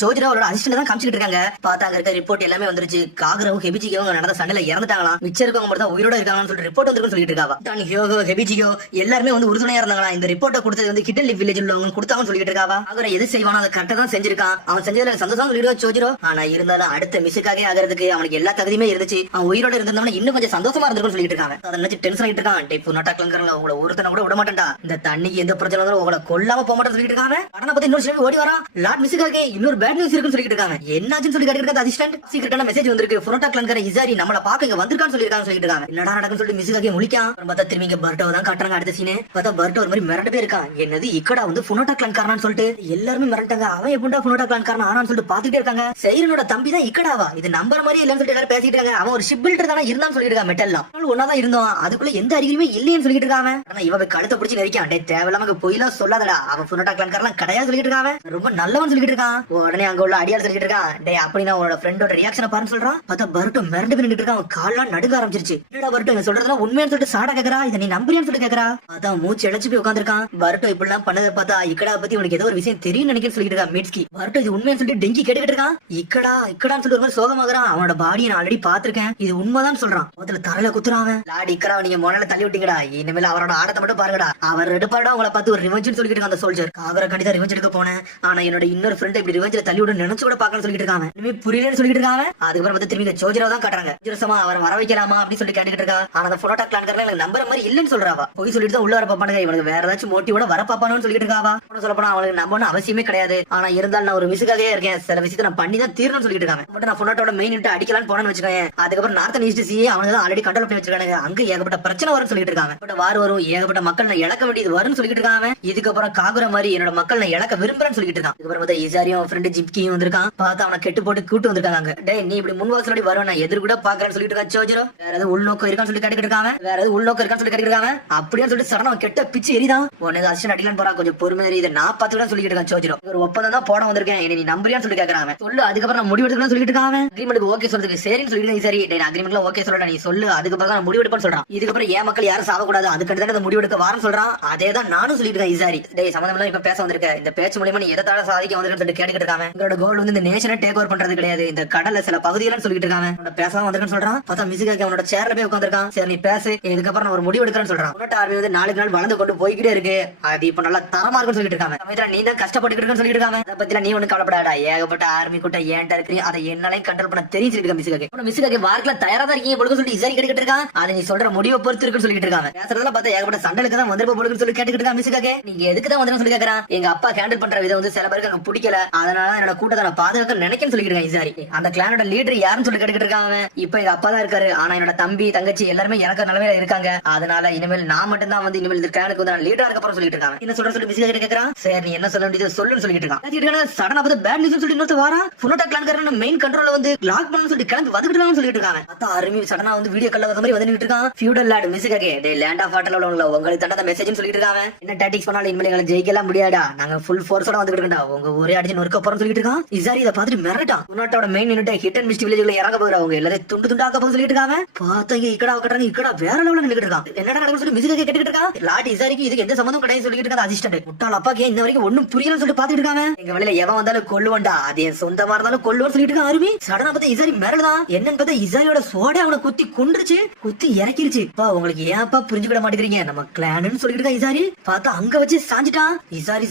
ஜோஜிரா அவரோட அசிஸ்டன்ட் தான் காமிச்சிட்டு இருக்காங்க. பார்த்தா அங்க இருக்க ரிப்போர்ட் எல்லாமே வந்துருச்சு. காகரவும் ஹெபிஜியும் நடந்த சண்டையில இறந்துட்டாங்களாம். மிச்சம் இருக்கவங்க மட்டும் தான் உயிரோட இருக்காங்கன்னு சொல்லிட்டு ரிப்போர்ட் வந்துருக்குன்னு சொல்லிட்டு இருக்காவா. தான் ஹியோகோ ஹெபிஜியோ எல்லாருமே வந்து உறுதுணையா இருந்தாங்களா. இந்த ரிப்போர்ட்டை கொடுத்தது வந்து ஹிடன் லிப் வில்லேஜ் உள்ளவங்க கொடுத்தாங்கன்னு சொல்லிட்டு இருக்காவா. காகர எது செய்வானோ அதை கரெக்டா தான் செஞ்சிருக்கான். அவன் செஞ்சதுல சந்தோஷம் சொல்லிடுவா ஜோஜிரோ. ஆனா இருந்தாலும் அடுத்த மிஸ்ஸுக்காக ஆகிறதுக்கு அவனுக்கு எல்லா தகுதியுமே இருந்துச்சு. அவன் உயிரோட இருந்தவன இன்னும் கொஞ்சம் சந்தோஷமா இருந்திருக்குன்னு சொல்லிட்டு இருக்காங்க. அதை நினைச்சு டென்ஷன் ஆயிட்டு இருக்கான். டே புனட்டா கிளங்கறல உங்களை ஒருத்தனை கூட விட மாட்டேன்டா. இந்த தண்ணிக்கு எந்த பிரச்சனை வந்தாலும் உங்களை கொல்லாம போக மாட்டேன்னு சொல்லிட்டு இருக்காங்க. ஆனா பத்தி இன்னொரு சில ஓடி வரா. லார்ட் மிஸ்ஸுக்காக இன்னொரு பேட் நியூஸ் இருக்குன்னு சொல்லிட்டு இருக்காங்க. என்னாச்சுன்னு சொல்லி கேட்டுட்டு அசிஸ்டன்ட் சீக்கிரட்டான மெசேஜ் வந்திருக்கு. புனட்டா கிளங்கற இசாரி நம்மள பாக்க இங்க வந்திருக்கான்னு சொல்லிருக்காங்க சொல்லிட்டு இருக்காங்க. என்னடா நடக்குன்னு சொல்லிட்டு மிஸ்ஸுக்காக முழிக்கான். பார்த்தா திரும்பி இங்க பர்ட்டோ தான் காட்டுறாங்க. அடுத்த சீனே பார்த்தா பர்ட்டோ ஒரு மாதிரி மிரண்டு போயிருக்கான். என்னது இக்கடா வந்து புனட்டா கிளங்காரனான்னு சொல்லிட்டு எல்லாருமே மிரட்டாங்க. அவன் எப்படா புனட்டா கிளங்காரன் ஆனான்னு சொல்லிட்டு பாத்துட்டே இருக்காங்க. சைரனோட தம்பி தான் இக்கடாவா இது நம்புற மாதிரி இல்லன்னு சொல்லிட்டு எல்லாரும் பேசிட்டு இருக்காங்க. அவன் ஒரு ஷிப் பில்டர் தானே இருந்தான்னு சொல்லிட்டு இருக்கான். மெட்டல்லாம் ஒன்னாதான் இருந்தோம். அதுக்குள்ள எந்த அறிகுறியுமே இல்லைன்னு சொல்லிட்டு இருக்காங்க. ஆனா இவன் கழுத்தை பிடிச்சி நெரிக்கான். தேவையில்லாம பொய்லாம் சொல்லாதடா. அவன் புனட்டா கிளங்காரன் கிடையாது சொல்லிட்டு இருக்கான். ரொம்ப நல்லவன் சொல்லிட்டு இருக்கான். உடனே அங்க உள்ள அடியால் சொல்லிட்டு இருக்கான். டே அப்படின்னா உன்னோட ஃப்ரெண்டோட ரியாக்ஷனை பாருன்னு சொல்றான். பார்த்தா பர்ட்டோ மிரண்டு பண்ணிட்டு இருக்கான். அவன் கால்லாம் நடுங்க ஆரம்பிச்சிருச்சு. என்னடா பர்ட்டோ சொல்றதுலாம் உண்மையான்னு சொல்லிட்டு சாடா கேக்குறா. இதை நீ நம்புறியான்னு சொல்லிட்டு கேக்குறா. அதான் மூச்சு இழைச்சு போய் உட்காந்துருக்கான். பர்ட்டோ இப்படிலாம் பண்ணதை பார்த்தா இக்கடா பத்தி உனக்கு ஏதோ ஒரு விஷயம் தெரியும் நினைக்கிறேன்னு சொல்லிட்டு இருக்கான். மீட்ஸ்கி பர்ட்டோ இது உண்மைன்னு சொல்லிட்டு டெங்கி கேட்டுக்கிட்டு இருக்கான். இக்கடான்னு சொல்லிட்டு ஒரு மாதிரி சோகமாகறான். அவனோட பாடியை நான் ஆல்ரெடி பாத்திருக்கேன். இது உண்மைதான் சொல்றான். முதல்ல தரையில குத்துறான். லாடி இக்கரா நீங்க மொனால தள்ளி விட்டீங்கடா. இனிமேல் அவரோட ஆடத்தை மட்டும் பாருங்கடா. அவர் எடுப்பாடா உங்களை பார்த்து ஒரு ரிவெஞ்ச் சொல்லிட்டு இருக்கான். அந்த சோல்ஜர் காகர கண்டிப்பா ரிவெஞ்ச் எடுக்க போனேன். ஆனா என்னோட இன்னொரு ஃப்ரெண்ட் இப்படி ரிவெஞ்சில தள்ளி விட நினைச்சு கூட பாக்கணும்னு சொல்லிட்டு இருக்காங்க. இனிமே புரியலன்னு சொல்லிட்டு இருக்காங்க. அதுக்கப்புறம் வந்து திரும்பி ஜோஜிரா தான் காட்டுறாங்க. ஜோசமா அவரை வர வைக்கலாமா அப்படின்னு சொல்லி கேட்டுக்கிட்டு இருக்கா. ஆனா அந்த புனட்டா கிளான்காரன் எனக்கு நம்புற மாதிரி இல்லன்னு சொல்றாவா. போய் சொல்லிட்டு தான் உள்ள வர பாப்பானுங்க. இவனுக்கு வேற ஏதாச்சும் மோட்டிவோட வர பாப்பானு சொல்லிட்டு இருக்காவா. சொல்ல போனா அவனுக்கு நம்பணும் அவசியமே கிடையாது. ஆனா இருந்தாலும் நான் ஒரு மிஸ்ஸுக்காகவே இருக்கேன். சில விஷயத்தை நான் பண்ணி தான் தீரணும்னு சொல்லிட்டு இருக்காங்க. மட்டும் நான் புனட்டோட மெயின் இட்டு அடிக்கலான்னு போனேன்னு வச்சுக்கேன். அதுக்கப்புறம் நார்த் ஈஸ்ட் சி அவனுக்கு தான் ஆல்ரெடி கண்ட்ரோல் பண்ணி வச்சிருக்காங்க. அங்க ஏகப்பட்ட பிரச்சனை வரும்னு சொல்லிட்டு இருக்காங்க. பட் வார் வரும் ஏகப்பட்ட மக்கள் நான் இழக்க வேண்டியது வரும்னு சொல்லிட்டு இருக்காங்க. இதுக்கப்புறம் காகுர மாதிரி என்னோட மக்கள் நான் இழக்க விரும்புறேன்னு சொல்லிட்டு இருக்கான். இதுக்கப்புறம் வந்து இசாரியும் ஃப்ரெண்ட் ஜிப்கியும் வந்திருக்கான். பார்த்தா அவனை கெட்டு போட்டு கூட்டு வந்திருக்காங்க. டே நீ இப்படி முன்வாசலோடி வருவ நான் எதிர் கூட பாக்குறேன்னு சொல்லிட்டு இருக்கா. சோஜரோ வேற ஏதாவது உள்நோக்கம் இருக்கான்னு சொல்லி கேட்டுக்கிட்டு இருக்காங்க. வேற ஏதாவது உள்நோக்கம் இருக்கான்னு சொல்லி கேட்டுக்கிட்டு இருக்காங்க. அப்படியே சொல்லிட்டு சடனா கெட்ட பிச்சு எரிதான். உனக்கு அசிஸ்டன்ட் அடிக்கலான்னு போறா. கொஞ்சம் பொறுமை இதை நான் பாத்துக்கிட்டு சொல்லிட்டு இருக்கான். சோஜரோ ஒரு ஒப்பந்தம் தான் போட வந்திருக்கேன். நீ நம்புறியான்னு சொல்லி கேட்கறாங்க. சொல்லு அதுக்கப்புறம் நான் முடிவெடுக்கணும்னு சொல்லிட்டு இருக்காங்க. அக்ரிமெண்ட் ஓகே சொல்றதுக்கு சரின்னு சொல்லிட்டு சரி நான் அக்ரிமெண்ட்ல ஓகே சொல்றேன் நீ சொல்லு அதுக்கப்புறம் நான் முடிவெடுப்பேன்னு சொல்றான். இதுக்கப்புறம் ஏன் மக்கள் யாரும் சாவக்கூடாது அதுக்கு தான் முடிவெடுக்க வாரம் சொல்றான். அதே தான் நானும் சொல்லிட்டு இருக்கேன். இசாரி டே சம்பந்தம் இப்ப பேச வந்திருக்கேன். இந்த பேச்சு மூலமா நீ எதை சாதிக்க வந்திருக்கேன்னு கேட்டுக்கிட்டு இருக்காங்க. எங்களோட கோல் வந்து இந்த நேஷனை டேக் ஓவர் பண்றது கிடையாது. இந்த கடல்ல சில பகுதிகள் சொல்லிட்டு இருக்காங்க. பேசாம வந்திருக்கேன்னு சொல்றான். பார்த்தா மியூசிக்காக அவனோட சேர்ல போய் உட்காந்துருக்கான். சரி நீ பேசு இதுக்கப்புறம் நான் ஒரு முடிவு எடுக்கிறேன்னு சொல்றான். உன்னோட ஆர்மி வந்து நாளுக்கு நாள் வளர்ந்து கொண்டு போய்கிட்டே இருக்கு. அது இப்ப நல்லா தரமா இருக்குன்னு சொல்லிட்டு இருக்காங்க. நீ தான் கஷ்டப்பட்டு சொல்லிட்டு இருக்காங்க. அதை பத்தி நீ ஒண்ணு கவலைப்படாடா. ஏகப்பட்ட ஆர்மி கூட்ட ஏன்டா இருக்கு அதை என்னாலையும் கண்ட்ரோல் பண்ண தெரியும் சொல்லிட்டு மியூசிக்காக மியூசிக்காக வார்க்கில் தயாரா தான் இருக்கீங்க பொழுது சொல்லிட்டு இசாரி கேட்டுக்கிட்டு இருக்கான். அதை நீ சொல்ற முடிவை பொறுத்து இருக்குன்னு சொல்லிட்டு இருக்காங்க. பேசுறதெல்லாம் பார்த்தா ஏகப்பட்ட சண்டைக்கு தான் வந்திருப்ப பொழுது சொல்லி கேட்டுக்கிட்டு இருக்கான். மியூசிக்காக நீங்க எதுக்கு தான் வந்து சொல்லி கேட்கறான். எங்க அப்பா ஹேண்டில் பண்ற விதம் வந்து சில பேருக்கு அங்க பிடிக்கல. அதனால என்னோட கூட்டத்தை நான் பாதுகாக்க நினைக்கன்னு சொல்லிட்டு இருக்கான். இசாரி அந்த கிளானோட லீடர் யாருன்னு சொல்லி கேட்டுக்கிட்டு இருக்காங்க. இப்ப எங்க அப்பா தான் இருக்காரு. ஆனா என்னோட தம்பி தங்கச்சி எல்லாருமே எனக்கு நிலைமையில இருக்காங்க. அதனால இனிமேல் நான் மட்டும் தான் வந்து இனிமேல் இந்த கிளானுக்கு வந்து லீடரா இருக்க போறேன் சொல்லிட்டு இருக்காங்க. என்ன சொல்ற சொல்லி மியூசிக்காக கேட்கறான். சரி நீ என்ன சொல்ல வேண்டியது சொல்லுன்னு சொல்லிட்டு இருக்கான். சடனா பார்த்து பேட் நியூஸ் சொல்லி இன்னொரு வாரா புனட்டா கிளான்காரன் மெயின் கண்ட்ரோல வந்து லாக் பண்ணனும் சொல்லி கிளம்பி வந்துட்டு சொல்லிட்டு இருக்காங்க. அத அருமி சடனா வந்து வீடியோ கால்ல வந்த மாதிரி வந்துட்டு இருக்கான். ஃபியூடல் லார்ட் மியூசிக்காக டே லேண்ட் ஆஃப் வாட்டர்ல உள்ள உங்களுக்கு தண்டத மெசேஜ்னு சொல்லிட்டு இருக்காங்க. என்ன டாக்டிக்ஸ் பண்ணாலும் இனிமேல் எங்களை ஜெயிக்கலாம் முடியாடா. நாங்க ஃபுல் ஃபோர்ஸோட வந்துட்டு இருக்கோம்டா. உங்க ஒரே அடிச்சு நொறுக்க போறோம்னு சொல்லிட்டு இருக்கான். இசாரி இத பார்த்துட்டு மிரட்டான். புனட்டாவோட main unit hidden mist வில்லேஜ்ல இறங்க போறா. அவங்க எல்லாரும் துண்டு துண்டாக்க போறோம்னு சொல்லிட்டு இருக்காங்க. பாத்தீங்க இக்கடா கட்டறாங்க. இக்கடா வேற லெவல்ல நின்னுட்டு இருக்கான். என்னடா நடக்குது சொல்லி மியூசிக்காக கேட்டுக்கிட்டு இருக்கான். லார்ட் இசாரிக்கு இதுக்கு எந்த சம்பந்தமும் கிடையாது சொல்லிட்டு இருக்கான். அசிஸ்டன்ட் முட்டாள் அப்பாக்கு இந்த வரைக்கும் ஒண்ணும் புரியலன்னு சொல்லிட்டு பாத்துட்டு இருக்காங்க. எங்க வழியில எவன் வந்தாலும் கொல்லுவண்டா. அது என் சொந்தமா இருந்தாலும் கொல்லுவன்னு சொல்லிட்டு இருக்கான். அருவி சடனா பார்த்தா இசாரி மிரளதான். என்னன்னு பார்த்தா இசாரியோட சோட அவனை குத்தி கொண்டுருச்சு. குத்தி இறக்கிருச்சு. உங்களுக்கு ஏன்ப்பா புரிஞ்சுக்கிட மாட்டேங்கிறீங்க நம்ம கிளான்னு சொல்லிட்டு இருக்கான். இசாரி பார்த்தா அங்க வச்சு சாஞ்சிட்டான். இசாரி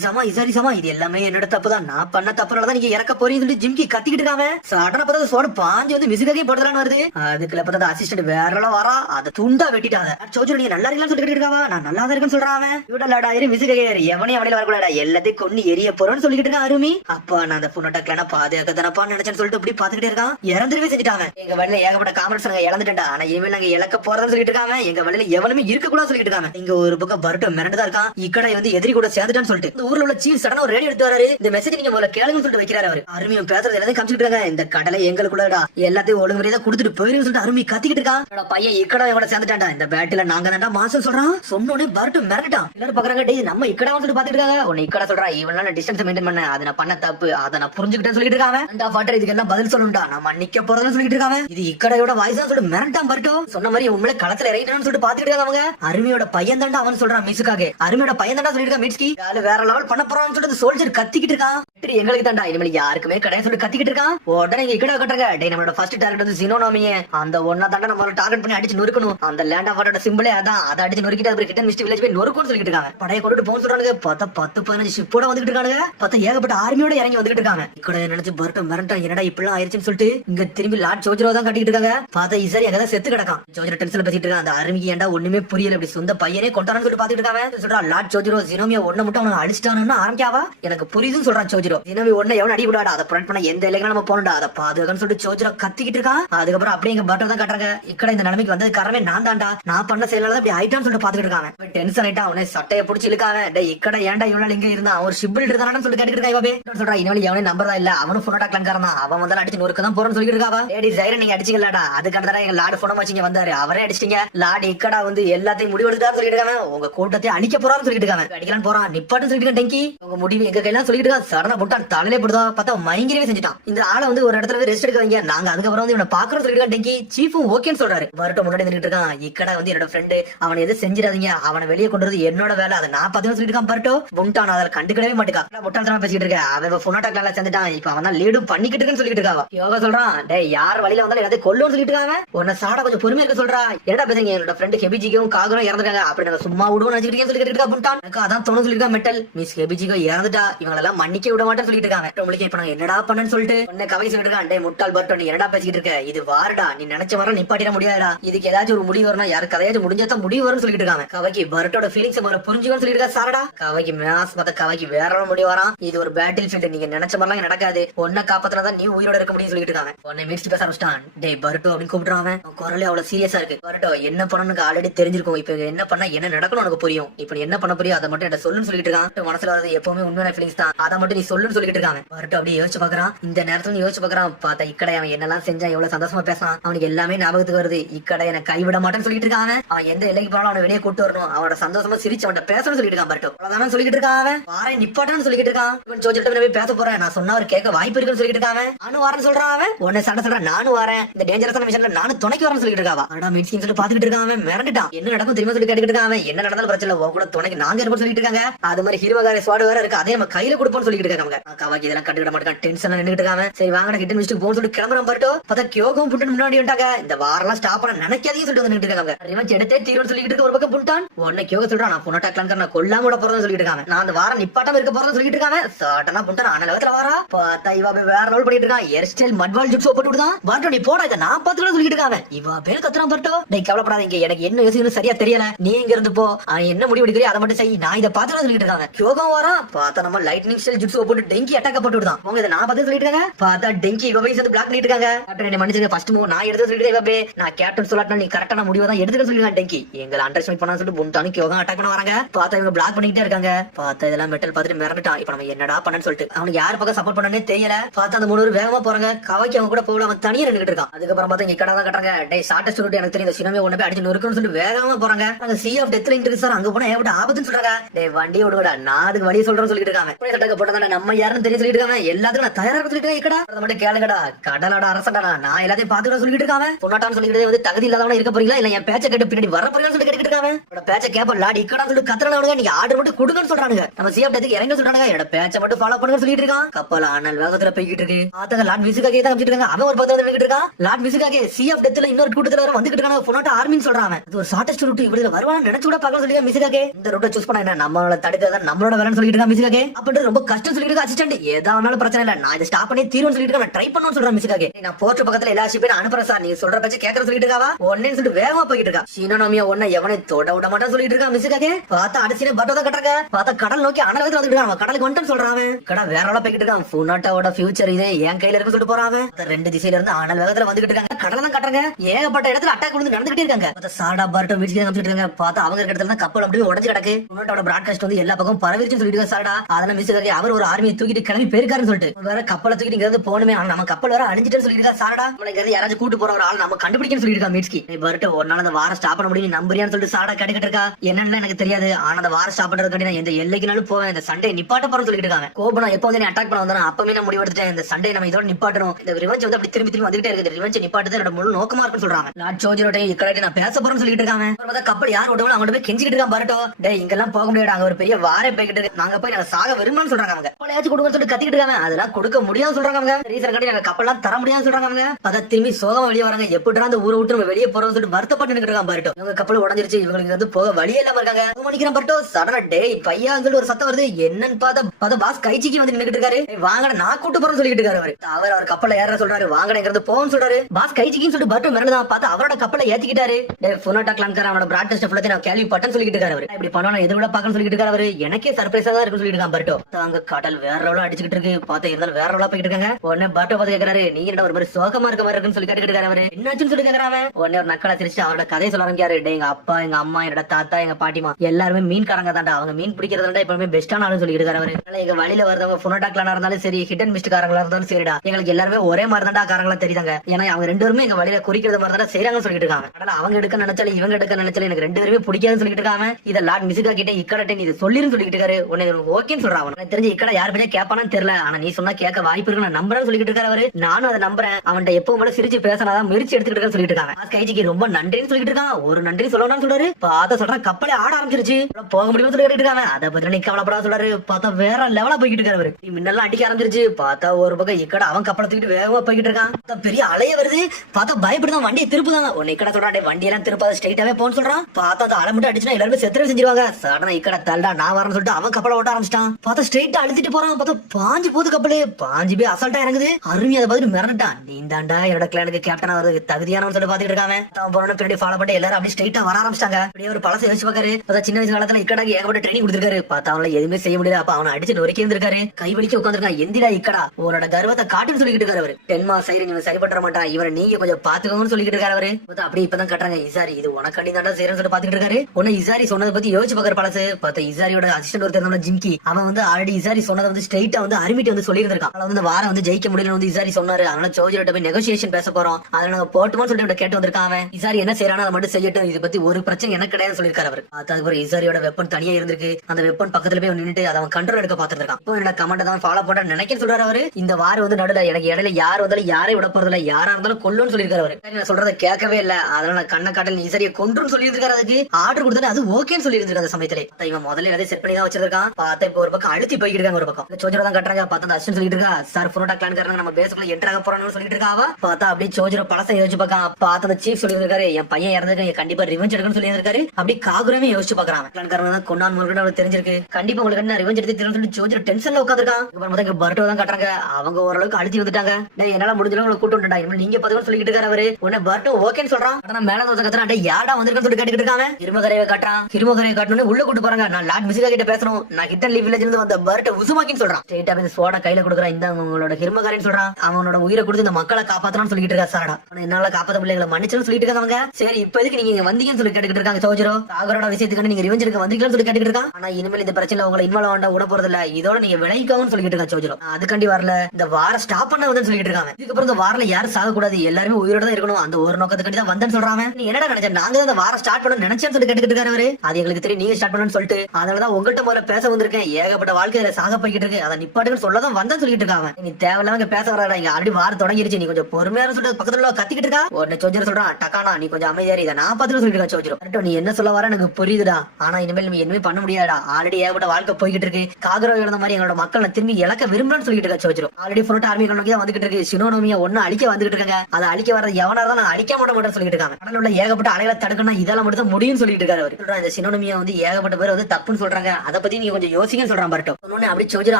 சமா இது எல்லாமே என்னோட தப்பு தான். நான் பண்ண தப்புனாலதான் நீங்க இறக்க போறீங்கன்னு சொல்லி ஜிம்கி கத்திக்கிட்டு இருக்காங்க. சடனா பார்த்தா சோட பாஞ்சு வந்து மியூசிக்காக போடுறான்னு வருது. அதுக்குள்ள பார்த்தா அசிஸ்டன்ட் வேற வரா. அதை துண்டா வெட்டிட்டாங்க. சோச்சு நீங்க நல்லா இருக்கலாம்னு சொல்லிட்டு இருக்காவா. நான் நல்லா தான் இருக்கேன்னு சொல்றான். இவடலாடாயிரு மியூசிக்காக எவனையும் அவனையில வரக்கூடாடா. எல்லாத்தையும் கொண்டு எரிய போறோம்னு சொல்லிட்டு இருக்கான். அருமி அப்பா நான் அந்த புனட்டா கிளான பாதுகாக்க தானப்பா நினைச்சேன்னு சொல்லிட்டு இப்படி பாத்துக்கிட்டே இருக்கான். இறந்துருவே செஞ்சுட்டாங்க. எங்க வழியில ஏகப்பட்ட காமெண்ட்ஸ் நாங்க இழந்துட்டா. ஆனா இனிமேல் நாங்க இழக்க போறதுன்னு சொல்லிட்டு இருக்காங்க. எங்க வழியில எவனுமே இருக்க கூட சொல்லிட்டு இருக்காங்க. இங்க ஒரு பக்கம் பர்ட்டோ மிரண்டுதான் இருக்கான். இக்கடை வந்து எதிரி கூட சேர்ந்துட்டான்னு சொல்லிட்டு இந்த ஊர்ல உள்ள சீஃப் சடனா ஒரு ரேடியோ எடுத்து வராரு. இந்த மெசேஜ் நீங்க முதல்ல கேளுங்கன்னு சொல்லிட்டு வைக்கிறாரு. அவரு அருமையும் பேசுறது எல்லாத்தையும் காமிச்சிட்டு இருக்காங்க. இந்த கடலை எங்களுக்குள்ளடா எல்லாத்தையும் ஒழுங்கு முறையா கொடுத்துட்டு போயிருன்னு சொல்லிட்டு அருமை கத்திக்கிட்டு இருக்கான். என்னோட பையன் இக்கடா கூட சேர்ந்துட்டான்டா. இந்த பேட்டில நாங்க தான்டா மாசம் சொல்றான். சொன்னோடனே பர்ட்டோ மிரட்டான். எல்லாரும் பாக்குறாங்க டேய் நம்ம இக்கடா சொல்லிட்டு பாத்துட்டு இருக்காங்க. உன்னை இக்கடா சொல்றான். இவனால டிஸ்டன்ஸ் மெயின்டைன் பண்ண அதை நான் பண்ண தப்பு. அதை நான் புரிஞ்சுக்கிட்டேன்னு சொல்லிட்டு இருக்காங்க. அந்த ஃபாட்டர் இதுக்கு எல்லாம் பதில் சொல்லணும்டா. நம்ம நிக்க போறதுன்னு சொல்லிட்டு இருக்காங்க. இது இக்கடையோட வாய்ஸ் தான் சொல்லிட்டு மிரட்டான். பர்ட்டோ சொன்ன மாதிரி உண்மையில களத்துல இறங்கிட்டான்னு சொல்லிட்டு பாத்துட்டு இருக்காங்க. அருமையோட பையன் தான்டா அவன் சொல்றான். மிஸ்ஸுக்காக அருமையோட பையன் தான்டா சொல்லிட்டு இருக்கான். மிட்ஸ்கி வேற லெவல் பண்ண போறான்னு சொல்லிட்டு சோல்ஜர் கத்திக்கிட்டு இருக்கான். வெற்றி எங்களுக்கு தாண்டா, இனிமேல் யாருக்குமே கிடையாது சொல்லி கத்திக்கிட்டு இருக்கான். உடனே இங்க இக்கட கட்டுறாங்க. டே நம்மளோட ஃபர்ஸ்ட் டார்கெட் வந்து சினோனாமியே, அந்த ஒன்னா தாண்டா நம்ம டார்கெட் பண்ணி அடிச்சு நொறுக்கணும். அந்த லேண்ட் ஆஃப் வாட்டரோட சிம்பிளே அதான். அதை அடிச்சு நொறுக்கிட்டு அப்புறம் கிட்டன் மிஸ்ட் வில்லேஜ் போய் நொறுக்குன்னு சொல்லிட்டு இருக்காங்க. படையை கொண்டு போக சொல்றாங்க. பார்த்தா 10-15 ஷிப்போட வந்துட்டு இருக்காங்க. பார்த்தா ஏகப்பட்ட ஆர்மியோட இறங்கி வந்துட்டு இருக்காங்க. இக்கட நினைச்சு பர்ட்ட மிரண்டா, என்னடா இப்படிலாம் ஆயிருச்சுன்னு சொல்லிட்டு இங்க திரும்பி லார்ட் ஜோஜரோ தான் கட்டிட்டு இருக்காங்க. பார்த்தா இசரி அங்கதான் செத்து கிடக்கான். ஜோஜரோ டென்ஷன்ல பேசிட்டு இருக்கான். அந்த ஆர்மிக்கு ஏன்டா ஒண்ணுமே புரியல, அப்படி சொந்த பையனே கொண்டான்னு சொல்லிட்டு பாத்துட்டு இருக்காங்க. சொல்றா லார்ட் ஜோஜரோ ஜினோமியா ஒண்ணு மட்டும் அவனை அடிச்சிட்டானு ஆரம்பிக்காவா, எனக்கு புரியுதுன்னு சொல்றான் ஜோஜரோ. ஜினோமி ஒண்ணு எவன் அடிபடாடா, அதை ப்ரொடெக்ட் பண்ண எந்த இலைக்கு நம்ம போனடா, அதை பாதுகான்னு சொல்லிட்டு ஜோஜரோ கத்திக்கிட்டு இருக்கான். அதுக்கப்புறம் அப்படியே எங்க பர்ட்ட தான் கட்டுறாங்க. இக்கட இந்த நிலைமைக்கு வந்தது காரணமே நான் தான்டா, நான் பண்ண செயலால அப்படி ஆயிட்டான்னு சொல்லிட்டு பாத்துக்கிட்டு இருக்காங்க. டென்ஷன் ஆயிட்டா அவனை சட்டையை பிடிச்சி இழுக்காங்க. இக்கட ஏன்டா இவனால இங்க இருந்தா அவர் ஷிப்பில் இருந்தான்னு சொல்லிட்டு கேட்டுக்கிட்டு இருக்காங்க. சொல்றா இனிமேல் எவனே நம்பறதா இல்ல, அவனும் போனோட்டா கிளங்காரன் தான், அவன் வந்து அடிச்சு நொறுக்க தான் போறன்னு சொல்லிட்டு இருக்காவா. லேடி ஜைரன் நீங்க அடிச்சீங்களாடா, அதுக்கான எங்க லார்டு போன வச்சிங்க வந்தாரு, அவரே அடிச்சிட்டீங்க. லார்டு இக்கடா வந்து எல்லாத்தையும் முடிவெடுத்தாரு சொல்லிட்டு இருக்காங்க. உங்க கூட்டத்தை அழிக்க போறான்னு சொல்லிட்டு இருக்காங்க. அடிக்கலாம் போறான் நிப்பாட்டு சொல்லிட்டு இருக்கான். டெங்கி உங்க முடிவு எங்க கையெல்லாம் சொல்லிட்டு இருக்கான். சடனா போட்டான் தலையிலே போடுதா பார்த்தா மயங்கரவே செஞ்சுட்டான். இந்த ஆளை வந்து ஒரு இடத்துல ரெஸ்ட் எடுக்க வைங்க, நாங்க அதுக்கப்புறம் வந்து இவனை பாக்குறோம் சொல்லிட்டு இருக்கான். டெங்கி சீஃபும் ஓகேன்னு சொல்றாரு. வரட்டும் முன்னாடி நின்றுட்டு இருக்கான். இக்கடா வந்து என்னோட ஃப்ரெண்டு, அவனை எது செஞ்சிடாதீங்க, அவனை வெளியே கொண்டு வரது என்னோட வேலை, அதை நான் பாத்து சொல்லிட்டு இருக்கான். பரட்டோ புண்டான் அதில் கண்டுக்கிடவே மாட்டேக்கா. முட்டாள்தனமா பேசிட்டு இருக்க. அவன் புனோட்டா கிளால சேர்ந்துட்டான். இப்ப அவன் தான் லீடும் பண்ணிக்கிட்டு இருக்குன்னு சொல்லிட்டு இருக்காவா. யோகா சொல்றான், டே யார் வழியில வந்தாலும் எல்லாத்தையும் கொல்லுன்னு சொல்லிட்டு இருக்காங்க. உன்னை சாட கொஞ்சம் பொறுமையா இருக்க சொல்றா. என்னடா பேசுங்க, என்னோட ஃப்ரெண்டு ஹெபிஜிக்கும் காகரும் இறந்துட்டாங்க, அப்படி நாங்க சும்மா விடுவோம் நினைச்சிட்டு சொல்லிட்டு இருக்கா புண்டான். எனக்கு அதான் தோணு சொல்லிட்டு இருக்கா மெட்டல். மிஸ் ஹெபிஜிகோ இறந்துட்டா, இவங்க எல்லாம் மன்னிக்க விட மாட்டேன்னு சொல்லிட்டு இருக்காங்க. உங்களுக்கு இப்ப நான் என்னடா பண்ணன்னு சொல்லிட்டு உன்னை கவை சொல்லிட்டு இருக்கான். டே முட்டாள் பர்ட்டோ நீ என்னடா பேசிட்டு இருக்க, இது வாருடா, நீ நினைச்ச வர நிப்பாட்டிட முடியாதுடா, இதுக்கு ஏதாச்சும் ஒரு முடிவு வரணும், யாருக்கு கதையாச்சும் முடிஞ்சாதான் முடிவு வரும்னு சொல்லிட்டு இருக்காங்க. கவைக்கு பர்ட்டோட ஃபீலிங்ஸ் புரிஞ்சுக்கணும்னு சொல்லிட்டு இருக்கா சாரடா. கவைக்கு மேஸ் பார்த்தா கவைக்கு வேற முடிவு வரான். இது ஒரு பேட்டில் ஃபீல்டு, நீங்க நினைச்ச மாதிரிலாம் நடக்காது, ஒன்ன காப்பாத்தினாதான் நீ உயிரோட இருக்க முடியும் சொல்லிட்டு இருக்காங்க. உன்னை மிக்ஸ் பேச ஆரம்பிச்சிட்டான். டே பர்ட்டோ அப்படின்னு கூப்பிடுறான். குரலே அவ்வளவு சீரியஸா இருக்கு. பர்ட்டோ என்ன பண்ணணும்னு ஆல்ரெடி தெரிஞ்சிருக்கும், இப்ப என்ன பண்ணா என்ன நடக்கணும் உனக்கு புரியும், இப்ப என்ன பண்ண புரியும் அதை மட்டும் என்ன சொல்லுன்னு சொல்லிட்டு இருக்கான். மனசுல வரது எப்பவுமே உண்மையான ஃபீலிங்ஸ் தான், அதை மட்டும் நீ சொல்லுன்னு சொல்லிட்டு இருக்காங்க. பர்ட்டோ அப்படியே யோசிச்சு பாக்குறான். இந்த நேரத்துல யோசிச்சு பாக்குறான். பார்த்தா இக்கடை அவன் என்னெல்லாம் செஞ்சா எவ்வளவு சந்தோஷமா பேசான், அவனுக்கு எல்லாமே ஞாபகத்துக்கு வருது. இக்கடை என்ன கைவிட மாட்டேன்னு சொல்லிட்டு இருக்காங்க. அவன் எந்த எல்லைக்கு போனாலும் அவனை வெளியே கூட்டு வரணும், அவனோட சந்தோஷமா சிரிச்சு அவன் பேசணும்னு சொல்லிட்டு இருக்கான். பர்ட்டோ அவ்வளவுதான் சொல்லிட்டு இருக்கான். வாரேன் நிப்பாட்டான்னு சொல்லிட்டு இருக்கான். ஜோஜிட்ட போய் பேச போறேன், நான் சொன்னா அவர் கேட்க வாய்ப்பு இருக்குன்னு சொல்லிட்டு இருக்காங்க. நானும் வரேன்னு சொல்றான். அவன் உன்னை சண்டை சொல்றான், நானும் வரேன், இந்த டேஞ்சரஸான மிஷன்ல நானும் துணைக்கு வரேன்னு சொல்லிட்டு இருக்காவா. ஆனா மிட்ஸ்கின்னு சொல்லி பாத்துக்கிட்டு இருக்கான். அவன் மிரண்டுட்டான். என்ன நடக்கும் தெரியுமா சொல்லி கேட்டுக்கிட்டு இருக்கான். என்ன நடந்தாலும் பிரச்சனை, உன் கூட துணைக்கு நாங்க இருப்போம் சொல்லிட்டு இருக்காங்க. அது மாதிரி ஹீரோகார ஸ்வாட் வேற இருக்கு, அதே நம்ம கையில கொடுப்போம்னு சொல்லிட்டு இருக்காங்க. கவாக்கி இதெல்லாம் கண்டுக்கிட மாட்டான், டென்ஷன்ல நின்னுட்டு இருக்காங்க. சரி வாங்க கிட்ட மிஸ்ட் போன்னு சொல்லி கிளம்புறான். பர்ட்டோ பார்த்தா கியோகம் புண்டன் முன்னாடி வந்துட்டாங்க. இந்த வாரெல்லாம் ஸ்டாப் பண்ண நினைக்காதீங்கன்னு சொல்லிட்டு வந்துட்டு இருக்காங்க. ரிவெஞ்ச் எடுத்தே தீரோன்னு சொல்லிட்டு இருக்க ஒரு பக்கம் புண்டான். உடனே கியோக சொல்றான், நான் புனோட்டா கிளான் நான் கொல்லாம விட போறேன்னு சொல்லிட்டு இருக்காங்க. நான் அந்த வாரம் நிப்பாட்டாம இருக்க போறேன்னு சொல்லிட்டு இருக்காங்க. சாட்டனா புண்டான் ஆன லெவல்ல வாரா. பார்த்தா இவ வேற ரோல் பண்ணிட்டு இருக்கான். ஹேர் ஸ்டைல் மட்வால் ஜுட்ஸ் போட்டு விடுதான். பர்ட்டோ நீ போடா, இத நான் பாத்துக்கலாம் சொல்லிட்டு இருக்காங்க. இவ பேர் கத்துறான். பர்ட்டோ நீ கவலைப்படாதீங்க, எனக்கு என்ன யோசிக்கணும் சரியா தெரியல, நீ இங்க இருந்து போ, என்ன முடிவு எடுக்கிறீ அதை மட்டும் செய், நான் இதை பாத்துக்கலாம் சொல்லிட்டு இருக்காங்க. கியோகம் வாரா. பார்த்தா நம்ம லைட்னிங் ஸ்டைல் ஜுட்ஸ் போட்டு டெங்கி அட்டாக் போட்டு விடுதான். அவங்க இதை நான் பார்த்து சொல்லிட்டு இருக்காங்க. பார்த்தா டெங்கி இவ போய் சேர்ந்து பிளாக் பண்ணிட்டு இருக்காங்க. கேப்டன் என்ன மன்னிச்சுங்க, ஃபர்ஸ்ட் மூவ் நான் எடுத்து சொல்லிட்டு இவ நான் கேப்டன் சொல்லாட்டா நீ கரெக்டான முடிவு தான் எடுத்துக்க சொல்லிருக்காங்க. டெங்கி எங்களை அண்டர்ஸ்டாண்ட் பண்ணா சொல்லிட்டு புண்டானு கியோகம் அட்டாக் பண்ண வராங்க. பார்த்தா இவங்க பிளாக் பண்ணிட்டே இருக்காங்க. பார்த்தா இதெல்லாம் மெட்டல் பார்த்துட்டு மிரண்டுட்டான். இப்ப நம்ம என்னடா பண்ணன்னு சொல்லிட்டு அவனுக்கு யார் பக்கம் சப்போர்ட் பண்ணனே தெரியல. பார்த்தா அந்த 3 வேகமா போறாங்க. கவாக்கி அவங்க கூட போகல, அவன் தனியா நின்னுட்டு இருக்கான். அதுக்கப்புறம் பார்த்தா இங்க கடை தான் கட்டுறாங்க. டே ஷார்ட்டஸ்ட் ரூட் எனக்கு தெரியும், இந்த சினிமா ஒண்ணு போய் அடிச்சு நொறுக்கணும்னு சொல்லிட்டு வேகமா போறாங்க. அங்க சி ஆஃப் டெத்ல இருக்கு சார், அங்க போனா ஏகப்பட்ட ஆபத்துன்னு சொல்றாங்க. டே வண்டியை விடுங்கடா, நான் அதுக்கு வழியை சொல்றேன்னு சொல்லிட்டு இருக்காங்க. கட்டக்க போட்டதான நம்ம யாருன்னு தெரிய சொல்லிட்டு இருக்காங்க. எல்லாத்துக்கும் நான் தயாரா சொல்லிட்டு இருக்கடா, அதை மட்டும் கேளுங்கடா, கடலாட அரசடா, நான் எல்லாத்தையும் பாத்துக்கிறேன் சொல்லிட்டு இருக்காங்க. பொண்ணாட்டான்னு சொல்லிட்டு வந்து தகுதி இல்லாதவனா இருக்க போறீங்களா, இல்ல என் பேச்ச கேட்டு பின்னாடி வர போறீங்கன்னு சொல்லி கேட்டுட்டு இருக்காங்க. என்னோட பேச்ச கேப்ப லாடி இக்கடா சொல்லிட்டு கத்துறானுங்க. நீங்க ஆர்டர் மட்டும் கொடுங்கன்னு சொல்றாங்க. நம்ம சி ஆஃப் டெத்துக்கு இறங்க சொல்றாங்க. என்னோட பேச்ச மட்டும் ஃபாலோ பண்ணுங்க சொல்லிட்டு இருக்கான். கப்பல் ஆனல் வேகத்துல போய்கிட்டு இருக்கு. ஆத்தங்க லாட் விசுகாகே தான் காமிச்சிட்டு இருக்காங்க. அவன் ஒரு பக்கத்துல நின்னுட்டு இருக்கான். லாட் விசுகாகே சி ஆஃப் டெத்ல இன்னொரு கூட்டத்துல வர வந்துட்டு இருக்காங்க. பொண்ணாட்ட ஆர்மின்னு சொல்றாங்க. இது ஒரு ஷார்ட்டஸ்ட் ரூட், இவங்க வருவான்னு நினைச்சு கூட பார்க்கலாம் சொல்லி மிசுகாகே இந்த ரூட்டை சூஸ் பண்ண என்ன நம்மளோட தடுக்கிறதா நம்மளோட வேலைன்னு சொல்லிட்டு இருக்கான். மிசுகாகே அப்படி ரொம்ப கஷ்டம் சொல்லிட்டு இருக்க அசிஸ்டன்ட், ஏதாவது பிரச்சனை இல்ல, நான் இதை ஸ்டாப் பண்ணி தீர்வு சொல்லிட்டு இருக்கேன், ட்ரை பண்ணணும்னு சொல்றேன். மிசுகாகே நான் போர்ட் பக்கத்துல எல்லா ஷிப்பையும் அனுப்புறேன் சார், நீங்க சொல்ற பச்சை கேட்கற சொல்லிட்டு இருக்காவா. ஒன்னு சொல்லிட்டு வேகமா போயிட்டு இருக்கா. சீனோமியா ஒன்ன எவனை தொட விட மாட்டான்னு சொல்லிட்டு இருக்கா. மிசுகாகே பார்த்தா அடிச்சு பட்டோ தான் கட்டுறாங்க. பார்த்தா கடல் நோக்கி அனலகத்துல வந்துட்டு இருக்கான். கடலுக்கு வந்துட்டு சொல்றான். கடை வேற போய்கிட்டு இருக்கான். புனோட்டாவோட ஃபியூச்சர் இது என் கையில இருக்கு சொல்லிட்டு போறாங்க. 2 திசையில இருந்து அனல் வேகத்துல வந்துட்டு இருக்காங்க. கடலை தான் கட்டுறாங்க. ஏகப்பட்ட இடத்துல அட்டாக் வந்து நடந்துகிட்டே இருக்காங்க. சாடா பர்ட்டோ வீட்டுக்கு காமிச்சிட்டு இருக்காங்க. பார்த்தா அவங்க இருக்கிற இடத்துல கப்பல் அப்படியே உடஞ்சு கிடக்கு. புனோட்டாவோட பிராட்காஸ்ட் வந்து எல்லா பக்கம் பரவிருச்சுன்னு சொல்லிட்டு சாடா. அதனால மிசுகாகே அவர் ஒரு ஆர்மியை தூக்கிட்டு கிளம்பி போயிருக்காருன்னு சொல்லிட்டு வேற கப்பலை தூக்கிட்டு இங்க இருந்து போகணுமே, நம்ம கப்பல் வேற அழிஞ்சிட்டேன்னு சொல்லிட்டு சாடா. யாராச்சும் கூட்டு போற ஒரு ஆள் நம்ம கண்டுபிடிக்கணும்னு சொல்லிட்டு மிட்ஸ்கி. பர்ட்டோ ஒரு நாள் அந்த வாரம் ஸ்டாப் பண்ண முடியும் நம்புறியான்னு சொல்லிட்டு சாடா கேட்டுக்கிட்டு இருக்கா. என்னன்னு எனக்கு தெரியாது, ஆனா அந்த வார ஸ்டாப் பண்றதுக்காண்டி நான் எந்த எல்லைக்குனாலும் போவேன், இந்த சண்டே நிப்பாட்ட போறேன்னு சொல்லிட்டு இருக்காங்க. கோபம் எப்போ வந்து அட்டாக் பண்ண வந்தா அப்பவே நான் முடிவெடுத்துட்டேன், இந்த சண்டே நம்ம இதோட நிப்பாட்டணும். இந்த ரிவெஞ்ச் வந்து அப்படி திரும்பி திரும்பி வந்துகிட்டே இருக்கு. ரிவெஞ்ச் நிப்பாட்டது என்னோட முழு நோக்கமா இருக்குன்னு சொல்றாங்க. லார்ட் சோஜரோட இக்கடாட்டி நான் பேச போறேன்னு சொல்லிட்டு இருக்காங்க. பார்த்தா கப்பல் யார் ஓடுவாங்க அவங்க போய் கெஞ்சிக்கிட்டு இருக்கான். பரட்டோ டேய் இங்கெல்லாம் போக முடியாது, அங்க ஒரு பெரிய வாரே போய்கிட்டு இருக்கு, நாங்க போய் நாங்க சாக விரும்புன்னு சொல்றாங்க. அவங்க கப்பலையாச்சும் கொடுங்கன்னு சொல்லிட்டு கத்திக்கிட்டு இருக்காங்க. அதெல்லாம் கொடுக்க முடியாது சொல்றாங்க. அவங்க ரீசன் காட்டி நாங்க கப்பல்லாம் தர முடியாது சொல்றாங்க. அவங்க பார்த்தா திரும்பி சோகம் வெளியே வராங்க. எப்படிடா அந்த ஊரை விட்டு நம்ம வெளியே போறோம்னு சொல்லிட்டு வருத்தப்பட்டு நின்னுட்டு பரட்டோ. இவங்க கப்பல் உடஞ்சிருச்சு, இவங்களுக்கு வந்து போக வழியே இல்லாம இருக்காங்க. நினைக்கிறேன் பரட்டோ சடனா டேய் பையா ஒரு சத்தம் வருது. என்னன்னு பார்த்தா பாஸ் கைச்சிக்கு வந்து நின்னுட்டு இருக்காரு. வாங்க நான் கூட்டு போறேன்னு சொல்லிட்டு இருக்காரு. அவர் கப்பல்ல ஏற சொல்றாரு. வாங்கங்கிறது போன்னு சொல்றாரு. பாஸ் கைச்சிக்கின்னு சொல்லிட்டு பரட்டோ மிரண்டுதான் பார்த்தா அவரோட கப்பலை ஏத்திக்கிட்டாரு. ஃபோனோட்டா கிளான்கார அவனோட பிராட்காஸ்ட் ஃபுல்லா நான் கேள்விப்பட்டேன்னு சொல்லிட்டு இருக்காரு. இப்படி பண்ணா எது கூட பாக்கன்னு சொல்லிட்டு இருக்காரு. எனக்கே சர்ப்ரைஸா தான் இருக்குன்னு சொல்லிட்டு இருக்கான் பரட்டோ. அங்க கடல் வேற லெவலா அடிச்சுக்கிட்டு இருக்கு. பார்த்தா இருந்தாலும் வேற லெவலா போயிட்டு இருக்காங்க. உடனே பரட்டோ பார்த்து கேக்குறாரு, நீ என்ன ஒரு மாதிரி சோகமா இருக்க மாதிரி இருக்குன்னு சொல்லி கேட்டுக்கிட்டு இருக்காரு. என்னாச்சுன்னு சொல்லி கேக்குறாங்க. உடனே ஒரு நக்கலா சிரிச்சு அவரோட கதையை சொல்ல ஆரம்பிக்காரு. எங்க அப்பா எங்க அம்மா என்னோட தாத்தா எங்க பாட்டிமா எல்லாருமே மீன்காரங்க தாண்டா, அவங்க மீன் பிடிக்கிறதா எப்பவுமே பெஸ்டான ஆளுன்னு சொல்லிட்டு இருக்காரு. எங்க வழியில வரவங்க போனோட்டா கிளானா இருந்தாலும் சரி, ஹிட் அண்ட் மிஸ்ட் காரங்களா இருந்தாலும் சரிடா, எங்களுக்கு எல்லாருமே ஒரே மாதிரி தாண்டா காரங்களா தெரியுதாங்க. ஏன்னா அவங்க ரெண்டு பேருமே எங்க வழியில குறிக்கிறது மாதிரி தான் செய்யறாங்கன்னு சொல்லிட்டு இருக்காங்க. ஆனா அவங்க எடுக்க நினைச்சாலும் இவங்க எடுக்க நினைச்சாலும் எனக்கு ரெண்டு பேருமே பிடிக்காதுன்னு சொல்லிட்டு இருக்காங்க. இதை லார்ட் மிசுகா கிட்ட இக்கடட்டை நீ சொல்லிருன்னு சொல்லிட்டு இருக்காரு. உன்னை ஓகேன்னு சொல்றாங்க. எனக்கு தெரிஞ்ச இக்கட யார் பத்தியா கேட்பானு தெரியல, ஆனா நீ சொன்னா கேட்க வாய்ப்பு இருக்கு, நான் நம்புறேன்னு சொல்லிட்டு இருக்காரு. நானும் அதை நம்புறேன். அவன்கிட்ட எப்பவும் போல சிரிச்சு பேசினாதான் மிரிச்சு எடுத்துக்கிட்டு சொல்லிட்டு இருக்காங்க. கைஜிக்கு ரொம்ப நன்றின்னு சொல்லிட்டு இருக்கான். ஒரு நன்றி சொல்லணும்னு சொல்றாரு. பார்த்தா சொல்றான் கப்பலே ஆட ஆரம்பிச்சிருச்சு, போக முடியும்னு சொல்லி கேட்டுட்டு இருக்காங்க. அதை பத்தி நீ கவலைப்படாத சொல்றாரு. பார்த்தா வேற லெவலா போய்கிட்டு இருக்காரு. முன்னெல்லாம் அடிக்க ஆரம்பிச்சிருச்சு. பார்த்தா ஒரு பக்கம் இக்கட அவன் கப்பலை தூக்கிட்டு வேகமா போய்கிட்டு இருக்கான். பெரிய அலைய வருது. பார்த்தா பயப்படுதான், வண்டியை திருப்புதாங்க. உன்னை இக்கட சொல்றான் வண்டி எல்லாம் திருப்பாத ஸ்ட்ரைட்டாவே போன்னு சொல்றான். பார்த்தா அந்த அலை மட்டும் அடிச்சுனா எல்லாருமே செத்துற செஞ்சிருவாங்க. சடனா இக்கட தள்ளா நான் வரேன்னு சொல்லிட்டு அவன் கப்பலை ஓட்ட ஆரம்பிச்சிட்டான். பார்த்தா ஸ்ட்ரைட்டா அழுத்திட்டு போறான். பார்த்தா பாஞ்சு போது கப்பலு பாஞ்சு போய் அசால்ட்டா இறங்குது. அருமையா அதை பார்த்துட்டு மிரண்டான். நீ தாண்டா என்னோட கிளானுக்கு கேப்டனா வருது தகுதியானவன்னு சொல்லி பாத்துட்டு இருக்காங்க. அவன் போன பின்னாடி ஃபாலோ பண்ணி எல்லாரும் அப்படியே ஸ்ட்ரைட்டா வர ஆரம்பிச்சிட்டாங்க. அப்படியே ஒரு பழசை யோசிச்சு பாக்காரு. பார்த்தா சின்ன வயசு காலத்துல இக்கடாக்கு ஏகப்பட்ட ட்ரைனிங் கொடுத்திருக்காரு. பார்த்தா அவனால எதுவுமே செய்ய முடியல. அப்ப அவனை அடிச்சு நொறுக்கி இருந்திருக்காரு. கை வலிக்க உட்காந்துருக்கான். எந்திரா இக்கடா உன்னோட கர்வத்தை காட்டுன்னு சொல்லிட்டு இருக்காரு. அவரு 10 மாசம் சரி இவன் சரிபட்டுற மாட்டான், இவரை நீங்க கொஞ்சம் பாத்துக்கோங்கன்னு சொல்லிட்டு இருக்காரு. அவரு அப்படி இப்பதான் கட்டுறாங்க. இசாரி இது உனக்காண்டி தாண்டா செய்யறேன்னு சொல்லி பாத்துட்டு இருக்காரு. உன்ன இசாரி சொன்னதை பத்தி யோசிச்சு பாக்குற பழசு. பார்த்தா இசாரியோட அசிஸ்டன்ட் ஒருத்தர் ஜிம்கி, அவன் வந்து ஆல்ரெடி இசாரி சொன்னதை வந்து ஸ்ட்ரைட்டா வந்து அருமிட்டு வந்து சொல்லி இருக்கான். அவன் வந்து வாரம் வந்து ஜெயிக்க முடியல வந்து இசாரி சொன்னாரு. அதனால சோஜிரோட போய் நெகோசியேஷன் பேச போறோம், அதனால நாங்க போட்டுமோன்னு சொல்லிட்டு கேட்டு வந்திருக்கான். அவன் இசாரி என்ன செய்யறானோ அதை மட்டும் செய்யட்டும், இதை பத்தி ஒரு பிரச்சனை எனக்கு கிடையாது சொல்லிருக்காரு. அவர் அதுக்கப்புறம் இசாரியோட வெப்பன் தனியா இருந்திருக்கு. அந்த வெப்பன் பக்கத்துல போய் நின்னுட்டு அவன் கண்ட்ரோல் எடுக்க பாத்துட்டு இருக்கான். இப்போ என்னோட கமெண்ட் தான் ஃபாலோ பண்ண நினைக்க சொல்றாரு. அவரு இந்த வாரம் வந்து நடுல எனக்கு இடையில யார் வந்தாலும் யாரை விட போறதில்ல, யாரா இருந்தாலும் கொல்லுன்னு சொல்லிருக்காரு. அவரு நான் சொல்றதை கேட்கவே இல்ல, அதனால நான் கண்ண காட்டல் இசாரியை கொன்றுன்னு சொல்லி இருக்காரு. அதுக்கு ஆர்டர் கொடுத்தாரு, அது ஓகேன்னு சொல்லி இருந்திருக்காரு. அந்த சமயத்திலே இவன் முதல்ல எல்லாத்தையும் செட் பண்ணி தான் வச்சிருக்கான். பார்த்தா இப்போ ஒரு பக்கம் அழுத்தி போய்கிட்டு இருக்காங்க. ஒரு பக்கம் சோஜரோ தான் கட்டுறாங்க. பார்த்தா அந்த அசிஸ்டன்ட் சொல்லிட்டு இருக்கா, சார் போனோட்டா கிளான் காரங்க நம்ம பேஸ்க்குள்ள என்டர் ஆக போறோம்னு சொல்லிட்டு இருக்காவா. பார்த்தா அப்படியே சோஜரோ பழசை யோசிச்சு பார்க்கான். பார்த்தா அந்த சீஃப் சொல்லி இருக்காரு, என் பையன் இறந்திருக்காரு, கண்டிப்பா ரிவெஞ்ச் எடுக்கணும்னு சொல்லி இருக்காரு. அப்படி காகுரமே யோசிச்சு பாக்குறான். கிளான் காரங்க தான் கொண்டான் முருகன் அவருக்கு தெரிஞ்சிருக்கு. கண்டிப்பா உங்களுக்கு என்ன ரிவெஞ்ச் எடுத்து தெரியும் சொல்லி சோஜரோ டென்ஷன்ல உட்காந்துருக்கான். அப்புறம் பர்ட்டோ தான் கட்டுறாங்க. அவங்க ஓரளவுக்கு அழுத்தி வந்துட்டாங்க. என்னால முடிஞ்சளவு உங்களை கூட்டு வந்துட்டா, நீங்க பதிவு சொல்லிட்டு இருக்காரு. அவரு உடனே பர்ட்டோ ஓகேன்னு சொல்றான். ஆனா மேல வந்து கத்துறான், யாடா வந்திருக்கன்னு சொல்லி கேட்டுக்கிட்டு இருக்காங்க. கிருமகரையை காட்டுறான். கிருமகரையை காட்டணும்னு உள்ள கூட்டு போறாங்க. நான் லார்ட் மிசுகா கிட்ட பேசணும், நான் ஹிட்டன் லீவ் வில்லேஜ்ல இருந்து வந்த பர்ட்டோ உசுமாக்கின்னு சொல்றான். ஸ்ட்ரைட்டா போய் சோடா கையில கொடுக்குறான். இந்த உங்களோட கிருமகரைன்னு சொல்றான். அவனோட உயிரை கொடுத்து இந்த மக்களை காப்பாத்தணும்னு சொல்லிட்டு இருக்கா. சாரடா என்னால காப்பாத்த பிள்ளைகளை மன்னிச்சுன்னு சொல்லிட்டு இருக்காங்க. அவங்க சரி இப்ப எதுக்கு நீங்க இங்க வந்தீங்கன்னு சொல்லி கேட்டுக்கிட்டு இருக்காங்க. சோஜரோ சாகரோட விஷயத்துக்கு நீங்க ரிவெஞ்ச் எடுக்க வந்தீங்கன்னு சொல்லி கேட்டுக்கிட்டு இருக்கான். ஆனா இனிமேல் இந்த பிரச்சனை உங்களை இன்வால்வ் ஆண்டா விட போறது இல்ல, இதோட நீங்க விளைவிக்கவும்னு சொல்லிட்டு இருக்காங்க. சோஜரோ அதுக்காண்டி வரல, இந்த வார ஸ்டாப் பண்ண வந்து சொல்லிட்டு இருக்காங்க. இதுக்கப்புறம் இந்த வாரில யாரும் சாக கூடாது, எல்லாருமே உயிரோட தான் இருக்கணும், அந்த ஒரு நோக்கத்துக்காண்டி தான் வந்தேன்னு சொல்றாங்க. நீ என்னடா நினைச்ச, நாங்க தான் இந்த வாரம் ஸ்டார்ட் பண்ண நினைச்சேன்னு சொல்லி கேட்டுக்கிட்டு இருக்காரு. அவரு அது எங்களுக்கு தெரியும் நீங்க ஸ்டார்ட் பண்ணணும்னு சொல்லிட்டு, அதனாலதான் உங்கள்கிட்ட முதல்ல பேச வந்திருக்கேன். ஏகப்பட்ட வாழ்க்கையில சாக போய்கிட்டு இருக்கு, அதை நிப்பாட்டுன்னு சொல்லதான் வந்தேன்னு சொல்லிட்டு இருக்காங்க. நீ தேவையில்லாம பேச வராடா, இங்க ஆல்ரெடி வாரம் தொடங்கிருச்சு, நீ கொஞ்சம் பொறுமையா சொல்லிட்டு பக்கத்துல கத்திக்கிட்டு இருக்கா. உடனே சோஜரோ சொல்றான், டக்கானா நீ கொஞ்சம் அமைதியா இதை நான் பார்த்துட்டு சொல்லிட்டு இருக்கா. சோஜரோ நீ என்ன சொல்ல வர எனக்கு புரியுதுடா, ஆனா இனிமேல் நீ எதுவுமே பண்ண முடியாதா, ஆல்ரெடி ஏகப்பட்ட வாழ்க்கை போய்கிட்டு இருக்கு. காகரோ இருந்த மாதிரி எங்களோட மக்கள் திரும்பி இழக்க விரும்புறேன்னு சொல்லிட்டு இருக்கா. சோஜரோ ஆல்ரெடி ஃபுல்லா ஆர்மி நோக்கி தான் வந்துகிட்டு இருக்கு. சினோனோமியா ஒன்னு அழிக்க வந்துகிட்டு இருக்காங்க. அதை அழிக்க வர எவனா தான் நான் அழிக்க மாட்டேன் சொல்லிட்டு இருக்காங்க. கடல உள்ள ஏகப்பட்ட அலைகளை தடுக்கணும், இதெல்லாம் மட்டும் தான் முடியும்னு சொல்லிட்டு இருக்காரு. அவர் சொல்றான், இந்த சினோனோமியா வந்து ஏகப்பட்ட பேர் வந்து தப்புன்னு சொல்றாங்க, அதை பத்தி நீங்க கொஞ்சம் யோசிங்கன்னு சொல்றான். பரட்டோ ஒன்னு அப்படி சோஜரோ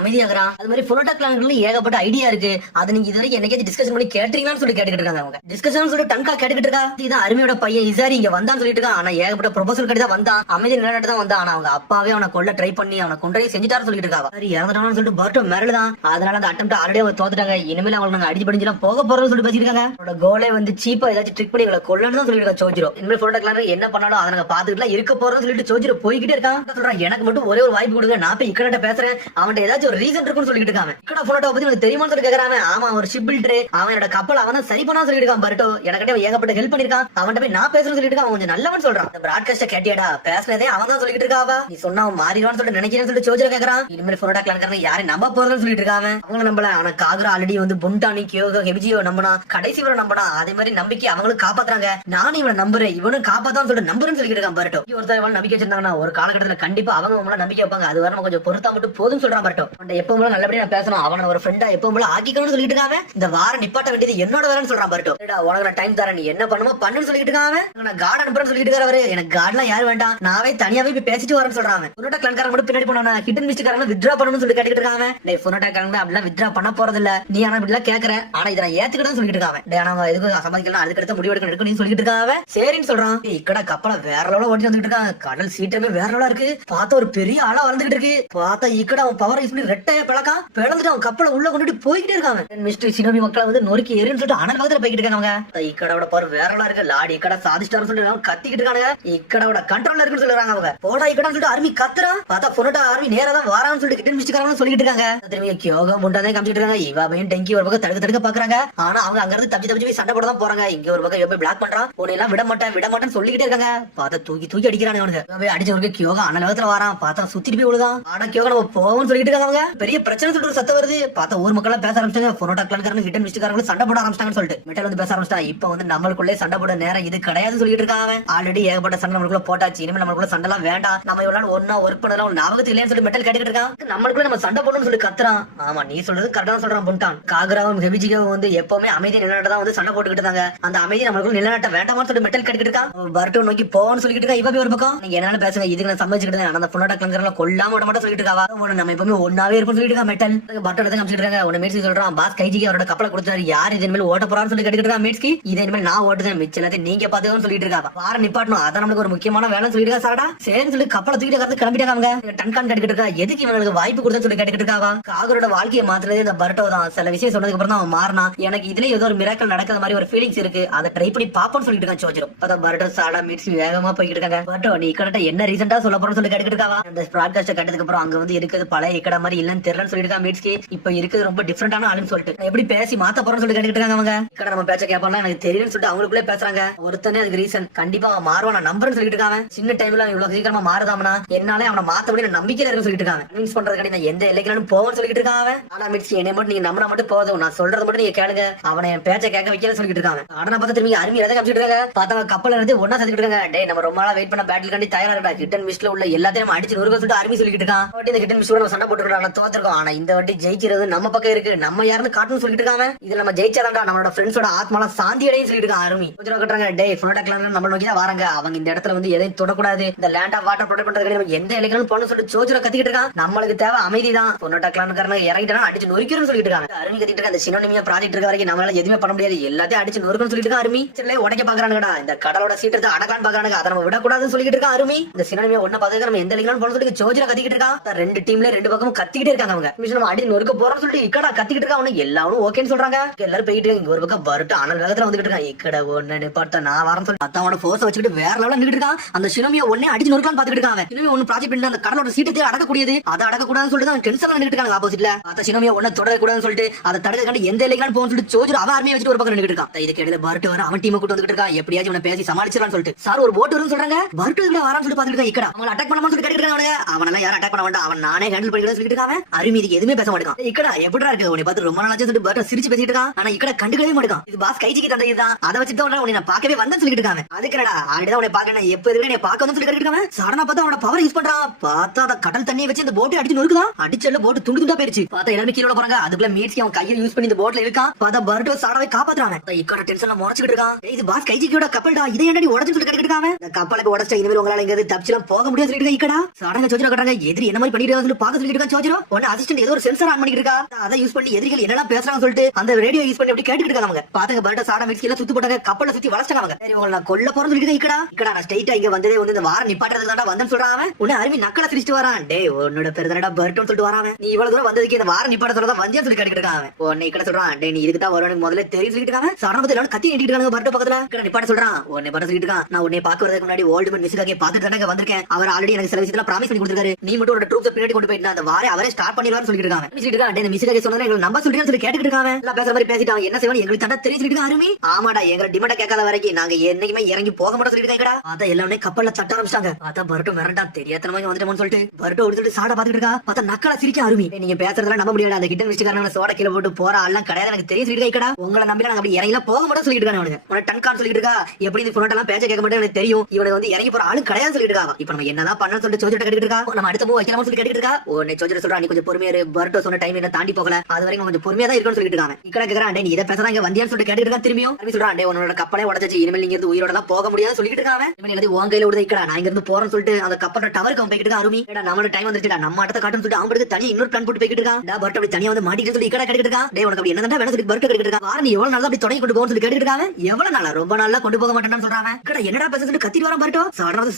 அமைதியாகிறான். அது மாதிரி ஃபுல்லா கிளான்ல ஏகப்பட்ட ஐடியா இருக்கு, அதை நீங்க இது வரைக்கும் என்னைக்காச்சும் டிஸ்கஷன் பண்ணி கேட்டீங்கன்னு சொல்லி கேட்டுக்கிட்டு இருக்காங்க. அவங்க டிஸ்கஷன் சொல்லி டங்கா கேட்டுக்கிட்டு இருக்கா. இதான் அருமையோட பையன் இசாரி இங்க வந்தான்னு சொல்லிட்டு இருக்கான். ஆனா ஏகப்பட்ட ப்ரொபோசல் கட்டி தான் வந்தான், அமைதி நிலைநாட்டு தான் வந்தான். ஆனா அவங்க அப்பாவே அவனை கொல்ல ட்ரை பண்ணி அவனை கொண்டே செஞ்சுட்டாரு சொல்லிட்டு இருக்காங்க. சரி இறந்துட்டான்னு சொல்லிட்டு பர்ட்டோ மிரளுதான். அதனால அந்த அட்டெம்ப்ட் ஆல்ரெடி அவங்க தோத்துட்டாங்க, இனிமேல் அவங்க நாங்க அடிச்சு படிஞ்செல்லாம் போக போறோம்னு சொல்லி பேசிருக்காங்க. அவனோட கோலே வந்து சீப்பா ஏதாச்சும் ட்ரிக் பண்ணி இவங்களை கொல்லன்னு தான் சொல்லிட்டு சோஜரோ. இனிமேல் ஃபுல்லா கிளான் என்ன பண்ணாலும் அதை நாங்க பாத்துக்கிட்டு இருக்க போறோம்னு சொல்லிட்டு சோஜரோ போய்கிட்டே இருக்கான். சொல்றான், எனக்கு மட்டும் ஒரே ஒரு வாய்ப்பு கொடுங்க, நான் போய் இக்கட பேசுறேன், அவன் ஏதாச்சும் ஒரு ரீசன் இருக்குன்னு சொல்லிட்டு இருக்காங்க. இக்கட ஃபுல்லா பத்தி உங்களுக்கு தெரியுமான்னு சொல்லி கேக்குறாங்க. ஆமா ஒரு ஷிப் பில்டர், அவனோட கப்பல் அவன் சரி பண்ணா சொல்லிட்டு இருக்கான். பர்ட்டோ எனக்கு ஏகப்பட்ட ஹெல்ப் பண்ணிருக்கான், அவன்கிட்ட போய் நான் பேசுறேன்னு சொல்லிட்டு இருக்கான். அவன் கொஞ்சம் நல்லவன் சொல்றான். சொல்றான். இந்த பிராட்காஸ்ட கேட்டியாடா? பேசினதே அவன் தான் சொல்லிட்டு இருக்காவா. நீ சொன்னா அவன் மாறிடுவான்னு சொல்லிட்டு நினைக்கிறேன்னு சொல்லிட்டு சோஜிரோ கேக்குறான். இனிமேல் ஃபுரோட்டா கிளான்காரங்க யாரை நம்ப போறதுன்னு சொல்லிட்டு இருக்காங்க. அவங்க நம்பல. ஆனா காகுரா ஆல்ரெடி வந்து புண்டானி கியோகோ ஹெபிஜியோ நம்பினா, கடைசி வரை நம்பினா. அதே மாதிரி நம்பிக்கை அவங்களும் காப்பாத்துறாங்க. நானும் இவனை நம்புறேன், இவனும் காப்பாத்தான்னு சொல்லிட்டு நம்புறேன்னு சொல்லிட்டு இருக்கான் பரட்டோ. ஒருத்தர் இவன் நம்பிக்கை வச்சிருந்தாங்கன்னா ஒரு காலகட்டத்துல கண்டிப்பா அவங்க நம்பிக்கை வைப்பாங்க. அது வரை நம்ம கொஞ்சம் பொறுத்தா மட்டும் போதும் சொல்றான் பரட்டோ. எப்பவும் நல்லபடியா நான் பேசணும், அவனை ஒரு ஃப்ரெண்டா எப்பவும் ஆக்கிக்கணும்னு சொல்லிட்டு இருக்காங்க. இந்த வாரம் நிப்பாட்ட வேண்டியது என்னோட வேலைன்னு சொல்றான் பரட்டோ. உனக்கு நான் டைம் தரேன், நீ என்ன பண்ணுமோ பண்ணுன்னு சொல்லிட்டு இருக்காங்க. நான் கார்டு அனுப்புறேன்னு சொல்லிட்டு இருக்காரு. எனக்கு கார்டுலாம் யாரும் வேண்டாம், நாவே தனியாவே போய் பேசிட்டு வரேன்னு சொல்றாங்க. ஃபுரோட்டா கிளான்காரங்க மட்டும் பின்னாடி போனா ஹிடன் மிஸ்டேக்காரங்க வித்ட்ரா பண்ணணும்னு சொல்லி கேட்டுட்டு இருக்காங்க. டேய் ஃபுரோட்டா கிளான்காரங்க அப்படிலாம் வித்ட்ரா பண்ண போறது இல்ல, நீ ஆனா இப்படிலாம் கேக்குற, ஆனா இதை நான் ஏத்துக்கிட்டேன்னு சொல்லிட்டு இருக்காங்க. டேய் ஆனா எதுக்கு சமாளிக்கலாம், அதுக்கு அடுத்த முடிவு எடுக்கணும் சொல்லிட்டு இருக்காங்க. சரின்னு சொல்றான். இக்கட கப்பலை வேற லெவல ஓட்டி வந்துட்டு இருக்காங்க. கடல் சீட்டமே வேற லெவலா இருக்கு. பார்த்தா ஒரு பெரிய ஆளா வளர்ந்துட்டு இருக்கு. பார்த்தா இக்கட அவன் பவர் யூஸ் பண்ணி ரெட்டையா பிளக்கான் பிளந்துட்டு அவன் கப்பலை உள்ள கொண்டுட்டு போய்கிட்டே இருக்காங்க. மிஸ்டர் சினோபி மக்களை வந்து நொறுக்கி ஏறின்னு சொல்லிட்டு அனல் பக்கத்துல போய்கிட்டு இருக்காங்க. இக்கடோட பவர் வேற லெவலா இருக்கு. லாடி இக்கட சாதிச்சிட்டாருன்னு சொல்லிட்டு கத்திக்கிட்டு இருக்காங்க. இக்கடோட கண்ட்ரோல்ல இருக்குன்னு சொல்றாங்க. அவங்க போடா இக்கடான்னு சொல்லிட்டு ஆர்மி கத்துறான். பார்த்தா ஃபுரோட்டா ஆர்மி நேரா தான் வரான்னு சொல்லிட்டு கிட்டன் மிஸ்டேக்காரங்க சொல்லிட்டு இருக்காங்க. திரும்பி கியோகோ முண்டாதே காமிச்சிட்டு இருக்காங்க. இவாவையும் டெங்கி ஒரு பக்கம் தடுக்க பாக்குறாங்க. ஆனா அவங்க அங்க இருந்து தப்பிச்சு போய் சண்டை போட தான் போறாங்க. இங்க ஒரு பக்கம் போய் பிளாக் பண்றான். உன்னை எல்லாம் விட மாட்டேன்னு சொல்லிக்கிட்டே இருக்காங்க. பார்த்தா தூக்கி அடிக்கிறாங்க. அவனுக்கு அடிச்சவருக்கு கியோகா அனலகத்துல வரான். பார்த்தா சுத்திட்டு போய் விழுதான். ஆனா கியோகா நம்ம போவோம்னு சொல்லிட்டு இருக்காங்க. அவங்க பெரிய பிரச்சனை சொல்லிட்டு ஒரு சத்தம் வருது. பார்த்தா ஊர் மக்கள் பேச ஆரம்பிச்சாங்க. ஃபுரோட்டா கிளான்காரங்க கிட்டன் மிஸ்டேக்காரங்க சண்டை போட ஆரம்பிச்சாங்கன்னு சொல்லிட்டு மெட்டல் வந்து பேச ஆரம்பிச்சா. இப்ப வந்து நம்மளுக்குள்ளே சண்டை போட நேரம் இது கிடையாது சொல்லிட்டு இருக்காங்க. ஆல்ரெடி ஏகப்பட்ட சண்டை நம்மளுக்குள்ள போட்டாச்சு, இனிமேல் நம்மளுக்குள்ள சண்டை எல்லாம் வேண்டாம், நம்ம இவ்வளவு ஒன்னா ஒர்க் பண்ணலாம் ஞாபகத்தில் இல்லைன்னு சொல்லி மெட்டல் கேட்டுக்கிட்டு இருக்கான். நம்மளுக்குள்ள நம்ம சண்டை போடணும்னு சொல்லி கத்துறான். ஆமா நீ சொல்றது கரெக்டா சொல்றான் புண்டான். காகராவும் ஹெபிஜிகாவும் வந்து எப்பவுமே அமைதி நிலநாட்டதான் வந்து சண்டை போட்டுக்கிட்டு இருந்தாங்க. அந்த அமைதி நம்மளுக்குள்ள நிலநாட்ட வேண்டாமான்னு சொல்லி மெட்டல் கேட்டுக்கிட்டு இருக்கான். பர்ட்டோ நோக்கி போன்னு சொல்லிட்டு இருக்கா. இவ ஒரு பக்கம் நீங்க என்ன பேசுங்க, இதுக்கு நான் சமைச்சுக்கிட்டு இருக்கேன். அந்த ஃபுரோட்டா கிளான்காரங்க கொல்லாம விட மாட்டேன் சொல்லிட்டு இருக்காவா. நம்ம எப்பவுமே ஒன்னாவே இருப்போம்னு சொல்லிட்டு இருக்கா மெட்டல். பர்ட்டோ தான் காமிச்சிட்டு இருக்காங்க. உன்னை மீட்சி சொல்றான். பாஸ் கைஜிக்கு அவரோட கப்பலை கொடுத்தாரு. யார் இது இனிமேல் ஓட்ட போறான்னு சொல்லி கேட்டுக்கிட்டு இருக்கா. மீட்ஸ்கி இது இனிமேல் நான் ஓட்டுதேன், மிச்ச எல்லாத்தையும் நீங்க பாத்துக்கோன்னு சொல்லிட்டு இருக்கா. வார நிப்பாட்டணும், அதான் நம்மளுக்கு ஒரு முக்கியமான வேலை சொல்லிட்டு இருக்கா. சாரடா சரின்னு சொல்லி கப்பலை தூக்கிட்டு கிளம்பிட்டாங்க. டன்கான் கேட்டுக்கிட்டு இருக்கா. எதுக்கு இவங்களுக்கு வாய்ப்பு கொடுத்தா சொல்லி கேட்டுக்கிட்டு இருக்காவா. காகரோட வாழ்க்கையை மாத்துறது இந்த பர்ட்டோ தான். சில விஷயம் சொன்னதுக்கு அப்புறம் தான் அவன் மாறினா. எனக்கு இதுல ஏதோ ஒரு மிராக்கல் நடக்கிற மாதிரி ஒரு ஃபீலிங்ஸ் இருக்கு, அதை ட்ரை பண்ணி பாப்போம்னு சொல்லிட்டு இருக்கான் சோஜிரோ. அதான் பர்ட்டோ சாடா மீட்ஸ் வேகமா போய்கிட்டு இருக்காங்க. பர்ட்டோ நீ இக்கட என்ன ரீசெண்டா சொல்ல போறோம்னு சொல்லி கேட்டுக்கிட்டு இருக்காவா. அந்த பிராட்காஸ்ட் கட்டதுக்கு அப்புறம் அங்க வந்து இருக்குது பழைய இக்கட மாதிரி இல்லன்னு தெரியலன்னு சொல்லிட்டு இருக்கா மீட்ஸ்கி. இப்ப இருக்குது ரொம்ப டிஃபரெண்டான ஆளுன்னு சொல்லிட்டு எப்படி பேசி மாத்த போறோம்னு சொல்லி கேட்டுக்கிட்டு இருக்காங்க. அவங்க இக்கட நம்ம பேச்ச கேட்பாங்க எனக்கு தெரியும்னு சொல்லிட்டு அவங்களுக்குள்ளே பேசுறாங்க. ஒருத்தனே அதுக்கு ரீசன் கண்டிப்பா அவன் மாறுவான் நம்பர்னு சொல்லிட்டு இருக்காங்க. சின்ன டைம்ல இவ்வளவு சீக்கிரமா மாறுதாமனா என்னால அவனை மாத்த முடியும் நம்பிக்கையில இருக்குன்னு சொல்லிட்டு இருக்காங்க. மீன்ஸ் பண்றதுக்காண்டி நான் எந்த எல்லைக்கு போவோம்னு சொல்லிட்டு இருக்காங்க. ஆனா மீட்ஸ் என்னை மட்டும் நீங்க நம்பினா மட்டும் போதும், நான் சொல்றது மட்டும் நீங்க கேளுங்க, அவனை என் பேச்ச கேட்க வைக்கல சொல்லிட்டு இருக்காங்க. ஆனா பார்த்தா திரும்பி அருமையை காமிச்சிட்டு இருக்காங்க. பார்த்தா கப்பல் இருந்து ஒன்னா சேர்த்துட்டு இருக்காங்க. டே நம்ம ரொம்ப நாளா வெயிட் பண்ண பேட்டில் கண்டி தயாரா இருக்கா. கிட்டன் மிஸ்ல உள்ள எல்லாத்தையும் நம்ம அடிச்சு நொறுக்க சொல்லிட்டு அருமை சொல்லிட்டு இருக்கான். இந்த கிட்டன் மிஸ்ல நம்ம சண்டை போட்டுருக்கோம், தோத்துருக்கோம். ஆனா இந்த வாட்டி ஜெயிக்கிறது நம்ம பக்கம் இருக்கு, நம்ம யாருன்னு காட்டணும்னு சொல்லிட்டு இருக்காங்க. இதுல நம்ம ஜெயிச்சாதான்டா நம்மளோட ஃப்ரெண்ட்ஸோட ஆத்மாலாம் சாந்தி அடையும் சொல்லிட்டு இருக்காங்க. அருமை கொஞ்சம் கட்டுறாங்க. டே ஃபுரோட்டா கிளான்காரங்க நம்ம நோக்கி தான் வராங்க. அவங்க இந்த இடத்துல வந்து எதையும் தொடக்கூடாது, இந்த லேண்ட் ஆஃப் வாட்டர் ப்ரொடெக்ட் பண்றதுக்கு நம்ம எந்த இலைகளும் போகணும்னு சொல்லிட்டு சோஜிரோ கத்திக்கிட்டு இருக்கான். நம்மளுக்கு தேவை அமைதி தான். ஃபுரோட்டா கிளான்காரங்க இறங்கிட்டா அடிச்சு நொறுக்கிறோம்னு சொல்லிட்டு இருக்காங்க. அருமை கத்திட்டு இருக்க. அந்த சினோனிமியா ப்ராஜெக்ட் இருக்க வரைக்கும் நம்மளால எதுவுமே பண்ண முடியாது, எல்லாத்தையும் அடிச்சு நொறுக்கணும்னு சொல்லிட்டு இருக்கான். அருமை சில உடைக்க பாக்குறானுங்கடா. இந்த கடலோட சீட்டத்தை அடக்கான்னு பாக்குறாங்க. அதை நம்ம விடக்கூடாதுன்னு சொல்லிட்டு இருக்கான். அருமை இந்த சினோனிமியா ஒன்ன பாத்துக்க நம்ம எந்த இலைகளும் போகணும்னு சொல்லி சோஜிரோ கத்திக்கிட்டு இருக்கான். ரெண்டு டீம்ல ரெண்டு பக்கமும் கத்திக்கிட்டே இருக்காங்க. அவங்க நம்ம அடி நொறுக்க போறோம்னு சொல்லிட்டு இக்கடா கத்திக்கிட்டு இருக்கான். அவனு எல்லாரும் ஓகேன்னு சொல்றாங்க. எல்லாரும் போயிட்டு இங்க ஒரு பக்கம் பருட்டு அனல் வேகத்துல வந்துட்டு இருக்கான். இக்கட ஒன்னு பார்த்தா நான் வரேன்னு சொல்லி அத்தாவோட ஃபோர்ஸ் வச்சுக்கிட்டு வேற லெவல்ல நின்னுட்டு இருக்கான். அந்த சினோமியா ஒன்னே அடிச்சு நொறுக்கலாம்னு பாத்துக்கிட்டு இருக்காங்க. சினோமியா ஒன்னு ப்ராஜெக்ட் பண்ணி அந்த கடலோட சீட்டத்தை அடக்கக்கூடியது, அதை அடக்கக்கூடாதுன்னு சொல்லிட்டு தான் டென்ஷன்ல நின்னுட்டு இருக்காங்க. ஆப்போசிட்ல அந்த சினோமியா ஒன்ன தொடக்கூடாதுன்னு சொல்லிட்டு அதை தடுக்க எந்த இலைகளும் போகணும்னு சொல்லிட்டு சோஜிரோ அவன் ஆர்மியை வச்சுட்டு ஒரு பக்கம் நின்னுட்டு இருக்கான். இதுக்கு இடையில பருட்டு வர அவன் டீமை கூட்டு வந்துட்டு இருக்கான். எப்படியாச்சும் இவனை பேசி சமாளிச்சிடலாம்னு சொல்லிட்டு சார் ஒரு போட் வரும்னு சொல்றாங்க. பருட்டு இதுல வரான்னு சொல்லி பாத்துட்டு இருக்கான். இக்கடா அவங்களை அட்டாக் பண்ணாம சொல்லி கேட்டுட்டு இருக்காங்க. அவனால யாரும் அட்டாக் பண்ண வேண்டாம், அவன் நானே ஹேண்டில் பண்ணிக்கிறேன்னு சொல்லிட்டு இருக்காங்க. அருமை இதுக்கு எதுவுமே பேச மாட்டான். இக்கடா எப்படிடா இருக்கு உன்னை பார்த்து ரொம்ப நாளாச்சு சொல்லிட்டு பருட்டு சிரிச்சு பேசிட்டு இருக்கான். ஆனா இக்கடா கண்டுக்கவே மாட்டான். இது பாஸ் கைஜிக்கு தந்தது தான், அதை வச்சுட்டு தான் உன்னை நான் பார்க்கவே வந்தேன்னு சொல்லிட்டு இருக்காங்க. அதுக்குடா ஆல்ரெடி உன்னை பார்க்கணும் எப்ப இதுல நீ பார்க்க வந்து சொல்லி கேட்டுட்டு இருக்காங்க. சடனா பார்த்தா அவனோட பவர் யூஸ் பண்றான். பார்த்தா அந்த கடல் தண்ணியை வச்சு இந்த போட்டை அடிச்சு நொறுக்குதான். அடிச்சல போட்டு துண்டு துண்டா போயிருச்சு. பார்த்தா எல்லாரும் கீழே போறாங்க. அதுக்குள்ள மீட்ஸ் அவன் கையை யூஸ் பண்ணி இந்த போட்ல இருக்கான். பார்த்தா பருட்டு சாடாவே காப்பாத்துறாங்க. இக்கட டென்ஷன்ல முறைச்சிட்டு இருக்கான். இது பாஸ் கைஜிக்கோட கப்பல்டா, இதை என்னடி உடைச்சு சொல்லி கேட்டுட்டு இருக்காங்க. இந்த கப்பலுக்கு உடைச்சா இனிமேல் உங்களால எங்க தப்பிச்சலாம் போக முடியாது சொல்லிட்டு இக்கடா சடங்க சோஜிரோ கட்டுறாங்க. எதிரி என்ன மாதிரி பண்ணிட்டு சொல்லி பார்க்க சொல்லிட்டு இருக்கான். சோஜிரோ ஒன்னு அசிஸ்டன்ட் ஏதோ ஒரு சென்சார் ஆன் பண்ணிட்டு இருக்கா. அதை யூஸ் பண்ணி எதிரிகள் என்னெல்லாம் பேசுறாங்க சொல்லிட்டு அந்த ரேடியோ யூஸ் பண்ணி அப்படி கேட்டுட்டு இருக்காங்க. பாத்தங்க பருட்ட சாடா மிக்ஸ் எல்லாம் சுத்து போட்டாங்க. கப்பல்ல சுத்தி வளர்ச்சாங்க. சரி உங்களை நான் கொல்ல போறேன்னு சொல்லிட்டு இக்கடா நான் ஸ்ட்ரைட்டா இங்க வந்ததே வந்து இந்த வாரம் நிப்பாட்டுறதுக்கு தான் வந்தேன்னு சொல்றான். உன்னை அருமை நக்கல சிரிச்சிட்டு வரான். டே உன்னோட பேர் தானடா பர்ட்டோன்னு சொல்லிட்டு வரான். நீ இவ்வளவு தூரம் வந்ததுக்கு இந்த வாரம் நிப்பாட்ட சொல்லதான் வந்தேன்னு சொல்லி கேட்டுட்டு இருக்கான். உன்னை இக்கட சொல்றான். டே நீ இதுக்கு தான் வருவானு முதல்ல தெரியும் சொல்லிட்டு இருக்காங்க. சடனத்துல எல்லாரும் கத்தி நீட்டிட்டு இருக்காங்க. பர்ட்டோ பக்கத்துல இக்கட நிப்பாட்ட சொல்றான். உன்னை பர்ட்ட சொல்லிட்டு இருக்கான். நான் உன்னை பார்க்க வரதுக்கு முன்னாடி ஓல்டு மேன் மிஸ்ஸுக்காக பார்த்துட்டு தானே வந்திருக்கேன். அவர் ஆல்ரெடி எனக்கு சில விஷயத்துல ப்ராமிஸ் பண்ணி கொடுத்திருக்காரு. நீ மட்டும் ஒரு ட்ரூப்ஸ் பின்னாடி கொண்டு போயிட்டு அந்த வாரே அவரே ஸ்டார்ட் பண்ணிடுவார்னு சொல்லிட்டு இருக்காங்க. சொல்லிட்டு இருக்கான். டே மிஸ்ஸுக்காக சொன்னதை எங்களுக்கு நம்ப சொல்லிட்டு சொல்லி கேட்டுட்டு இருக்காங்க. எல்லாம் பேசுற மாதிரி பேசிட்டாங்க. என்ன செய்வாங்க எங்களுக்கு தண்டா தெரியும் சொல்லிட்டு அருமை. ஆமாடா எங்களை டிமாண்ட கேட்காத வரைக்கும் நாங்க என்னைக்குமே இறங்கி போக மாட்டோம் சொல்லிட்டு இருக்கா. பார்த்தா எல்லாமே கப்பல்ல தட்ட ஆரம்பிச்சாங்க. பார்த்தா பரட்டோ மிரண்டா தெரியாதனமா வந்துட்டோம்னு சொல்லிட்டு பரட்டோ எடுத்துட்டு சாட பாத்துட்டு இருக்கா. பார்த்தா நக்கலா சிரிக்க அருமி. நீங்க பேசுறதெல்லாம் நம்ப முடியாது. அந்த கிட்ட மிஸ்டேக்காரங்க சோட கீழ போட்டு போற ஆள்லாம் கிடையாது எனக்கு தெரியும் சொல்லிட்டு இருக்கா. உங்களை நம்பி நாங்க அப்படி இறங்கலாம் போக மாட்டோம் சொல்லிட்டு இருக்காங்க. அவனுங்க டன்கான் சொல்லிட்டு இருக்கா. எப்படி இந்த போனட்டெல்லாம் பேச்ச கேட்க மாட்டேன் எனக்கு தெரியும். இவனை வந்து இறங்கி போற ஆளு கிடையாது சொல்லிட்டு இருக்கா. இப்ப நம்ம என்னதான் பண்ணணும் சொல்லிட்டு சோஜிட்ட கேட்டுட்டு இருக்கா. நம்ம அடுத்த மூவ் வைக்கலாம்னு சொல்லி கேட்டுட்டு இருக்கா. உடனே சோஜிட்ட சொல்றா நீ கொஞ்சம் பொறுமையா இரு. பரட்டோ சொன்ன டைம் என்ன தாண்டி போகல. அது வரைக்கும் கொஞ்சம் பொறுமையா தான் இருக்கணும்னு சொல்லிட்டு இருக்காங்க. இக்கட கேக்குறான் நீ இதை பேசுறா இங்க வந்தியான்னு சொல்லிட்டு கேட்டுட்டு இருக்கா. திரும்பியும் சொல்றான் உன்னோட கப்பலே உடச்சு இனிமேல் நீங்க இருந்து உயிரோட தான் போக முடியாது சொல்லிட்டு இருக்காங்க. இனிமேல் எல்லாத்தையும் உன் கையில விடுதா இக்கடா நான் இங்க இருந்து போறேன்னு சொல்லிட்டு அந்த கப்பலோட டவருக்கு அவன் போய்கிட்டு இருக்கா. அருமி நம்மளோட டைம் வந்துச்சுடா நம்ம அடுத்த காட்டுன்னு சொல்லிட்டு அவன் தனியா இன்னொரு பிளான் போட்டு போய்கிட்டு இருக்கான். பரட்டோ அப்படி தனியா வந்து மாட்டிட்டு சொல்லி இக்கடா கேட்டுட்டு இருக்கா. டேய் உனக்கு அப்படி என்னதான் வேணும் சொல்லி பரட்டோ கேட்டுட்டு இருக்கா. நீ எவ்வளவு நாளா அப்படி தொடங்கி கொண்டு போகணும்னு சொல்லி கேட்டுட்டு இருக்காங்க. எவ்வளவு நாளா ரொம்ப நாளா கொண்டு போக மாட்டேன்னு சொல்றாங்க. இக்கடா என்னடா பேசுறது கத்திட்டு வரான் பரட்டோ.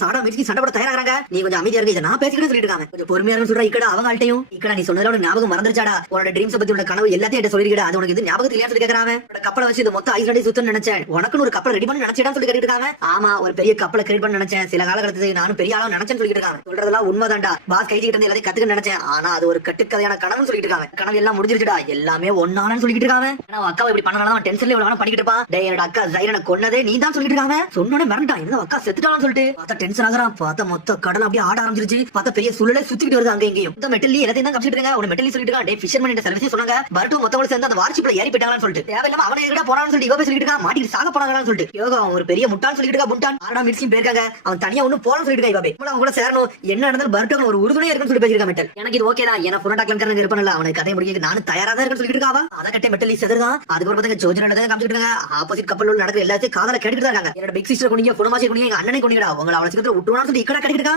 சாடா மிச்சி சண்டை போட தயாராகிறாங்க. நீ கொஞ்சம் அமைதியா இருக்க இதை நான் பேசிக்கிட்டு சொல்லிட்டு இருக்காங்க. கொஞ்சம் பொறுமையா இருந்து சொல்றா இக்கடா அவங்க ஆள்டையும். இக்கடா நீ சொன்னதோட ஞாபகம் மறந்துருச்சாடா. உன்னோட ட்ரீம்ஸ் பத்தி உள்ள கனவு எல்லாத்தையும் என்கிட்ட சொல்லிருக்கா. அது உனக்கு இது ஞாபகத்துல இல்லையா சொல்லி கேக்குறாங்க. கப்பலை வச்சு இது மொத்தம் ஐஸ்லாண்டை சுத்தணும்னு நினைச்சேன். உனக்கு ஒரு கப்பல் ரெடி பண்ணி நினைச்சேன்னு சொல்லி கேட்டுட்டு இருக்காங்க. ஆமா ஒரு பெரிய கப்பலை கிரியேட் பண்ண நினைச்சேன். சில காலகட்டத்துக்கு நானும் பெரிய ஆளும் நினைச்சேன்னு சொல்லிட்டு இருக்காங்க. சொல்றதெல்லாம் உண்மைதான்டா. பாஸ் கைதிக்கிட்ட இருந்து எல்லாத்தையும் கத்துக்க நினைச்சேன். ஆனா அது ஒரு கட்டுக்கதையான கனவுன்னு சொல்லிட்டு இருக்காங்க. கனவு எல்லாம் முடிஞ்சிருச்சுடா எல்லாமே ஒன்னானு சொல்லிட்டு இருக்காங்க. ஏன்னா அக்காவை இப்படி பண்ணனால டென்ஷன்ல இவ்வளவு பண்ணிட்டு இருப்பான். டேய் என்னோட அக்கா ஜைரனை கொன்னதே நீ தான் சொல்லிட்டு இருக்காங்க. சொன்னோட மிரண்டான் என்ன அக்கா செத்துட்டான்னு சொல்லிட்டு பார்த்தா டென்ஷன் ஆகுறான். பார்த்தா மொத்த கடல் அப்படியே ஆட ஆரம்பிச்சிருச்சு. பார்த்தா பெரிய சுழலே சுத்திட்டு வருது அங்க இங்கேயும். இந்த மெட்டலி எல்லாத்தையும் தான் கப்பிட்டு இருக்காங்க. ஒரு மெட்டலி சொல்லிட்டு இருக்கான். டே ஃபிஷர்மேன் இந்த சர்வீஸ் சொன்னாங்க. பரட்டு மொத்தவங்க சேர்ந்து அந்த வார்ஷிப்ல ஏறி போயிட்டாங்கன்னு சொல்லிட்டு தேவையில்லாம அவனை எங்கடா போறான்னு சொல்லிட்டு இவ சொல்லிட்டு இருக்கான். மாட்டிட்டு சாக போறாங்கன்னு சொல்லிட்டு யோகா அவன் ஒரு பெரிய முட்டான்னு சொல்லிட்டு இருக்கா. புண்டான் ஆனா மிட்ஸியும் போயிருக்காங்க. அவன் தனியா ஒன்னும் போறான்னு சொல்லிட்டு இருக்கா. இவ அவங்க கூட சேரணும் என்ன நடந்தாலும் பரட்டு ஒரு உறுதுணையா இருக்குன்னு சொல்லி பேசிருக்கா. மெட்டல் எனக்கு இது ஓகே தான். ஏன்னா புரோட்டாக்லங்க இருப்பேன்ல அவனுக்கு கதை முடிக்க நானும் தயாரா தான் இருக்குன்னு சொல்லிட்டு இருக்காவா. அதை கட்டே மெட்டலி செதுறான். அதுக்கப்புறம் பார்த்தா ஜோஜனா தான் காமிச்சிட்டு இருக்காங்க. ஆப்போசிட் கப்பல் நடக்கிற எல்லாத்தையும் காதல கேட்டுட்டு தான் இருக்காங்க. என்னோட பிக் சிஸ்டர் கொண்டீங்க புனமாசி கொண்டீங்க எங்க அண்ணனை கொண்டீங்கடா உங்களை அவளை சீக்கிரம் விட்டுவான்னு சொல்லி இக்கடா கேட்டுட்டு இருக்கா.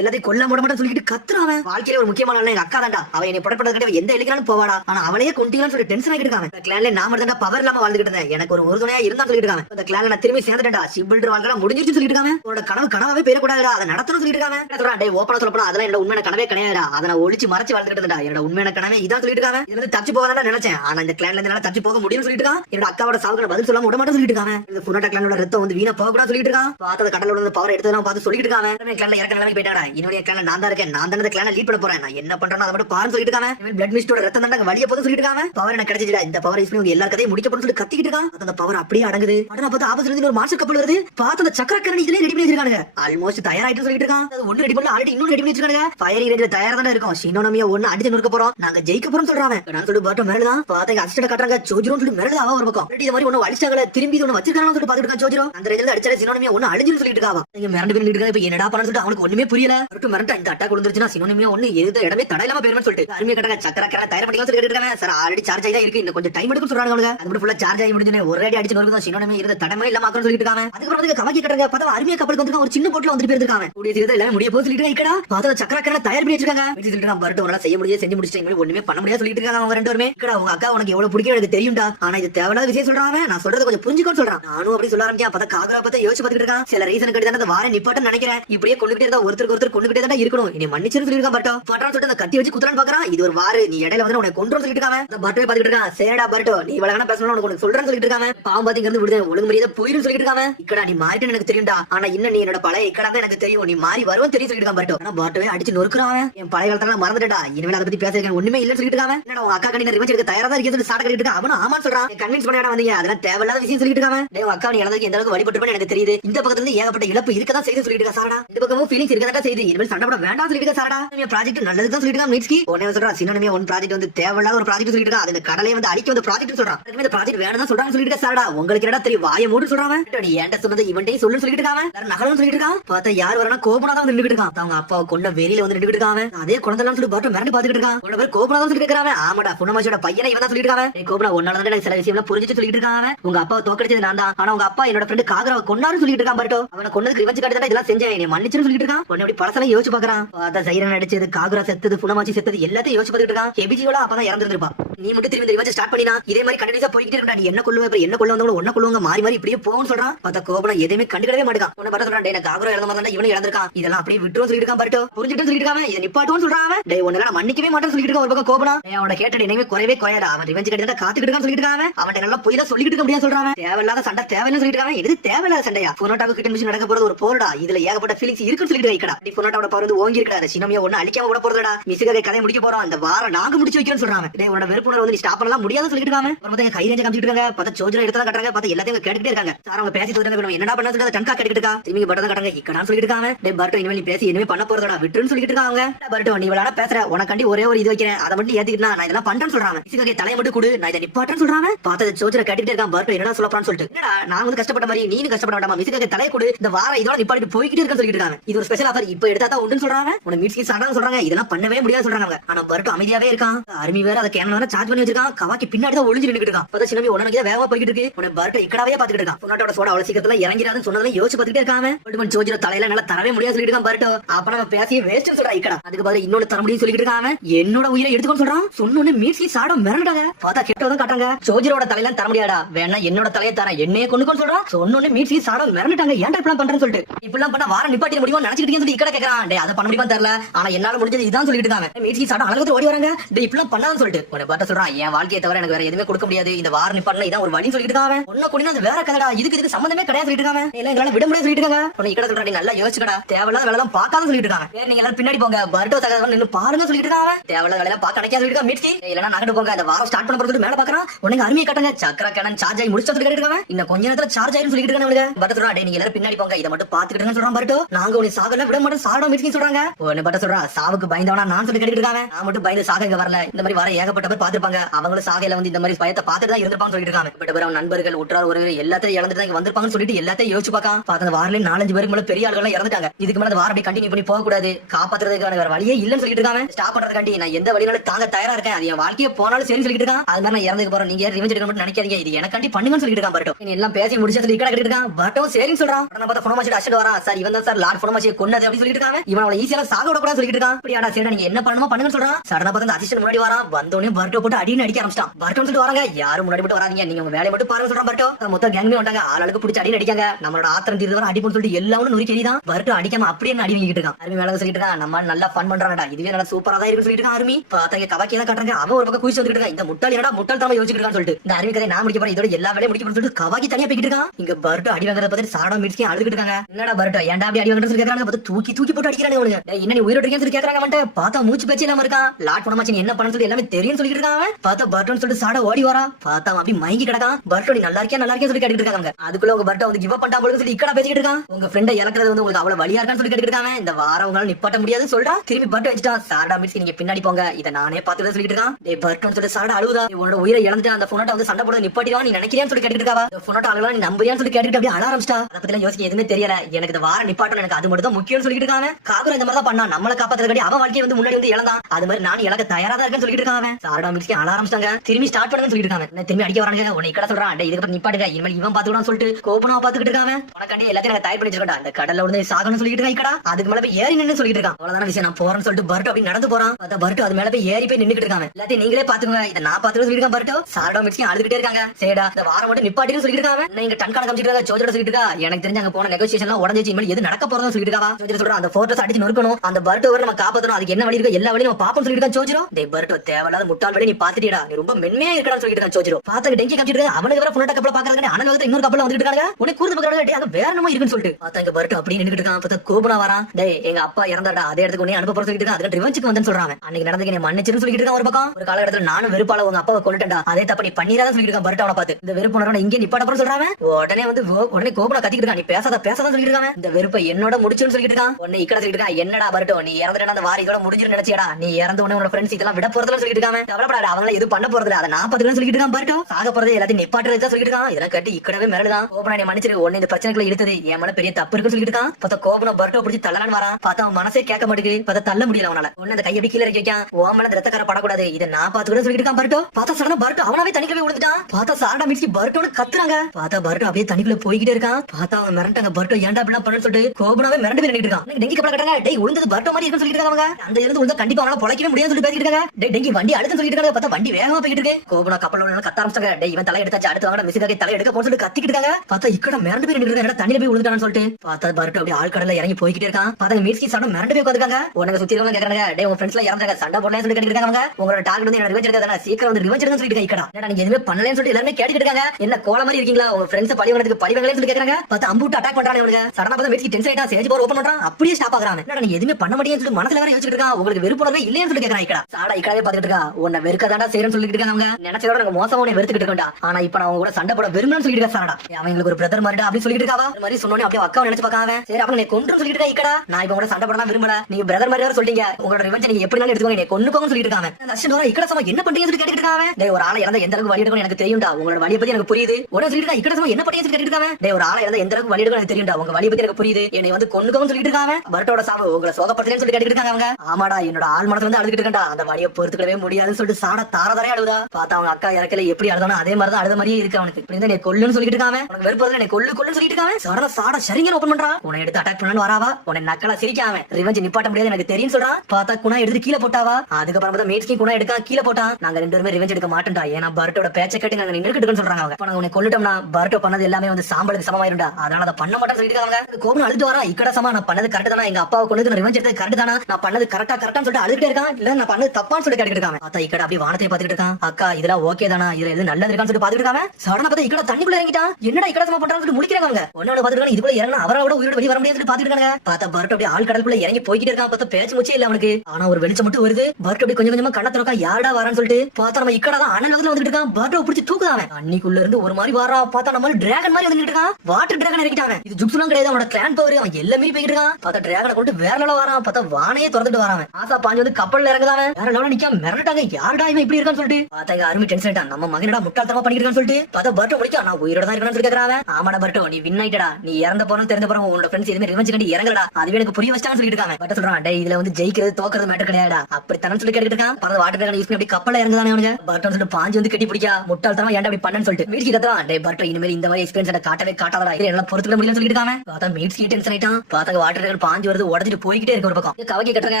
எல்லாத்தையும் கொல்ல மாட்டேன்னு சொல்லிட்டு கத்துறான். வாழ்க்கையில ஒரு முக்கியமான ஆள் எங்க அக்கா தான்டா. அவன் என்னை புறப்படுறது எந்த இலக்காலும் போவாடா. ஆனா அவளையே கொண்டீங்கன்னு சொல்லி டென்ஷன் ஆகிட்டு இருக்காங்க. கிளான்ல நாம தான் பவர் இல்லாம வாழ்ந்துட்டு இருந்தேன். எனக்கு ஒரு உறுதுணையா இருந்தா சொல்லிட்டு இருக்காங்க. அந்த கிளான்ல நான் திரும்பி சேர்ந்துட்டா சிபில்டர் வாழ்க்கை முடிஞ்சிருச்சு சொல்லிட்டு இருக்காங்க. உன்னோட கனவு கனவே பேரக்கூடாதுடா அதை நடத்தணும் சொல்லிட்டு இருக்காங்க. சொல்றான் டே ஓப்பனா சொல்லப்போனா அதெல்லாம் என்னோட உண்மையான கனவே கிடையாதுடா. அதை நான் ஒழிச்சு மறைச்சு வாழ்ந்துட்டு இருந்தா என்னோட உண்மையான கனவே இதான் சொல்லிட்டு இருக்காங்க. இதுல இருந்து தச்சு போக நினைச்சேன். ஆனா இந்த கிளான்ல இருந்து தச்சு போக முடியும்னு சொல்லிட்டு இருக்கான். என்னோட அக்காவோட சாவுக்கு பதில் சொல்லாம விட மாட்டேன்னு சொல்லிட்டு இருக்காங்க. இந்த புனோட்டா கிளானோட ரத்தம் வந்து வீணா போக கூட சொல்லிட்டு இருக்கான். பார்த்த கடலோட பவர் எடுத்ததெல்லாம் பார்த்து சொல்லிட்டு இருக்காங்க. கிளான்ல இறக்க நிலைமை போயிட்டாடா. இன்னொரு கிளான்ல நான் தான் இருக்கேன். நான் தான் இந்த கிளான லீட் பண்ண போறேன். நான் என்ன பண்றேன்னு அதை மட்டும் பாருன்னு சொல்லிட்டு இருக்காங்க. பிளட் மிஸ்டோட ரத்தம் தான் வழிய போது சொல்லிட்டு இருக்காங்க. பவர் எனக்கு கிடைச்சிடா. இந்த பவர் யூஸ் பண்ணி எல்லா கதையும் முடிக்க போறேன்னு சொல்லி கத்திக்கிட்டு இருக்கான். அந்த பவர் அப்படியே அடங்குது. உடனே பார்த்து ஆபத்துல இருந்து ஒரு மாஸ்டர் கப்பல் வருது. பார்த்து அந்த சக்கரக்கரணி இதுல ரெடி பண்ணி வச்சிருக்காங்க. ஆல்மோஸ்ட் தயாராயிட்டு சொல்லிட்டு இருக்கான். அது ஒன்னு ரெடி பண்ணல ஆல்ரெடி இன்னொரு ரெடி பண்ணி வச்சிருக்காங்க. ஃபயர் ரேஞ்சில தயாரா தான் இருக்கும். ஷினோனமியா ஒன்னு அடிச்சு நொறுக்க போறோம். நாங்க ஜெயிக்க போறோம் சொல்றாங்க. நான் சொல்லி பர்ட்டோ மிரளதான். பார்த்தா அசிஸ்டன்ட் காட்டுறாங்க. ஜோஜிரோன்னு சொல்லி மிரளதா அவ ஒரு பக்கம். இது மாதிரி ஒன்னு அடிச்சாங்களே திரும்பி ஒன்னு வச்சிருக்காங்கன்னு சொல்லி பாத்துட்டு இருக்கான். ஜோஜிரோ அந்த ரேஞ்சில அடிச்சாலே ஷினோனமியா ஒன்னு அழிஞ்சுன்னு சொல்லிட்டு இருக்காவா. நீங்க மிரண்டு பண்ணிட்டு இருக்காங்க. இப்ப என்னடா பண்ணனும் சொல்லிட்டு அவனுக்கு ஒண்ணுமே புரியல. பர்ட்டோ மிரண்டா இந்த அட்டாக் வந்துருச்சுனா ஷினோனமியா ஒன்னு எது இடமே தடை இல்லாம போயிரும்னு சொல்லிட்டு அருமையா கட்டங்க சக்கரக்கரணை தயார் பண்ணிக்கலாம் சொல்லி கேட்டுட்டு இருக்காங்க. சார் ஆல்ரெடி சார்ஜ் ஆகி தான் இருக்கு. இன்னும் கொஞ்சம் டைம் எடுக்கும் சொல்றாங்க. அவங்க அது மட்டும் ஃபுல்லா சார்ஜ் ஆகி முடிஞ்சனே ஒரே அடி அடிச்சு நொறுக்குதான் ஷினோனமியா இருந்த தடமே இல்லாம ஆக்கணும் சொல்லிட்டு இருக்காங்க. அதுக்கப்புறம் வந்து கமாக்கி கட்டங்க. பார்த்தா அருமையா கப்பலுக்கு வந்து ஒரு சின்ன போட்ல வந்துட்டு போயிருக்காங்க. கூடிய சீக்கிரத்துல எல்லாமே முடிய போது சொல்லிட்டு இருக்கா. பார்த்தா சக்கரக்கரணை தயார் பண்ணி வச்சிருக்காங்க. சொல்லிட்டு நான் பர்ட்டோ உன்னால செய்ய முடியாது செஞ்சு முடிச்சிட்டேன். ஒண்ணுமே பண்ண முடியாது சொல்லிட்டு இருக்காங்க. அவங்க ரெண்டு பேருமே இக்கடா உங்க அக்கா உனக்கு எவ்வளவு பிடிக்கும் எனக்கு தெரியும்டா. ஆனா இது தேவையில்லாத விஷயம் சொல்றாங்க. நான் சொல்றது கொஞ்சம் புரிஞ்சுக்கோன்னு சொல்றான். நானும் அப்படி சொல்ல ஆரம்பிச்சேன். பார்த்தா காகரா பத்தி யோசிச்சு பார்த்துட்டு இருக்கான். சில ரீசன் கட்டி தான் வார நிப்பாட்டன்னு நினைக்கிறேன். இப்படியே கொண்டுகிட்டே இருந்தா ஒருத்தருக்கு கொண்டுகிட்டே தான் இருக்கணும். இனி மன்னிச்சுன்னு சொல்லிருக்கான். பர்ட்டோ பட்டான்னு சொல்லிட்டு அந்த கத்தி வச்சு குத்துறான்னு பாக்குறான். இது ஒரு வாரு நீ இடையில வந்து உனக்கு கொண்டு சொல்லிட்டு இருக்காங்க. பர்ட்டோவை பாத்துட்டு இருக்கான். சேடா பர்ட்டோ நீ இவ்வளவு பேசணும் உனக்கு சொல்றேன்னு சொல்லிட்டு இருக்காங்க. பாவம் பாத்தீங்க இருந்து விடுதேன் ஒழுங்கு மரியாதை போயிரும் சொல்லிட்டு இருக்காங்க. இக்கடா நீ மாறிட்டு எனக்கு தெரியும்டா. ஆனா இன்னும் நீ என்னோட பழைய இக்கடா தான் எனக்கு தெரியும். நீ மாறி வருவோம் தெரியும் சொல்லிட்டு இருக்கான். பர்ட்டோ ஆனா பர்ட்டோவை அடிச்சு நொறுக்குறான். என் பழைய காலத்துல மறந்துட்டா. இனிமேல் அதை பத்தி பேசுறேன் ஒண்ணுமே இல்லன்னு சொல்லிட்டு இருக்காங்க. என்னடா உங்க அக்கா கண்டி ரிவெஞ்ச் எடுக்க தயாரா தான் இருக்கேன்னு சாட கட்டிட்டு இருக்கான். அவனும் ஆமா சொல்றான். கன்வின்ஸ் பண்ணாடா வந்தீங்க. அதெல்லாம் தேவையில்லாத விஷயம் சொல்லிட்டு இருக்காங்க. டேய் அக்கா நீ இழந்ததுக்கு எந்த அளவுக்கு வழிபட்டுருப்பேன்னு எனக்கு தெரியுது. இந்த பக்கத்துல இருந்து ஏகப்பட்ட இழப்பு இருக்கதான் செய்து சொல்லிட்டு இருக்கா சாரடா. இந்த பக்கமும் ஃபீலிங்ஸ் இருக்கதான் செய்து. இனிமேல் சண்டை போட வேண்டாம் சொல்லிட்டு இருக்கா சாரடா. இந்த ப்ராஜெக்ட் நல்லது தான் சொல்லிட்டு இருக்கான். மிட்ஸ்கி உடனே சொல்றா சினோனிமியா ஒன் ப்ராஜெக்ட் வந்து தேவையில்லாத ஒரு ப்ராஜெக்ட் சொல்லிட்டு இருக்கா. அந்த கடலையை வந்து அடிக்க வந்து ப்ராஜெக்ட் சொல்றான். இந்த ப்ராஜெக்ட் வேணும்னு சொல்றாங்க சொல்லிட்டு இருக்கா சாரடா. உங்களுக்கு என்னடா தெரியும் வாயை மூடு சொல்றாங்க. நீ ஏன்டா சொன்னது இவன்டே சொல்லுன்னு சொல்லிட்டு இருக்காங்க. நகலும் சொல்லிட்டு இருக்கான். பார்த்தா யார் வரனா கோபனா தான் வந்து நின்னுட்டு இருக்கான். அவங்க அப்பா கொண்ட வெறியில வந்து நின்னுட்டு இருக்காங்க. அதே குழந்தைலாம் சொல்லி பர்ட்டோ மிரண்டு பாத்துட்டு இருக்கான். உன்ன பேர் கோபனா தான் சொல்லிட்டு இருக்காங்க. ஆமாடா புனமாசியோட பையனை இவன் தான் சொல்லிட்டு இருக்காங்க. ஏய் கோபனா உன்னால தான் எனக்கு சில விஷயம்லாம் புரிஞ்சிட்டு சொல்லிட்டு இருக்காங்க. உங்க அப்பாவை தோக்கடிச்சது நான் தான். ஆனா உங்க அப்பா என்னோட ஃப்ரெண்ட் காகராவை கொன்னாரு சொல்லிட்டு இருக்கான். பர்ட்டோ அவனை கொன்னதுக்கு ரிவெஞ்ச் காட்டி தான் இதெல்லாம் செஞ்சேன். நீ மன்னிச்சுன்னு சொல்லிட்டு இருக்கான். உடனே அப்படி பழசெல்லாம் யோசிச்சு பாக்குறான். பார்த்தா சைரன் அடிச்சது காகரா செத்தது புனமாசி செத்தது எல்லாத்தையும் யோசிச்சு பாத்துட்டு இருக்கான். ஹெபிஜியோட அப்பதான் இறந்துருப்பா. நீ மட்டும் திரும்பி ரிவெஞ்ச் ஸ்டார்ட் பண்ணினா இதே மாதிரி கண்டினியூஸா போயிட்டே இருக்கா. நீ என்ன கொல்லுவ இப்ப என்ன கொல்ல வந்தவங்க ஒன்ன கொல்லுவாங்க மாறி மாறி இப்படியே போகும்னு சொல்றான். பார்த்தா கோபனா எதையுமே கண்டுக்கவே மாட்டான். உன்ன பர்ட்டோ சொல்றான். டேய் நான் காகரா இறந்த மாதிரி தான் இவனும் இறந்திருக்கான். இதெல்லாம் அப்படியே விட்டுரும் சொல்லிட்டு இருக்கான். பர்ட்டோ புரிஞ்சுட்டு சொல்லிட்டு இருக்கான். இதை நிப்பாட்டுன்னு சொல்றான். டேய் உன்ன நான் மன்னிக்கவே மாட்டேன்னு சொல்லிட்டு இருக்கான். ஒரு பக்கம் கோபனா அவனோட கேட்ட நினைவே குறைவே குறையாடா. அவன் ரிவெஞ்ச் கட்டி காத்துக்கிட்டு இருக்கான்னு சொல்லிட்டு இருக்கான். அவன் நல்லா போய் தான் சொல்லிட்டு இருக்க முடியாது சொல்றான். தேவையில்லாத சண்டை தேவையில்லை சொல்லிட்டு இருக்கான். இது தேவையில்லாத சண்டையா. புனோட்டாவுக்கு கிட்ட மிஷன் நடக்க போறது ஒரு போர்டா. இதுல ஏகப்பட்ட ஃபீலிங்ஸ் இருக்குன்னு சொல்லிட்டு வைக்கடா. நீ புனோட்டாவோட பவர் வந்து ஓங்கி இருக்கடா. சினோமியா ஒன்னு அழிக்காம கூட போறதடா. மிஸ்ஸுக்காக கதை முடிக்க போறோம். அந்த வாரம் நாங்க முடிச்சு வைக்கிறோம்னு சொல்றாங்க. டேய் உன்னோட வெறுப்புணர்வு வந்து ஸ்டாப் பண்ணலாம் முடியாதுன்னு சொல்லிட்டு இருக்காங்க. அப்புறம் கை ரேஞ்ச காமிச்சிட்டு இருக்காங்க. பார்த்தா சோஜரா எடுத்தா கட்டுறாங்க. பார்த்தா எல்லாத்தையும் கேட்டுட்டே இருக்காங்க. சார் அவங்க பேசி தோறாங்க. என்னடா பண்ணா சொல்றது டன்கா கேட்டுட்டு இருக்கா. திரும்பி பட்டத கட்டங்க இக்கடான்னு சொல்லிட்டு இருக்காங்க. டேய் பர்ட்டோ இனிமே நீ பேசி இனிமே பண்ண போறதடா விட்டுன்னு சொல்லிட்டு இருக்காங்க. பர்ட்டோ நீ இவளான பேசுற உனக்காண்டி ஒரே ஒரு இது வைக்கிறேன் அதை மட்டும் ஏத்துக்கிட்டா நான் இதெல்லாம் பண்றேன்னு சொல்றாங்க. மிசிகாக்கு தலையை மட்டும் கொடு நான் இதை நிப்பாட்டேன்னு சொல்றாங்க. பார்த்தா சோஜரா கேட்டுட்டே இருக்கான். பர்ட்டோ என்னடா சொல்லப்பான்னு சொல்லிட்டு என்னடா நான் வந்து கஷ்டப்பட்ட மாதிரி நீ கஷ்டப்பட வேண்டாமா மிசிகாக்கு தலையை கொடு இந்த வாரம் இதோட நிப்பாட்டி போய்கிட்டே இருக்கன்னு சொல்லிட்டு இருக்காங்க. இது ஒரு ஸ்பெஷல் ஆஃபர் இப்போ எடுத்தா தான் உண்டுன்னு சொல்றாங்க. உன மீட்ஸ்கி சாடான்னு சொல்றாங்க. இதெல்லாம் பண்ணவே முடியாது சொல்றாங்க. ஆனா பர்ட்டோ அமைதியாவே இருக்கான். அருமி வேற அதை கேமரா வேற சார்ஜ் பண்ணி வச்சிருக்கான். கவாக்கி பின்னாடி தான் ஒளிஞ்சு நின்னுட்டு இருக்கான். பார்த்தா சின்னமி உனக்கு வேகமா போய்கிட்டு இருக்கு. உன பர்ட்டோ இக்கடாவே பாத்துக்கிட்டு இருக்கான். பொன்னாட்டோட சோடா அவ்வளவு சீக்கிரத்துல இறங்கிறாதுன்னு சொன்னதெல்லாம் யோசிச்சு பாத்துக்கிட்டே இருக்காங்க. பட் சோஜரா தலையில நல்லா தரவே முடியாது சொல்லிட்டு இருக்கான் பர்ட்டோ. அப்ப நம்ம பேசியே வேஸ்ட் சொல்றா இக்கடா. அதுக்கு பதிலா இன்னொன்னு தர முடியும் சொல்லிட்டு இருக்காங்க. என்னோட உயிரை எடுத்துக்கொண்டு சொல்றான். சொன்னோன்னு மீட்ஸ்கி சாடா மிரண்டாங்க. பார்த்தா கெட்டவதான் காட்டுறாங்க. சோஜரோட தலையில தர முடியாடா வேணா என்னோட தலையை தரேன் என்னையே கொண்டு சொல்றான். சொன்னோன்னு மீட்ஸ்கி சாடா மிரண்டாங்க. ஏன்டா இப்படி பண்றேன்னு சொல்லிட்டு இப்படிலாம் பண்ணா வாரம் நிப்பாட்டி முடியுமா நினைச்சிட்டு சொல்லி இக்கட கேக்குறான். டேய் அதை பண்ண முடியுமா தெரியல ஆனா என்னால முடிஞ்சது இதான் சொல்லிட்டு இருக்காங்க. மீட்ஸ்கி சாடா அழகத்துல ஓடி வராங்க. டேய் இப்படிலாம் பண்ணான்னு சொல்லிட்டு உன பர்ட்டோ சொல்றான். என் வாழ்க்கையை தவிர எனக்கு வேற எதுவுமே கொடுக்க முடியாது. இந்த வாரம் நிப்பாட்டினா இதான் ஒரு வழின்னு சொல்லிட்டு இருக்காங்க. ஒன்ன கொடினா அது வேற கதடா இதுக்கு சம்பந்தமே கிடையாது சொல்லிட்டு இருக்காங்க. இல்ல எங்களால விட முடியாது சொல்லிட்டு இருக்காங்க. உன இக்கட சொல்றாடி நல்லா யோசிச்சுக்கடா தேவையில்லாத வேலை எல்லாம் பார்க்காத சொல்லிட்டு இருக்காங்க. வேற நீங்க எல்லாரும் பின்னாடி போங்க பர்ட்டோ தகவல் நின்னு பாருங்க சொல்லிட்டு இருக்காங்க. தேவையில்லாத வேலை எல்லாம் பார்க்க நினைக்காத சொல்லிட்டு இருக்காங்க. மீட்ஸ்கி இல்லனா நகட்டு போங்க இந்த வாரம் ஸ்டார்ட் பண்ண போறது மேல பாக்குறான். உனக்கு அருமையை காட்டுங்க. சக்கர கேனன் சார்ஜ் ஆகி முடிச்சா சொல்லிட்டு இருக்காங்க. இன்னும் கொஞ்ச நேரத்துல சார்ஜ் ஆயிரும் சொல்லிட்டு இருக்காங்க. பர்ட்டோ சொல்றா டேய் நீங்க எல்லாரும் பின்னாடி போங்க இத மட்டும் பாத்துக்கிட்டுங்கன்னு சொல்றான் பர்ட்டோ. நாங்க உன்னை சாகல விட மாட்டோம் சாடா மீட்ஸ்கி சொல்றாங்க. உன்னை பர்ட்டோ சொல்றா சாவுக்கு பயந்தவனா நான் சொல்லி கேட்டுட்டு இருக்காங்க. நான் மட்டும் பயந்து சாக இங்க வரல. இந்த மாதிரி வர ஏகப்பட்ட பேர் பாத்துருப்பாங்க. அவங்களும் சாகையில வந்து இந்த மாதிரி பயத்தை பார்த்துட்டு தான் இருந்திருப்பாங்க சொல்லிட்டு இருக்காங்க. பட் அவன் நண்பர்கள் உற்றார் ஒரு எல்லாத்தையும் இழந்துட்டு தான் வந்திருப்பாங்கன்னு சொல்லிட்டு எல்லாத்தையும் யோசிச்சு பார்க்க பார்த்த அந்த வாரிலே 4-5 பேருக்கு மேல பெரிய ஆளுகள் இறந்துட்டாங்க. இதுக்கு மேல அந்த வாரம் அப்படியே கண்டினியூ பண்ணி போக கூடாது. காப்பாத்துறதுக்கான வேற வழியே இல்லன்னு சொல்லிட்டு இருக்காங்க. ஸ்டாப் பண்றதுக்காண்டி நான் எந்த வழினாலும் தாங்க தயாரா இருக்கேன். அது என் வாழ்க்கையே போனாலும் சரி சொல்லிட்டு இருக்கான். அது மாதிரி நான் இறந்துக்கு போறேன் நீங்க ரிவெஞ்ச் எடுக்க மட்டும் நினைக்காதீங்க. இது எனக்காண்டி பண்ணுங்கன்னு சொல்லிட்டு இருக்கான் பர்ட்டோ. நீ எல்லாம் பேசி முடிச்சா சொல்லி இக்கட கேட்டு இருக்கான். பர்ட்டோ சரின்னு சொல்றான். நான் பார்த்தா ஃபோனமாச்சி அடிச்சிட்டு வரான். சார் இவன் தான் சார் லார்ட் ஃபோனமாச்சி கொன்னது அப்படி சொல்லிட்டு இருக்காங்க. இவன் அவளை ஈஸியா சாக விட கூட சொல்லிட்டு இருக்கான். அப்படியாடா சரி நீங்க என்ன பண்ணணுமோ பண்ணுங்கன்னு சொல்றான். சடனா பார்த்து அந்த அசிஸ்டன்ட் முன்னாடி வரான். வந்தோனே பர்ட்டோ போட்டு அடின்னு அடிக்க ஆரம்பிச்சான். பர்ட்டோன்னு சொல்லிட்டு வராங்க. யாரும் முன்னாடி மட்டும் வராதீங்க நீங்க உங்க வேலையை மட்டும் பாருங்க சொல்றான் பர்ட்டோ. மொத்த கேங்மே வந்தாங்க. ஆளுக்கு பிடிச்சி அடி அடிக்காங்க. நம்மளோட ஆத்திரம் தீர்ந்து வர அடிப்போம் சொல்லிட்டு எல்லாரும் நூறு கேரிதான். பர்ட்டோ அடிக்காம அப்படியே அடி வாங்கிட்டு இருக்கான். அருமி மேல சொல்லிட்டு இருக்கான். நம்ம நல்லா ஃபன் பண்றாங்கடா இதுவே நல்லா சூப்பரா தான் இருக்கு சொல்லிட்டு இருக்கான். அருமி பார்த்தாங்க கவாக்கி தான் காட்டுறாங்க. அவன் ஒரு பக்கம் குயிச்சு வந்துட்டு இருக்கான். இந்த முட்டாள் என்னடா முட்டாள் தாம யோசிச்சுட்டு இருக்கான்னு சொல்லிட்டு இந்த அருமி கதை நான் முடிக்க போறேன் இதோட எல்லா வேலையும் முடிக்க போறேன்னு சொல்லிட்டு கவாக்கி தனியா போய்கிட்டு இருக்கான். இங்க பர்ட்டோ அடி வாங்குறத பார்த்து சாடா மீட்ஸ்கி அழுதுகிட்டு இருக்காங்க. என்னடா பர்ட்டோ ஏன்டா அப்படி அடி வாங்குறன்னு சொல்லி கேக்குறாங்க. பார்த்து தூக்கி தூக்கி போட்டு அடிக்கிறானே அவனுங்க. என்ன நீ உயிரோட இருக்கேன்னு சொல்லி கேக்குறாங்க. வந்துட்டு பார்த்தா மூச்சு பேச்சு இல்லாம இருக்கான். லாட் ஃபோனமாச்சி என்ன பண்ணு சொல்லி எல்லாமே தெரியும் சொல்லிட்டு இருக்காங்க. பார்த்தா பர்ட்டோன்னு சொல்லிட்டு சாடா ஓடி வரா. பார்த்தா அப்படி மயங்கி கிடக்கான். பர்ட்டோ நீ நல்லா இருக்கியா சொல்லி கேட்டுட்டு இருக்காங்க. அதுக்குள்ள உங்க பர்ட்டோ வந்து கிவ் அப் பண்ணிட்டா போல சொல்லி இக்கடா பேசிட்டு இருக்கான். உங்க ஃப்ரெண்டை இறக்குறது வந்து உங்களுக்கு அவ்வளவு வலியா இருக்கான்னு சொல்லி கேட்டுட்டு இருக்காங்க. இந்த வாரம் உங்களால நிப்பாட்ட முடியாது சொல்றா. திரும்பி பர்ட்டோ வச்சுட்டா சாடா மீட்ஸ்கி நீங்க பின்னாடி போங்க இதை நானே பார்த்துட்டு சொல்லிட்டு இருக்கான். டேய் பர்ட்டோன்னு சொல்லிட்டு சாடா அழுவுதா. உன்னோட உயிரை இழந்துட்டு அந்த ஃபோனோட்ட வந்து சண்டை போட நிப்பாட்டிடுவா நீ நினைக்கிறேன்னு சொல்லி கேட்டுட்டு இருக்காவா. இந்த ஃபோனோட்ட அழகா நீ நம்புறியான்னு சொல்லி கேட்டுட்டு அப்படியே அழ ஆரம்பிச்சிட்டா. அதை பத்தி யோசிக்க எதுவுமே தெரியல. எனக்கு இந்த வாரம் நிப்பாட்டம் எனக்கு அது மட்டும் தான் முக்கியம்னு சொல்லிட்டு இருக்காங்க. காபூர் இந்த மாதிரி தான் பண்ணா நம்மளை காப்பாத்துறதுக்காண்டி அவன் வாழ்க்கையை வந்து முன்னாடி வந்து இழந்தான். அது மாதிரி நான் இழக்க தயாரா தான் இருக்கேன்னு சொல்லிட்டு இருக்காங்க. சாடா மீட்ஸ்கி அழ ஆரம்பிச்சிட்டாங்க. திரும்பி ஸ்டார்ட் பண்ணுங்கன்னு சொல்லிட்டு இருக்காங்க. திரும்பி அடிக்க வராங்க. உன்னை இக்கட சொல்றான். டேய் இதுக்கு நிப்பாட்டுங்க இனிமேல் இவன் பாத்துக்கணும் சொல்லிட்டு கோபனா பாத்துக்கிட்டு இருக்காங்க. உனக்காண்டி எல்லாத்தையும் நான் தயார் பண்ணி வச்சிருக்கேன். அந்த கடல்ல விழுந்து சாகணும்னு சொல்லிட்டு இருக்கான் இக்கடா. அதுக்கு மேல போய் ஏறி நின்னு சொல்லிட்டு இருக்கான். அவ்வளவுதான விஷயம் நான் போறேன்னு சொல்லிட்டு பர்ட்டோ அப்படி நடந்து போறான். அந்த பர்ட்டோ அது மேல போய் ஏறி போய் நின்னுட்டு இருக்காங்க. எல்லாத்தையும் நீங்களே பாத்துக்கோங்க இதை நான் பாத்துட்டு சொல்லிட்டு இருக்கேன். பர்ட்டோ சாடா மீட்ஸ்கி அழுதுகிட்டே இருக்காங்க. சரிடா இந்த வாரம் மட்டும் நிப்பாட்டின்னு சொல்லிட்டு இருக்காங்க. நீங்க டன் கணக்கு காமிச்சிட்டு இருக்காங்க. சோஜரோட சொல்லிட்டு இருக்கா. எனக்கு தெரிஞ்ச அங்க போன நெகோசியேஷன்லாம் உடஞ்சிச்சு இனிமேல் எது நடக்க போறதுன்னு சொல்லிட்டு இருக்காவா. சோஜரோ சொல்றான் அந்த ஃபோர்ட்ரஸ் அடிச்சு நொறுக்கணும். அந்த பர்ட்டோ வரை நம்ம காப்பாத்தணும். அதுக்கு என்ன வழி இருக்கோ எல்லா வழியும் நம்ம பாப்போம்னு சொல்லிட்டு இருக்கான் சோஜரோ. டேய் பர்ட்டோ தேவையில்லாத முட்டாள் வழி நீ பாத்துட்டியடா. நீ ரொம்ப மென்மையா இருக்கடா சொல்லிட்டு இருக்கான் சோஜரோ. பாத்தா டெங்கி காமிச்சிட்டு இருக்காங்க. அவனுக்கு வர ஃபுல்லா கப்பல பாக்குறாங்க. அனல் வகத்துல இன்னொரு கப்பல வந்துட்டு இருக்காங்க. உனக்கு கூர்ந்து பாக்குறாங்க. டேய் அது வேற என்னமோ இருக்குன்னு சொல்லிட்டு பார்த்தா இங்க பர்ட்டோ அப்படி நின்னுட்டு இருக்கான். பார்த்தா கோபனா வரான். டேய் எங்க அப்பா இறந்தாடா அதே இடத்துக்கு உன்னை அனுப்ப போற சொல்லிட்டு இருக்கான். அதுக்கு ரிவெஞ்சுக்கு வந்தேன்னு சொல்றாங்க. அன்னைக்கு நடந்துக்கு நீ மன்னிச்சிருன்னு சொல்லிட்டு இருக்கான். ஒரு பக்கம் ஒரு காலகட்டத்துல நானும் வெறுப்பால உங்க அப்பாவை கொண்டுட்டேன்டா அதே தப்ப நீ பண்ணிராத சொல்லிட்டு இருக்கான். பர்ட்டோ அவனை பார்த்து இந்த வெறுப்பு உணர்வு இங்கே நிப்பாட்ட போற சொல்றாங்க. உடனே வந்து உடனே கோபனா கத்திக்கிட்டு இருக்கான். நீ பேசாத சொல்லிட்டு இருக்காங்க. இந்த வெறுப்பை என்னோட முடிச்சுன்னு சொல்லிட்டு இருக்கான். உன்னை இக்கட சொல்லிட்டு இருக்கான். என்னடா பர்ட்டோ நீ இறந்துட்டா அந்த வாரி இதோட முடிஞ்சிரு நினைச்சியடா. நீ இறந்த உடனே உன்னோட ஃப்ரெண்ட்ஸ் இதெல்லாம் விட போறதுல சொல்லிட்டு இருக்காங்க. கவலைப்படாத அவங்கள எது பண்ண போறதுல அதை நான் பாத்துக்கிறேன்னு சொல்லிட்டு இருக்கான். பர்ட்டோ சாக போறது எல்லாத்தையும் நிப்பாட்டுறதா சொல்லிட்டு இருக்கான். இதெல்லாம் கட்டி இக்கடவே மிரளுதான். கோபனா நீ மன்னிச்சிரு உன்னை இந்த பிரச்சனைகளை இழுத்தது என் மேல பெரிய தப்பு இருக்குன்னு சொல்லிட்டு இருக்கான். பார்த்தா கோபனா பர்ட்டோ பிடிச்சி தள்ளலான்னு வரான். பார்த்தா அவன் மனசே கேட்க மாட்டேங்குது. பார்த்தா தள்ள முடியல அவனால. உன்னை அந்த கையடி கீழே வைக்கான். ஓ மேல ரத்தக்கரை படக்கூடாது இதை நான் பாத்துக்கிறேன்னு சொல்லிட்டு இருக்கான். பர்ட்டோ பார்த்தா சடனா பர்ட்டோ அவனாவே தனிக்கவே விழுந்துட்டான். பார்த்தா சாரடா மீட்ஸ்கி பர்ட்டோன்னு கத்துறாங்க. பார்த்தா பர்ட்டோ அப்படியே தனிக்குள்ள போய்கிட்டே இருக்கான். பார்த்தா அவன் மிரண்டாங்க. பர்ட்டோ ஏன்டா அப்படிலாம் பண்ணு சொல்லிட்டு கோபனாவே மிரண்டு போய் நின்னுட்டு இருக்கான். டெங்கி கப்பல கட்டாங்க. டேய் உழுந்தது பர்ட்டோ மாதிரி இருக்குன்னு சொல்லிட்டு இருக்காங்க. அந்த இருந்து உழுந்தா கண்டிப்பா அவனால பொழைக்கவே முடியாதுன்னு சொல்லி பேசிட்டு இருக்காங்க. டேய் டெங்கி வண்டி அடுத்து சொல்லிட்டு இருக்காங்க. பார்த்தா வண்டி வேகமா போயிட்டு இருக்கு. கோபனா கப்பல உள்ள கத்த ஆரம்பிச்சாங்க. டேய் இவன் தலை எடுத்தாச்சு அடுத்து வாங்க மிஸ்ஸுக்காக தலை எடுக்க போன்னு சொல்லிட்டு கத்திக்கிட்டு இருக்காங்க. பார்த்தா இக்கட மிரண்டு போய் நின்னுட்டு இருக்காங்க. தண்ணில போய் விழுந்துட்டான்னு சொல்லிட்டு பார்த்தா பர்ட்டோ அப்படியே ஆழ்கடல்ல இறங்கி போய்கிட்டே இருக்கான். பார்த்தா மீட்ஸ்கி சாப்பிட மிரண்டு போய் உட்கார்ந்திருக்காங்க. உனக்கு சுத்தி இருக்கவங்க கேக்குறாங்க. டேய் உங்க ஃப்ரெண்ட்ஸ்லாம் இறந்தாங்க சண்டை போடலன்னு சொல்லி கேட்டுட்டு இருக்காங்க. உங்களோட டார்கெட் வந்து என்ன ரிவெஞ்ச் எடுக்காதா சீக்கிரம் வந்து ரிவெஞ்ச் எடுங்கன்னு சொல்லிட்டு இக்கடா. ஏன்னா நீங்க எதுவுமே பண்ணலன்னு சொல்லிட்டு எல்லாரும் கேட்டுட்டு இருக்காங்க. என்ன கோல மாதிரி இருக்கீங்களா உங்க ஃப்ரெண்ட்ஸ் பழி வாங்குறதுக்கு பழி வாங்கலன்னு சொல்லி கேக்குறாங்க. பார்த்தா அம்புட்டு அட்டாக் பண்றானே இவனுங்க. சடனா பார்த்தா மீட்ஸ்கி டென்ஷன் ஆயிட்டா. சேஜ் போர் ஓபன் பண்றான். அப்படியே ஸ்டாப் ஆகுறாங்க. என்னடா நீ எதுவுமே பண்ண மாட்டேன்னு சொல்லி மனசுல வேற யோசிச்சிட்டு இருக்கா. உங்களுக்கு வெறுப்புணர்வே இல்லைன்னு சொல்லி கேக்குறான் இக்கடா. சாடா இக்கடாவே பாத்துட்டு இருக்கா. உன்னை வெறுக்கதாண்டா செய்யறேன்னு சொல்லிட்டு இருக்காங்க. அவங்க நினைச்சதோட எனக்கு மோசமா உன்னை வெறுத்துக்கிட்டு இருக்கா. ஆனா இப்ப நான் அவங்க கூட சண்டை போட விரும்புறேன்னு சொல்லிட்டு இருக்காடா. அவங்களுக்கு ஒரு பிரதர் மாதிரிடா அப்படி சொல்லிட்டு இருக்காவா. இந்த மாதிரி சொன்னோனே அப்படியே அக்காவை நினைச்சு பார்க்காம சரி அப்ப நீ கொன்று சொல்லிட்டு இருக்கா. இக்கடா நான் இப்ப கூட சண்டை போடலாம் விரும்பல. நீங்க பிரதர் மாதிரி வேற சொல்லிட்டீங்க. உங்களோட ரிவெஞ்ச் நீங்க எப்படி எடுத்துக்கோங்க. நீ கொன்னுக்கோங்க சொல்லிட்டு இருக்காங்க. அந்த அஷ்டன் வர இக்கட சம என்ன பண்றீங்கன்னு சொல்லி கேட்டுட்டு இருக்காங்க. டேய் ஒரு ஆளை இறந்த எந்த அளவுக்கு வலி எடுக்கணும் எனக்கு தெரியும்டா. உங்களோட வலியை பத்தி எனக்கு புரியுது. உடனே சொல்லிட்டு இக்கட சம என்ன பண்றீங்கன்னு கேட்டுட்டு இருக்காங்க. டேய் ஒரு ஆளை இறந்த எந்த அளவுக்கு வலி எடுக்கணும் எனக்கு தெரியும்டா. உங்க வலியை பத்தி எனக்கு புரியுது. என்னை வந்து கொன்னுக்கோங்க சொல்லிட்டு இருக்காங்க. பர்ட்டோட சாவு உங்களை சோகப்படுத்தலன்னு சொல்லி கேட்டுட்டு இருக்காங்க. அவங்க ஆமாடா என்னோட ஆள் மனசுல வந்து அழுதுட்டு இருக்கா. அந்த வலியை பொறுத்துக்கவே முடியாதுன்னு சொல்லிட்டு சாட தாரதாரே அழுதா. பார்த்தா அவங்க அக்கா இறக்கல எப்படி அழுதானோ அதே மாதிரி தான் அழுத மாதிரியே இருக்கு அவனுக்கு. இப்படி இருந்தா நீ கொல்லுன்னு சொல்லிட்டு இருக்காங்க. உனக்கு வெறுப்பதுல நீ கொல்லுன்னு சொல்லிட்டு இருக்காங்க. சடன சாட சரிங்க ஓபன் பண்றா. உன்னை எடுத்து அட்டாக் பண்ணனு வராவா. உன்னை நக்கலா சிரிக்காம ரிவெஞ்ச் நிப்பாட்ட முடியாது எனக்கு தெரியும் சொல்றான். பார்த்தா குணா எடுத்து கீழே போட்டாவா. அதுக்கப்புறம் பார்த்தா மேட்ஸ்கி குணா எடுக்க கீழே போட்டான். நாங்க ரெண்டு பேருமே ரிவெஞ்ச் எடுக்க மாட்டோம்டா. ஏன்னா பர்ட்டோட பேச்சை கேட்டு நாங்க நின்னுக்கிட்டுன்னு சொல்றாங்க. அவங்க நாங்க உன்னை கொல்லுட்டோம்னா பர்ட்டோ பண்ணது எல்லாமே வந்து சாம்பலுக்கு சமமாயிரும்டா. அதனால அதை பண்ண மாட்டேன்னு சொல்லிட்டு இருக்காங்க. கோபம் அழுது வரா. இக்கட சமா நான் பண்ணது கரெக்ட் தானா. எங்க அப்பாவை கொண்டு ரிவெஞ்ச் எடுத்தது கரெக்ட் தானா. நான் பண்ணது கரெக்டான்னு சொல்லிட்டு அழுதுட்டே இருக்கான். இல்ல நான் பண்ணது தப்பான்னு சொல்லி கேட்டுட்டு இருக்காங்க. பார்த்தா இக்கட அப்படியே வானத்தை பாத்துட்டு இருக்கான். அக்கா இதெல்லாம் ஓகே தானா. இதுல எது நல்லது இருக்கான்னு சொல்லி பாத்துட்டு இருக்காங்க. சடனா பார்த்தா இக்கட தண்ணிக்குள்ள இறங்கிட்டான். என்னடா இக்கட சமா பண்றான்னு சொல்லி முடிக்கிறாங்க. அவங்க ஒன்னோட பாத்துட்டு இதுக்குள்ள இறங்கினா அவரோட உயிரோட வெளிய வர முடியாது பாத்துட்டு இருக்காங்க. பார்த்தா பர்ட்டோ அப்படியே ஆள் கடலுக்குள்ள இறங்கி போய்கிட்டே இருக்கான். பார்த்தா பேச்சு முச்சே இல்ல அவனுக்கு. ஆனா ஒரு வெளிச்சம் மட்டும் வருது. பர்ட்டோ அப்படியே கொஞ்சம் கொஞ்சமா கண்ண திறக்கா. யாரடா வரான்னு சொல்லிட்டு பார்த்தா நம்ம இக்கட தான் அண்ணன் வந்துட்டு இருக்கான். பர்ட்டோ பிடிச்சி தூக்குதாவன். அன்னிக்குள்ள இருந்து ஒரு மாதிரி வரா. பார்த்தா நம்ம டிராகன் மாதிரி வந்துட்டு இருக்கான். வாட்டர் டிராகன் இறக்கிட்டாங்க. இது ஜுக்ஸ்லாம் கிடையாது. அவனோட கிளான் பவர். அவன் எல்லா மீறி போயிட்டு இருக்கான். பார்த்தா டிராகனை கொண்டு வேற லெவல வரான். பார்த்தா வானையே திறந்துட்டு வரான். ஆசா பாஞ்சு வந்து கப்பல்ல இறங்குதாவன். வேற லெவல நிக்காம மிரட்டாங்க. யாரடா இவன் இப்படி இருக்கான்னு சொல்லிட்டு பார்த்தா அருமை டென்ஷன் ஆயிட்டான். நம்ம மகனடா முட்டாள்தனமா பண்ணிட்டு இருக்கான்னு சொல்லிட்டு பார்த்தா பர்ட்டோ முடிக்க நான் உயிரோட தான் இருக்கான்னு சொல்லி கேக்குறான். ஆமாடா பர்ட்டோ நீ வின் ஆயிட்டடா. நீ இறந்த போறன்னு தெரிஞ்ச போறோம். உன்னோட ஃப்ரெண்ட்ஸ் எதுவுமே ரிவெஞ்ச் கண்டி இறங்கலடா. அதுவே எனக்கு புரிய வச்சான்னு சொல்லிட்டு இருக்காங்க. பர்ட்டோ சொல்றான் டேய் இதுல வந்து ஜெயிக்கிறது தோக்கிறது மேட்டர் கிடையாதுடா. அப்படி தானே சொல்லி கேட்டுட்டு இருக்கான். பார்த்தா வாட்டர் டிராகன் யூஸ் பண்ணி அப்படி கப்பல்ல இறங்குதானே அவனுங்க. பர்ட்டோ சொல்லிட்டு பாஞ்சு வந்து கட்டி பிடிக்கா. முட்டாள்தனமா ஏன்டா அப்படி பண்ணன்னு சொல்லிட்டு மீட்சி கத்துறான். டேய் பர்ட்டோ இனிமேல் இந்த மாதிரி எக்ஸ்பீரியன்ஸ் எனக்கு காட்டவே காட்டாதடா. இது எல்லாம் பொறுத்துக்க முடியலன்னு சொல்லிட்டு இருக்காங்க. பார்த்தா மீட்சி டென்ஷன் ஆயிட்டான். பார்த்தா வாட்டர் டிராகன் பாஞ்சு வருது உடஞ்சிட்டு போய்கிட்டே இருக்க ஒரு பக்கம். கவகி கட்டுறாங்க.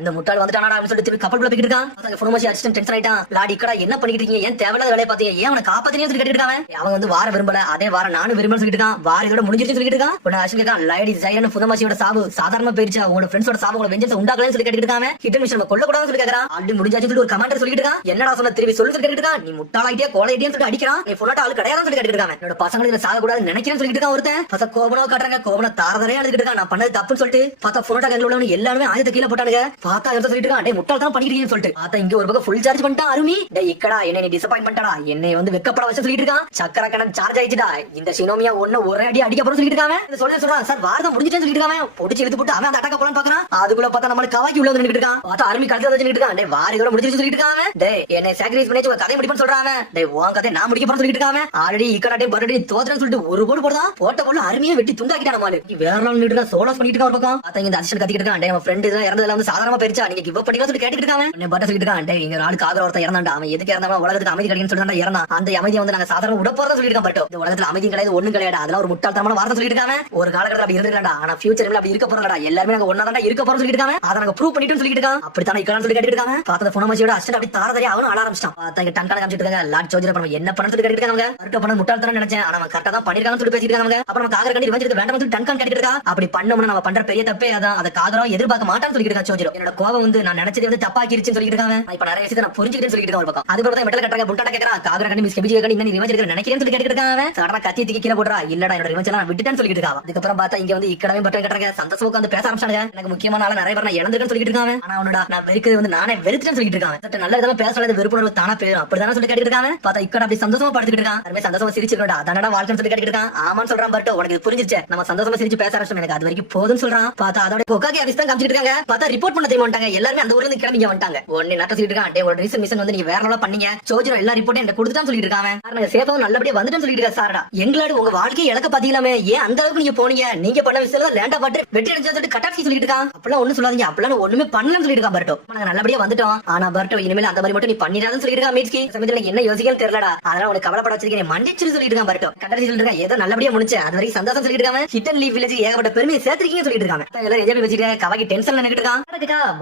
இந்த முட்டாள் வந்துட்டானடா அப்படின்னு சொல்லிட்டு கப்பல் போய்கிட்டு இருக்கான். பார்த்தா ஃபுனோமாசி அசிஸ்டன்ட் டென்ஷன் ஆயிட்டான். லாடி இக்கடா என்ன பண்ணிட்டு இருக்கீங்க. ஏன் தேவையில்லாத வேலையை பாத்தீங்க. ஏன் அவனை காப்பாத்தினே சொல்லி கேட்டுட்டு இருக்காங்க. அவன் வந்து வார விரும்பல. அதே வாரம் நானும் விரும்பல சொல்லிட்டு இருக்கான். வார இதோட முடிஞ்சிருச்சு சொல்லிட்டு இருக்கான். உடனே அசின் கேட்கான் லாடி ஜைரன் ஃபுனோமாசியோட சாவு சாதாரணமா போயிருச்சா. உங்களோட ஃப்ரெண்ட்ஸோட சாவு உங்களோட வெஞ்சன்ஸ் உண்டாக்கலன்னு சொல்லி கேட்டுட்டு இருக்காங்க. ஹிடன் மிஷன் கொல்ல கூடாதுன்னு சொல்லி கேக்குறான். ஆல்ரெடி முடிஞ்சாச்சு சொல்லி ஒரு கமாண்டர் சொல்லிட்டு இருக்கான். என்னடா சொன்ன திருப்பி சொல்லி கேட்டுட்டு இருக்கான். நீ முட்டாளாயிட்டே கோலையிட்டே சொல்லி அடிக்கிறான். நீ ஃபுல்லாட்ட ஆளு கிடையாதுன்னு சொல்லி கேட்டுட்டு இருக்காங்க. என்னோட பசங்களுக்கு இத சாக கூடாதுன்னு நினைக்கிறேன்னு சொல்லிட்டு இருக்கான் ஒருத்தன். பார்த்தா கோபனோ காட்டுறாங்க. கோபன தாரதரே அழுதுட்டு இருக்கான். நான் பண்ணது தப்புன்னு சொல்லிட்டு பார்த்தா ஃபுல்லாட்ட கேங்கல உள்ளவங்க எல்லாரும் ஆயத்த கீழ போட்டானுங்க. பார்த்தா எடுத்து சொல்லிட்டு இருக்கான். டேய் முட்டாள் தான் பண்ணிட்டீங்கன்னு சொல்லிட்டு பார்த்தா இங்க ஒரு பக்கம் ஃபுல் சார்ஜ் பண்ணிட்டான் அருமி. டேய் இக்கடா என்ன நீ டிசப்பாயிண்ட் பண்ணிட்டடா. என்னை வந்து வெக்கப்பட வச்சு சொல்லிட்டு இருக்கான். சக்கர கணக்கு சார்ஜ் ஆயிடுச்சுடா. இந்த ஷினோமியா ஒண்ணு ஒரே அடி அடிக்க போறோம் சொல்லிட்டு இருக்காங்க. இந்த சொல்றான் சார் வாரதம் முடிஞ்சிட்டேன்னு சொல்லிட்டு இருக்காங்க. பொடிச்சு இழுத்து போட்டு அவன் அந்த அட்டாக்க போறான்னு பாக்குறான். அதுக்குள்ள பார்த்தா நம்ம கவாக்கி உள்ள வந்து நின்னுட்டு இருக்கான். பார்த்தா அருமி கழுத்துல வச்சு நின்னுட்டு இருக்கான். டேய் வார இதோட முடிஞ்சிட்டு சொல்லிட்டு இருக்காங்க. டேய் என்னை சாக்ரிஃபைஸ் பண்ணி கதை முடிப்பேன்னு சொல்றாங்க. டேய் உன் கதை நான் முடிக்க போறேன்னு சொல்லிட்டு இருக்காங்க. ஆல்ரெடி இக்கடாட்டே பர்டே தோத்துறேன்னு சொல்லிட்டு ஒரு போடு போடுதான். போட்ட போல அருமையை வெட்டி துண்டாக்கிட்டான் நம்மளு. வேற நாள் நின்னுட்டு இருக்கான். சோலாஸ் பண்ணிட்டு இருக்கான் ஒரு பக்கம். பார்த்தா இந்த அசிஸ்டன்ட் கத்திட்டு இருக்கான். டேய் அவன் ஃப்ரெண்ட் இதெல்லாம் இறந்ததுல வந்து சாதாரணமா போயிருச்சா. நீங்க கிவ் அப் பண்ணிக்கலாம் சொல்லி கேட்டுட்டு இருக்காங்க. என்ன பர்டே சொல்லிட்டு இருக்கான். டேய் இங்க ஆளு காதல ஒருத்தன் இறந்தான்டா. அவன் எதுக்கு இறந்தாலும் உலகத்துக்கு அமைதி கிடைக்குன்னு சொல்லிட்டு இறந்தான். அந்த அமைதியை வந்து நாங்க சாதாரண விட போறதா சொல்லிட்டு இருக்கான். பர்ட்டோ இந்த உலகத்துல அமைதி கிடையாது ஒண்ணும் கிடையாது. அதெல்லாம் ஒரு முட்டாள்தனமான வார்த்தை சொல்லிட்டு இருக்காங்க. ஒரு காலகட்டத்துல அப்படி இருந்துட்டான்டா. ஆனா ஃபியூச்சர்ல அப்படி இருக்க போறடா. எல்லாரும் நாங்க ஒண்ணா தான் இருக்க போறோம் சொல்லிட்டு இருக்காங்க. அதை நாங்க ப்ரூவ் பண்ணிட்டோம்னு சொல்லிட்டு இருக்காங்க. அப்படித்தானே இக்கடான்னு சொல்லி கேட்டுட்டு இருக்காங்க. பார்த்தா ஃபுனோமாசியோட அசிஸ்டன்ட் அப்படி தாரதறியா அவனும் அழ ஆரம்பிச்சிட்டான். பார்த்தா இங்க டன்கான காமிச்சிட்டு இருக்காங்க. லார்ட் சோஜர் அப்புறம் என்ன பண்ணனும் சொல்லி கேட்டுட்டு இருக்காங்க. பர்ட்டோ பண்ண முட்டாள்தனம் நினைச்சேன். ஆனா அவன் கரெக்ட்டா தான் பண்ணிருக்காங்கன்னு சொல்லி பேசிட்டு இருக்காங்க. அப்புறம் நம்ம காகர கண்டி ரிவெஞ்ச் எடுக்க வேண்டாம்னு சொல்லி டன்கான் கேட்டுட்டு இருக்கா. அப்படி பண்ணோம்னா நம்ம பண்ற பெரிய தப்பே அதான். அத காகரம் எதிர்பார்க்க மாட்டான்னு சொல்லிட்டு இருக்கா சோஜர். என்னோட கோவம் வந்து நான் நினைச்சது வந்து தப்பாக்கிருச்சுன்னு சொல்லிட்டு இருக்காங்க. இப்ப நிறைய விஷயத்தை நான் புரிஞ்சுக்கிட்டேன்னு சொல்லிட்டு இருக்கான் ஒரு பக்கம். அதுக்கு அப்புறம் மெட்டல் கட்டறாங்க புண்டாட்ட கேக்குறா. காகர கண்டி மிஸ் கெபிஜி கண்டி இன்னும் ரிவெஞ்ச் எடுக்க நினைக்கிறேன்னு சொல்லி கேட்டுட்டு இருக்காங்க. சடனா கத்தி தூக்கி கீழ போடுறா. இல்லடா என்னோட ரிவெஞ்ச் எல்லாம் விட்டுட்டேன்னு சொல்லிட்டு இருக்காங்க. அதுக்கப்புறம் பார்த்தா இங்க வந்து இக்கடவே பட்டம் கட்டறாங்க. சந்தோஷமா உட்கார்ந்து பேச ஆரம்பிச்சாங்க. எனக்கு முக்கியமான ஆள நிறைய பேர் நான் இழந்துட்டேன்னு சொல்லிட்டு இருக்காங்க. ஆனா அவனோட நான் வெறுக்கிறது வந்து நானே வெறுத்துட்டேன்னு சொல்லிட்டு இருக்காங்க. நல்ல விதமா பேசலாத வெறுப்புணர்வு தானா பேரும் அப்படிதானே சொல்லி கேட்டுட்டு இருக்காங்க. பார்த்தா இக்கட அப்படி சந்தோஷமா படுத்துக்கிட்டு இருக்கான். அதுமே சந்தோஷமா சிரிச்சிருக்கா. அதானடா வாழ்க்கைன்னு சொல்லி கேட்டுட்டு இருக்கான். ஆமான்னு சொல்றான் பர்ட்டோ. உனக்கு இது புரிஞ்சிருச்சு. நம்ம சந்தோஷமா சிரிச்சு பேச ஆரம்பிச்சோம். எனக்கு அது வரைக்கும் போதும்னு சொல்றான். பார்த்தா அதோட பொக்காக்கி ஆபீஸ் தான் காமிச்சிட்டு இருக்காங்க. பார்த்தா ரிப்போர்ட் பண்ண தெரியுமா வந்துட்டாங்க. எல்லாரும் அந்த ஊர்ல இருந்து கிளம்பி வந்துட்டாங்க. ஒண்ணே நட்ட சொல்லிட்டு இருக்கான். டேய் உங்களோட ரீசன் மிஷன் வந்து நீங்க வேற லெவல்ல பண்ணீங்க. சோஜரோ எல்லா ரிப்போர்ட்டையும் எனக்கு கொடுத்துட்டான்னு சொல்லிட்டு இருக்காங்க. நாங்க சேஃபா நல்லபடியா வந்துட்டோம்னு சொல்லிட்டு இருக்கா. சார்டா எங்களோட உங்க வாழ்க்கையை இழக்க பாத்தீங்களாமே. ஏன் அந்த அளவுக்கு நீங்க போனீங்க. நீங்க பண்ண விஷயத்துல லேண்டா பாட்டு வெட்டி அடிச்சு சொல்லிட்டு கட்டாட்சி சொல்லிட்டு இருக்கான். அப்பலாம் ஒண்ணு சொல்லாதீங்க. அப்பலாம் ஒண்ணுமே பண்ணலன்னு சொல்லிட்டு இருக்கா பர்ட்டோ. நாங்க நல்லபடியா வந்துட்டோம். ஆனா பர்ட்டோ இனிமேல் அந்த மாதிரி மட்டும் நீ பண்ணிடாதன்னு சொல்லிட்டு இருக்கா. மீட்ஸ்கி சமயத்துல எனக்கு என்ன யோசிக்கன்னு தெரியலடா. அதனால உனக்கு கவலைப்பட வச்சிருக்கேன் மண்டிச்சு சொல்லிட்டு இருக்கான் பர்ட்டோ. கட்டாட்சி சொல்லிட்டு இருக்கா. ஏதோ நல்லபடியா முடிச்சு அது வரைக்கும் சந்தோஷம் சொல்லிட்டு இருக்காங்க. ஹிடன் லீவ் வில்லேஜ் ஏகப்பட்ட பெருமையை சேர்த்திருக்கீங்கன்னு சொல்லிட்டு இருக்காங்க. எல்லாரும் எஜபி வச்சிட்டு கவாக்கி டென்ஷன்ல நின்னுட்டு இருக்கான்.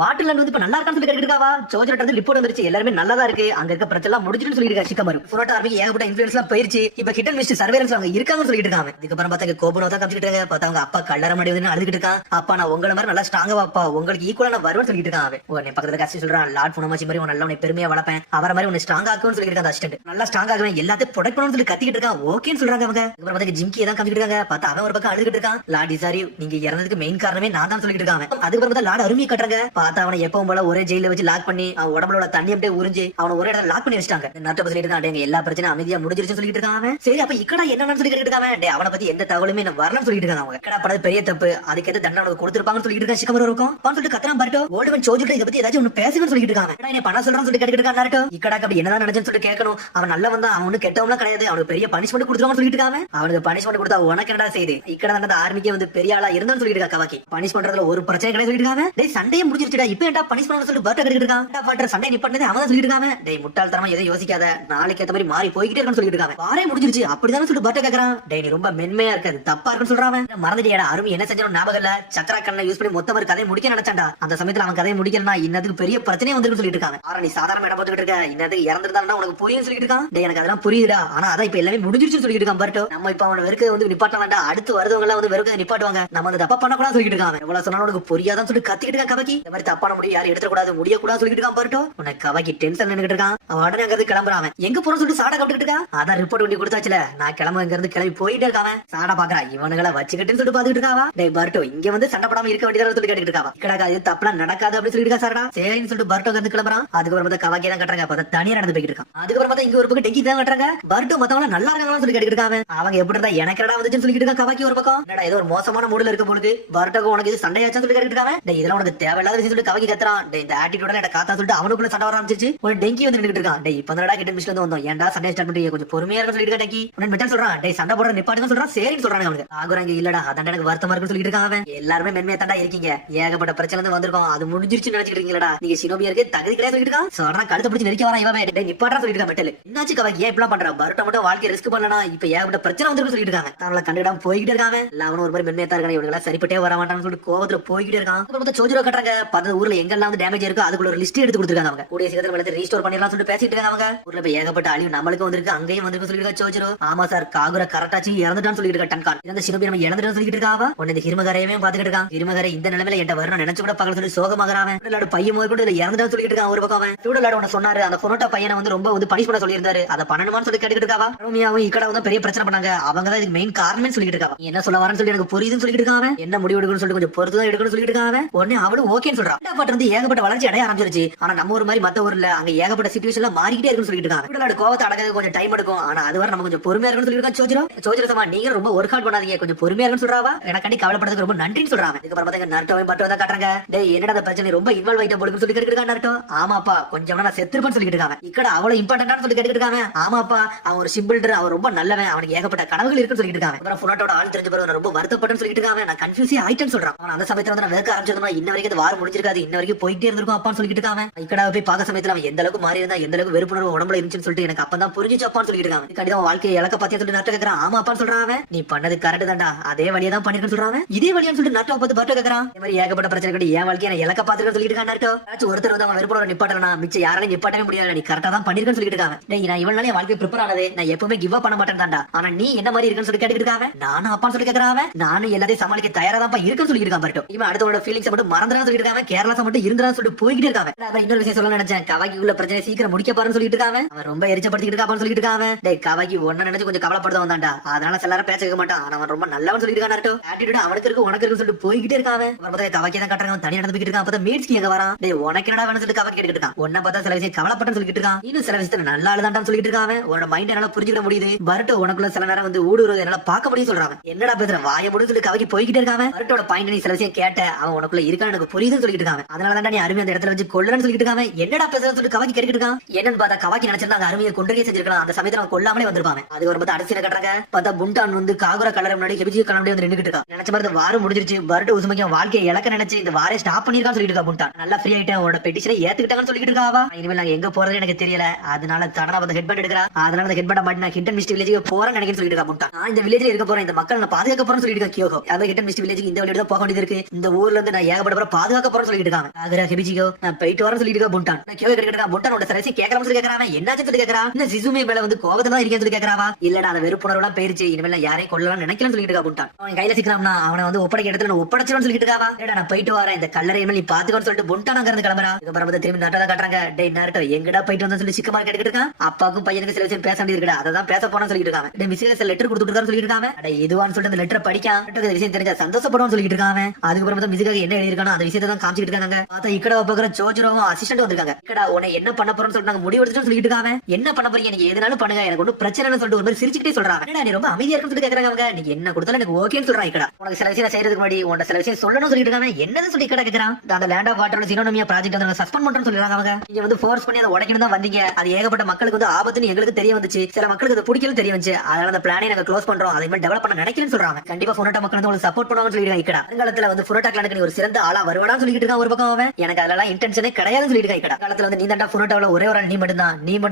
வாட்டர்லேண்ட் வந்து இப்ப நல்லா இருக்கான்னு சொல்லி கேட்டுட்டு இருக்காவா. சோஜர்ட்ட வந்து ரிப்போர்ட் வந்துருச்சு. எல்லாரும் நல்லா தான் இருக்கு. அங்க இருக்க பிரச்சனை எல்லாம் முடிஞ்சுன்னு சொல்லிட்டு இருக்கா. சிக்கமரு ஃபுனோட்டா ஆர்மிக்கு ஏகப்பட்ட இன்ஃப்ளூயன்ஸ் எல்லாம் போயிருச்சு. இப்ப ஹிடன் மிஸ்ட் சர்வேலன்ஸ் அவங்க இருக்காங்கன்னு சொல்லிட்டு இருக்காங்க. இதுக்கப்புறம் பார்த்தா கோபனோ தான் காமிச்சிட்டு இருக்காங்க. பார்த்தா அவங்க அப்பா கல்லற மாடி வந்து அழுதுகிட்டு இருக்கான். அப்பா நான் உங்கள மாதிரி நல்லா ஸ்ட்ராங்கா வாப்பா உங்களுக்கு ஈக்குவலா நான் வருவேன்னு சொல்லிட்டு இருக்கான். உடனே பக்கத்துல கஷ்டம் சொல்றான். லார்ட் ஃபுனோமாசி மாதிரி நல்லா உன்னை பெருமையா வளர்ப்பேன். அவரை மாதிரி உன்னை ஸ்ட்ராங் ஆக்குன்னு சொல்லிட்டு இருக்கான். அசிஸ்டன்ட் நல்லா ஸ்ட்ராங் ஆகுவேன் எல்லாத்தையும் ப்ரொடெக்ட் பண்ணணும்னு சொல்லி கத்திக்கிட்டு இருக்கான். ஓகேன்னு சொல்றாங்க அவங்க. அப்புறம் பார்த்தா ஜிம்கி தான் காமிச்சிட்டு இருக்காங்க. பார்த்தா அவன் ஒரு பக்கம் அழுதுகிட்டு இருக்கான். லார்ட் இசாரி நீங்க இறந்ததுக்கு மெயின் காரணமே நான் தான் சொல்லிட்டு இருக்காங்க. அதுக்கப்புறம் பார்த்தா லார்ட் அருமையை கட்டுறாங்க. பார்த்தா அவனை எப்பவும் போல ஒரே ஜெயில வச்சு லாக் பண்ணி அவன் உடம்புல தண்ணி அப்படியே புரிஞ்சு அவன ஒரு இடத்துல லாக் பண்ணி வச்சிட்டாங்க. நட்டோ சொல்லிட்டு இருக்கான் எல்லா பிரச்சனையும் அமைதியா முடிஞ்சிருச்சுன்னு சொல்லிட்டு இருக்காங்க. சரி அப்ப இக்கடா என்னன்னு சொல்லி கேட்டுட்டு இருக்காங்க. அவனை பத்தி எந்த தகவலுமே நான் வரலன்னு சொல்லிட்டு இருக்காங்க. அவங்க இக்கடா பண்ணது பெரிய தப்பு, அதுக்கு எந்த தண்டனை கொடுத்திருப்பாங்கன்னு சொல்லிட்டு இருக்காங்க. சிக்கமரு இருக்கும் சொல்லிட்டு கத்தறான் பர்ட்டோ. ஓல்டுமன் சோஜுட்ட இத பத்தி ஏதாச்சும் ஒன்னு பேசுங்கன்னு சொல்லிட்டு இருக்காங்க. என்ன பண்ண சொல்றான்னு சொல்லி கேட்டுட்டு இருக்கான் நட்டோ. இக்கடாக்கு அப்படி என்னதான் நடந்துன்னு சொல்லி கேட்கணும். அவன் நல்ல வந்தா அவன் ஒண்ணு கெட்டவனா கிடையாது, அவனுக்கு பெரிய பனிஷ்மெண்ட் கொடுத்துருவான்னு சொல்லிட்டு இருக்காங்க. அவனுக்கு பனிஷ்மெண்ட் கொடுத்தா உனக்கு என்னடா செய்யுது? இக்கடா அந்த ஆர்மிக்கே வந்து பெரிய ஆளா இருந்தான்னு சொல்லிட்டு இருக்கா கவாக்கி. பனிஷ் பண்றதுல ஒரு பிரச்சனை கிடையாது சொல்லிட்டு இருக்காங்க. டேய் சண்டையே முடிஞ்சிருச்சுடா, இப்போ ஏன்டா பனிஷ் பண்ணனும்னு சொல்லி பர்ட்டோ கேட்டுட்டு இருக்கான். பர்ட்டோ சண்டை நிப்பட்டதே அவன் தான் சொல்லிட்டு இருக்காங்க. டேய் முட்டாள்தனமா எதை யோசிக்காத, நாளைக்கு ஏத்த மாதிரி மாறி போய்கிட்டே இருக்கணும்னு சொல்லிட்டு இருக்காங்க. வாரே முடிஞ்சிருச்சு அப்படிதான் சொல்லி பர்ட்டோ கேக்குறான். டேய் நீ ரொம்ப மென்மையா இருக்காது, தப்பா இருக்குன்னு சொல்றான். மறந்துட்டியாடா அருமை என்ன செஞ்சனும் ஞாபகம் இல்ல, சக்கர கண்ணை யூஸ் பண்ணி மொத்த மாதிரி கதையை முடிக்க நினைச்சாண்டா. அந்த சமயத்துல அவன் கதையை முடிக்கலனா இன்னதுக்கு பெரிய பிரச்சனை வந்துருன்னு சொல்லிட்டு இருக்காங்க. ஆனா நீ சாதாரண இடம் போட்டுக்கிட்டு இருக்க, இன்னதுக்கு இறந்துருந்தானா உனக்கு புரியும் சொல்லிட்டு இருக்கான். டேய் எனக்கு அதெல்லாம் புரியுதுடா, ஆனா அதான் இப்ப எல்லாமே முடிஞ்சிருச்சுன்னு சொல்லிட்டு இருக்கான் பர்ட்டோ. நம்ம இப்ப அவன வெறுக்க வந்து நிப்பாட்ட வேண்டாம், அடுத்து வருதவங்க எல்லாம் வந்து வெறுக்க நிப்பாட்டுவாங்க, நம்ம அந்த தப்பா பண்ணக்கூடாது சொல்லிட்டு இருக்காங்க. எவ்வளவு சொன்னாலும் உனக்கு புரியாதான்னு சொல்லி கத்திக்கிட்டு இருக்கான் கவாக்கி. இந்த மாதிரி தப்பான முடிவு யாரும் எடுத்துக்கூடாது, முடியக்கூடாது சொல்லிட்டு இருக்கான் பர்ட்டோ. உனக்கு கவாக்கி டென்ஷன் நின்னுட்டு இருக்கான். அவன் உடனே அங்க இருந்து கிளம்புறான். எங்க போறோம்னு சொல்லிட்டு சாடா கப்பிட்டு இருக்கான். அதான் ரிப்போர்ட் பண்ணி கொடுத்தாச்சுல, நான் கிளம்ப இங்க இருந்து கிளம்பி போயிட்டே இருக்கான். சாடா பாக்குறா இவனுங்களை வச்சுக்கிட்டுன்னு சொல்லிட்டு பாத்துக்கிட்டு இருக்காவா. டேய் பர்ட்டோ இங்க வந்து சண்டை போடாம இருக்க வேண்டியதா சொல்லி கேட்டுட்டு இருக்காவா. இக்கடா இது தப்பா நடக்காது அப்படி சொல்லிட்டு இருக்கா சாரடா. சரின்னு சொல்லிட்டு பர்ட்டோ வந்து கிளம்புறான். அதுக்கப்புறம் பார்த்தா கவாக்கி தான் கட்டுறாங்க, பார்த்தா தனியா நடந்து போயிட்டு இருக்கான். அதுக்கப்புறம் பார்த்தா இங்க ஒரு பக்கம் டெங்கி தான் கட்டுறாங்க. பர்ட்டோ மத்தவங்க நல்லா இருக்காங்கன்னு சொல்லி கேட்டுட்டு இருக்காங்க. அவங்க எப்படி இருந்தா எனக்கு என்னடா வந்துச்சுன்னு சொல்லிட்டு இருக்கான் கவாக்கி ஒரு பக்கம். என்னடா ஏதோ ஒரு மோசமான மூடுல இருக்க பொழுது பர்ட்டோக்கு உனக்கு இது சண்டையாச்சுன்னு சொல்லி கேட்டுட்டு இருக்காங்க. டேய் இதெல்லாம் உனக்கு தேவையில்லாத விஷயம் சொல்லி கவாக்கி கத்துறான். டேய் இந்த ஆட்டிட்யூட என்ன காத்தா சொல்லிட்டு அவனுக்குள்ள சண்டை வர ஆரம்பிச்சிச்சு. ஒரு டெங்கி வந்து நின்னுட்டு இருக்கான். டேய் இப்ப என்னடா கிட்ட மிஸ்ல வந்து வந்தோம், ஏன்டா சண்டை ஸ்டார்ட் பண்ணி கொஞ்சம் பொறுமையா இருக்க சொல்லிட்டு டெங்கி உடனே மெட்டல் சொல்றான். டேய் சண்டை போடுற நிப்பாட்டுன்னு சொல்றான். சரின்னு சொல்றாங்க அவனுக்கு. ஆகுறாங்க இல்லடா அதான் எனக்கு வருத்தமா இருக்குன்னு சொல்லிட்டு இருக்காங்க. அவன் எல்லாருமே மென்மையா தாண்டா இருக்கீங்க, ஏகப்பட்ட பிரச்சனை வந்து வந்திருக்கோம், அது முடிஞ்சிருச்சுன்னு நினைச்சிட்டு இருக்கீங்களா, நீங்க சினோபியருக்கு தகுதி கிடையாது சொல்லிட்டு இருக்கான். சொல்றான் கழுத்து பிடிச்சி நெரிக்க வரான் இவன். டேய் நிப்பாட்டா சொல்லிட்டு இருக்கான் மெட்டல். என்னாச்சு கவாக்கி ஏன் இப்படி பண்றான்? பர்ட்டோ மட்டும் வாழ்க்கையை ரிஸ்க் பண்ணனா இப்ப ஏகப்பட்ட பிரச்சனை வந்து சொல்லிட்டு இருக்காங்க. அவங்கள கண்டுடாம போய்கிட்டே இருக்காங்க. அவனும் ஒரு மாதிரி மென்மையா தான் இருக்காங்க, இவங்க சரிப்பட்டே வர மாட்டான்னு சொல்லிட்டு கோவத்துல போய்கிட்டே இருக்கான். அப்புறம் சோஜுரோ கட்டுறாங்க. பத்து ஊர்ல எங்கெல்லாம் வந்து டேமேஜ் இருக்கோ அதுக்குள்ள ஒரு லிஸ்ட் எடுத்து கொடுத்துருக்காங்க. அவங்க கூடிய சீக்கிரத்துல வெள்ளத்தை ரீஸ்டோர் பண்ணிடலாம் சொல்லிட்டு பேசிட்டு இருக்காங்க. அவங்க ஊர்ல போய் ஏகப்பட்ட அழிவு நம்மளுக்கு வந்திருக்கு, அங்கேயும் வந்திருக்கு சொல்லிட்டு சோஜுரோ. ஆமா சார் காகுர கரெக்டாச்சு இறந்துட்டான்னு சொல்லிட்டு இருக்கா டன்கான். இந்த சினோபி நம்ம இறந்துட்டான்னு சொல்லிட்டு இருக்காவா. உடனே இந்த ஹிருமகரையவே பாத்துக்கிட்டு இருக்கான். ஹிருமகரை இந்த நிலைமையில என்கிட்ட வரணும் நினைச்சு கூட பார்க்க சொல்லி சோகமாகறான். பையன் முதல் கூட இறந்துட்டான்னு சொல்லிட்டு இருக்கான் ஒரு பக்கம். டூடலாட ஒன்னு சொன்னாரு, அந்த கொனோட்டா பையனை வந்து ரொம்ப வந்து பனிஷ் பண்ண சொல்லியிருந்தாரு, அதை பண்ணணுமான்னு சொல்லி கேட்டுக்கிட்டு இருக்காவா. ரோமியாவும் இக்கடா வந்து பெரிய பிரச்சனை பண்ணாங்க, அவங்க தான் இதுக்கு மெயின் காரணமே சொல்லிட்டு இருக்காவா. என்ன சொல்ல வரேன்னு சொல்லி எனக்கு புரியுதுன்னு சொல்லிட்டு இருக்காங்க. என்ன முடிவு எடுக்கணும்னு சொல்லிட்டு கொஞ்சம் பொறுத்து தான் எடுக்கணும்னு சொல்லிட்டு இருக்காங்க. உடனே அவளும் ஓகேன்னு சொல்றான். பட் வந்து ஏகப்பட்ட வளர்ச்சி அடைய ஆரம்பிச்சிருச்சு, ஆனா நம்ம ஒரு மாதிரி மத்த ஊர்ல அங்க ஏகப்பட்ட சிச்சுவேஷன்ல மாறிக்கிட்டே இருக்குன்னு சொல்லிட்டு இருக்காங்க. டூடலாட கோவத்தை அடக்கிறது கொஞ்சம் டைம் எடுக்கும், ஆனா அது வரை நம்ம கொஞ்சம் பொறுமையா இருக்குன்னு சொல்லிட்டு இருக்கான் சோஜுரோ. சோஜுரோ சமா நீங்க ரொம்ப ஒர்க் அவுட் பண்ணாதீங்க, கொஞ்சம் பொறுமையா இருக்குன்னு சொல்றாவா. எனக்காண்டி கவலைப்படுறதுக்கு ரொம்ப நன்றின்னு சொல்றாங்க. இதுக்கப்புறம் பார்த்தா நருட்டோவையும் பட்டு வந்தா காட்டுறாங்க. டேய் என்னடா அந்த பிரச்சனை ரொம்ப இன்வால்வ் ஆயிட்ட போலுன்னு சொல்லி கேட்டுட்டு இருக்கான் நருட்டோ. ஆமாப்பா கொஞ்சம் நான் செத்துருப்பேன்னு சொல்லிட்டு இருக்காங்க. இக்கட அவ்வளவு இம்பார்ட்டன்டான்னு சொல்லி கேட்டுட்டு இருக்காங்க. ஆமாப்பா அவன் ஒரு சிம்பிள்டர், அவன் ரொம்ப நல்லவன், அவனுக்கு ஏகப்பட்ட கனவுகள் இருக்குன்னு சொல்லிட்டு இருக்காங்க. அப்புறம் ஃபுனாட்டோட ஆள் தெரிஞ்ச பிறகு ரொம்ப வருத்தப்பட்டேன்னு சொல்லிட்டு இருக்காங்க. நான் கன்ஃபியூஸே ஆயிட்டேன்னு சொல்றான். ஆனா அந்த சமயத்துல வந்து நான் வேக்க ஆரம்பிச்சதுனா இன்ன வரைக்கும் அது வாரம் முடிஞ்சிருக்காது, இன்ன வரைக்கும் போயிட்டே இருந்திருக்கும் அப்பான்னு சொல்லிட்டு இருக்காங்க. இக்கடா போய் பார்க்க சமயத்துல அவன் எந்த அளவுக்கு மாறி இருந்தா எந்த அளவுக்கு வெறுப்புணர்வு உடம்புல இருந்துச்சுன்னு சொல்லிட்டு எனக்கு அப்பதான் புரிஞ்சிச்சு அப்பான்னு சொல்லிட்டு இருக்காங்க. கண்டிப்பா வாழ்க்கையை இழக்க பாத்தியா சொல்லிட்டு நட்ட கேக்குறான். ஆமா அப்பான்னு சொல்றான். நீ பண்ணது கரெக்ட் தான்டா, அதே வழியா தான் பண்ணிருக்கேன்னு சொல்றான். இதே வழியான்னு சொல்லிட்டு நட்டோ பார்த்து பர்ட்டோ கேக்குறான். இந்த மாதிரி ஏகப்பட்ட பிரச்சனை கட்டி என் வாழ்க்கையை நான் இழக்க பாத்துருக்கேன்னு சொல்லிட்டு இருக்கான் நட்டோ. ஆச்சு ஒருத்தர் வந்து அவன் வெறுப்போட நிப்பாட்டலனா மிச்சம் யாராலையும் நிப்பாட்டவே முடியாது, நீ கரெக்டா தான் பண்ணிருக்கேன்னு சொல்லிட்டு இருக்காங்க. டேய் நான் இவனால என் வாழ்க்கை ப்ரிப்பேர் ஆனது, நான் எப்பவுமே கிவ் அப் பண்ண மாட்டேன் தான்டா, ஆனா நீ என்ன மாதிரி இருக்குன்னு சொல்லி கேட்டுட்டு இருக்காங்க. நானும் அப்பான்னு சொல்லி கேக்குறான். நானும் எல்லாத்தையும் சமாளிக்க தயாரா தான் இருக்குன்னு சொல்லிட்டு இருக்கான் பர்ட்டோ. இவன் அடுத்தவனோட ஃபீலிங்ஸ் மட்டும் மறந்துறான்னு சொல்லிட்டு இருக்காங்க, கேரளா மட்டும் இருந்தான்னு சொல்லிட்டு போய்கிட்டே இருக்காங்க. நான் இன்னொரு விஷயம் சொல்ல நினைச்சேன், கவாக்கி உள்ள பிரச்சனை சீக்கிரம் முடிக்க பாருன்னு சொல்லிட்டு இருக்காங்க. அவன் ரொம்ப எரிச்சப்படுத்திட்டு இருக்கான்னு சொல்லிட்டு இருக்காங்க. டேய் கவாக்கி ஒன்ன நினைச்சு கொஞ்சம் கவலைப்படுத்த வந்தான்டா, அதனால எல்லாரும் பேச வைக்க மாட்டான், அவன் ரொம்ப நல்லவன் சொல்லிட்டு இருக்கான் நருட்டோ. ஆட்டிட்யூட் அவனுக்கு இருக்கு உனக்கு இருக்குன்னு சொல்லிட்டு போய்கிட்டே இருக்காங்க. பார்த்தா கவாக்கி தான் கட்டுறாங்க, தனியா நடந்துக்கிட்டு இருக்கான். பார்த்தா மீட்ஸ்கி எங்க வரான். டேய் உனக்கு என்னடா வேணும் சொல்லிட்டு கவாக்கி கேட்டுட்டு இருக்கான். ஒன்ன பார்த்தா சில விஷயம் கவலைப்பட்டன்னு சொல்லிட்டு இருக்கான், இன்னும் சில விஷயத்துல நல்லா ஆளுதான்டான்னு சொல்லிட்டு இருக்காங்க. உன்னோட மைண்ட் என்னால புரிஞ்சுக்க முடியுது, பர்ட்டோ உனக்குள்ள சில நேரம் வந்து ஊடுருவது என்னால பார்க்க முடியும் சொல்றாங்க. என்னடா பேசுற வாய முடியும் சொல்லி கவாக்கி போய்கிட்டே இருக்காங்க. பர்ட்டோட பாயிண்ட் நீ சில விஷயம் கேட்ட, அவன் உனக்குள்ள இருக்கான்னு எனக்கு புரியுதுன்னு சொல்லிட்டு இருக்காங்க. அதனால தான் நீ அருமையா அந்த இடத்துல வச்சு கொல்லன்னு சொல்லிட்டு இருக்காங்க. என்னடா பேசுறன்னு சொல்லிட்டு கவாக்கி கேட்டுட்டு இருக்கான். என்னன்னு பார்த்தா கவாக்கி நினைச்சிருந்தா அருமையை கொண்டே செஞ்சிருக்கலாம், அந்த சமயத்துல அவன் கொல்லாமலே வந்திருப்பாங்க. அது ஒரு பார்த்தா அடிச்சு கட்டுறாங்க. பார்த்தா புண்டான் வந்து காகுரா கலர் முன்னாடி ஹெபிஜி கலர் வந்து நின்னுட்டு இருக்கான். நினைச்ச மாதிரி வாரம் முடிஞ்சிருச்சு, பர்ட்டோ உசுமைக்கு வாழ்க்கையை இழக்க நினைச்சு இந்த வாரே ஸ்டாப் பண்ணிருக்கான்னு சொல்லிட்டு இருக்கா புண்டான். நல்லா ஃப்ரீ ஆயிட்டேன், உன்னோட பெட்டிஷனை ஏத்துக்கிட்டாங்கன்னு சொல்லிட்டு இருக்காவா. இனிமேல் நாங்க எங்க போறது எனக்கு தெரியல, அதனால தடனா வந்து ஹெட்பேண்ட் எடுக்கிறா, அதனால அந்த ஹெட்பேண்ட் மாட்டி நான் ஹிண்டன் மிஸ்ட் வில்லேஜுக்கு போறேன்னு நினைக்கிறேன்னு சொல்லிட்டு இருக்கா புண்டான். நான் இந்த வில்லேஜ்ல இருக்க போறேன், இந்த மக்கள் நான் பாதுகாக்க போறேன்னு சொல்லிட்டு இருக்கா கியோகோ. அதாவது ஹிண்டன் மிஸ்ட் வில்லேஜுக்கு இந்த வழியில தான் போக வேண்டியது இருக்கு, இந்த ஊர்ல இருந்து நான் ஏகப்பட்ட பேரை பாதுகாக்க போறேன்னு சொல்லிட்டு இருக்காங்க. காகுரா ஹெபிஜிகோ நான் போயிட்டு வரேன்னு சொல்லிட்டு இருக்கா புண்டான். நான் கியோகோ கேட்கிறேன், புண்டானோட சரசி கேட்கறான்னு சொல்லி கேட்கறான். என்னாச்சுன்னு சொல்லி கேட்கறான். இந்த சிசுமே மேல வந்து கோவத்துல தான் இருக்கேன்னு சொல்லி கேட்கறாவா. இல்லடா அந்த வெறுப்புணர்வுலாம் போயிருச்சு, இனிமேல் நான் யாரையும் கொல்லலாம் நினைக்கலன்னு சொல்லிட்டு இருக்கா புண்டான். அவன் கையில சிக்கலாம்னா அவனை வந்து ஒப்படைக்க இடத்துல நான் ஒப்படைச்சிடும் சொல்லிட்டு இருக்காவா. ஏடா நான் போயிட்டு வரேன், இந்த கல்லறை மேல நீ பாத்துக்கோன்னு சொல்லிட்டு புண்டான் அங்க இருந்து கிளம்புறா. இதுக்கப்புறம் வந்து திரும்பி நட்டதா காட்டுறாங்க. டேய் நருட்டோ எங்கடா போயிட்டு வந்து சொல்லி சிக்கமா கேட்டுக்கிட்டு இருக்கான். அப்பாவுக்கும் பையனுக்கு சில விஷயம் பேச வேண்டியது இருக்கா, அதான் பேச போறேன்னு சொல்லிட்டு இருக்காங்க. டேய் மிஸ்ஸில லெட்டர் கொடுத்துட்டு இருக்கான்னு சொல்லிட்டு இருக்காங்க. அட இதுவான்னு சொல்லிட்டு அந்த லெட்டரை படிக்கான். இந்த விஷயம் தெரிஞ்சா சந்தோஷப்படுவான்னு சொல்லிட்டு இருக்காங்க. அதுக்கப்புறம் வந்து மிஸ்ஸுக்காக என்ன எழுதிருக்கானோ அந்த விஷயத்தை தான் காமிச்சிட்டு இருக்காங்க. பார்த்தா இக்கட பாக்குற சோஜுரோவும் அசிஸ்டன்ட் வந்திருக்காங்க. இக்கடா உன்னை என்ன பண்ண போறோம்னு சொல்லிட்டு நாங்க முடிவு எடுத்துட்டு சொல்லிட்டு இருக்காங்க. என்ன பண்ண போறீங்க, நீங்க எதுனாலும் பண்ணுங்க, எனக்கு ஒன்றும் பிரச்சனைன்னு சொல்லிட்டு ஒரு மாதிரி சிரிச்சுக்கிட்டே சொல்றாங்க. என்னடா நீ ரொம்ப அமைதியா இருக்குன்னு சொல்லி கேக்குறாங்க அவங்க. நீங்க என்ன கொடுத்தாலும் எனக்கு ஓகேன்னு சொல்றாங்க. இக்கடா உனக்கு சில விஷயம் செய்யறதுக்கு முன்னாடி உன்ட சில விஷயம் சொல்லணும்னு சொல்லிட்டு இருக்காங்க. என்னன்னு சொல்லி இக்கடா கேக்குறான். அந்த லேண்ட் ஆஃப் வாட்டரோட சினோனிமியா ப்ராஜெக்ட் வந்து சஸ்பெண்ட் பண்றேன்னு சொல்றாங்க அவங்க. நீங்க வந்து ஃபோர்ஸ் பண்ணி அதை உடைக்கணும் தான் வந்தீங்க. அது ஏகப்பட்ட மக்களுக்கு வந்து ஆபத்துன்னு எங்களுக்கு தெரிய வந்துச்சு. சில மக்களுக்கு அது பிடிக்கல தெரிய வந்துச்சு. அதனால அந்த பிளானை நாங்க க்ளோஸ் பண்றோம், அதை மாதிரி டெவலப் பண்ண நினைக்கிறேன்னு சொல்றாங்க. கண்டிப்பா ஃபுனோட்டா மக்கள் வந்து உங்களுக்கு சப்போர்ட் பண்ணுவாங்கன்னு சொல்லிருக்காங்க. இக்கடா வருங்காலத்துல வந்து ஃபுனோட்டா கிளானுக்கு நீ ஒரு சிறந்த ஆளா வருவாடான்னு சொல்லிட்டு இருக்கான் ஒரு பக்கம் அவன். எனக்கு அதெல்லாம் இன்டென்ஷனே கிடையாதுன்னு சொல்லிட்டு இருக்காங்க. இக்கடா காலத்துல வந்து நீ தாண்டா ஃபுனோட்டாவுல ஒரே ஒரு நீ மட்டும்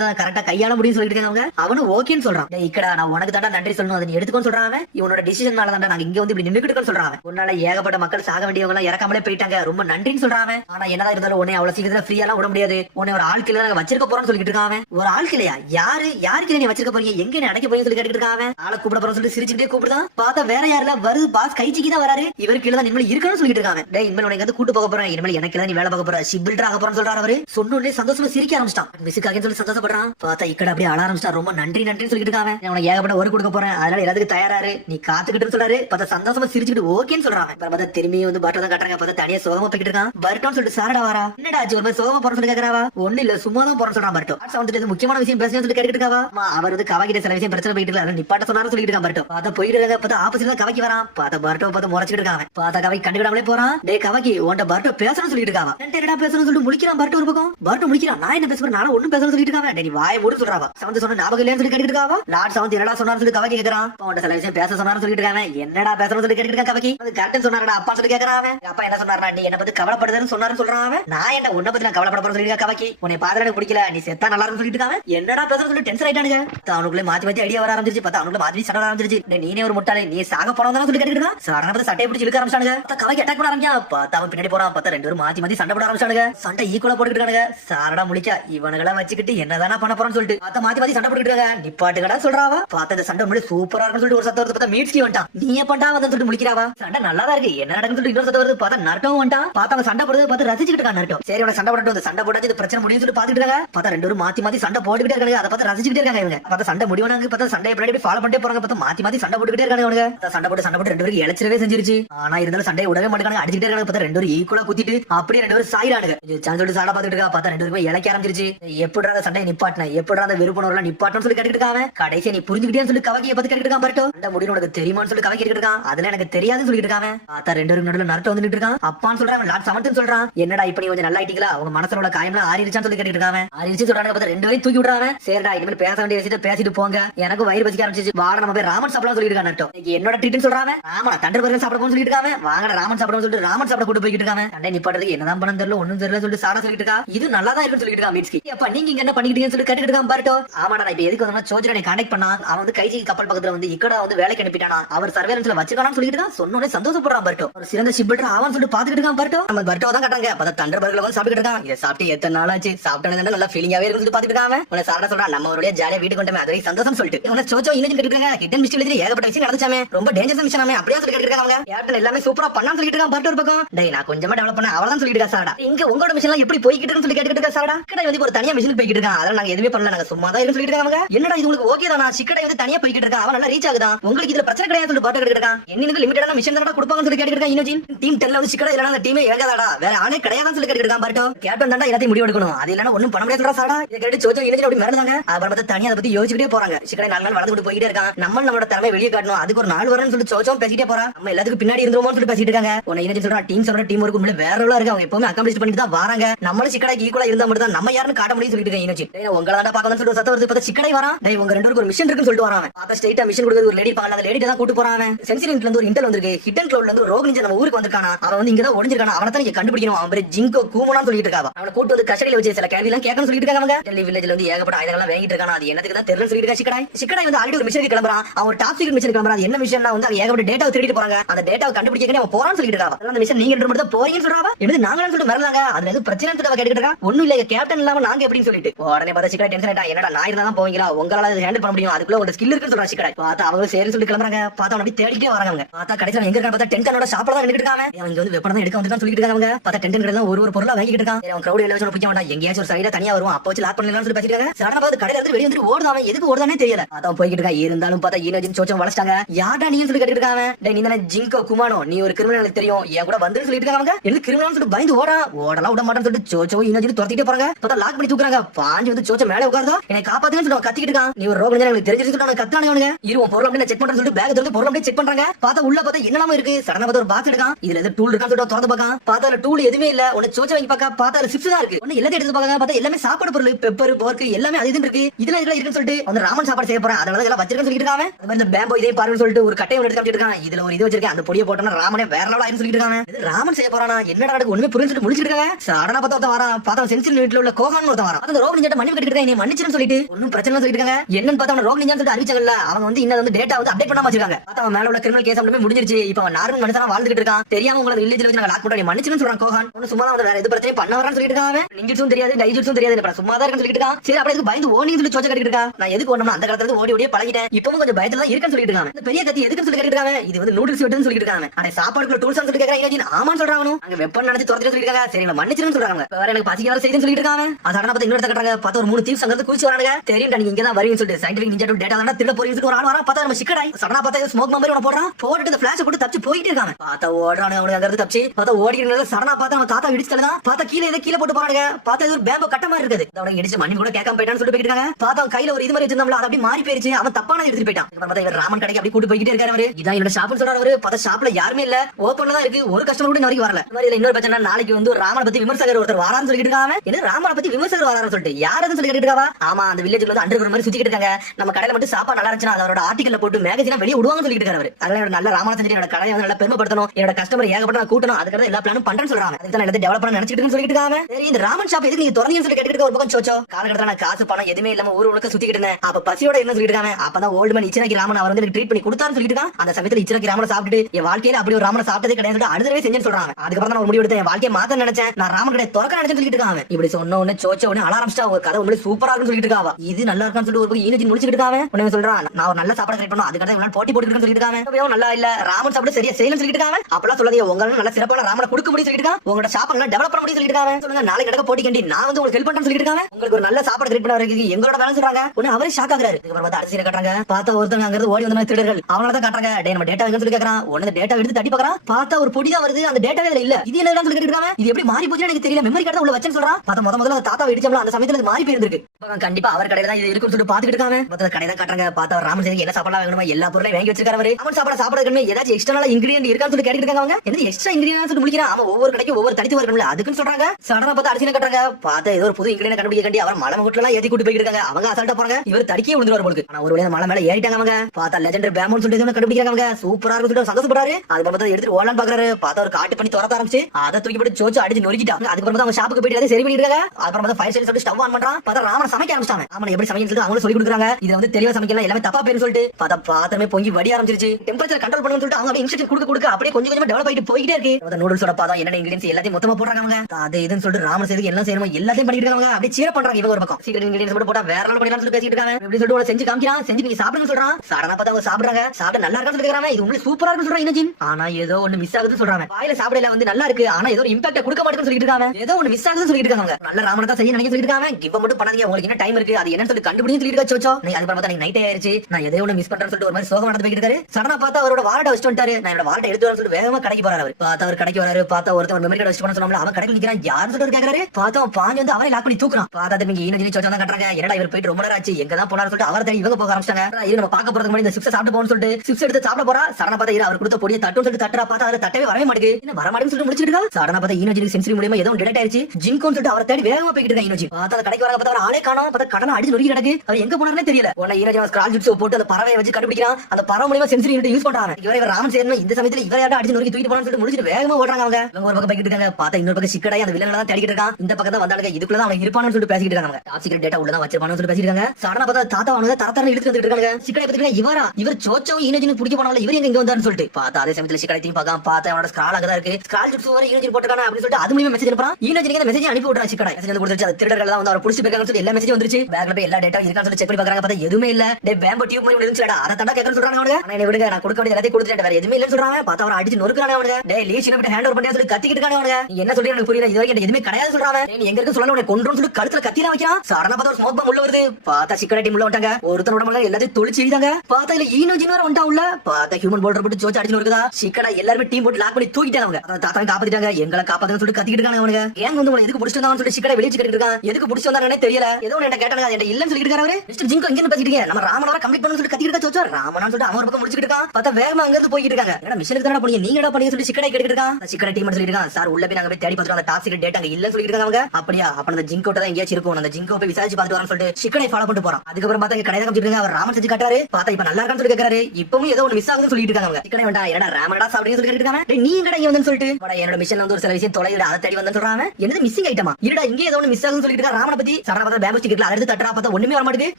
தான் கரெக்டா கையாள முடியும்னு சொல்லிட்டு இருக்காங்க. அவனு ஓகேன்னு சொல்றான். இக்கடா நான் உனக்கு தாண்டா நன்றி சொல்லணும், அதை நீ எடுத்துக்கோன்னு சொல்றாங்க. இவனோட டிசிஷனால தாண்டா நாங்க இங்க வந்து இப்படி நின்னுக்கிட்டு சொல்றாங்க. உன்னால ஏகப்பட்ட மக்கள் சாக வேண்டியவங்க எல்லாம் இறக்காமலே போயிட்டாங்க, ரொம்ப நன்றின்னு சொல்றாங்க. ஆனா என்னதான் இருந்தாலும் உன்னை அவ்வளவு சீக்கிரத்துல ஃப்ரீயா எல்லாம் விட முடியாது. உன்னை ஒரு ஆட்கில நாங்க வச்சிருக்க போறோம்னு சொல்லிட்டு இருக்காங்க. ஒரு ஆட்கிலையா? யாருக்கு நீ வச்சிருக்க போறீங்க, எங்க நீ அடைக்க போறீங்கன்னு சொல்லி கேட்டுட்டு இருக்காங்க. ஆளை கூப்பிட போறோம் சொல்லிட்டு சிரிச்சுட்டே கூப்பிடுதான். பார்த்தா வேற யாருல வருது, பாஸ் கைச்சிக்கு தான் வராரு. இவருக்கு கீழ தான் இனிமேல் இருக்கணும்னு சொல்லிட்டு இருக்காங்க. டேய் இனிமேல் உனக்கு வந்து கூட்டு போக போறேன், இனிமேல் எனக்கு நீ வேலை பார்க்க போற, ஷிப் பில்டர் ஆக போறேன்னு சொல்றாரு அவரு. சொன்னோடனே சந்தோஷமா சிரிக்க ஆரம்பிச்சிட்டான். மிஸ்ஸுக்காக சொல்லி சந்தோஷப்படுறான். பார்த்தா இக்கட அப்படியே அழ ஆரம்பிச்சிட்டா. ரொம்ப நன்றின்னு சொல்லிட்டு இருக்காங்க. உனக்கு ஏகப்பட்ட ஒரு கொடுக்க போறேன், அதனால எல்லாத்துக்கும் தயாராரு, நீ காத்துக்கிட்டு சொல்றாரு. பார்த்தா சந்தோஷமா சிரிச்சுட்டு ஓகேன்னு சொல்றாங்க. பார்த்தா திரும்பி வந்து பர்ட்டோ தான் கட்டுறாங்க. பார்த்தா தனியா சோகமா போய்கிட்டு இருக்கான். பர்ட்டோன்னு சொல்லிட்டு சாரடா வாரா, என்னடா ஆச்சு ஒரு மாதிரி சோகமா போறன்னு சொல்லி கேக்குறாவா. ஒண்ணு இல்ல சும்மா தான் போறன்னு சொல்றான் பர்ட்டோ. வந்துட்டு முக்கியமான விஷயம் பேசணும்னு சொல்லி கேட்டுட்டு இருக்காவா. அவர் வந்து கவாக்கிட்ட சில விஷயம் பிரச்சனை போயிட்டு இருக்காரு, நிப்பாட்ட சொன்னாரு சொல்லிட்டு இருக்கான் பர்ட்டோ. பார்த்தா போயிட்டு இருக்க. பார்த்தா ஆப்போசிட்ல கவாக்கி வரான். பார்த்தா பர்ட்டோ பார்த்து முறைச்சிட்டு இருக்காங்க. பார்த்தா கவாக்கி கண்டுக்கிடாமலே போறான். டே கவாக்கி உன்ட பர்ட்டோ பேசணும்னு சொல்லிட்டு இருக்காவா. என்னடா பேசணும்னு சொல்லிட்டு முழிக்கிறான் பர்ட்டோ ஒரு பக்கம். பர்ட்டோ முழிக்கிறான். நான் என்ன பேசுறேன், நான் ஒண்ணும் பேசணும்னு சொல்லிட்டு இருக்காங்க. டேய் வாயை மூடு சொல்றாவா. சவுண்ட் சொன்ன ஞாபகம் இல்லைன்னு சொல்லி கேட்டுட்டு இருக்காவா. லார்ட் சவுண்ட் என்னடா சொன்னாரு சொல்லி கவாக்கி கேக்குறான். அவன்ட சில விஷயம் பேச சொன்னாரு சொல்லிட்டு இருக்காங்க. என்னடா பேசணும்னு சொல்லி கேட்டுட்டு இருக்கான் கவாக்கி. அது கரெக்ட் சொன்னாருடா அப்பா சொல்லி கேக்குறான். அப்பா என்ன சொன்னாருடா, நீ என்ன பத்தி கவலைப்படுதுன்னு சொன்னாரு சொல்றான். நான் என்ன உன்ன பத்தி நான் கவலைப்பட போறேன்னு சொல்லி கவாக்கி. உன்னை பாதல எனக்கு பிடிக்கல, நீ செத்தா நல்லா இருக்குன்னு சொல்லிட்டு இருக்காங்க. என்னடா பேசணும்னு சொல்லி டென்ஷன் ஆயிட்டானுங்க. அவனுக்குள்ள மாத்தி ஐடியா வர ஆரம்பிச்சிருச்சு. பார்த்தா அவனுக்குள்ள மாத்தி சண்டை ஆரம்பிச்சிருச்சு. நீனே ஒரு முட்டாளே, நீ சாக போனவன் சொல்லி கேட்டுட்டு இருக்கான். சாரண பத்தி சட்டையை பிடிச்சி இழுக்க ஆரம்பிச்சானுங்க. கவாக்கி அட்டாக் பண்ண ஆரம்பிச்சான். பார்த்தா அவன் பின்னாடி போறான். பார்த்தா ரெண்டு பேரும் மாத்தி சண்டை போட ஆரம்பிச்சானுங்க. சண்டை ஈக்குவலா போட்டுட்டு இருக்கானுங்க. சாரடா முடிச்சா இவனுங்களா வச்சுக்கிட்டு என்னதானா பண்ண போறோம்னு சொல்லிட்டு பார்த்தா மாத்தி சண்டை போட்டுட்டு இருக்காங்க. நிப்பாட்டுக்கடா சொல்றாவா. பார்த்தா இந்த சண்டை முன்னாடி சூப்பரா இருக்குன்னு சொல்லிட்டு ஒரு சத்தம் வருது. பார்த்தா மீட்ஸ்கி வந்துட்டான். நீ எப்பண்டா வந்து சொல்லிட்டு முடிக்கிறாவா. சண்டை நல்லா தான் இருக்கு, என்ன நடக்குன்னு சொல்லிட்டு இன்னொரு சத்தம் வருது. பார்த்தா நர்ட்டோ வந்துட்டான். பார்த்தா அவன் சண்டை போடுறது பார்த்து ரசிச்சுட்டு இருக்கான் நர்ட்டோ. சரி அவன் சண்டை போட்டு சண்டை போட்டாச்சு இது பிரச்சனை முடியும்னு சொல்லி பாத்துட்டு இருக்காங்க. பார்த்தா ரெண்டு பேரும் மாத்தி சண்டை போட்டுக்கிட்டே இருக்காங்க. அதை பார்த்து ரசிச்சுட்டே இருக்காங்க இவங்க. பார்த்தா சண்டை முடிவானாங்க. பார்த்தா சண்டை எப்படி ஃபாலோ பண்ணிட்டே போறாங்க. பார்த்தா மாத்தி சண்டை போட்டுக்கிட்டே இருக்காங்க இவங்க. சண்டை போட்டு ரெண்டு பேரும் இழைச்சிடவே செஞ்சிருச்சு. ஆனா இருந்தாலும் சண்டையை விடவே மாட்டாங்க, அடிச்சுட்டே இருக்காங்க. பார்த்தா ரெண்டு பேரும் ஈக்குவலா குத்திட்டு அப்படியே ரெண்டு பேரும் சாயிரானுங்க. சொல்லிட்டு சண்டை பார்த்துட்டு இருக்கா. பார்த்தா ரெண்டு பேரும் இழைக்க ஆரம்பிச்சிருச்சு. எப்படிடா அந்த சண்டையை நிப்பாட்டின, எப்படிடா அந்த விருப்பம் நிப்பாட்டணும் சொல்லி கேட்டுட்டு இருக்காங்க. கடைசியா நீ புரிஞ்சுக்கிட்டே சொல்லி கவாக்கியை பார்த்து கேட்டுட்டு இருக்கான் பர்ட்டோ. அந்த முடிவு உனக்கு தெரியுமான்னு சொல்லி கவாக்கி கேட்டுட்டு இருக்கான். அதெல்லாம் எனக்கு தெரியாதுன்னு சொல்லிட்டு இருக்காங்க. பார்த்தா ரெண்டு பேரும் நடுவுல நர்ட்டோ வந்துட்டு இருக்கான். அப்பான்னு சொல்றான். லார்ட் சமன்த் சொல்றான். என்னடா இப்ப நீ கொஞ்சம் நல்லா ஆயிட்டீங்களா, அவங்க மனசுல காயம்லாம் ஆறிடுச்சான்னு சொல்லி கேட்டுட்டு இருக்காங்க. ஆறிடுச்சு சொல்றாங்க. பார்த்தா ரெண்டு பேரும் தூக்கி விடுறாங்க. சரிடா இனிமேல் பேச வேண்டிய விஷயத்தை பேசிட்டு போங்க, எனக்கு வயிறு பசிக்க ஆரம்பிச்சிச்சு, வாட நம்ம போய் ராமன் சாப்பிடலாம் சொல்லிட்டு இருக்கான் நர்ட்டோ. என்னோட ட்ரீட்னு சொல்றாங்க. ஆமா தண்டர் பர்கர் சாப்பிடணும்னு சொல்லிட்டு இருக்காங்க. வாங்கடா ராமன் சாப்பிடணும்னு சொல்லிட்டு ராமன் சாப்பிட கூட்டு போயிட்டு இருக்காங்க. சண்டை நிப்பாட்டுறதுக்கு என்னதான் பண்ண தெரியல, ஒண்ணும் தெரியல சொல்லிட்டு சாரா சொல்லிட்டு இருக்கா. இது நல்லா தான் இருக்குன்னு சொல்லிட்டு இருக்கா மீட்ஸ்கி. அப்ப நீங்க இங்க என்ன பண்ணிக்கிட்டீங்கன்னு சொல்லி கேட்டுட்டு இருக்கான் பர்ட்டோ. ஆமாடா நான் இப்ப எதுக்கு வந்தா சோஜனை கான்டாக்ட் பண்ணா, அவன் வந்து கைஜி கப்பல் பக்கத்துல வந்து இக்கடா வந்து வேலைக்கு அனுப்பிட்டானா, அவர் சர்வேலன்ஸ்ல வச்சிருக்கானு சொல்லிட்டு இருக்கான். சொன்னோனே சந்தோஷப்படுறான் பர்ட்டோ. ஒரு சிறந்த ஷிப் பில்டர் ஆவான்னு சொல்லிட்டு பாத்துட்டு இருக்கான் பர்ட்டோ. நம்ம பர்ட்டோ தான் கட்டாங்க. பார்த்தா தண்டர் பர்கர்ல வந்து சாப்பிட்டு இருக்கான். இதை சாப்பிட்டு எத்தனை நாள் ஆச்சு, சாப்பிட்டது நல்லா ஃபீலிங்காவே இருக்குன்னு சொல்லி பாத்துட்டு இருக்காங்க. உன சாரா சொல்றா நம்ம ஒரு ஜாலியா வீட்டுக்கு கொண்டமே அதுவே சந்தோஷம் சொல்லிட்டு இவங்க சோச்சோ இனஜின் கேட்டுருக்காங்க. ஹிடன் மிஸ்டேக்ல ஏகப்பட்ட விஷயம் நடந்துச்சாமே, ரொம்ப டேஞ்சரஸ் மிஷன் ஆமே அப்படியே சொல்லி கேட்டுருக்காங்க. அவங்க கேப்டன் எல்லாமே சூப்பரா பண்ணான்னு சொல்லிட்டு இருக்கான் பர்ட்டோ ஒரு பக்கம். டேய் நான் கொஞ்சமா டெவலப் பண்ண அவ்வளவுதான் சொல்லிட்டு இருக்கா சாரா. இங்க உங்களோட மிஷன் எல்லாம் எப்படி போய்கிட்டு இருக்குன்னு சொல்லி கேட்டுட்டு இருக்கா சாரா. கிட்ட வந்து ஒரு தனியா மிஷன் போய்கிட்டு இருக்கான், அதெல்லாம் நாங்க எதுவுமே பண்ணல, நாங்க சும்மா தான் இருந்து சொல்லிட்டு இருக்காங்க. என்னடா இது உங்களுக்கு ஓகே தானா, சிக்கடை வந்து தனியா போய்கிட்டு இருக்கான், அவன் நல்லா ரீச் ஆகுதான், உங்களுக்கு இதுல பிரச்சனை கிடையாது சொல்லி பர்ட்டோ கேட்டுட்டு இருக்கான். என்னன்னு லிமிட்டடான மிஷன் தான் கொடுப்பாங்கன்னு சொல்லி கேட்டுட்டு இருக்கான் இனோஜின். டீம் 10ல வந்து சிக்கடை இல்லனா அந்த டீமே இறங்காதடா, வேற ஆளே கிடையாதுன்னு சொல்லி கேட்டுட்டு இருக்கான் பர்ட்டோ. கேப்டன் தான் எல்லாத்தையும் முடிவு எடுக்கணும், அது இல்லனா ஒண்ணும் பண்ண முடியாது சொல்றா சாரா. இத கேட்டு சோச்சோ இனோஜின் அப்படி மறந்தாங்க. அப்புறம் பார்த்து தனியா அதை பத்தி யோசிச்சுட்டே போறாங்க. சிக்கடை 4 நாள் வளர்ந்து போயிட்டே இருக்கான், நம்மளோட திறமை வெளியே காட்டணும், அதுக்கு ஒரு நாள் வரணும்னு சொல்லி சோச்சோ பேசிட்டே போறா. நம்ம எல்லாத்துக்கும் பின்னாடி இருந்தோம்னு சொல்லி பேசிட்டு இருக்காங்க. உன்னை இனோஜின் சொல்றா டீம் சொல்ற டீம் ஒர்க் உண்மையிலே வேற லெவலா இருக்கு, அவங்க எப்பவுமே அக்கம்ப்ளிஷ் பண்ணிட்டு தான் வராங்க, நம்மளும் சிக்கடைக்கு ஈக்குவலா இருந்தா மட்டும் தான் நம்ம யாருன்னு காட்ட முடியும்னு சொல்லிட்டு இனோஜின். உங்களை தான் பார்க்கணும்னு சொல்லிட்டு சத்தம் வருது. பார்த்தா சிக்கடை வரான். டேய் உங்க ரெண்டு பேருக்கு ஒரு மிஷன் இருக்குன்னு சொல்லிட்டு வரான். பார்த்தா ஸ்ட்ரைட்டா மிஷன் கொடுக்குற ஒரு லேடி பாக்கல, அந்த லேடி தான் கூட்டி போறான். சென்சினிட்ல இருந்து ஒரு இன்டெல் வந்திருக்கு, ஹிடன் கிளவுட்ல இருந்து ஒரு ரோக் நிஞ்சா நம்ம ஊருக்கு வந்திருக்கானா, அவன் வந்து இங்க தான் ஒளிஞ்சிருக்கானா, அவனை தான் நீங்க கண்டுபிடிக்கணும், அவன் பேரு ஜிங்கோ கூமனான்னு சொல்லிட்டு இருக்காவா. அவனை கூட்டு வந்து கஷடியில வச்சு சில கேள்வி எல்லாம் கேட்கணும்னு சொல்லிட்டு இருக்காங்க. டெல்லி வில்லேஜ்ல வந்து ஏகப்பட்ட ஆயுதங்கள் வாங்கிட்டு இருக்கானா, அது என்னதுக்கு தான் தெரியல சொல்லிட்டு இருக்கா சிக்கடை. சிக்கடை வந்து ஆல்ரெடி ஒரு மிஷனுக்கு கிளம்புறான், அவன் ஒரு டாப் சீக்ரெட் மிஷன் கிளம்புறான். அது என்ன மிஷன்னா வந்து ஏகப்பட்ட டேட்டாவை திருடிட்டு போறாங்க, அந்த டேட்டாவை கண்டுபிடிக்கவே அவன் போறான்னு சொல்லிட்டு இருக்காவா. அந்த மிஷன் நீங்க ரெண்டு மட்டும் தான் போறீங்கன்னு சொல்றாவா. என்னது நாங்களான்னு சொல்லிட்டு மறந்தாங்க, அதுல எது பிரச்சனை சொல்லிட்டு கேட்டுட்டு இருக்கா. ஒண்ணும் இல்ல கேப்டன் இல்லாம நாங்க எப்படின்னு சொல்லிட்டு உடனே பார்த்தா சிக்கடை டென்ஷன் ஆயிட்டா. என்னடா நான் இருந்தா தான் போவீங்களா, உங்களால ஹேண்டில் பண்ண முடியும், அதுக்குள்ள ஒரு ஸ்கில் இருக்குன்னு சொல்றா சிக்கடை. பார்த்தா அவங்க சரி சொல்லி கிளம்புறாங்க. பார்த்தா அவன் தேடிட்டே வராங்க. பார்த்தா கடைசில எங்க இருக்கான்னு பார்த்தா டென்டனோட ஷாப்ல தான் நின்னுட்டு இருக்காங்க. அவன் இங்க வந்து வெப்பன் தான் எடுக்க வந்துட்டான்னு சொல்லிட்டு இருக்காங்க. பார்த்தா டென்டன் கடையில ஒரு பொருளா வாங்கிட்டு இருக்கான். அவன் கிரவுட் எல்லாம் வச்சு பிடிக்க மாட்டான், எங்கேயாச்சும் ஒரு சைடா தனியா வருவான், அப்போ வச்சு லாக் பண்ணலாம்னு சொல்லி பேசிட்டு இருக்காங்க. சடனா பார்த்து கடையில இருந்து வெளிய வந்து ஓடுதான், அவன் எதுக்கு ஓடுதானே தெரியல. அதான் போய்கிட்டு இருக்கா. இருந்தாலும் பார்த்தா ஈனோஜின் சோச்சம் வளச்சிட்டாங்க. யாரா நீன்னு சொல்லி கேட்டுட்டு இருக்காங்க. டேய் நீ தானே ஜிங்கோ குமானோ, நீ ஒரு கிரிமினல் தெரியும், என் கூட வந்து சொல்லிட்டு இருக்காங்க. என்ன கிரிமினல் சொல்லிட்டு பயந்து ஓடலாம் விட மாட்டான்னு சொல்லிட்டு சோச்சோ ஈனோஜின் துரத்தி துரத்திட்டு போறாங்க. பார்த்தா லாக் பண்ணி தூக்குறாங்க. பாஞ்சு வந்து சோச்ச மேல உட்கார்ந்தா என்னை காப்பாத்துன்னு சொல்லி கத்திக்கிட்டு இருக்கான். நீ ஒரு ரோகன் எனக்கு தெரிஞ்சிருச்சு சொல்லிட்டு கத்துறானுங்க. இரு பொருள் அப்படியே செக் பண்றேன்னு சொல்லிட்டு பேக் திறந்து பொருள் அப்படியே செக் பண்றாங்க. பார்த்தா உள்ள பார்த்தா என்னலாம இருக்கு. சடனா பார்த்தா ஒரு பாக்ஸ் எடுக்கான். இதுல ஏதோ டூல் இருக்கான்னு சொல்லிட்டு திறந்து பார்க்கான். பார்த்தா அதுல டூல் எதுவுமே இல்ல. உன்னை சோச்ச வாங்கி பார்க்க பார்த்தா அதுல சிப்ஸ் தான் இருக்கு. ஒன்னு எல்லாத்தையும் எடுத்து பார்க்க பார்த்தா எல்லாமே சாப்பாடு பொருள், பெப்பர் போர்க்கு எல்லாமே அது இதுன்னு இருக்கு. இதுல இருக்குன்னு சொல்லிட்டு அந்த ராமன் சாப்பாடு செய்ய போறேன். அதனால எல்லாம் வச்சிருக்கேன்னு சொல்லிட்டு இருக்காங்க. அது மாதிரி இந்த பேம்போ இதே பாருன்னு சொல்லிட்டு ஒரு கட்டையை எடுத்து காமிச்சிட்டு இருக்கான். இதுல ஒரு இது வச்சிருக்கேன். அந்த பொடியை போட்டோம்னா ராமனே வேற லெவல் ஆயின்னு சொல்லிட்டு இருக்காங்க. இது ராமன் செய்ய போறானா என்னடா நடக்கு ஒண்ணுமே புரியல சொல்லிட்டு முடிச்சிட்டு இருக்காங்க. சடனா பார்த்தா ஒருத்தன் வரான். பார்த்தா சென்சில் வீட்ல உள்ள கோகான் ஒருத்தன் வரான். அந்த ரோக் நிஞ்சா மன்னிப்பு கேட்டுட்டு நீ மன்னிச்சுன்னு சொல்லிட்டு ஒன்னும் பிரச்சனை சொல்லிட்டு இருக்காங்க. என்னன்னு பார்த்தா அவன் ரோக் நிஞ்சான்னு சொல்லிட்டு அறிவிச்சாங்கல்ல, அவங்க வந்து இன்னும் வந்து டேட்டா வந்து அப்டேட் பண்ணாம வச்சிருக்காங்க. பார்த்தா அவன் மேல உள்ள கிரிமினல் கேஸ் அப்படியே முடிஞ்சிருச்சு. இப்போ அவன் நார்மல் மனுஷனா வாழ்ந்துட்டு இருக்கான். தெரியாம உங்களை வில்லேஜ்ல வச்சு நாங்க லாக் பண்றோம் நீ மன்னிச்சுன்னு சொல்றான் கோகான். ஒன்னு சும்மா வந்து வேற எது பிரச்சனை பண்ண வரான்னு சொல்லிட்டு இருக்காங்க. நிஞ்சிட்ஸும் தெரியாது டைஜிட்ஸும் தெரியாது. நான் சும்மா தான் இருக்கேன்னு சொல்லிட்டு இருக்கான். சரி அப்படியே பயந்து ஓடின்னு சொல்லி சோச்ச கட்டிட்டு இருக்கா. நான் எதுக்கு ஓடணும் அந்த காலத்துல ஓடி ஓடியே பழகிட்டேன். இப்பவும் கொஞ்சம் பயத்துல தான் இருக்கேன்னு சொல்லிட்டு இருக்காங்க. இந்த பெரிய கத்தி எதுக்குன்னு சொல்லி கேட்டுட்டு இருக்காங்க. இது வந்து நூடுல்ஸ் வெட்டுன்னு சொல்லிட்டு இருக்காங்க. ஆனா சாப்பாடுக்குள்ள டூல்ஸ் சொல்லி கேக்குறாங்க. ஆமான்னு சொல்றாங்க. அங்க வெப்பன் நடத்தி துரத்திட்டு சொல்லிட்டு இருக்காங்க. சரி நான் மன்னிச்சுன்னு சொல்றாங்க. வேற எனக்கு பசிக்காத செய்துன்னு சொல்லிட்டு இருக்காங்க. அதனால பார்த்து இன்னொரு கட்டுறாங்க. பார்த்தா ஒரு 3 தீவ்ஸ் அங்க குளிச்சு வரானுங்க. தெரியும் நீங்க இங்க தான் வரீங்கன்னு சொல்லிட்டு சயின்டிபிக் நிஞ்சா டேட்டா தான் திருட போறீங்கன்னு ஒரு ஆள் வரா. பார்த்தா நம்ம சிக்கடாய் சடனா பார்த்தா ஸ்மோக் மாதிரி ஒன்னு போடுறான். போட்டுட்டு இந்த ஃபிளாஷ் போட்டு தப்பிச்சு போயிட்டே இருக்காங்க. பார்த்தா ஓடுறானு அவனுக்கு அங்க இருந்து தப்பிச்சு பார்த்தா ஓடிக்கிறதுல சடனா பார்த்தா அவன் தாத்தா இடிச்சுதான். பார்த்தா கீழே போட்டு போறானுங்க. பார்த்தா இது ஒரு பேம்போ கட்ட மாதிரி இருக்குது. அவனை இடிச்சு மண்ணி கூட கேட்காம போயிட்டான்னு சொல்லிட்டு போயிட்டு இருக்காங்க. பார்த்தா கையில ஒரு இது மாதிரி வச்சிருந்தாங்களா அது அப்படியே மாறி போயிருச்சு. அவன் தப்பான எடுத்துட்டு போயிட்டான். பார்த்தா இவர் ராமன் கடைக்கு அப்படி கூட்டு போயிட்டே இருக்காரு. அவரு இதான் என்னோட ஷாப்னு சொல்றாரு. அவரு பார்த்தா ஷாப்ல யாருமே இல்ல, ஓபன்ல தான் இருக்கு. ஒரு கஸ்டமர் கூட வரைக்கும் வரல. இந்த மாதிரி இன்னொரு பிரச்சனை நாளைக்கு வந்து ராமனை பத்தி விமர்சகர் ஒருத்தர் வரான்னு சொல்லிட்டு இருக்காங்க. என்ன ராமனை பத்தி விமர்சகர் வரான்னு சொல்லிட்டு யாரும் சொல்லி கேட்டு இருக்காவா? ஆமா அந்த வில்லேஜ்ல வந்து அண்டர் மாதிரி சுத்திட்டு இருக்காங்க. நம்ம கடையில மட்டும் சாப்பாடு நல்லா இருந்துச்சுன்னா அவரோட ஆர்டிகல்ல போட்டு மேகசினா வெளிய விடுவாங்கன்னு சொல்லிட்டு இருக்காரு. அதனால நல்ல ராமனை செஞ்சு என்னோட கடையை வந்து நல்லா பெருமைப்படுத்தணும், என்னோட கஸ்டமர் ஏகப்பட்ட கூட்டணும், அதுக்கு எல்லா பிளானும் பண்றேன்னு சொல்றாங்க. அதுக்கு தான் எல்லாத்தையும் டெவலப் பண்ண நினைச்சிட்டு சொல்லிட்டு இருக்காங்க. சரி இந்த ராமன் ஷாப் எதுக்கு நீங்க திறந்தீங்கன்னு சொல்லி கேட்டுட்டு ஒரு பக்கம் சோச்சோ காலகட்டத்துல காசு பணம் எதுவுமே இல்லாம ஊர் உலக சுத்திட்டு இருந்தேன். அப்ப பசியோட என்ன சொல்லிட்டு இருக்காங்க. அப்பதான் ஓல்டு மேன் இச்சிராக்கி ராமன் அவர் வந்து ட்ரீட் பண்ணி கொடுத்தாருன்னு சொல்லிட்டு இருக்காங்க. அந்த சமயத்துல இச்சிராக்கி ராமனை சாப்பிட்டு என் வாழ்க்கையில அப்படி ஒரு ராமனை சாப்பிட்டதே கிடையாது அடுத்தவே செஞ்சு சொல்றாங்க. அதுக்கப்புறம் நான் ஒரு முடிவு எடுத்தேன், என் வாழ்க்கையை மாத்த நினைச்சேன், நான் ராமன் கடை திறக்க நினைச்சேன்னு சொல்லிட்டு இருக்காங்க. இப்படி சொன்ன உடனே சோச்ச உடனே அலாரம்பிச்சா ஒரு கதை உண்மையிலே சூப்பரா இருக்குன்னு சொல்லிட்டு இருக்காவா. இது நல்லா இருக்கான்னு சொல்லிட்டு ஒரு ஈனஜி முடிச்சுட்டு இருக்காங்க. உடனே சொல்றான் நான் ஒரு நல்ல சாப்பாடு கிரியேட் பண்ணனும், அதுக்காக இவ்வளவு போட்டி போட்டுட்டு சொல்லிட்டு இருக்காங்க. நல்லா இல்ல ராமன் சாப்பிட சரியா செய்யலன்னு சொல்லிட்டு இருக்காங்க. அப்பலாம் சொல்லாதீங்க, உங்களால நல்ல சிறப்பான ராமனை கொடுக்க முடியும் சொல்லிட்டு இருக்காங்க. உங்களோட ஷாப்பை நல்லா டெவலப் பண்ண முடியும் சொல்லிட்டு இருக்காங்க. சொல்லுங்க நாளைக்கு நடக்க போட்டி கண்டி நான் வந்து உங்களுக்கு ஹெல்ப் பண்றேன்னு சொல்லிட்டு இருக்காங்க. உங்களுக்கு ஒரு நல்ல சாப்பாடு கிரியேட் பண்ண வரதுக்கு எங்களோட வேலை சொல்றாங்க. உடனே அவரே ஷாக் ஆகுறாரு. இதுக்கப்புறம் பார்த்தா அரசியல் காட்டுறாங்க. பார்த்தா ஒருத்தங்க அங்க இருந்து ஓடி வந்த திருடர்கள் அவங்கள தான் காட்டுறாங்க. டே நம்ம டேட்டா எங்கன்னு சொல்லி கேக்குறான். உடனே டேட்டா எடுத்து தட்டி பார்க்கறான். பார்த்தா ஒரு பொடி தான் வருது, அந்த டேட்டாவே இல்ல. இது என்னன்னு சொல்லி கேட்டுட்டு இருக்காங்க. இது எப்படி மாறி போச்சுன்னு எனக்கு தெரியல, மெமரி கார்டு உள்ள வச்சேன்னு சொல்றான். பார்த்தா முதல்ல தாத்தா இடிச்சோம்ல அந்த சமயத்துல இது மாறி போயிருந்திருக்கு. கண்டிப்பா அவர் கடையில தான் இது இருக்குன்னு சொல்லிட்டு பாத்துக்கிட்டு இருக்காங்க. பார்த்தா கடை தான் காட்டுறாங்க. பார்த்தா ராமன் செய்ய என்ன சாப்பாடு வேணுமா எல்லா பொருளையும் வாங்கி வச்சிருக்காரு. அவரு ராமன் சாப்பிடறதுக்கு ஏதாச்சும் எக்ஸ்ட்ரா இன்கிரியன்ட் இருக்கான்னு சொல்லி கேட்டுட்டு இருக்காங்க. அவங்க என்ன எக்ஸ்ட்ரா இன்கிரியன்ட் சொல்லி முடிக்கிறான். அவன் ஒவ்வொரு கடைக்கு ஒவ்வொரு தனித்து வரணும்ல அதுக்குன்னு சொல்றாங்க. சடனா பார்த்தா அரிசியில கட்டுறாங்க. பார்த்தா ஏதோ ஒரு புது இன்கிரியன்ட் கண்டுபிடிக்க கண்டி அவர் மலை முகட்டுல எல்லாம் ஏத்தி கூட்டி போயிட்டு இருக்காங்க. அவங்க அசால்ட்டா போறாங்க. இவர் தடிக்கே விழுந்துருவாரு போல. ஆனா ஒரு மலை மேல ஏறிட்டாங்க அவங்க. பார்த்தா லெஜெண்டரி பேமோன்னு சொல்லிட்டு கண்டுபிடிக்கிறாங்க. அவங்க சூப்பரா இருக்கு சொல்லிட்டு சந்தோஷப்படுறாரு. அதுக்கப்புறம் பார்த்தா எடுத்து ஓடலான்னு பாக்குறாரு. பார்த்தா ஒரு காட்டு பண்ணி துரத்த ஆரம்பிச்சு அதை தூக்கி போட்டு சோச்சு அடிச்சு நொறுக்கிட்டாங்க. அதுக்கப்புறம் அவங்க ஷாப்புக்கு போயிட்டு சரி பண்ணிட்டு இருக்காங்க. அப்புறம் பார்த்தா ஃபயர் சொல்லிட்டு ஸ்டவ் ஆன் பண்றான். பார்த்தா ராமன் சமைக்க ஆரம்பிச்சாங்க. ராமன் எப்படி சமைக்கிறது அவங்க சொல்லி கொடுக்குறாங்க. இது வந்து தெளிவா சமைக்கலாம் எல்லாமே தப்பா பேருன்னு சொல்லிட்டு பார்த்தா பாத்திரமே பொங்கி வடி ஆரம்பிச்சிருச்சு. டெம்பரேச்சர் கண்ட்ரோல் பண்ணணும்னு சொல்லிட்டு அவங்க அப்படியே இன்ஸ்ட்ரக்ஷன் கொடுக்க அப்படியே கொஞ்சம் கொஞ்சமா டெவலப் ஆயிட்டு போயிட்டே இருக்கு. அந்த நூடுல்ஸோட பாதம் என்னென்ன இன்கிரியன்ஸ் எல்லாத்தையும் மொத்தமா போடுறாங்க அவங்க. அது இதுன்னு சொல்லிட்டு ராமன் செய்து எல்லாம் செய்யணுமா எல்லாத்தையும் பண்ணிட்டு இருக்காங்க. அப்படியே சீர பண்றாங்க. இவங்க ஒரு பக்கம் சீக்கிரம் இன்கிரியன்ஸ் மட்டும் போட்டா வேற லெவல் பண்ணிடலாம்னு சொல்லி பேசிட்டு இருக்காங்க. இப்படி சொல்லிட்டு செஞ்சு காமிக்கிறான். செஞ்சு நீங்க சாப்பிடுங்க சொல்றான். சடனா பார்த்தா அவங்க சாப்பிடுறாங்க. சாப்பிட நல்லா இருக்குன்னு சொல்லிக்கிறாங்க. இது உங்களுக்கு சூப்பரா இருக்குன்னு சொல்றாங்க இனஜின். ஆனா ஏதோ ஒன்னு மிஸ் ஆகுதுன்னு சொல்றாங்க. வாயில சாப்பிடல வந்து நல்லா இருக்கு, ஆனா ஏதோ ஒரு இம்பாக்ட் கொடுக்க மாட்டேன்னு சொல்லிட்டு இருக்காங்க. ஏதோ ஒன்னு மிஸ் ஆகுதுன்னு சொல்லிட்டு இருக்காங்க. நல்ல ராமனை தான் செய்ய நினைக்க சொல்லிட்டு இருக்காங்க. கிவ் மட்டும் பண்ணாதீங்க, உங்களுக்கு என்ன டைம் இருக்கு, அது என்னன்னு சொல்லி கண்டுபிடிச்சு சொல்லிட்டு இருக்கா சோச்சோ. நீ அது பார்த்தா நைட் ஆயிருச்சு, நான் எதை ஒன்னு மிஸ் பண்றேன்னு சொல்லிட்டு ஒரு மாதிரி சோகம் நடந்து போயிட்டு இருக்காரு. சடனா பார்த்தா அவரோட வாலெட் வச்சுட்டு வந்துட்டாரு. நான் என்னோட வாலெட் எடுத்து வரேன்னு சொல்லிட்டு வேகமா கடைக்கு போறாரு. அவர் பார்த்தா அவர் கடைக்கு வராரு. பார்த்தா ஒருத்தர் மெமரி கார்டு வச்சு பண்ண சொன்னால அவன் கடைக்கு நிக்கிறான். யாருன்னு சொல்லிட்டு கேக்குறாரு. பார்த்தா பாஞ்சு வந்து அவரை லாக் பண்ணி தூக்குறான். பார்த்தா நீங்க ஈனஜினி சோச்சோ தான் கட்டுறாங்க. என்னடா இவர் போயிட்டு ரொம்ப நேரம் ஆச்சு, எங்க தான் போனாரு சொல்லிட்டு அவரை தேடி இவங்க போக ஆரம்பிச்சாங்க. இது நம்ம பார்க்க போறதுக்கு முன்னாடி இந்த சிப்ஸ் சாப்பிட்டு போகணும்னு சொல்லிட்டு சிப்ஸ் எடுத்து சாப்பிட போறா. சடனா பார்த்தா அவர் கொடுத்த பொடியை தட்டுன்னு சொல்லிட்டு தட்டுறா. பார்த்தா அதுல தட்டவே வரவே மாட்டேங்குது. என்ன வர மாட்டேன்னு சொல்லிட்டு முடிச்சிட்டு இருக்கா. சடனா பார்த்தா ஈனஜினி சென்சரி மூலமா ஏதோ டிடெக்ட் ஆயிருச்சு. ஜின்கோன்னு சொல்லிட்டு அவரை தேடி வேகமா போயிட்டு இருக்கா ஈனஜி. பார்த்தா அந்த கடைக்கு வர பார்த்தா அவர் ஆளே காணோம். பார்த்தா கடனை அடிச்சு நொறுக்கி கிடக்கு. அவர் எங்க போனாருன்னு தெரியல. உடனே ஈனஜி ஸ்கிரால் ஜுட்ஸ் போட்டு அந்த பறவையை வச்சு கண்டுபிடிக்கிறான். அந்த பறவை மூலமா சென்சரி யூனிட் யூஸ் பண்றாங்க. இவர் ராமன் சேரணும் இந்த சமயத்துல இவரை அடிச்சு நொறுக்கி தூக்கிட்டு போறான்னு சொல்லிட்டு முடிச்சிட்டு வேகமா ஓடுறாங்க. அவங்க ஒரு பக்கம் போயிட்டு இருக்காங்க. பார்த்தா இன்னொரு பக்கம் சிக்கடாய் அந்த வில்லனை தான் தேடிட்டு இருக்கான். இந்த பக்கம் தான் வந்தாங்க. இதுக்குள்ள அவன் இருப்பான்னு சொல்லிட்டு பேசிட்டு இருக்காங்க. டாப் சீக்ரெட் டேட்டா உள்ள தான் வச்சிருப்பான்னு சொல்லிட்டு பேசிட்டு இருக்காங்க. சடனா பார்த்தா தாத்தா அவனுங்க தரத்தரன்னு இழுத்து வந்துட்டு இருக்காங்க. சிக்கடை பத்தி இவரா இவர் சோச்சோ ஈனஜினு பிடிக்க போனால இவர் எங்க வந்தாருன்னு சொல்லிட்டு பார்த்தா அதே சமயத்துல சிக்கடையும் பார்க்காம பார்த்தா அவனோட ஸ்கிரால் அங்கதான் இருக்கு. ஸ்கிரால் ஜுட்ஸ் வர ஈனஜின் போட்டுக்கான அப்படின்னு சொல்லிட்டு அது மூலமா மெசேஜ் அனுப்புறான். ஈனஜினுக்கு அந்த மெசேஜ் அனுப்பி விடுறா. சிக்கடை மெசேஜ் வந்து கொடுத்துச்சு. அது திருடர்கள் தான் வந்து அவர் புடிச்சு போயிருக்காங்கன்னு சொல்லி எல்லா மெசேஜ் வந்துருச்சு. பேக்ல போய் எல்லா டேட்டா இருக்கான்னு சொல்லி செக் பண்ணி பார்க்கறாங்க. பார்த்தா எதுவுமே இல்ல. டே பேம்போ டியூப் மாதிரி இருந்துச்சுடா. அத தண்டா கேக்குறன்னு சொல்றாங்க அவனுங்க. ஆனா என்ன விடுங்க, நான் கொடுக்க வேண்டிய எல்லாத்தையும் கொடுத்துட்டேன், வேற எதுவுமே இல்லன்னு சொல்றாங்க. பார்த்தா அவரை அடிச்சு நொறுக்குறானே அவனுங்க. டே லீஸ் என்ன ஹேண்ட் ஓவர் பண்ணியா சொல்லி கத்திக்கிட்டு இருக்கானே அவனுங்க. நீ என்ன சொல்றீங்க எனக்கு புரியல, இது வரைக்கும் எதுவுமே கிடையாது சொல்றாங்க. நீ எங்க இருக்கு சொல்லணும், உன்னை கொன்றுன்னு சொல்லி கழுத்துல கத்திலாம் வைக்கிறான். சடனா பார்த்தா ஒரு ஸ்மோக் பாம் உள்ள வருது. பார்த்தா சிக்கடை டீம் உள்ள வந்துட்டாங்க. ஒருத்தன் உடம்புல எல்லாத்தையும் தொழிச்சு எழுதாங்க. பார்த்தா இல்ல ஈனோஜின் வர வந்துட்டா உள்ள. பார்த்தா ஹியூமன் போல்டர் போட்டு சோச்சு அடிச்சு நொறுக்குதா. சிக்கடை எல்லாரும் டீம் போட்டு லாக் பண்ணி தூக்கிட்டாங்க. அவங்க தாத்தாவை காப்பாத்திட்டாங்க. எங்களை காப்பாத்துன்னு சொல்லிட்டு கத்திக்கிட்டு இருக்காங்க அவனுங்க. கேங் வந்து உங்களை எதுக்கு புடிச்சு வந்தான்னு சொல்லி சிக்கனை வெளியே கேட்டு இருக்கான். எதுக்கு புடிச்சு வந்தானே தெரியல. ஏதோ என்ன கேட்டாங்க, என்கிட்ட இல்லன்னு சொல்லிட்டு இருக்காரு. மிஸ்டர் ஜிங்கோ இங்க இருந்து பேசிட்டீங்க, நம்ம ராமனோட கம்ப்ளீட் பண்ணனும் சொல்லி கத்திட்டு இருக்கா. ராமனான்னு சொல்லிட்டு அவன் பக்கம் முடிச்சிட்டு இருக்கான். பார்த்தா வேகமா அங்க இருந்து போயிட்டு இருக்காங்க. ஏன்னா மிஷனுக்கு தான போறீங்க, நீங்க என்ன பண்ணீங்க சொல்லி சிக்கனை கேட்டுட்டு இருக்கான். சிக்கனை டீம் சொல்லிட்டு இருக்கான், சார் உள்ள போய் நாங்க போய் தேடி பார்த்துட்டு அந்த டாப் சீக்ரெட் டேட்டா அங்க இல்லன்னு சொல்லிட்டு இருக்காங்க அவங்க. அப்படியா, அப்ப அந்த ஜிங்கோட்ட தான் எங்கேயாச்சும் இருக்கும். அந்த ஜிங்கோ போய் விசாரிச்சு பார்த்துட்டு வரணும் சொல்லிட்டு சிக்கனை ஃபாலோ பண்ணிட்டு போறான். அதுக்கப்புறம் பார்த்தா கடையில காமிச்சிட்டு அவர் ராமன் செஞ்சு காட்டாரு. பார்த்தா இப்ப நல்லா இருக்கான்னு சொல்லி கேட்கறாரு. இப்பவும் ஏதோ ஒன்னு மிஸ் ஆகுதுன்னு சொல்லிட்டு இருக்காங்க. சிக்கனை வேண்டாம், என்னடா ராமனடா சாப்பிடுங்க சொல்லி கேட்டுட்டு இருக்காங்க. நீ எங்கடா இங்க வந்து சொல்லிட்டு என்னோட மிஷன்ல வந்து ஒரு சில விஷயம் தொலைவிட அதை தேடி வந்து சொல்றாங்க. என்னது மிஸ்ஸிங் ஐட்டமா? இருடா இங்கே ஏதோ ஒன்னு மிஸ் ஆகுதுன்னு சொல்லிட்டு இருக்கா. ராமனை பத்தி சடனா பார்த்தா பேம்பு ஸ்டிக்கர்ல அடுத்து தட்டறா. பார்த்தா ஒண்ணுமே வர மாட்டேங்குது.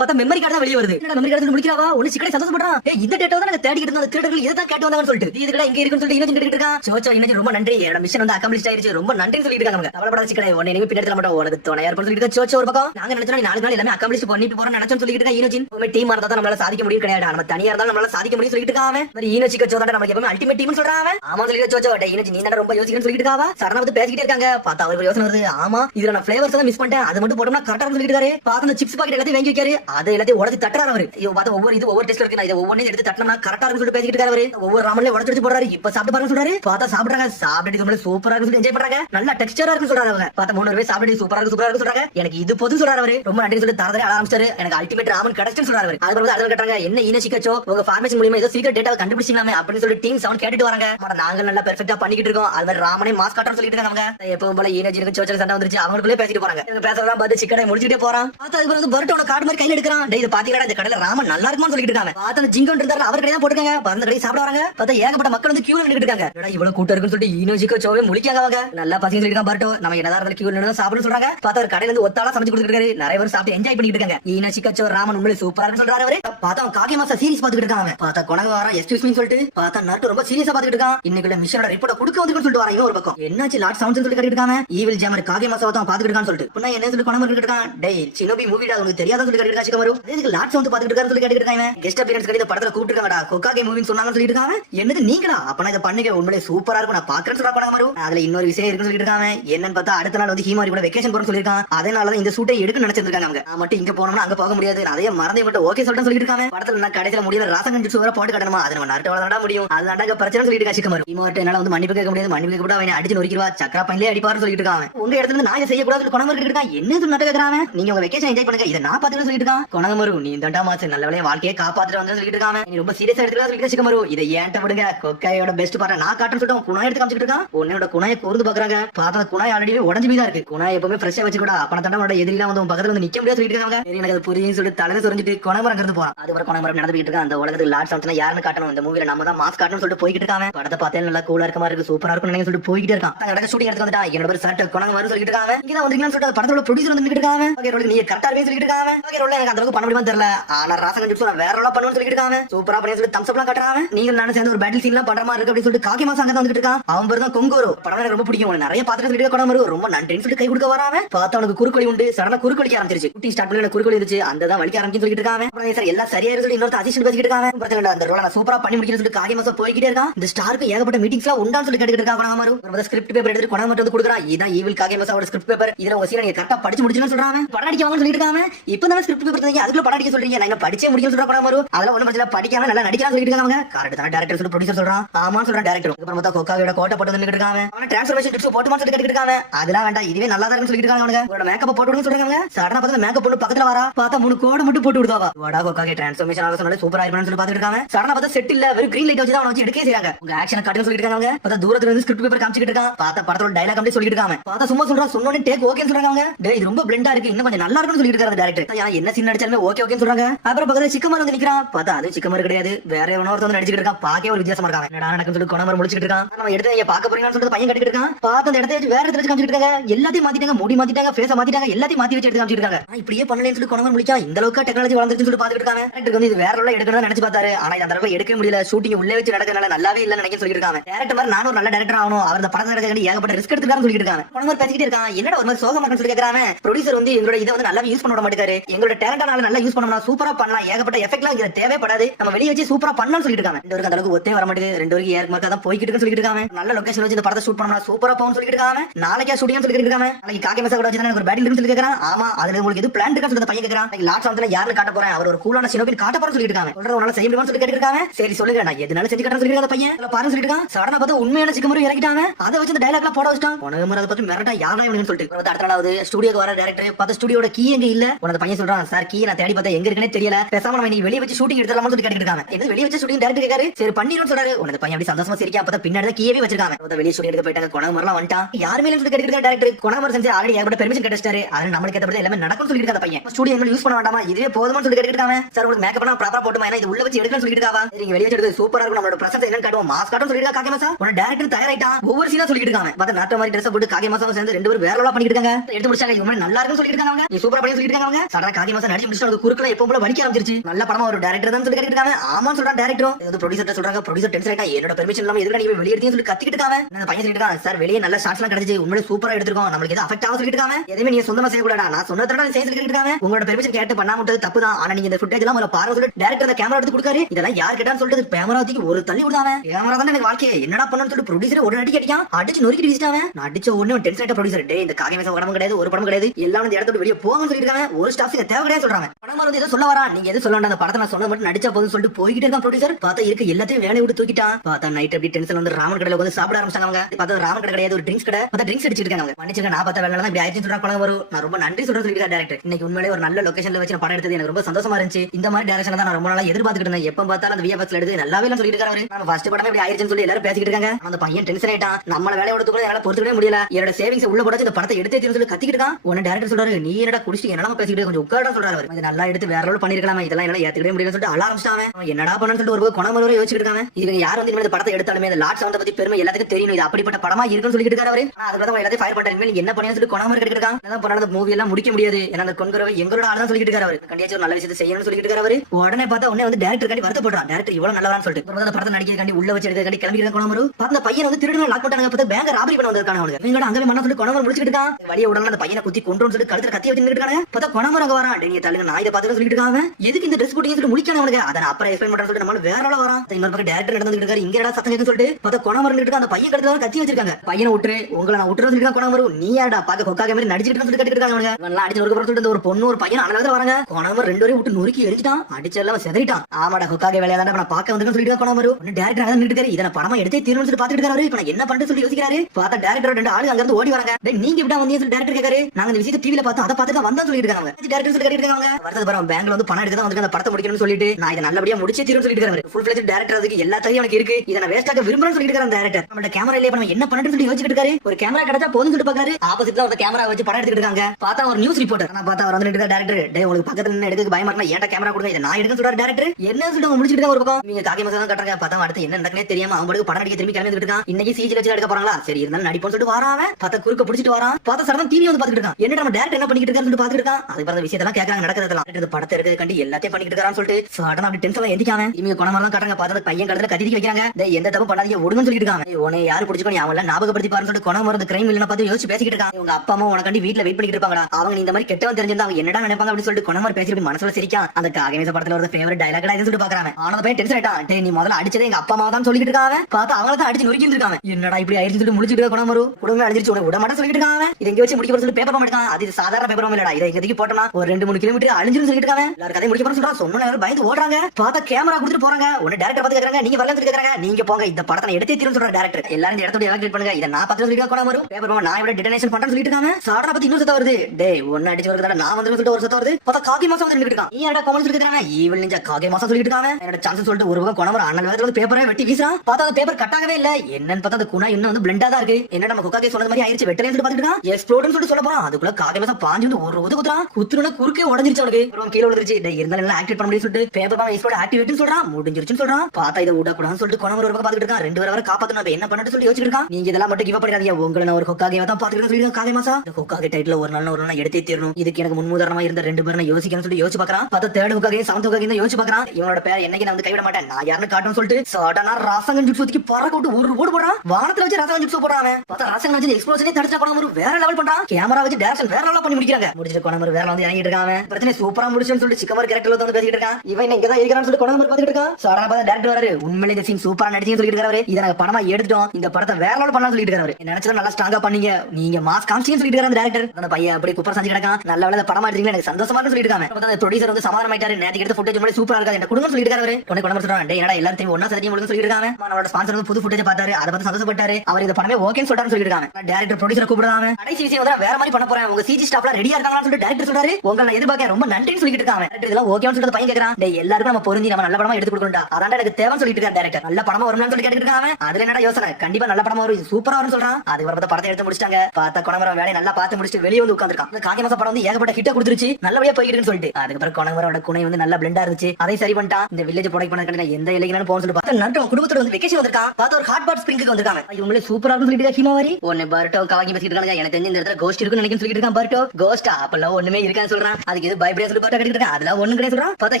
பார்த்தா மெமரி கார்டு தான் வெளிய வருது. என்னடா மெமரி கார்டு முடிக்கறாவா? ஒன்னு சிக்கனை சந்தோஷப்படுறான். இந்த டேட்டா தான் நாங்க தேடிட்டு இருந்த திருடர்கள் இத தான் கேட்டு வந்தாங்கன்னு சொல்லிட்டு இதுக்கடா இங்க இருக்குன்னு சொல்லிட்டு இன்னும் கேட்டுட்டு இருக்கான். சோச்சோ இன்னும் ரொம்ப நன்றி, என்னோட மிஷன் வந்து அக்கம்ப்ளிஷ் ஆயிருச்சு, ரொம்ப நன்றின்னு சொல்லிட்டு இருக்காங்க. கவலைப்படாத சிக்கனை, உன்னை நீங்க பின்னாடி மாட்டோம், உனக்கு துணையா இருப்போம்னு சொல்லிட்டு இருக்கா. சோச்சோ ஒரு பக்கம் நாங்க நினைச்சோம் நீ 4 நாள் எல்லாமே அக்கம்ப்ளிஷ் பண்ணிட்டு போறோம்னு நினைச்சோம்னு சொல்லிட்டு இருக்கா. ஈனோஜின் எப்பவுமே டீம் இருந்தா தான் நம்மளால சாதிக்க முடியும் கிடையாது. நம்ம தனியா இருந்தாலும் நம்மளால சாதிக்க முடியும் சொல்லிட்டு இருக்கான். மாதிரி ஈனோச்சிக்க சோதாட்ட நமக்கு எப்பவுமே அல்டிமேட் டீம்னு சொல்றான். ஆமா சொல்லிட்டு சோச்சோ ஈனோஜி நீ தான் ரொம்ப யோசிக்கணும்னு சொல்லிட்டு இருக்காவா. சரணா வந்து பேசிக்கிட்டே இருக்காங்க. பார்த்தா அவருக்கு யோசனை வருது. ஆமா இதுல நான் ஃபிளேவர்ஸ் தான் மிஸ் பண்ணிட்டேன், அது மட்டும் போட்டோம்னா கரெக்டா சொல்லிட்டு இருக்காரு. பார்த்து அந்த சிப்ஸ் பாக்கெட் எல்லாத்தையும் வாங்கி வைக்காரு. அதை எல்லாத்தையும் உடச்சி தட்டுறாரு அவரு. பார்த்தா ஒவ்வொரு டெஸ்ட்ல இருக்கு, நான் இதை ஒவ்வொன்றையும் எடுத்து தட்டினா கரெக்டா இருக்குன்னு சொல்லிட்டு பேசிக்கிட்டு இருக்காரு. ஒவ்வொரு ராமன்லயும் உடச்சு போடுறாரு. இப்ப சாப்பிட்டு பாருங்க சொல்றாரு. பார்த்தா சாப்பிடுறாங்க. சாப்பிட்டு சூப்பரா இருக்கு என்ஜாய் பண்றாங்க. நல்லா டெக்ஸ்டரா இருக்கு சொல்றாரு அவங்க. பார்த்தா 3 பேர் சாப்பிட்டு சூப்பரா இருக்கு சொல்றாங்க. எனக்கு இது போதும் சொல்றாரு அவரு. ரொம்ப நன்றி சொல்லி தரதே ஆரம்பிச்சாரு. எனக்கு அல்டிமேட் ராமன் கிடைச்சுன்னு சொல்றாரு அவரு. அதுக்கு அடுத்து கேட்டாங்க, என்ன ஈனோச்சிக்கச்சோ உங்க ஃபார்மேஷன் மூலமா ஏதோ சீக்ரெட் டேட்டா கண்டுபிடிச்சீங்களாமே அப்படின்னு சொல்லி டீம் 7 கேட்டுட்டு வராங்க. நாங்க நல்லா பெர்ஃபெக்ட்டா பண்ணிக்கிட்டு இருக்கோம். அது மாதிரி ராமனே மாஸ் காட்டறன்னு சொல்லிட்டு இருக்காங்க. எப்பவும் போல ஈனோச்சிக்கு சோச்சல சண்டை வந்துருச்சு. அவங்களுக்குள்ளே பேசிட்டு போறாங்க. இவங்க பேசறதா பார்த்து சிக்கனை முடிச்சிட்டே போறான். பார்த்தா அதுக்கு வந்து பர்ட்டோட கார்டு மாதிரி கையில எடுக்கறான். டேய் இத பாத்தீங்கடா, இந்த கடையில ராமன் நல்லா இருக்கும்னு சொல்லிட்டு இருக்காங்க. பார்த்தா அந்த ஜிங்கோ இருந்தாரு, அவர் கடையில தான் போட்டுருக்காங்க. பறந்த கடையை சாப்பிட வராங்க. பார்த்தா ஏகப்பட்ட மக்கள் வந்து கியூல நின்னுட்டு இருக்காங்க. என்னடா இவ்வளவு கூட்டம் இருக்குன்னு சொல்லிட்டு ஈனோச்சிக்கச்சோவே முழிக்காங்க அவங்க. நல்லா பசின்னு சொல்லிட்டு இருக்கான் பர்ட்டோ. நம்ம என்னதா இருந்தாலும் கியூல நின்னு சாப்பிடுன்னு சொல்றாங்க. பார்த்தா ஒரு கடையில இருந்து ஒத்தாளா சமைச்சு கொடுத்துருக்காரு. நிறைய பேர் சாப்பிட்டு என்ஜாய் பண்ணிட்டு இருக்காங்க. ஈனோச்சிக்கச்சோ ராமன் உண்மையிலே சூப்பரா இருக்குன்னு சொல்றாரு அவரு. பார்த்தா அவன் காக்கி மாசா சீரிஸ் பாத்துக்கிட்டு இருக்காங்க. பார்த்தா கொனகவாரா எக்ஸ்கியூஸ் மீ சொல்லிட்டு பார்த்தா நர்ட் ரொம்ப சீரியஸா பாத்துக்கிட்டு இருக்கான். இன்னைக்குள்ள மிஷனோட ரிப்போர்ட் கொடுக்க வந்துன்னு சொல்லிட்டு வரான். இவன் ஒரு பக்கம் என்னாச்சு லாட் சவுண்ட்ஸ் சொல்லி கட்டிட்டு இருக்காங்க. ஈவில் ஜேமர் காகி மாசாவை தான் பாத்துக்கிட்டு இருக்கான்னு சொல்லிட்டு புண்ணா என்ன சொல்லி கொனமர் கிட்ட இருக்கான். டேய் சினோபி மூவிடா உங்களுக்கு தெரியாத சொல்லி கட்டிட்டு இருக்காச்சு வரும். இதுக்கு லாட் சவுண்ட் பாத்துக்கிட்டு இருக்கான்னு சொல்லி கட்டிட்டு இருக்காங்க. கெஸ்ட் அப்பியரன்ஸ் கட்டி படத்துல கூப்பிட்டு இருக்காங்கடா. கொக்காகே மூவின்னு சொன்னாங்கன்னு சொல்லிட்டு இருக்காங்க. என்னது நீங்களா? அப்பனா இத பண்ணுங்க, உண்மையிலே சூப்பரா இருக்கும், நான் பாக்குறேன்னு சொல்றா கொனமரு. அதுல இன்னொரு விஷயம் இருக்குன்னு சொல்லிட்டு இருக்காங்க. என்னன்னு பார்த்தா அடுத்த நாள் வந்து ஹீமாரி கூட வெக்கேஷன் போறன்னு சொல்லிருக்கான். அதனால தான் இந்த சூட்டை எடுக்க நினைச்சிருக்காங்க அவங்க. நான் மட்டும் இங்க போனோம்னா அங்க போக முடியாது, அதே மறந்தே மட்டும் ஓகே சொல்லிட்டு சொல்லிட்டு இருக்காங்க. படத்துல நான் கடைசில முடியல ராசகன் ஜிட்ஸ் வர போட்டு காட்டணுமா, அது நம்ம நர்ட்டோட தான் முடியும். அதுதான்டா பிரச்சனை சொல்லிட்டு இருக்காங்க. சிக்கமரு ஹீமாட்ட என்னால வந்து மன்னிப்பு கேட்க முடியாது, மன்னிப்பு கேட்க கூட அவனை அடிச்சு நொறுக்கிடுவா, சக்கரா பையிலே அடிப்பாருன்னு சொல்லிட்டு இருக்காங்க. உங்க இடத்துல இருந்து நான் செய்ய கூடாது கொனமரு கிட்ட இருக்கான். என்ன சொல்லி நட்ட கேக்குறாங்க. நீங்க உங்க வெக்கேஷன் என்ஜாய் பண்ணுங்க, இதை நான் பாத்துட்டு சொல்லிட்டு இருக்கான். கொனமரு நீ தண்டா மாசம் நல்ல வேலையை வாழ்க்கையை காப்பாத்திட்டு வந்து சொல்லிட்டு இருக்காங்க. நீ ரொம்ப சீரியஸா எடுத்துக்கலாம் சொல்லிட்டு சிக்கமரு. இதை ஏன்ட்ட விடுங்க, கொக்காயோட பெஸ்ட் பாரு நான் காட்டுன்னு சொல்லிட்டு குணாய் எடுத்து காமிச்சிட்டு இருக்கான். உன்னோட குணாயை கூர்ந்து பாக்குறாங்க. பார்த்தா குணாய் ஆல்ரெடி உடஞ்சு மீதா இருக்கு. குணாய் எப்பவுமே ஃப்ரெஷ்ஷா வச்சு கூட அப்பன தண்டா உன்னோட எதிரிலாம் வந்து பக்கத்துல வந்து நிக்க முடியாது சொல்லிட்டு இருக்காங்க. எனக்கு அது புரியும் சொல்லிட்டு தலையில சொரிஞ்சிட்டு கொனமரம் அங்கிருந்து போறான். அது ஒரு கொனமரம் நடந்துட்டு இருக்கான். அந்த உலகத்துக்கு லாட் சவுண்ட்ஸ்னா யாருன்னு காட்டணும், இந்த மூவில நம்ம தான் மாஸ் காட்டணும் சொல்லிட்டு போய்கிட்டு இருக்காங்க. படத்தை பார்த்தே நல்லா கூலா இருக்க மாதிரி இருக்கு, சூப்பரா இருக்கும் சொல்லிட்டு போய்கிட்டே இருக்கான். நடக்க ஷூட்டிங் எடுத்து வந்துட்டா என்னோட பேர் சட்ட கொனமரம் சொல்லிட்டு இருக்காங்க. இங்க தான் வந்தீங்கன்னு சொல்லிட்டு படத்தோட ப்ரொடியூசர் வந்து இருக்காங்க. ஓகே ரோல் நீ கரெக்டா இருப்பே சொல்லிட்டு இருக்காங்க. ஓகே ரோல் எனக்கு அந்த அளவுக்கு பண்ண முடியுமா தெரியல, ஆனா ராசகன் ஜிப்ஸ் நான் வேற ரோலா பண்ணுவேன்னு சொல்லிட்டு இருக்காங்க. சூப்பரா பண்ணி சொல்லி தம்ஸ் அப்லாம் காட்டுறாங்க. நீங்க நானும் சேர்ந்து ஒரு பேட்டில் சீன்லாம் பண்ற மாதிரி இருக்கு அப்படி சொல்லிட்டு காக்கி மாசம் அங்க தான் வந்துட்டு இருக்கான். அவன் பேர் தான் கொங்கோரோ. படம் எனக்கு ரொம்ப பிடிக்கும், நிறைய பாத்துட்டு சொல்லிட்டு கொனமரு ரொம்ப நன்றின்னு சொல்லிட்டு கை கொடுக்க வராம. பார்த்தா அவனுக்கு குறுக்கொலி உண்டு. சடனா குறுக்கொலிக்க ஆரம்பிச்சிருச்சு. குட்டி ஸ்டார்ட் பண்ணி குறுக்கொலி இருந்துச்சு, அந்த தான் வலிக்க ஆரம்பிச்சு சொல்லிட்டு இருக்காங்க. அப்புறம் சார் எல்லாம் சரியா சொல்லி இன்னொரு அசிஸ்டன்ட் பேசிட்டு இருக்காங்க. பிரச்சனை அந்த ரோல நான் சூப்பரா பண்ணி முடிக்கணும்னு சொல்லிட்டு காகி மாசம் போய்கிட்டே இருக்கான். இந்த ஸ்டாருக்கு ஏகப்பட்ட மீட்டிங்ஸ்லாம் உண்டான்னு சொல்லி கேட்டுட்டு இருக்காங்க. கொனமரு ஒரு ஸ்கிரிப்ட் பேப்பர் எடுத்து கொனமரு வந்து கொடுக்குறான். இதான் ஈவில் காகி மாசாவோட ஸ்கிரிப்ட் பேப்பர். இதுல உங்க சீனை நீங்க கரெக்டா படிச்சு முடிச்சுன்னு சொல்றாங்க. படம் அடிக்க வாங்கன்னு சொல்லிட்டு இருக்காங்க. இப்போ தான் ஸ்கிரிப்ட் பேப்பர் தந்தீங்க, அதுக்குள்ள படம் அடிக்க சொல்றீங்க, நான் படிச்சே முடிக்கணும்னு சொல்ற கொனமரு. அதெல்லாம் ஒண்ணும் பிரச்சனை, படிக்காம நல்லா நடிக்கலாம் சொல்லிட்டு இருக்காங்க. கரெக்ட் தான் டைரக்டர் சொல்லி ப்ரொடியூசர் சொல்றான். ஆமா சொல்றான் டைரக்டர். அப்புறம் பார்த்தா கொக்காவோட கோட்டை போட்டு வந்துட்டு இருக்காங்க. அவன டிரான்ஸ்ஃபர்மேஷன் டிப்ஸ் போட்டு வந்து கேட்டுட்டு இருக்காங்க. அதெல்லாம் வேண்டாம், இதுவே நல்லா தான் சொல்லிட்டு இருக்காங்க. அவனுங்க உங்களோட மேக்கப் போட்டு விடுன்னு சொல்றாங்க. சடனா பார்த்தா மேக்கப் போட்டு பக்கத்துல வரா. பார்த்தா 3 கோடு மட்டும் போட்டு விடுதாவா. வாடா கொக்காகே டிரான்ஸ்ஃபர்மேஷன் ஆக சொன்னாலே சூப்பரா இருக்குன்னு சொல்லி பாத்துட்டு இருக்காங்க. சடனா பார்த்தா செட் இல்ல, வெறும் கிரீன் லைட் வச்சு தான் அவன வச்சு எடுக்கவே செய்றாங்க. உங்க ஆக்ஷன் காட்டுன்னு சொல்லிட்டு இருக்காங்க. பார்த்தா தூரத்துல இருந்து ஸ்கிரிப்ட் பேப்பர் காமிச்சிட்டு இருக்கான். பார்த்தா படத்தோட டயலாக் அப்படியே சொல்லிட்டு இருக்காங்க. பார்த்தா சும்மா சொல்றா, சொன்னோனே டேக் ஓகேன்னு சொல்றாங்க. டேய் இது ரொம்ப பிளெண்டா இருக்கு, இன்னும் கொஞ்சம் நல்லா இருக்குன்னு சொல்லிட்டு இருக்காரு டைரக்டர். என்ன சீன் நடிச்சாலுமே ஓகே ஓகேன்னு சொல்றாங்க. அப்புறம் பக்கத்துல சிக்கமர் வந்து நிக்கிறான். பார்த்தா அது சிக்கமர் கிடையாது, வேற எவனோ ஒருத்தன் நடிச்சிட்டு இருக்கான். பாக்கே ஒரு வித்தியாசமா இருக்காங்க. என்னடா நடக்குன்னு சொல்லி கொனமர் முடிச்சிட்டு இருக்கான். நம்ம எடுத்து நீங்க பாக்க போறீங்கன்னு சொல்லிட்டு பையன் கட்டிட்டு இருக்கான். பார்த்து அந்த இடத்தை வேற இடத்துல காமிச்சிட்டு இருக்காங்க. எல்லாத்தையும் மாத்திட்டாங்க, முடி மாத்திட்டாங்க, ஃபேஸ மாத்திட்டாங்க, எல்லாத்தையும் மாத்தி வச்சு எடுத்து காமிச்சிட்டு இருக்காங்க. இப்படியே பண்ணலன்னு சொல்லி கொனமர் முடிச்சா இந்த அளவுக்கு டெக்னாலஜி வளர்ந்துருச்சுன்னு சொல்லி பாத்துட்டு இருக்காங்க. டைரக்டர் வந்து இது வேற லெவல்ல எடுக்கணும்னு நினைச்சு பார்த்தாரு. ஆனா இந்த அளவுக்கு எடுக்க முடியல, ஷூட்டிங் உள்ளே வச்சு நடக்கறனால நல்லாவே இல்லன்னு நினைக்க சொல்லிட்டு இருக்காங்க. டைரக்டர் மாதிரி நானும் ஒரு நல்ல டைரக்டர் ஆகணும், அவர் இந்த படத்தை எடுக்க ஏகப்பட்ட ரிஸ்க் எடுத்துட்டாருன்னு சொல்லிட்டு இருக்காங்க. கொனமர் பேசிக்கிட்டே இருக்கான். என்னடா ஒரு மாதிரி சோகமா இருக்குன்னு சொல்லி கேக்குறாங்க. ப்ரொடியூசர் வந்து எங்களோட இதை வந்து நல்லா யூஸ் பண்ண விட மாட்டேங்காரு. எங்களோட டேலண்டால நல்லா யூஸ் பண்ணோம்னா சூப்பரா பண்ணலாம், ஏகப்பட்ட எஃபெக்ட்லாம் இங்க தேவைப்படாது, நம்ம வெளிய வச்சு சூப்பரா பண்ணலாம்னு சொல்லிட்டு இருக்காங்க. இந்த அந்த அளவுக்கு ஒத்தே வர மாட்டேங்குது, 2 வரைக்கும் ஏர்க் மார்க்கா தான் போய்கிட்டு இருக்குன்னு சொல்லிட்டு இருக்காங்க. நல்ல லொகேஷன் வச்சு இந்த படத்தை ஷூட் பண்ணோம்னா சூப்பரா போகும்னு சொல்லிட்டு இருக்காங்க. நாளைக்கே ஷூட்டிங்னு சொல்லிட்டு இருக்காங்க. நாளைக்கு காக்கி மாசா கூட வச்சு எனக்கு ஒரு பேட்டில் இருக்குன்னு சொல்லி கேக்குறான். ஆமா அதுல உங்களுக்கு எது பிளான் இருக்கான்னு சொல்லி பையன் கேக்குறான். லாஸ்ட் வந்து யாருன்னு காட்ட போறேன், அவர் ஒரு கூலான சினோபின் காட்ட போறேன்னு சொல்லிட்டு இருக்காங்க. சொல்றது உன்னால செய்ய முடியும்னு சொல்லி கேட்டிருக்காங்க. சரி சொல்லுங்க, நான் எதுனால செஞ்சு காட்டுறேன்னு சொல்லிட்டு பையன் பாருன்னு சொல்லிட்டு இருக்கான். சடனா பார்த்து உண்மையான சிக்கமரு இறக்கிட்டாங்க. அதை வச்சு இந்த டயலாக்லாம் போட வச்சிட்டான். கொனமர் அதை பத்தி மிரட்டா யாரும் இவனுக்கு சொல்லிட்டு அடுத்த நாளாவது ஸ்டுடியோக்கு வர டைரக்டர் பார்த்த ஸ்டுடியோட கீ எங்க இல்ல. உனக்கு பையன் சொல்றான், சார் கீ நான் தேடி பார்த்தா எங்க இருக்குன்னு தெரியல, பேசாம நம்ம இன்னைக்கு வெளிய வச்சு ஷூட்டிங் எடுத்துலாம்னு சொல்லி கேட்டுட்டு இருக்காங்க. எது வெளிய வச்சு ஷூட்டிங் டைரக்டர் கேக்காரு. சரி பண்ணிரோன்னு சொல்றாரு. உனக்கு பையன் அப்படி சந்தோஷமா சிரிக்கா. அப்பதான் பின்னாடி தான் கீயவே வச்சிருக்காங்க. வெளிய ஷூட்டிங் எடுக்க போயிட்டாங்க. கொணமர்லாம் வந்துட்டான். யாருமே இல்லன்னு சொல்லி கேட்டுட்டு டைரக்டர் கொணமர் செஞ்சு ஆல்ரெடி ஏகப்பட்ட பெர்மிஷன் கேட்டாரு. அதனால நம்மளுக்கு ஏத்த எல்லாமே நடக்கும் சொல்லிட்டு அந்த பையன் ஸ்டுடியோ எங்க யூஸ் பண்ண வேண்டாமா, இதுவே போதும்னு சொல்லி கேட்டுட்டு இருக்காங்க. சார் உங்களுக்கு மேக்கப் பண்ணா ப்ராப்பரா போட்டுமா, இது உள்ள வச்சு எடுக்கணும்னு சொல்லிட்டு இருக்காங்க. நீங்க வெளிய எடுத்து சூப்பரா இருக்கும், நம்மளோட பிரசன்ஸ் என்னன்னு காட்டுவோம், மாஸ் காட்டும் சொல்லிட்டு காக்கே மாசா. உன டைரக்டர் தயாராயிட்டான். ஒவ்வொரு சீனா சொல்லிட்டு இருக்காங்க. பார்த்தா நாட்ட மாதிரி Dress போட்டு காக்கே மாசா சேர்ந்து ரெண்டு பேரும் வேற லெவலா பண்ணிட்டு இருக்காங்க. எடுத்து முடிச்சாங்க. இவங்க நல்லா இருக்குன்னு சொல்லிட்டு இருக்காங்க. நீ சூப்பரா பண்ணி சொல்லிட்டு இருக்காங்க. சடனா காக்கே மாசா நடிச்சு முடிச்சு குறுக்கல எப்பவும் போல வலிக்க ஆரம்பிச்சிருச்சு. நல்ல படமா ஒரு டைரக்டர் தான் சொல்லி கேட்டுட்டு இருக்காங்க. ஆமா சொல்றான் டைரக்டரும். இது ப்ரொடியூசர் சொல்றாங்க. ப்ரொடியூசர் டென்ஷன் ஆயிட்டா. என்னோட பெர்மிஷன் இல்லாம எதுக்கு நீ வெளிய எடுத்தீங்கன்னு சொல்லி கத்திக்கிட்டு இருக்காங்க. அந்த பையன் சொல்லிட்டு இருக்கான், சார் வெளிய நல்ல ஷாட்ஸ்லாம் கிடைச்சு உண்மையிலே சூப்பரா எடுத்துறோம், நம்மளுக்கு எது அஃபெக்ட் ஆக சொல்லிட்டு இருக்காங்க. எதுமே நீங்க சொந்தமா செய்ய கூடாதா, நான் சொன்னதோட செய்ய சொல்லிட்டு இருக்காங்க. உங்களோட பெர்மிஷன் கேட்டு பண்ணாம விட்டது தப்பு தான். ஆனா நீங்க இந்த ஃபுட்டேஜ் எல்லாம் ஒரு பார்வை சொல்லி டைரக்டர் அந்த கேமரா எடுத்து கொடுக்காரு. இதெல்லாம் யார் கேட்டான்னு சொல்லிட்டு கேமராவுக்கு ஒரு தள்ளி விடுதாங்க. கேமரா தான் எனக்கு வாழ்க்கை, என்னடா பண்ணணும்னு சொல்லிட்டு ப்ரொடியூசர் ஒரு அடி அடிக்கான். அடிச்சு நொறுக்கி வீசிட்டாங்க. நான் அடிச்ச உடனே டென்ஷன் ஆயிட்ட ப்ரொடியூசர், டேய் இந்த காக்கே மாசா படம் கிடையாது, ஒரு படம் கிடையாது, எல்லாம் இந்த இடத்துல வெளிய போங்கன்னு சொல்லிட்டு இருக்காங்க. ஒரு ஸ்டாஃப் இங்க தேவை கிடையாது சொல்றாங்க. படமா வந்து ஏதோ சொல்ல வரா, நீங்க எது சொல்ல வேண்டாம், அந்த படத்தை நான் சொன்னது மட்டும் நடிச்சா போதும்னு சொல்லிட்டு போய்கிட்டே இருக்கான் ப்ரொடியூசர். பார்த்தா இருக்க எல்லாத்தையும் வேலையை விட்டு தூக்கிட்டான். பார்த்தா நைட் அப்படி டென்ஷன் வந்து ராமன் கடையில வந்து சாப்பிட ஆரம்பிச்சாங்க. பார்த்தா ராமன் கடை கிடையாது, ஒரு ட்ரிங்க்ஸ் கடை. பார்த்தா ட்ரிங்க்ஸ் அடிச்சிட்டு இருக்காங்க. மன்னிச்சுங்க, நான் பார்த்தா வேலை தான் இப்படி ஆயிடுச்சு சொல்றாங்க. படம் வரும், நான் ரொம்ப நன்றி சொல்றேன் சொல்லிட்டு டைரக்டர். இன்னைக்கு உண்மையிலே ஒரு நல்ல லொகேஷன்ல வச்சு படம் எடுத்தது எனக்கு ரொம்ப சந்தோஷமா இருந்துச்சு. இந்த மாதிரி டைரக்ஷன் தான் நான் ரொம்ப நாளா எதிர்பார்த்துட்டு இருந்தேன். எப்ப பார்த்தாலும் அந்த விஎஃப்எக்ஸ்ல எடுத்து நல்லாவே சொல்லிட்டு இருக்காரு. நம்ம ஃபர்ஸ்ட் படமே இப்படி ஆயிடுச்சுன்னு சொல்லி எல்லாரும் பேசிக்கிட்டு இருக்காங்க. அந்த பையன் டென்ஷன் ஆயிட்டான். நம்மள வேலையோட கூட என்னால பொறுத்துக்கவே முடியல. என்னோட சேவிங்ஸ் உள்ள போட இந்த படத்தை எடுத்தே சொல்லி கத்திக்கிட்டு இருக்கான். உடனே டைரக்டர் சொல்றாரு, நீ என்னடா குடிச்சிட்டு என்னடா பேசிக்கிட்டு கொஞ்சம் உட்காரடா சொல்றாரு. இது நல்லா எடுத்து வேற லெவல் பண்ணிருக்கலாம், இதெல்லாம் என்னால ஏத்துக்கவே முடியலன்னு சொல்லிட்டு அழ ஆரம்பிச்சாங்க. என்னடா பண்ணனும்னு சொல்லிட்டு ஒரு கொணமர் வரை யோசிச்சுட்டு இருக்காங்க. இவங்க யார் வந்து இந்த படத்தை எடுத்தாலுமே அந்த லாட் சவுண்ட் பத்தி பெருமை எல்லாத்துக்கும் தெரியும், இது அப்படிப்பட்ட படமா இருக்குன்னு சொல்லிட்டு இருக்காரு அவரு. அதுக்கு தான் எல்லாத்தையும் ஃபயர் பண்றாங்க. நீங்க என்ன பண்ணி சொல்லி கொணமர் கேட்டுட்டு இருக்காங்க. அதான் பண்ணாத மூவி எல்லாம் முடிக்க முடியாது, ஏன்னா அந்த கொன்கரவை எங்களோட ஆள் தான் சொல்லிட்டு இருக்காரு அவரு. கண்டிப்பா ஒரு நல்ல விஷயத்தை செய்யணும்னு சொல்லிட்டு இருக்காரு அவரு. உடனே பார்த்தா உடனே வந்து டைரக்டர் காண்டி வருத்தப்படுறான். டைரக்டர் இவ்வளவு நல்லவரான்னு சொல்லிட்டு அந்த படத்தை நடிக்கிறதுக்காண்டி உள்ள வச்சு எடுக்கிறதுக்காண்டி கிளம்பிக்கிறாங்க கொணமர். அந்த பையன் வந்து திருடன லாக் பண்ணாங்க. பார்த்தா பேங்க் ராபரி பண்ண வந்திருக்காங்க. அவங்க இவங்க அங்கவே மண்ண சொல்லி கொணமர் முடிச்சிட்டு இருக்கான். வழிய உடனே அந்த பையனை குத்தி கொண்டுன்னு சொல்லி கழுத்துல கத்தி வச்சு நின்னுட்டு இருக்காங்க. பார்த்தா கொணமர் அங்க வரான். நீங்க தள்ளுங்க, நான் இதை பார்த்து சொல்லிட்டு இருக்காங்க. எதுக்கு இந்த ட்ரெஸ் போட்டு சொல்லி முடிக்கானே அவனுக்கு, அதை அப்புறம் எக்ஸ்பிளைன் பண்றேன்னு சொல்லிட்டு நம்ம வேற ஆள வரான். இன்னொரு பக்கம் டைரக்டர் நடந்துட்டு இருக்காரு. இங்க ஏடா சத்தம் கேட்குன்னு சொல்லிட்டு பார்த்தா கொணமர் நின்னுட்டு அந்த பையன் கழுத்துல கத்தி வச்சிருக்காங்க. பையனை விட்டுரு, உங்களை நான் விட்டுறேன்னு சொல்லிட்டு கொணமர். நீ யாரடா பாக்க கொக்காக மாதிரி நடிச்சிட்டு சொல்லி கட்டிட்டு இருக்காங்க. அவங்க அடிச்சு நொறுக்க சொல்லிட்டு ஒரு பொண்ணு ஒரு பையன் அனலா வராங்க. கொணமர் ரெண்டு பேரும் விட்டு நொறுக்கி எரிச்சிட்டான். அடிச்சு எல்லாம் செதறிட்டான். ஆமாடா கொக்காக வேலையா தான் நான் பாக்க வந்து சொல்லிட்டு கொணமர். டைரக்டர் அங்க நின்னுட்டு இருக்காரு. இதை படமா எடுத்தே தீர்வு சொல்லி பாத்துட்டு இருக்காரு. இப்ப என்ன பண்றது சொல்லி யோசிக்கிறாரு. பார்த்தா டைரக்டர் ரெண்டு ஆளு அங்க இருந்து ஓடி வராங்க. நீங்க இப்படி வந்து சொல்லி டைரக்டர் கேட்காரு. நாங்க இந்த விஷயத்தை டிவில பார்த்தா அதை பார்த்து தான் வந்தா சொல்லிட்டு இருக்காங்க. டைரக்டர் சொல்லி கட்டிட்டு இருக்காங்க. வரது பரம் பேங்க்ல வந்து பணம் எடுக்க தான் வந்து அந்த படத்தை முடிக்கணும்னு சொல்லிட்டு நான் இதை நல்லபடியா முடிச்சே தீர்வு சொல்லிட்டு இருக்காரு. ஃபுல் ஃபிளெஜ் டைரக்டர் அதுக்கு எல்லா தகுதியும் எனக்கு இருக்கு, இதை நான் வேஸ்டாக விரும்புறேன்னு சொல்லிட்டு இருக்காரு டைரக்டர். நம்ம கேமரா இல்லையே நம்ம என்ன பண்ணணும்னு சொல்லி யோசிச்சுட்டு இருக்காரு. ஒரு கேமரா கிடைச்சா போதும் சொல்லிட்டு பாக்குறாரு. ஆப்போசிட்ல ஒரு கேமரா வச்சு படம் எடுத்துட்டு இருக்காங்க. பார்த்தா ஒரு நியூஸ் ரிப்போர்ட்டர். நான் பார்த்தா அவர் வந்து டைரக்டர், டேய் உங்களுக்கு பக்கத்துல நின்னு எடுக்க பயமா இருக்கா, ஏன்டா கேமரா கொடுங்க, இதை நான் எடுக்க சொல்றாரு டைரக்டர். என்ன சொல்லிட்டு முடிச்சிட்டு ஒரு பக்கம் நீங்க காக்கி மசாலா கட்டுறாங்க. பார்த்தா அடுத்து என்ன நடக்குனே தெரியாம அவங்களுக்கு படம் அடிக்க திரும்பி கிளம்பி இருக்கான். இன்னைக்கு சிஜி வச்சு எடுக்க போறாங்களா, சரி இருந்தாலும் நடிப்போம்னு சொல்லிட்டு வராங்க. பார்த்தா குறுக்க பிடிச்சிட்டு வரான். பார்த்தா சடனா டிவி வந்து பாத்துட்டு இருக்கான். என்ன நம்ம டைரக்டர் என்ன பண்ணிட்டு இருக்கான்னு சொல்லிட்டு பாத்துட்டு இருக்கான். அது பிறந்த விஷயத்தெல்லாம் கேட்கறாங்க நடக்கிறதெல்லாம். இந்த படத்தை எடுக்க கண்டி எல்லாத்தையும் பண்ணிட்டு இருக்கான்னு சொல்லிட்டு சடனா அப்படி டென்ஷன்ல எந்திக்காம இவங்க கொணமரெல்லாம் காட்டுறாங்க. பார்த்தா பையன் கடத்துல கத்திரிக்க வைக்கிறாங்க. எந்த தப்பு பண்ணாதீங்க விடுங்கன்னு சொல்லிட்டு இருக்காங்க. உன்னை யாரு பிடிச்சிக்கோ நீ அவங்கள ஞாபகப்படுத்தி பாருன்னு சொல்லிட்டு கொணமர் அந்த கிரைம் இல்லைன்னு பார்த்து யோசிச்சு பேசிக்கிட்டு இருக்காங்க. இவங்க அப்பா அம்மா உனக்காண்டி வீட்டுல வெயிட் பண்ணிட்டு இருப்பாங்கடா, அவங்க இந்த மாதிரி கெட்டவன் தெரிஞ்சிருந்தா அவங்க என்னடா நினைப்பாங்க அப்படின்னு சொல்லிட்டு கொணமர் பேசிட்டு மனசுல சிரிக்கான். அந்த காகேச படத்துல ஒரு ஃபேவரட் டயலாக் இதுன்னு சொல்லிட்டு பாக்குறாங்க. ஆனந்த பையன் டென்ஷன் ஆயிட்டான். டேய் நீ முதல்ல அடிச்சதே எங்க அப்பா அம்மா தான் சொல்லிட்டு இருக்காங்க. பார்த்தா அவங்கள தான் அடிச்சு நொறுக்கிட்டு இருக்காங்க. என்னடா இப்படி ஆயிடுச்சு சொல்லிட்டு முடிச்சிட்டு இருக்க கொணமர். குடும்பம் அழிஞ்சிருச்சு உனக்கு விட மாட்டேன் சொல்லிட்டு இருக்காங்க. இதை எங்க வச்சு முடிக்க சொல்லி பேப்பர் பண்ணிட்டான். அது சாதாரண பேப்பர் இல்லடா, இதை எங்கதிக்கு போட்டோம்னா ஒரு 2-3 கிலோமீட்டர் அழிஞ்சிரும் சொல்லிட்டு இருக்காங்க. எல்லாரும் கதை முடிக்க போறேன்னு சொல்றா. சொன்ன நேரம் பயந்து ஓடுறாங்க. பார்த்தா கேமரா கொடுத்துட்டு போறாங்க. உடனே டைரக்டர் பார்த்து கேக்குறாங்க, நீங்க வரலன்னு சொல்லி கேக்குறாங்க. நீங்க போங்க, இந்த படத்தை நான் எடுத்தே தீரும் சொல்ற டைரக்டர். எல்லாரும் இந்த இடத்தோட எவாக்குவேட் பண்ணுங்க, இதை நான் பார்த்து சொல்லிட்டு கொணமர். பேப்பர் நான் இவட டிடனேஷன் பண்றேன்னு சொல்லிட்டு இருக்காங்க. சாதாரண பத்தி இன்னொரு சத்தம் வருது. டேய் ஒன்னு அடிச்சு வரதுல நான் வந்து சொல்லிட்டு ஒரு சத்தம் வருது. பார்த்தா காக்கி மாசம் வந்து நின்னுட்டு இருக்கான். நீ ஏடா கொமன் சொல்லிட்டு இருக்காங்க. ஈவில் நிஞ்சா காக்கி மாசம் சொல்லிட்டு இருக்காங்க. என்னோட சான்ஸ் சொல்லிட்டு ஒரு பக்கம் கொணமர் அண்ணல் வேகத்துல வந்து பேப்பரை வெட்டி வீசுறான். பார்த்தா அந்த பேப்பர் கட்டாகவே இல்ல. என்னன்னு பார்த்தா அந்த குணா இன்னும் வந்து பிளண்டா தான் இருக்கு. என்ன நம்ம கொக்காக்கே சொன்னது மாதிரி ஆயிருச்சு. வெட்டலேன்னு சொல்லி பாத்துட்டு இருக்கான். எக்ஸ்ப்ளோட்னு சொல்லிட்டு சொல்ல போறான். அதுக்குள்ள காக்கி மாசம் பாஞ்சு வந்து ஒரு உத குத்துறான். குத்துறன குறுக்கே உடைஞ்சிருச்சு அவனுக்கு. அப்புறம் கீழ விழுந்துருச்சு. டேய் இருந்தாலும் எல்லாம் ஆக்டிவேட் பண்ண முடியும்னு சொல்லிட்டு பேப்பர் பாம் எக்ஸ்ப்ளோட் ஆக்டிவேட்னு சொல்றான். முடிஞ்சிருச்சுன்னு சொல்றான். பார்த்தா இதை விட கூடாதுன்னு சொல்லிட்டு கொணமர் ஒரு பக்கம் பாத்துட்டு இருக்கான். ரெண்டு பேரை காப்பாத்தணும் என்ன பண்ணட்டு சொல்லி யோசிச்சுட்டு இருக்கான். நீங்க இதெல்லாம் மட்டும் கிவ் அப் பண்ணிடாதீங்க, உங்களை நான் ஒரு கொக்காகே தான் பாத்துட்டு சொல்லி காகே மாசா. இந்த கொக்காகே டைட்டில் ஒரு நாள் எடுத்தே தீரணும். இதுக்கு எனக்கு முன்னுதாரணமா இருந்த ரெண்டு பேரும் யோசிக்கணும்னு சொல்லி யோசிச்சு பாக்குறான். பார்த்தா தேர்ட் கொக்காகே செவன்த் கொக்காகே யோசிச்சு பாக்குறான். இவனோட பேர் என்னைக்கு நான் வந்து கைவிட மாட்டேன், நான் யாருன்னு காட்டணும்னு சொல்லிட்டு சடனா ராசங்கன் ஜுட்சுக்கு பறக்க விட்டு ஒரு ஓடு போடுறான். வானத்துல வச்சு ராசங்கன் ஜுட்சு போடுறான். பார்த்தா ராசங்கன் வச்சு எக்ஸ்ப்ளோஷனே தடுச்சா கொணமர் வேற லெவல் பண்றான். கேமரா வச்சு டைரக்ஷன் வேற லெவலா பண்ணி முடிக்கிறாங்க. முடிச்சிட்டு கொணமர் வேற வந்து இறங்கிட்டு இருக்காங்க. பிரச்சனை சூப்பரா முடிச்சுன்னு சொல்லிட்டு சிக்கமர் கேரக்டர்ல வந்து பேசிட்டு இருக்கான். இவன் இங்க தான் இருக்கிறான்னு சொல்லிட்டு கொணமர் பாத்துட்டு இருக்கான். சடனா பார்த்தா டைரக்டர் வராரு. உண்மையிலே இந்த சீன் சூப்பரா நடிச்சீங்கன்னு சொல்லிட்டு இருக்காரு. இதை நாங்க படமா எடுத்துட்டோம், இந்த படத்தை வேற லெவல் பண்ணலாம் சொல்லிட்டு இருக்காரு. நினைச்சதா நல்லா ஸ்ட்ராங்கா பண்ணீங்க, நீங்க மாஸ் காமிச்சிங்கன்னு சொல்லிட்டு இருக்காரு டைரக்டர். அந்த பையன் அப்படி குப்பர் செஞ்சு கிடக்கான். நல்ல வேலை படமா எடுத்தீங்க, எனக்கு சந்தோஷமா இருக்குன்னு சொல்லிட்டு இருக்காங்க. ப்ரொடியூசர் வந்து சமாதானம் ஆயிட்டாரு. நேத்து எடுத்த ஃபுட்டேஜ் மாதிரி சூப்பரா இருக்காது, என்ன குடும்பம் சொல்லிட்டு இருக்காரு. உடனே கொணமர் சொல்றான், டேய் என்னடா எல்லாரும் ஒண்ணா சதியும் சொல்லிட்டு இருக்காங்க. அவனோட ஸ்பான்சர் வந்து புது ஃபுட்டேஜ் பார்த்தாரு, அதை பத்தி சந்தோஷப்பட்டாரு. அவர் இந்த படமே ஓகேன்னு சொல்றாருன்னு சொல்லிட்டு இருக்காங்க. டைரக்டர் ப்ரொடியூசர் கூப்பிடாம கடைசி விஷயம் வந்து வேற மாதிரி பண்ண போறேன், உங்க சிஜி ஸ்டாஃப்ல ரெடியா இருக்காங்கன்னு சொல்லிட்டு டைரக்டர் சொல்றாரு. உங்களை நான் எதிர்பார்க்க ரொம்ப நன்றின்னு சொல்லிட்டு இருக்காங்க. இதெல்லாம் ஓகேன்னு சொல்லிட்டு பையன் கேக்குறான், டேய் எல்லாருக்கும் நம்ம பொருந்தி நம்ம நல்ல படமா எடுத்து கொடுக்கணும்டா, அதான் எனக்கு தேவைன்னு சொல்லிட்டு இருக்காரு டைரக்டர். நல்ல படமா வரும்னு சொல்லி கேட்டுட்டு இருக்காங்க. அதுல என்னடா யோசனை, கண்டிப்பா நல்ல படமா வரும், சூப்பரா வரும்னு சொல்றான். அதுக்கு அப்புறம் படத்தை எடுத்து முடிச்சிட்டாங்க. பார்த்தா கொணமரம் வேலையை நல்லா பார்த்து முடிச்சுட்டு வெளியே வந்து உட்கார்ந்திருக்கான். அந்த காக்கி மாசம் படம் வந்து ஏகப்பட்ட ஹிட்ட கொடுத்துருச்சு, நல்லபடியா போய்கிட்டுன்னு சொல்லிட்டு. அதுக்கப்புறம் கொணமரோட குணை வந்து நல்லா பிளெண்டா இருந்துச்சு, அதை சரி பண்ணிட்டான். இந்த வில்லேஜ் ப்ரொடக்ட் பண்ண எந்த இலைக்கு போன்னு சொல்லி பார்த்தா நட்டு குடும்பத்தோட வந்து வெக்கேஷன் வந்திருக்கான். பார்த்தா ஒரு ஹாட் பாட் ஸ்பிரிங்க்கு வந்திருக்காங்க. இவங்களே சூப்பரா இருக்குன்னு சொல்லிட்டு ஹிமாவாரி ஒன்னு பர்ட்டோ கவாக்கி பேசிட்டு இருக்காங்க. எனக்கு தெரிஞ்ச இந்த இடத்துல கோஸ்ட் இருக்குன்னு நினைக்கிறேன் சொல்லிட்டு இருக்கான். பர்ட்டோ கோஸ்டா அப்பெல்லாம் ஒண்ணுமே இருக்கான்னு சொல்றான். அதுக்கு இது பயப்படியா சொல்லி பார்த்தா கட்டிட்டு இருக்கான். அதெல்லாம் ஒண்ணு கிடையாது சொல்றான். பார்த்தா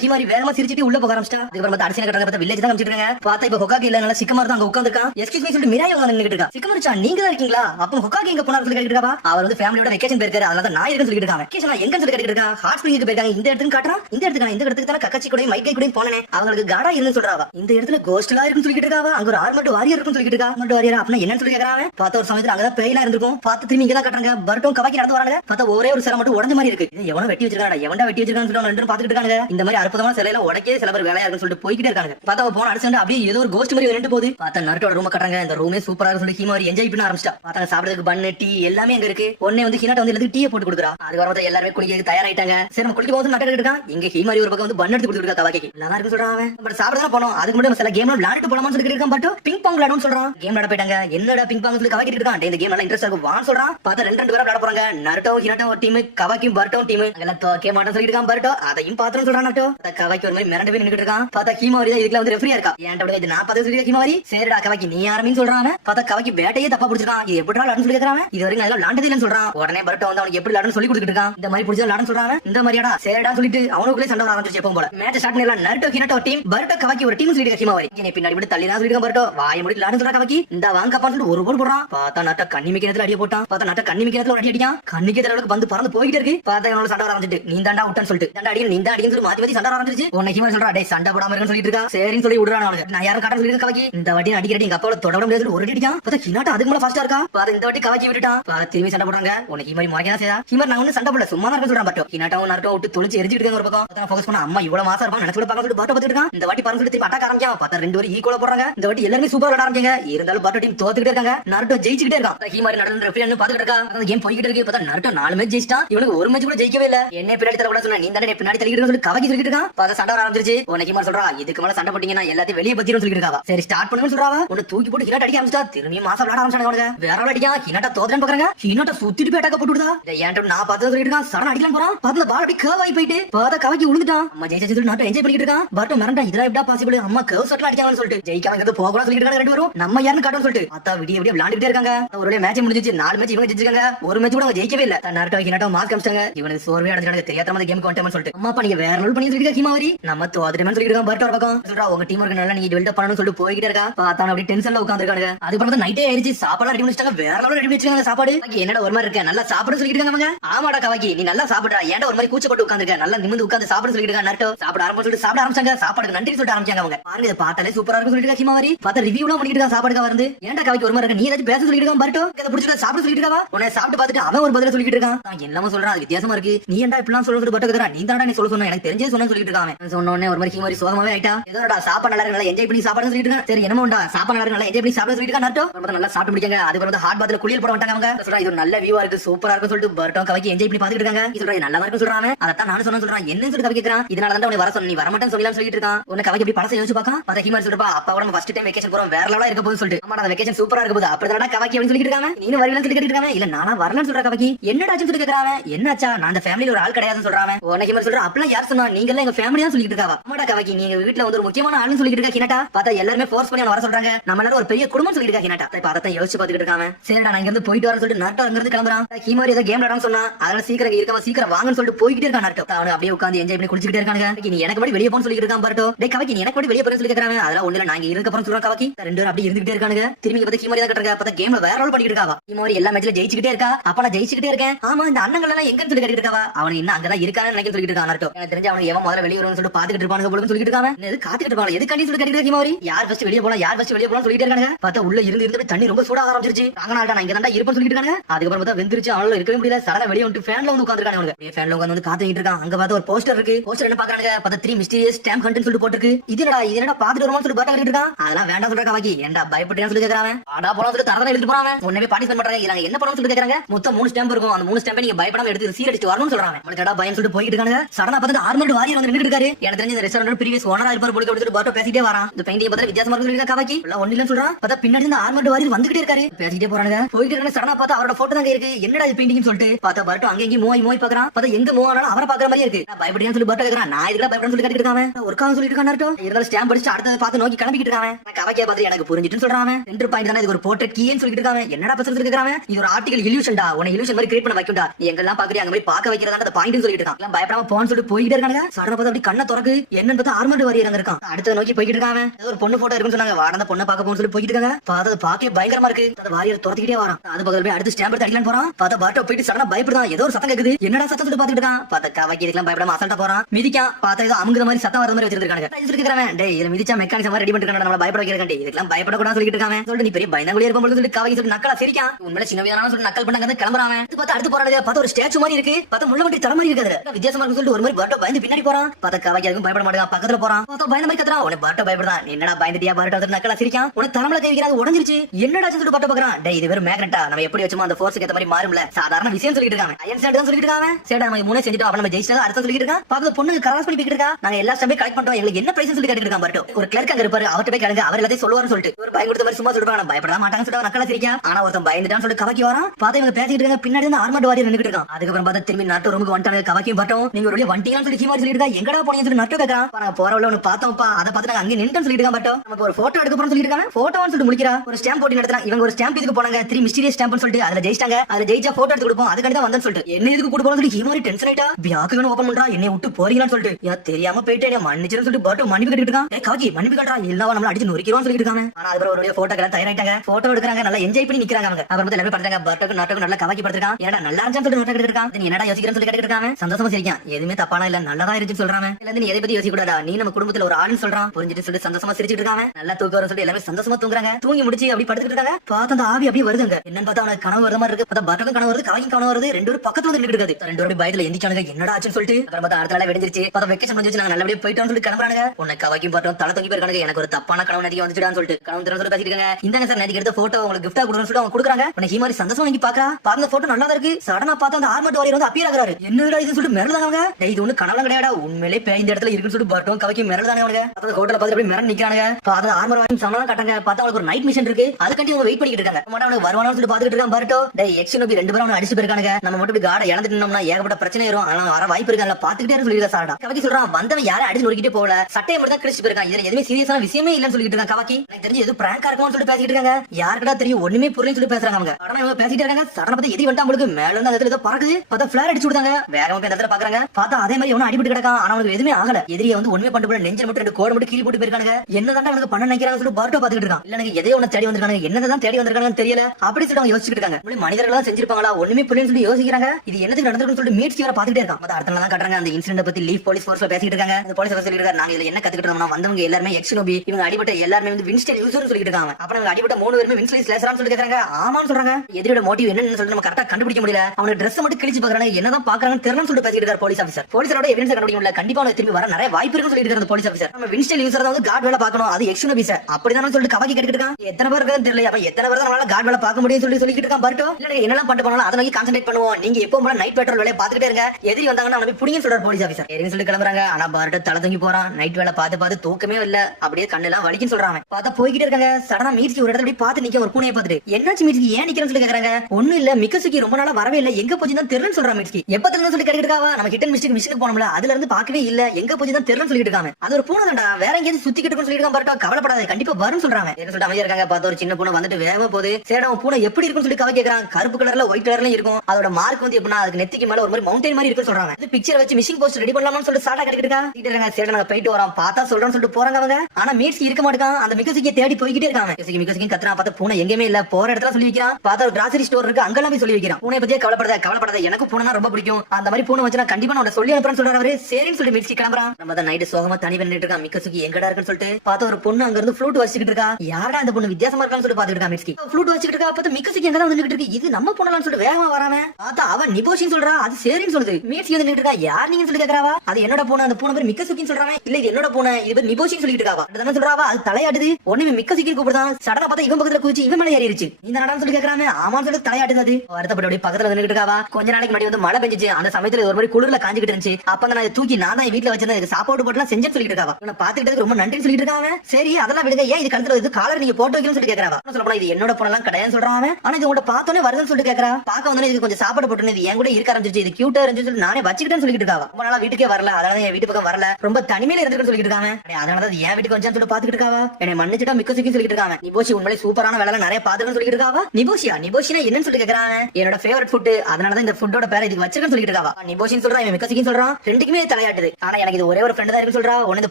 ஹிமாரி வேகமா சிரிச்சிட்டு உள்ள போக ஆரம்பிச்சிட்டா. அதுக்கப்புறம் பார்த்தா அடிச்சு கட்டுறாங்க. பார்த்தா வில்லேஜ் தான் காமிச்சிட்டு இருக்காங்க. பார்த்தா இப்ப ஹொக்காகி இல்ல நல்லா சிக்கமா தான் அங்க உட்கார்ந்திருக்கான். எஸ்கியூஸ் மீ சொல்லிட்டு மிராய் வந்து நின்னுட்டு இருக்கா. சிக்கமரிச்சா நீங்க தான் இருக்கீங்களா? அப்ப ஹொக்காகி எங்க போனாரு சொல்லி கேட்டுட்டு இருக்கா. அவர் வந்து ஃபேமிலியோட வெக்கேஷன் போயிருக்காரு, அதனால நான் இருக்கேன்னு சொல்லிட்டு இருக்காங்க. வெக்கேஷன் எங்க சொல்லி கேட்டுட்டு இருக்கான். ஹாட் ஸ்பிரிங்க்கு போயிருக்காங்க. இந்த இடத்துக்கு காட்டுறான். இந்த இடத்துக்கு தான் கக்கச்சி கூட மைக்கை கூட போனே. அவங்களுக்கு காடா இருந்து சொல்றாவா. இந்த இடத்துல கோஸ்ட்லா இருக்குன்னு சொல்லிட்டு இருக்காவா. அங்க ஒரு ஆர்மட் வாரியர் இருக்குன்னு சொல்லிட்டு இருக்கா. ஆர்மட் வாரியர் அப்படினா என்னன்னு சொல்லி கேக்குறாங்க. பார்த்தா ஒரு சமயத்துல அங்கதான் பேய்லாம் இருந்திருக்கும். பார்த்து திரும்பி இங்க தான் கட்டுறாங்க. பர்ட்டோம் கவாக்கி நடந்து வராங்க. பார்த்தா ஒரே ஒரு சிலை மட்டும் உடைஞ்ச மாதிரி இருக்கு. இது எவனோ வெட்டி வச்சிருக்கானடா, எவன்டா வெட்டி வச்சிருக்கான்னு சொல்லிட்டு ரெண்டும் பாத்துக்கிட்டு இருக்காங்க. இந்த மாதிரி அற்புதமான சிலையில உடைக்கே சில பேர் வேலையா இருக்குன்னு சொல்லிட்டு போய்கிட்டே இருக்காங்க. பார்த்தா போன அடிச்சு அப்படியே ஏதோ ஒரு கோஸ்ட் மாதிரி ரெண்டு போகுது. பார்த்தா நருட்டோட ரூம் கட்டுறாங்க. இந்த ரூமே சூப்பரா இருக்கு சொல்லி ஹிமாரி என்ஜாய் பண்ண ஆரம்பிச்சிட்டா. பார்த்தா சாப்பிடுறதுக்கு பன்னு டீ எல்லாமே அங்க இருக்கு. ஒண்ணே வந்து ஹினாட்ட வந்து டீயை போட்டு கொடுக்குறா. அதுக்கப்புறம் எல்லாரும் குளிக்க தயாராயிட்டாங்க. சரி நம்ம குளிக்க போது நட்டு இருக்கான். இங்க ஹிமாரி ஒரு பக்கம் வந்து பன் எடுத்து கொடுத்துருக்கா கவாக்கி. நல்லா இருக்கு சொல்றான். பட் சாப்பிட போனோம். அதுக்கு முன்னாடி சில கேம் விளையாடிட்டு போலாம்னு சொல்லிட்டு இருக்கான். பட் பிங் பாங் விளையாடுன்னு சொல்றான். கேம் விளையாட போயிட்டாங்க. என்னடா பிங் பாங் சொல்லி கவாக்கி இருக்கான். இந்த கேம் நல்லா இன்ட்ரெஸ்டா இருக்கும் வான்னு சொல்றான். பார்த்தா ரெண்டு பேரும் விளையாட போறாங்க. நருட்டோ ஹினாட்டோ டீம், கவாக்கியும் பர்ட்டோ டீம். அங்கெல்லாம் தோக்கே மாட்டேன்னு சொல்லிட்டு இருக்கான் பர்ட்டோ. அதையும் பாத்துன்னு சொல்றான் நருட்டோ. கவாக்கி ஒரு மாதிரி மிரண்டு போய் நின்னுட்டு இருக்கான். பார்த்தா ஹிமாரி தான் இதுல வந்து ரெஃபரியா இருக்கா. ஏன்டா இது நான் பார்த்து சொல்லி ஹிமாரி சரிடா கவாக்கி நீ ஆரம்பின்னு சொல்றான். பார்த்தா கவாக்கி பேட்டையே தப்பா பிடிச்சிருக்கான். இது எப்படி விளையாடுன்னு சொல்லி கேக்குறான். இது வரைக்கும் அதெல்லாம் விளையாண்டது இல்லன்னு சொல்றான். உடனே பர்ட்டோ வந்து அவனுக்கு எப்படி விளையாடுன்னு சொல்லி கொடுத்துட்டு இருக்கான். இந்த மாதிரி பிடிச்சா விளையாடுன்னு சொல்றான். இந்த மாதிரியாடா சரிடா சொல்லிட்டு அவனுக்குள்ளே சண்டை வர ஆரம்பிச்சு எப்பவும் போல. மேட்ச் ஸ்டார்ட் பண்ணலாம். நருட்டோ ஹினாட்டோ டீம், பர்ட்டோ கவாக்கி ஒரு டீம் சொல்லிட்டு ஹிமாரி பின்னாடி விட்டு தள்ளி சொல்லிட்டு பர்ட்டோ வாய முடி விளையாடுன்னு சொல்றா கவாக்கி. இந்த வாங்க பான்னு ஒரு கோல் போடுறான். பார்த்தா நட்ட கண்ணி மிக்கிறதுல அடிய போட்டான். பார்த்தா நட்ட கண்ணி மிக்கிறதுல ஒரு அடி அடிக்கான். கண்ணிக்கு அளவுக்கு வந்து பறந்து போயிட்டே இருக்கு. பார்த்தா இவனோட சண்டை வர ஆரம்பிச்சிட்டு நீ தாண்டா விட்டான்னு சொல்லிட்டு தண்டா அடி நீ தான் அடின்னு சொல்லி மாத்தி மாத்தி சண்டை வர ஆரம்பிச்சு. உன்னை ஹிமாரி சொல்றா டேய் சண்டை போடாம இருக்குன்னு சொல்லிட்டு இருக்கா. சரின்னு சொல்லி விடுறான். அவனுக்கு நான் யாரும் காட்ட சொல்லிட்டு கவாக்கி இந்த வாட்டி அடிக்கிறடி எங்க அப்பாவோட தொடர முடியாது ஒரு அடி அடிக்கான். பார்த்தா ஹினாட்டா அதுக்கு மேல ஃபாஸ்டா இருக்கா. பார்த்தா இந்த வாட்டி கவாக்கி விட்டுட்டான். பார்த்தா திரும்பி சண்டை போடுறாங்க. உனக்கு ஹிமாரி முறையா செய்யா. ஹிமாரி நான் ஒண்ணு சண்டை போடல சும்மா தான் இருக்க சொல்றான். பட்டோ ஹினாட்டாவும் நருட்டோ விட்டு தொலைச்சு எரிஞ்சிட்டு இருக்காங்க ஒரு பக்கம். பார்த்தா ஃபோக்கஸ் பண்ண அம்மா இவ்வளவு மாசம் இருப்பான் நினைச்சு பார்க்க சொல்லிட்டு பாட்டோ பார்த்துட்டு இருக்கான். இந்த வாட்டி பறந்து சொல்லி திருப்பி அட்டாக் ஆரம்பிக்கான். பார்த்தா ரெண்டு பேரும் ஈக்குவலா போறாங்க. இந்த வாட்டி எல்லாரும் சூப்பரா விளையாட ஆரம்பிச்சாங்க. இருந்தாலும் பட்டோ டீம் தோத்துக்கிட்டே இருக்காங்க. நருட்டோ ஜெயிச்சுக்கிட்டே இருக்கான். ஹிமாரி நடந்து ரெஃபரி பாத்துக்கிட்டு இருக்கா. அந்த கேம் போய்கிட்டு இருக்கு. பார்த்தா நருட்டோ 4 மேட்ச் ஜெயிச்சிட்டான். இவனுக்கு ஒரு மேட்ச் கூட ஜெயிக்கவே இல்ல. என்ன பின்னாடி தர கூட சொன்ன நீ தானே பின்னாடி தள்ளிட்டு சொல்லி கவாக்கி சொல்லிட்டு இருக்கான். பார்த்தா சண்டை வர ஆரம்பிச்சிருச்சு. உனக்கு ஹிமாரி சொல்றா இதுக்கு மேல சண்டை போட்டீங்கன்னா எல்லாத்தையும் வெளியே பத்திரும் சொல்லிட்டு இருக்கா. சரி ஸ்டார்ட் பண்ணுன்னு சொல்றாவா. உன்னை தூக்கி போட்டு ஹினாட்ட அடிக்க ஆரம்பிச்சா. திரும்பி மாசம் விளையாட ஆரம்பிச்சாங்க. அவனுக்கு வேற விளையாட அடிக்கா. ஹினாட்டா தோத்துறேன்னு பாக்குறாங்க. ஹினாட்டா சுத்திட்டு போய் அட்டாக்க போட்டு விடுதா. ஏன்டா நான் பார்த்து சொல்லிட்டு இருக்கான். சரண அடிக்கலாம் போறான். பார்த்தா பால் அப்படி கர்வ் ஆகி போயிட்டு பார்த்தா கவாக்கி விழுந்துட்டான். அம்மா ஜெயிச்சு சொல்லி நாட்டை என்ஜாய் பண்ணிட்டு இருக்கான். பட் மிரண்டா இதெல்லாம் எப்படா பாசிபிள். அம்மா கர்வ் ஷாட்ல அடிச்சாங்கன்னு சொல்லிட்டு ஜெயிக்காம போகலாம் சொல்லிட்டு இருக்காங்க. ரெண்டு பேரும் நம்ம யாருன்னு காட்டுன்னு சொல்லிட்டு பார்த்தா விடிய விடிய விளையாண்டுட்டே இருக்காங்க. ஒரு மேட்ச் முடிஞ்சிச்சு. 4 மேட்ச் இவங்க ஜெயிச்சிருக்காங்க. ஒரு மேட்ச் கூட அவங்க ஜெயிக்கவே இல்ல. நருட்டோ ஹினாட்டோ மாஸ் காமிச்சாங்க. இவனுக்கு சோர்வே அடைஞ்சாங்க. தெரியாத மாதிரி கேமுக்கு வந்துட்டேன்னு சொல்லிட்டு அம்மா நீங்க வேற லெவல் பண்ணி சொல்லிட்டு ஹிமாரி நம்ம தோத்துட்டேன்னு சொல்லிட்டு இருக்கான். பர்ட்டோ பக்கம் சொல்றா உங்க டீம் ஒர்க் நல்லா நீங்க டெவலப் பண்ணணும்னு சொல்லிட்டு போய்கிட்டே இருக்கா. பார்த்தா அப்படி டென்ஷன்ல உட்கார்ந்திருக்காங்க. அதுக்கப்புறம் நைட்டே ஆயிருச்சு. சாப்பாடு ரெடி பண்ணிட்டாங்க. வேற லெவல் ரெடி பண்ணிட்டாங்க. சாப்பாடு என்னடா ஒரு மாதிரி இருக்க நல்லா சாப்பிடு சொல்லிட்டு இருக்காங்க. ஆமாடா கவாக்கி நீ நல்லா சாப்பிடுறா. ஏன்டா ஒரு மாதிரி கூச்சப்பட்டு உட்கார்ந்திருக்க நல்லா நிமிர்ந்து உட்கார்ந்து சாப்பிடு சொல்லிட்டு இருக்காங்க. நருட்டோ சாப்பிட ஆரம்பிச்சு சாப்பிட ஆரம்பிச்சாங்க. சாப்பாடுக்கு நன்றி சொல்லிட்டு ஆரம்பிச்சாங்க. அவங்க பாருங்க இதை பார்த்தாலே சூப்பரா இருக்கும் சொல்லிட்டு ஹிமாரி. பார்த்தா ரிவ்யூலாம் பண்ணிட்டு இருக்கா. சாப்பாடுக்கு வந்து ஏன்டா கவாக்கி ஒரு மாதிரி இருக்க நீ ஏதாச்சும் பேச சொல்லிட்டு இருக்கான். பர்ட்டோ இதை பிடிச்சிட்டு சாப்பிட சொல்லிட்டு இருக்கா. உன்னை சாப்பிட்டு பார்த்துட்டு அவன் ஒரு பதில சொல்லிட்டு இருக்கான். நான் என்னமோ சொல்றான் அது வித்தியாசமா இருக்கு. நீ ஏன்டா இப்படிலாம் சொல்றது பர்ட்டோ கேக்குறா. நீ தானடா நீ சொன்ன எனக்கு தெரிஞ்சே சொன்னு சொல்லிட்டு இருக்கான். சொன்ன உடனே ஒரு மாதிரி ஹிமாரி சோகமாவே ஆயிட்டா. ஏதோடா சாப்பாடு நல்லா நல்லா என்ஜாய் பண்ணி சாப்பாடு சொல்லிட்டு இருக்கான். சரி என்னமோடா சாப்பாடு நல்லா என்ஜாய் பண்ணி சாப்பிட சொல்லிட்டு இருக்கான். நருட்டோ நல்லா சாப்பிட்டு முடிக்காங்க. அதுக்கப்புறம் ஹாட் பாத்ல குளியல் போட மாட்டாங்க. அவங்க சொல்றா இது நல்ல வியூவா இருக்கு சூப்பரா இருக்கு சொல்லிட்டு பர்ட்டோ கவாக்கி என்ஜாய் பண்ணி பாத்துட்டு இருக்காங்க. இது சொல்றா நல்லா இருக்கு சொல்றான். அதான் நானும் சொல்றான் என்ன சொல்லி கவாக்கி கேக்குறான். இதனால தான் உன்னை வர சொன்ன நீ வர மாட்டேன்னு சொல்லலாம் சொல்லிட்டு இருக்கான். உன்னை கவாக்கி எப்படி படத்தை யோசிச்சு பார்க்க. பார்த்தா ஹிமாரி சொல்றா அப்பாவோட நம்ம ஃபர்ஸ்ட் டைம் வெக்கேஷன் போறோம் வேற லெவலா இருக்க போகுது சொல்லிட்டு ஆமாடா அந்த வெக்கேஷன் சூப்பரா இருக்க போகுது அப்படிதானடா கவாக்கி அப்படின்னு சொல்லிட்டு இருக்காங்க. நீ வரலன்னு சொல்லி கேட்டுட்டு இருக்காங்க. இல்ல நானா வரலன்னு சொல்ற கவாக்கி என்னடாச்சுன்னு சொல்லி கேக்குறான். என்னாச்சா நான் அந்த ஃபேமிலில ஒரு ஆள் கிடையாதுன்னு சொல்றான். உன்னை ஹிமாரி சொல்றா அப்பலாம் யார் சொன்னா நீங்க எல்லாம் எங்க ஃபேமிலி தான் சொல்லிட்டு இருக்காவா. ஆமாடா கவாக்கி நீங்க வீட்ல வந்து ஒரு முக்கியமான ஆளுன்னு சொல்லிட்டு இருக்கா ஹினாட்டா. பார்த்தா எல்லாரும் ஃபோர்ஸ் பண்ணி வர சொல்றாங்க. நம்ம எல்லாரும் ஒரு பெரிய குடும்பம் சொல்லிட்டு இருக்கா ஹினாட்டா. இப்ப அதான் யோசிச்சு பாத்துக்கிட்டு இருக்காங்க. சரிடா நான் இங்க இருந்து போயிட்டு வரேன்னு சொல்லிட்டு நருட்டோ அங்க இருந்து கிளம்புறான். ஹிமாரி ஏதோ கேம் விளையாடணும்னு சொன்னா அதனால சீக்கிரம் இருக்கவன் சீக்கிரம் வாங்கன்னு சொல்லிட்டு போய்கிட்டே இருக்கான். நருட்டோ அவனு அப்படியே உட்கார்ந்து என்ஜாய் பண்ணி குளிச்சிட்டே இருக்காங்க. நீ எனக்கு படி வெளியே போன்னு சொல்லிட்டு இருக்கான். பர்ட்டோ டேய் கவாக்கி நீ எனக்கு படி வெளியே போறேன்னு சொல்லி கேக்குறாங்க. அதெல்லாம் ஒண்ணுல நாங்க இருக்க போறோம் சொல்றான் கவாக்கி. ரெண்டு பேரும் அப்படியே இருந்துகிட்டே இருக்காங்க. திரும்பி பார்த்தா ஹிமாரி தான் கட்டுறாங்க. பார்த்தா கேம்ல வேற ரோல் பண்ணிட்டு இருக்காவா. ஹிமாரி எல்லா மேட்ச்ல ஜெயிச்சுக்கிட்டே இருக்கா. அப்ப நான் ஜெயிச்சுக்கிட்டே இருக்கேன். ஆமா இந்த அண்ணங்கள் எல்லாம் எங்கன்னு சொல்லி கேட்டுட்டு இருக்காவா. அவன் இன்னும் அங்கதான் இருக்கான்னு நினைக்க சொல்லிட்டு இருக்கான். நருட்டோ எனக்கு தெரிஞ்சு அவன் எவன் முதல்ல வெளியே வரும்னு சொல்லிட்டு பாத்துக்கிட்டு இருப்பானுங்க போலன்னு சொல்லிட்டு இருக்காங்க. எது காத்துக்கிட்டு இருப்பாங்க எதுக்காண்டி சொல்லி கேட்டுட்டு ஹிமாரி யார் ஃபர்ஸ்ட் வெளியே போலாம் யார் ஃபர்ஸ்ட் வெளியே போலாம் சொல்லிட்டு இருக்காங்க. பார்த்தா உள்ள இருந்து தண்ணி ரொம்ப சூடாக ஆரம்பிச்சிருச்சு. நாங்கனால்டா நான் இங்க தான் இருப்பேன்னு சொல்லிட்டு இருக்காங்க. அதுக்கப்புறம் பார்த்தா வெந்திருச்சு அவனால இருக்கவே முடியல. சடனா வெளியே வந்து ஃபேன்ல வந்து உட்கார்ந்திருக்காங்க. அவங்க ஃபேன்ல உட்கார்ந்து காத்துக்கிட்டு இருக்கான். அங்க பார்த்தா ஒரு போஸ்டர் இருக்கு. போஸ்டர் என்ன பாக்குறாங்க. பார்த்தா 3 மிஸ்டீரியஸ் ஸ்டாம்ப் ஹண்ட்னு சொல்லிட்டு போட்டுருக்கு. இது என்னடா பாத்துட்டு வருமான்னு சொல்லி பாத்துக்கிட்டு இருக்கான். அதெல்லாம் வேண்டாம் சொல்ற கவாக்கி ஏன்டா பயப்பட்டேன்னு சொல்லி கேக்குறான். ஆடா போலாம் சொல்லி தரதா எழுதிட்டு போறான். உடனே பார்ட்டிசிபேட் பண்றாங்க. கவாய்க்கிறாங்க. என்ன பண்ணணும்னு சொல்லி கேக்குறாங்க. மொத்தம் 3 ஸ்டாம்ப் இருக்கும். அந்த 3 ஸ்டாம்பை நீங்க பயப்படாம எடுத்து சீல் அடிச்சு வரணும்னு சொல்றாங்க. நம்மளுக்கு பயம் சொல்லிட்டு போயிட்டு இருக்காங்க. சடனா பார்த்தா ஆர்மண்ட் வாரியர் வந்து நின்னுட்டு இருக்காரு. எனக்கு தெரிஞ்ச இந்த ரெஸ்டாரண்ட் பிரீவியஸ் ஓனரா இருப்பார் போல சொல்லிட்டு பார்த்து பேசிட்டே வரான். இந்த பெயிண்டிங் பார்த்தா வித்தியாசமா இருக்கு சொல்லிட்டு கவாய்க்கு எல்லாம் ஒண்ணு இல்லன்னு சொல்றான். பார்த்தா பின்னாடி இந்த ஆர்மண்ட் வாரியர் வந்துகிட்டே இருக்காரு. பேசிட்டே போறாங்க. போயிட்டு இருக்காங்க. சடனா பார்த்தா அவரோட போட்டோ தான் இருக்கு. என்னடா இது பெயிண்டிங்னு சொல்லிட்டு பார்த்தா பர்ட்டோ அங்க இங்க மோய் பாக்குறான். பார்த்தா எங்க மூவ் ஆனாலும் அவரை பாக்குற மாதிரி இருக்கு. பயப்படியான்னு சொல்லி பர்ட்டோ கேக்குறான். நான் இதுல பயப்படான்னு சொல்லி கட்டிட்டு இருக்கான். ஒர்க்காக சொல்லிட்டு இருக்கான். இருந்தாலும் ஸ்டாம்ப் அடிச்சு அடுத்த பார்த்து நோக்கி கிளம்பிட்டு இருக்கான். கவாய்க்கே பார்த்து எனக்கு புரிஞ்சிட்டுன்னு சொல்றான். சென்டர் பாயிண்ட் தானே இது ஒரு போர்ட்ரேட் கீன்னு சொல்லிட்டு இருக்கான். என்னடா பேசுறது இருக்கான். இது ஒரு ஆர்டிகல் இல்யூஷன்டா. உன இல்யூஷன் மாதிரி கிரியேட் பண்ண வைக்கும்டா. நீ எங்கெல்லாம் பாக்குறியா அங்க போய் பார்க்க வைக்கிறதா அந்த பாயிண்ட் சொல்லிட்டு இருக்கான். எல்லாம் பயப்படாம போன்னு சொல்லிட்டு போயிட்டே இருக்காங்க. சடனா பார்த்தா அப்படி கண்ணை திறக்கு. என்னன்னு பார்த்தா ஆர்மண்ட் வாரியர் அங்க இருக்கான். அடுத்த நோக்கி போயிட்டு இருக்கான். ஒரு பொண்ணு போட்டோ இருக்குன்னு சொன்னாங்க. வாடந்த பொண்ணை பார்க்க போன்னு சொல்லி போயிட்டு இருக்காங்க. பார்த்தா பாக்கே பயங்கரமா இருக்கு. அந்த வாரியர் துரத்திக்கிட்டே வரான். அது பக்கத்துல போய் அடுத்து ஸ்டாம்ப் எடுத்து அடிக்கலாம் போறான். பார்த்தா பர்ட்டோ போயிட்டு சடனா பயப்படுறான். ஏதோ ஒரு சத்தம் கேக்குது. என்னடா சத்தம் சொல்லிட்டு பாத்துட்டு இருக்கான். பார்த்தா கவாய்க்கு இதுக்கெல்லாம் பயப்படாம அசால்ட்டா போறான். மிதிக்கான். பார்த்தா ஏதோ அமுங்குற மாதிரி சத்தம் வர மாதிரி வச்சிருக்காங்க. டேய் இத மிதிச்சா மெக்கானிசம் மாதிரி ரெடி பண்ணிட்டு நம்மள பயப்பட வைக்கிறேன். இதுக்கெல்லாம் பயப்படக்கூடாது சொல்லிட்டு இருக்காங்க. சொல்லிட்டு நீ பெரிய பயந்தாங்குளியா இருப்ப போல சொல்லி கவாய்க்கு சொல்லி நக்கலா சிரிக்கான். உண்மையில சின்ன வியானா சொல்லி நக்கல் பண்ணாங்க. கிளம்பறான். பார்த்தா அடுத்து போறானே. பார்த்தா ஒரு ஸ்டாச்சு மாதிரி இருக்கு. பார்த்தா முள்ள வண்டி தர மாதிரி இருக்காது. வித்தியாசமா இருக்கு சொல்லிட்டு ஒரு மாதிரி பர்ட்டோ பயந்து பின்னாடி போறான். பார்த்தா கவாய்க்கு அதுக்கும் பயப்பட மாட்டான். பக்கத்துல போறான். பார்த்தா பயந்த மாதிரி கத்துறான். உன பர்ட்டோ பயப்படுறான். என்னடா பயந்துட்டியா பர்ட்டோ நக்கலா சிரிக்கான். உன தரமல தேவிக்கிறாது உடைஞ்சிருச்சு. என்னடா சொல்லிட்டு பர்ட்டோ பாக்குறான். டேய் இது வெறும் மேக்னெட்டா. நம்ம எப்படி வச்சோமோ அந்த ஃபோர்ஸ்க்கு ஏத்த மாதிரி மாறும்ல. சாதாரண விஷயம் சொல்லிட்டு இருக்காங்க. அயன் ஸ்டாண்ட் தான் சொல்லிட்டு இருக்காங்க. சேடா நம்ம மூணே செஞ்சுட்டோம். அப்ப நம்ம ஜெயிச்சா அடுத்து சொல்லிட்டு இருக்கான். பார்த்தா பொண்ணு கராஸ் பண்ணி பிக்கிட்டு இருக்கா. நாங்க எல்லா ஸ்டாம்பே கலெக்ட் பண்றோம். எங்களுக்கு என்ன பிரைஸ் சொல்லி கேட்டுட்டு இருக்கான் பர்ட்டோ. ஒரு கிளர்க் அங்க இருப்பாரு. அவர்ட்ட போய் கேளுங்க. அவர் எல்லாத்தையும் சொல்லுவாருன்னு சொல்லிட்டு ஒரு பயம் கொடுத்த மாதிரி சும்மா சொல்றாங்க. பயப்பட மாட்டாங்க சொல்லிட்டு நக்கலா சிரிக்கான். ஆனா ஒருத்தன் பயந்துட்டான்னு சொல்லிட்டு கவாய்க்கு வரான். பார்த்தா இவங்க பேசிட்டு இருக்காங்க. பின்னாடி இருந்து ஆர்மண்ட் வாரியர் நின்னுட்டு இருக்கான். அதுக்கப்புறம் பார்த்தா திரும்பி நாட்டு ரூமுக்கு வந்துட்டாங்க. கவாய்க்கும் பர்ட்டோவும் நீங்க ஒரு வண்டியான்னு சொல்லி கீமா சொல்லிட்டு இருக்கா. எங்கடா போனீங்கன்னு சொல்லி நட்டு கேக்குறான். நான் போறவள ஒன்னு பார்த்தோம்ப்பா. அதை பார்த்து நாங்க அங்கே நின்னுட்டு சொல்லிட்டு இருக்கான் பர்ட்டோ. நமக்கு ஒரு போட்டோ எடுக்க போறோம்னு சொல்லிட்டு இருக்காங்க. போட்டோன்னு சொல்லிட்டு முடிக்கிறா. ஒரு ஸ்டாம்ப் போட்டி நடத்துறாங்க. இவங்க ஒரு ஸ்டாம்ப் இதுக்கு போனாங்க. 3 மிஸ்டீரியஸ் ஸ்டாம்ப்னு சொல்லிட்டு அதுல ஜெயிச்சாங்க. அதுல ஜெயிச்சா போட்டோ எடுத்து கொடுப்போம். அதுக்காண்டி தான் வந்தேன்னு சொல்லிட்டு என்ன இதுக்கு கொடுப்போம்னு சொல்லி கீமா டென்ஷன் ஆயிட்டா. பியாக்கு ஓபன் பண்றா. என்னை விட்டு போறீங்களான்னு சொல்லிட்டு யா தெரியாம போயிட்டு என்ன மன்னிச்சிருன்னு சொல்லிட்டு பர்ட்டோ மன்னிப்பு கேட்டுட்டு இருக்கான். ஏய் கவாய்க்கு மன்னிப்பு கேட்டா இல்லவா நம்மள அடிச்சு நொறுக்கிறோம்னு சொல்லிட்டு இருக்காங்க. ஆனா அதுக்கப்புறம் ஒரு போட்டோ எல்லாம் தயாராயிட்டாங்க. போட்டோ எடுக்கறாங்க. நல்லா என்ஜாய் பண்ணி நிக்கறாங்க அவங்க. அப்புறம் எல்லாரும் பண்றாங்க. பர்ட்டோக்கு நாட்டுக்கு நல்லா கவாய்க்கு படுத்துறான். ஏடா நல்லா இருந்துன்னு சொல்லிட்டு நோட் எடுத்துட்டு இருக்கான். நீ என்னடா யோசிக்கிறேன்னு சொல்லி கேட்டுட்டு இருக்காங்க. சந்தோஷமா சிரிக்கான். எதுவுமே தப்பானா இல்ல நல்லதா இருந்துச்சு சொல்றாங்க. இல்ல நீ எதை பத்தி யோசிக்க கூடாதா. நீ நம்ம குடும்பத்துல ஒரு ஆளுன்னு சொல்றான். புரிஞ்சிட்டு சொல்லிட்டு சந்தோஷமா சிரிச்சிட்டு இருக்காங்க. நல்லா தூக்கம் வரும் சொல்லிட்டு எல்லாரும் சந்தோஷமா தூங்குறாங்க. தூங்கி முடிச்சு அப்படி படுத்துட்டு இருக்காங்க. பார்த்தா அந்த ஆவி அப்படியே வருதுங்க. என்னன்னு பார்த்தா அவனுக்கு கனவு வர மாதிரி இருக்கு. பார்த்தா பர்ட்டோக்கு கனவு வருது. கவாய்க்கு கனவு வருது. ரெண்டு பேரும் பக்கத்துல வந்து நின்னுட்டு இருக்காது. ரெண்டு பேரும் பயத்துல எந்திச்சானுங்க. என்னடா ஆச்சுன்னு சொல்லிட்டு அப்புறம் பார்த்தா அடுத்த நாள் வெடிஞ்சிருச்சு. பார்த்தா வெக்கேஷன் முடிஞ்சிச்சு. நாங்க நல்லபடியா போயிட்டோம்னு சொல்லிட்டு கிளம்புறாங்க. உன்னை கவாய்க்கும் பர்ட்டோ தலை தூங்கி போயிருக்காங்க. எனக்கு ஒரு தப்பான கனவு நதிக்கு வந்துச்சுடான்னு சொல்லிட்டு கனவு தர சொல்லி பேசிட்டு இருக்காங்க. இந்தாங்க சார் நதிக்கு எடுத்த போட்டோ உங்களுக்கு கிஃப்டா கொடுக்கணும்னு சொல்லிட்டு அவங்க கொடுக்குறாங்க. உன்னை ஹீமாரி சந்தோஷமா நீங்க பாக்குறா. பாருங்க போட்டோ நல்லா தான் இருக்கு. சடனா பார்த்தா அந்த ஆர்மண்ட் வாரியர் வந்து அப்பியர் ஆகுறாரு. என்னடா இதுன்னு சொல்லிட்டு மிரளுதாங்க. டேய் இது ஒண்ணு கனவுல கிடையாடா. உண்மையிலே பேய் இந்த இடத்துல இருக்குன்னு சொல்லிட்டு பர்ட்டோ கவாய்க்கு மிரளுதாங்க. அவங்க அந்த ஹோட்டல்ல பார்த்து அப்படியே மிரண்டு நிக்கிறாங்க. பார்த்தா ஆர்மண்ட் வாரியர் சமமா கட்டாங்க. பார்த்தா அவங்களுக்கு ஒரு நைட் மிஷன் இருக்கு. அதுக்காண்டி அவங்க வெயிட் பண்ணிட்டு இருக்காங்க. மாட்டா அவனுக்கு வருவானான்னு சொல்லிட்டு பாத்துட்டு இருக்கான் பர்ட்டோ. டேய் எக்ஸினோபி ரெண்டு பேரும் அவனை அடிச்சு போயிருக்காங்க. நம்ம மட்டும் இப்படி காட இழந்துட்டு நின்னோம்னா ஏகப்பட்ட பிரச்சனை வரும். ஆனா வர வாய்ப்பு இருக்காங்க. பாத்துக்கிட்டே சொல்லிட்டு சாடா கவாய்க்கு சொல்றான். வந்தவன் யாரை அடிச்சு நொறுக்கிட்டே போகல. சட்டையை மட்டும் தான் கிழிச்சு போயிருக்கான். இதுல எதுவுமே சீரியஸான விஷயமே இல்லன்னு சொல்லிட்டு இருக்கான் கவாய்க்கு. எனக்கு தெரிஞ்சு எது பிராங்கா இருக்கும்னு சொல்லிட்டு பேசிட்டு இருக்காங்க. யாருக்கடா தெரியும் ஒண்ணுமே புரியலன்னு சொல்லி பேசுறாங்க அவங்க. ஆனா இவங்க பேசிட்டு இருக்காங்க. சடனா பார்த்து எதி வந்துட்டா உங்களுக்கு மேல இருந்து அந்த இடத்துல ஏதோ பறக்குது. பார்த்தா ஃபிளேர் அடிச்சு விடுறாங்க. வேகமா போய் அந்த இடத்துல பாக்குறாங்க. பார்த்தா அதே மாதிரி ஒன்னு அடிபட்டு கிடக்கான். ஆனா அவனுக்கு எதுவுமே ஆகல. எதிரியை வந்து ஒண்ணுமே பண்ண முடியல. நெஞ்சல் மட்டும் ரெண்டு கோடு மட்டும் கீழி போட்டு போயிருக்காங்க. என்னதான் அவனுக்கு பண்ண நினைக்கிறாங்க சொல்லிட்டு பர்ட்டோ பாத்துக்கிட்டு இருக்கான். இல்ல எனக்கு எதையோ ஒன்னு தேடி வந்திருக்காங்க. என்னதான் தேடி வந்திருக்காங்கன்னு தெரியல. அப்படி சொல்லிட்டு அவங்க யோசிச்சுட்டு இருக்காங்க. மனிதர்களா செஞ்சிருப்பாங்களா ஒண்ணுமே புரியலன்னு சொல்லி யோசிக்கிறாங்க. இது என்னதுக்கு நடந்திருக்குன்னு சொல்லிட்டு மீட்ஸ் வர பாத்துக்கிட்டே இருக்கான். பார்த்தா அடுத்த நாள் தான் காட்டுறாங்க. அந்த இன்சிடென்ட் பத்தி லீஃப் போலீஸ் ஃபோர்ஸ்ல பேசிட்டு இருக்காங்க. அந்த போலீஸ் சொல்லிட்டு இருக்காங்க. நாங்க இதுல என்ன கத்துக்கிட்டோம்னா வந்தவங்க எல்லாரும் எக்ஸினோபி இவங்க அடிபட்ட எல்லாரும் வந்து வின்ஸ்டேல் யூசர்னு சொல்லிட்டு இருக்காங்க. அப்புறம் அவங்க அடிபட்ட 3 பேருமே வின்ஸ்டேல் ஸ்லேஷரான்னு சொல்லிட்டு கேக்குறாங்க. ஆமான்னு சொல்றாங்க. எதிரியோட மோட்டிவ் என்னன்னு சொல்லிட்டு நம்ம கரெக்ட்டா கண்டுபிடிக்க முடியல. அவனோட Dress மட்டும் கிழிச்சு பாக்குறாங்க. என்னதான் பாக்குறாங்கன்னு தெரியலன்னு சொல்லிட்டு பேசிட்டு இருக்கார் போலீஸ் ஆபீசர். போலீஸரோட எவிடன்ஸ் கண்டுபிடிக்க முடியல. கண்டிப்பா அவனுக்கு திரும்பி வர நிறைய வாய்ப்பு இருக்குன்னு சொல்லிட்டு இருக்காரு போலீஸ் ஆபீசர். நம்ம வின்ஸ்டேல் யூசர் தான் வந்து கார்ட் வேலை பார்க்கணும். அது எக்ஸினோபி சார் அப்படிதான் சொல்லிட்டு கவாய்க்கு கேட்டுட்டு இருக்கான். எத்தனை பேர் இருக்குன்னு தெரியல. அப்ப எத்தனை பேர் தான் நம்மளால கார்ட் வேலை பார்க்க முடியும்னு சொல்லிட்டு இருக்கான் பர்ட்டோ. இல்ல என்னெல்லாம் பண்ணிட்டு போனாலும் அதை நோக்கி கான்சென்ட்ரேட் பண்ணுவோம். நீங்க எப்பவும் போல நைட் பேட்ரோல் வேலையை பார்த்துட்டே இருங்க. எதிரி வந்தாங்கன்னா அவனை புடிங்கன்னு சொல்றாரு போலீஸ் ஆபீசர். எரின்னு சொல்லி கிளம்புறாங்க. ஆனா பர்ட்டோ தலை தூங்கி போறான். நைட் வேலை பார்த்து தூக்கமே இல்ல. அப்படியே கண்ணெல்லாம் வலிக்குன்னு சொல்றாங்க. பார்த்தா போய்கிட்டே இருக்காங்க. சடனா மீட்சி ஒரு இடத்துல பார்த்து நிக்க ஒரு பூனையை பார்த்துட்டு என்னாச்சு மீட்சி ஏன் நிக்கிறேன்னு சொல்லி கேக்குறாங்க. ஒண்ணு இல்ல மிக்கசுக்கி ரொம்ப நாளா வரவே இல்ல. எங்க போச்சு தான் தெரியலன்னு சொல்றான் மீட்சி. எப்ப தெரியலன்னு சொல்லி கேட்டுட்டு இருக்காவா. நம்ம ஹிட் அண்ட் மிஸ்டேக் மிஷனுக்கு போனோம்ல அதுல இருந்து பார்க்கவே இல்ல. எங்க போச்சு தான் தெரியலன்னு சொல்லிட்டு இருக்காங்க. அது ஒரு பூனை தான்டா. வேற எங்கேயாவது சுத்திக்கிட்டு இருக்குன்னு சொல்லிட்டு இருக்கான் பர்ட்டோ. கவலைப்படாத கண்டிப்பா வரும்னு சொல்றாங்க. என்ன சொல்லிட்டு அமைதியா இருக்காங்க. பார்த்தா ஒரு சின்ன பூனை வந்துட்டு வேகமா போகுது. சேடா பூனை எப்படி இருக்குன்னு சொல்லி கவலை கேக்குறான். கருப்பு கலர்ல ஒயிட் கலர்ல இருக்கும். அதோட மார்க் வந்து எப்படின்னா அதுக்கு நெத்திக்கு மேல ஒரு மாதிரி மவுண்டன் மாதிரி இருக்குன்னு சொல்றாங்க. இந்த பிக்சர் வச்சு மிஷிங் போஸ்ட் ரெடி பண்ணலாம்னு சொல்லிட்டு சாட்டா கட்டிட்டு இருக்காங்க. சேடா நாங்க போயிட்டு வரோம் பார்த்தா சொல்றோம்னு சொல்லிட்டு போறாங்க அவங்க. ஆனா மீட்ஸ் இருக்க மாட்டான். அந்த மிக்கசுக்கியை தேடி போய்கிட்டே இருக்காங்க. மிக்கசுக்கி கத்துறான். பார்த்தா பூனை எங்கேயுமே இல்ல. போற இடத்துல சொல்லி வைக்கிறான். பார்த்தா ஒரு கிராசரி ஸ்டோர் இருக்கு அங்கெல்லாம் போய் சொல்லி வைக்கிறான். பூனை பத்தியே கவலைப்படாத எனக்கு பூனை ரொம்ப பிடிக்கும். அந்த மாதிரி பூனை வச்சு நான் கண்டிப்பா நான் சொல்லி அனுப்புறேன்னு சொல்றாரு அவரு. சரின்னு சொல்லி மிக்சி கிளம்புறான். நம்ம தான் நைட்டு சோகமா தனி பண்ணிட்டு இருக்கான். மிக்கசுக்கி எங்கடா இருக்குன்னு சொல்லிட்டு பார்த்தா ஒரு பொண்ணு அங்க இருந்து ஃப்ளூட் வச்சுக்கிட்டு இருக்கா. யாரா அந்த பொண்ணு வித்தியாசமா இருக்கான்னு சொல்லிட்டு பாத்துட்டு இருக்கா. மிக்சி ஃப்ளூட் வச்சுக்கிட்டு இருக்கா. பார்த்தா மிக்கசுக்கி எங்க தான் வந்துட்டு இருக்கு. இது நம்ம பொண்ணலாம்னு சொல்லிட்டு வேகமா வராம பார்த்தா அவன் நிபோஷின்னு சொல்றா. அது சரின்னு சொல்லுது. மிக்சி வந்து நின்னுட்டு இருக்கா. யார் நீங்க சொல்லி கேக்குறாவா. அது என்னோட பூனை. அந்த பூனை பேர் மிக்கசுக்கின்னு சொல்றாங்க. இல்ல இது என்னோட பூனை. இது பேர் நிபோஷின்னு சொல்லிட்டு இருக்காவா. சொல்றாவா அது தலையாடுது. ஒண்ணுமே மிக்கசுக்கி கூப்பிடுதான். சடனா பார்த்தா இவன் பக்கத்துல குதிச்சு இவன் மேல ஏறிடுச்சு. இந்த நடன்னு சொல்லி கேக்குறான். இருக்காம ஆமான்னு சொல்லி தலையாட்டுது. வருத்தப்பட்டு பக்கத்துல வந்துகிட்டு இருக்காவா. கொஞ்ச நாளைக்கு முன்னாடி வந்து மழை பெஞ்சிச்சு. அந்த சமயத்துல ஒரு மாதிரி குளிர்ல காஞ்சிட்டு இருந்துச்சு. அப்ப நான் தூக்கி நான் தான் வீட்டுல வச்சிருந்தேன் சாப்பாடு போட்டு செஞ்சு சொல்லிட்டு இருக்காவா. நான் பாத்துக்கிட்டதுக்கு ரொம்ப நன்றி சொல்லிட்டு இருக்காங்க. சரி அதெல்லாம் விடுங்க, ஏன் இது கழுத்துல இது காலர் நீங்க போட்டு வைக்கணும்னு சொல்லி கேக்குறாவா. சொல்லப்போனா இது என்னோட பொண்ணெல்லாம் கிடையாது சொல்றாங்க. ஆனா இது உங்களை பார்த்தோன்னே வருதுன்னு சொல்லிட்டு கேக்குறா. பாக்க வந்து இதுக்கு கொஞ்சம் சாப்பாடு போட்டு இது என் கூட இருக்க ஆரம்பிச்சிச்சு, இது கியூட்டா இருந்துச்சு சொல்லி நானே வச்சுக்கிட்டேன்னு சொல்லிட்டு இருக்காவா. ரொம்ப நாளா வீட்டுக்கே வரல, அதனால என் வீட்டு பக்கம் வரல, ரொம்ப தனிமையில இருந்துட்டு சொல்லிட்டு இருக்காங்க. அதனாலதான் என் வீட்டுக்கு வந்து சொல்லி பாத்துக்கிட்டு இருக்காவா. என்னை மன்னிச்சுட்டா மிக்க சிக்கி சொல்லிட்டு இருக்காங்க. நிபோஷி உண்மையிலே சூப்பரான வேலை நிறைய பாத்துக்கன்னு சொல்லிட்டு இருக்காவா. நிபோஷினா என்னன்னு சொல்லி கேக்குறாங்க. என்னோட ஃபேவரட் ஃபுட், அதனாலதான் இந்த ஃபுட்டோட பேரை இதுக்கு வச்சிருக்கேன்னு சொல்லிட்டு இருக்காவா. நிபோஷின்னு சொல்றான், இவன் மிக்க சிக்கின்னு சொல்றான். ரெண்டுக்குமே தலையாட்டுது. ஆனா எனக்கு இது ஒரே ஒரு ஃப்ரெண்ட் தான் இருக்குன்னு சொல்றா. உன்ன இந்த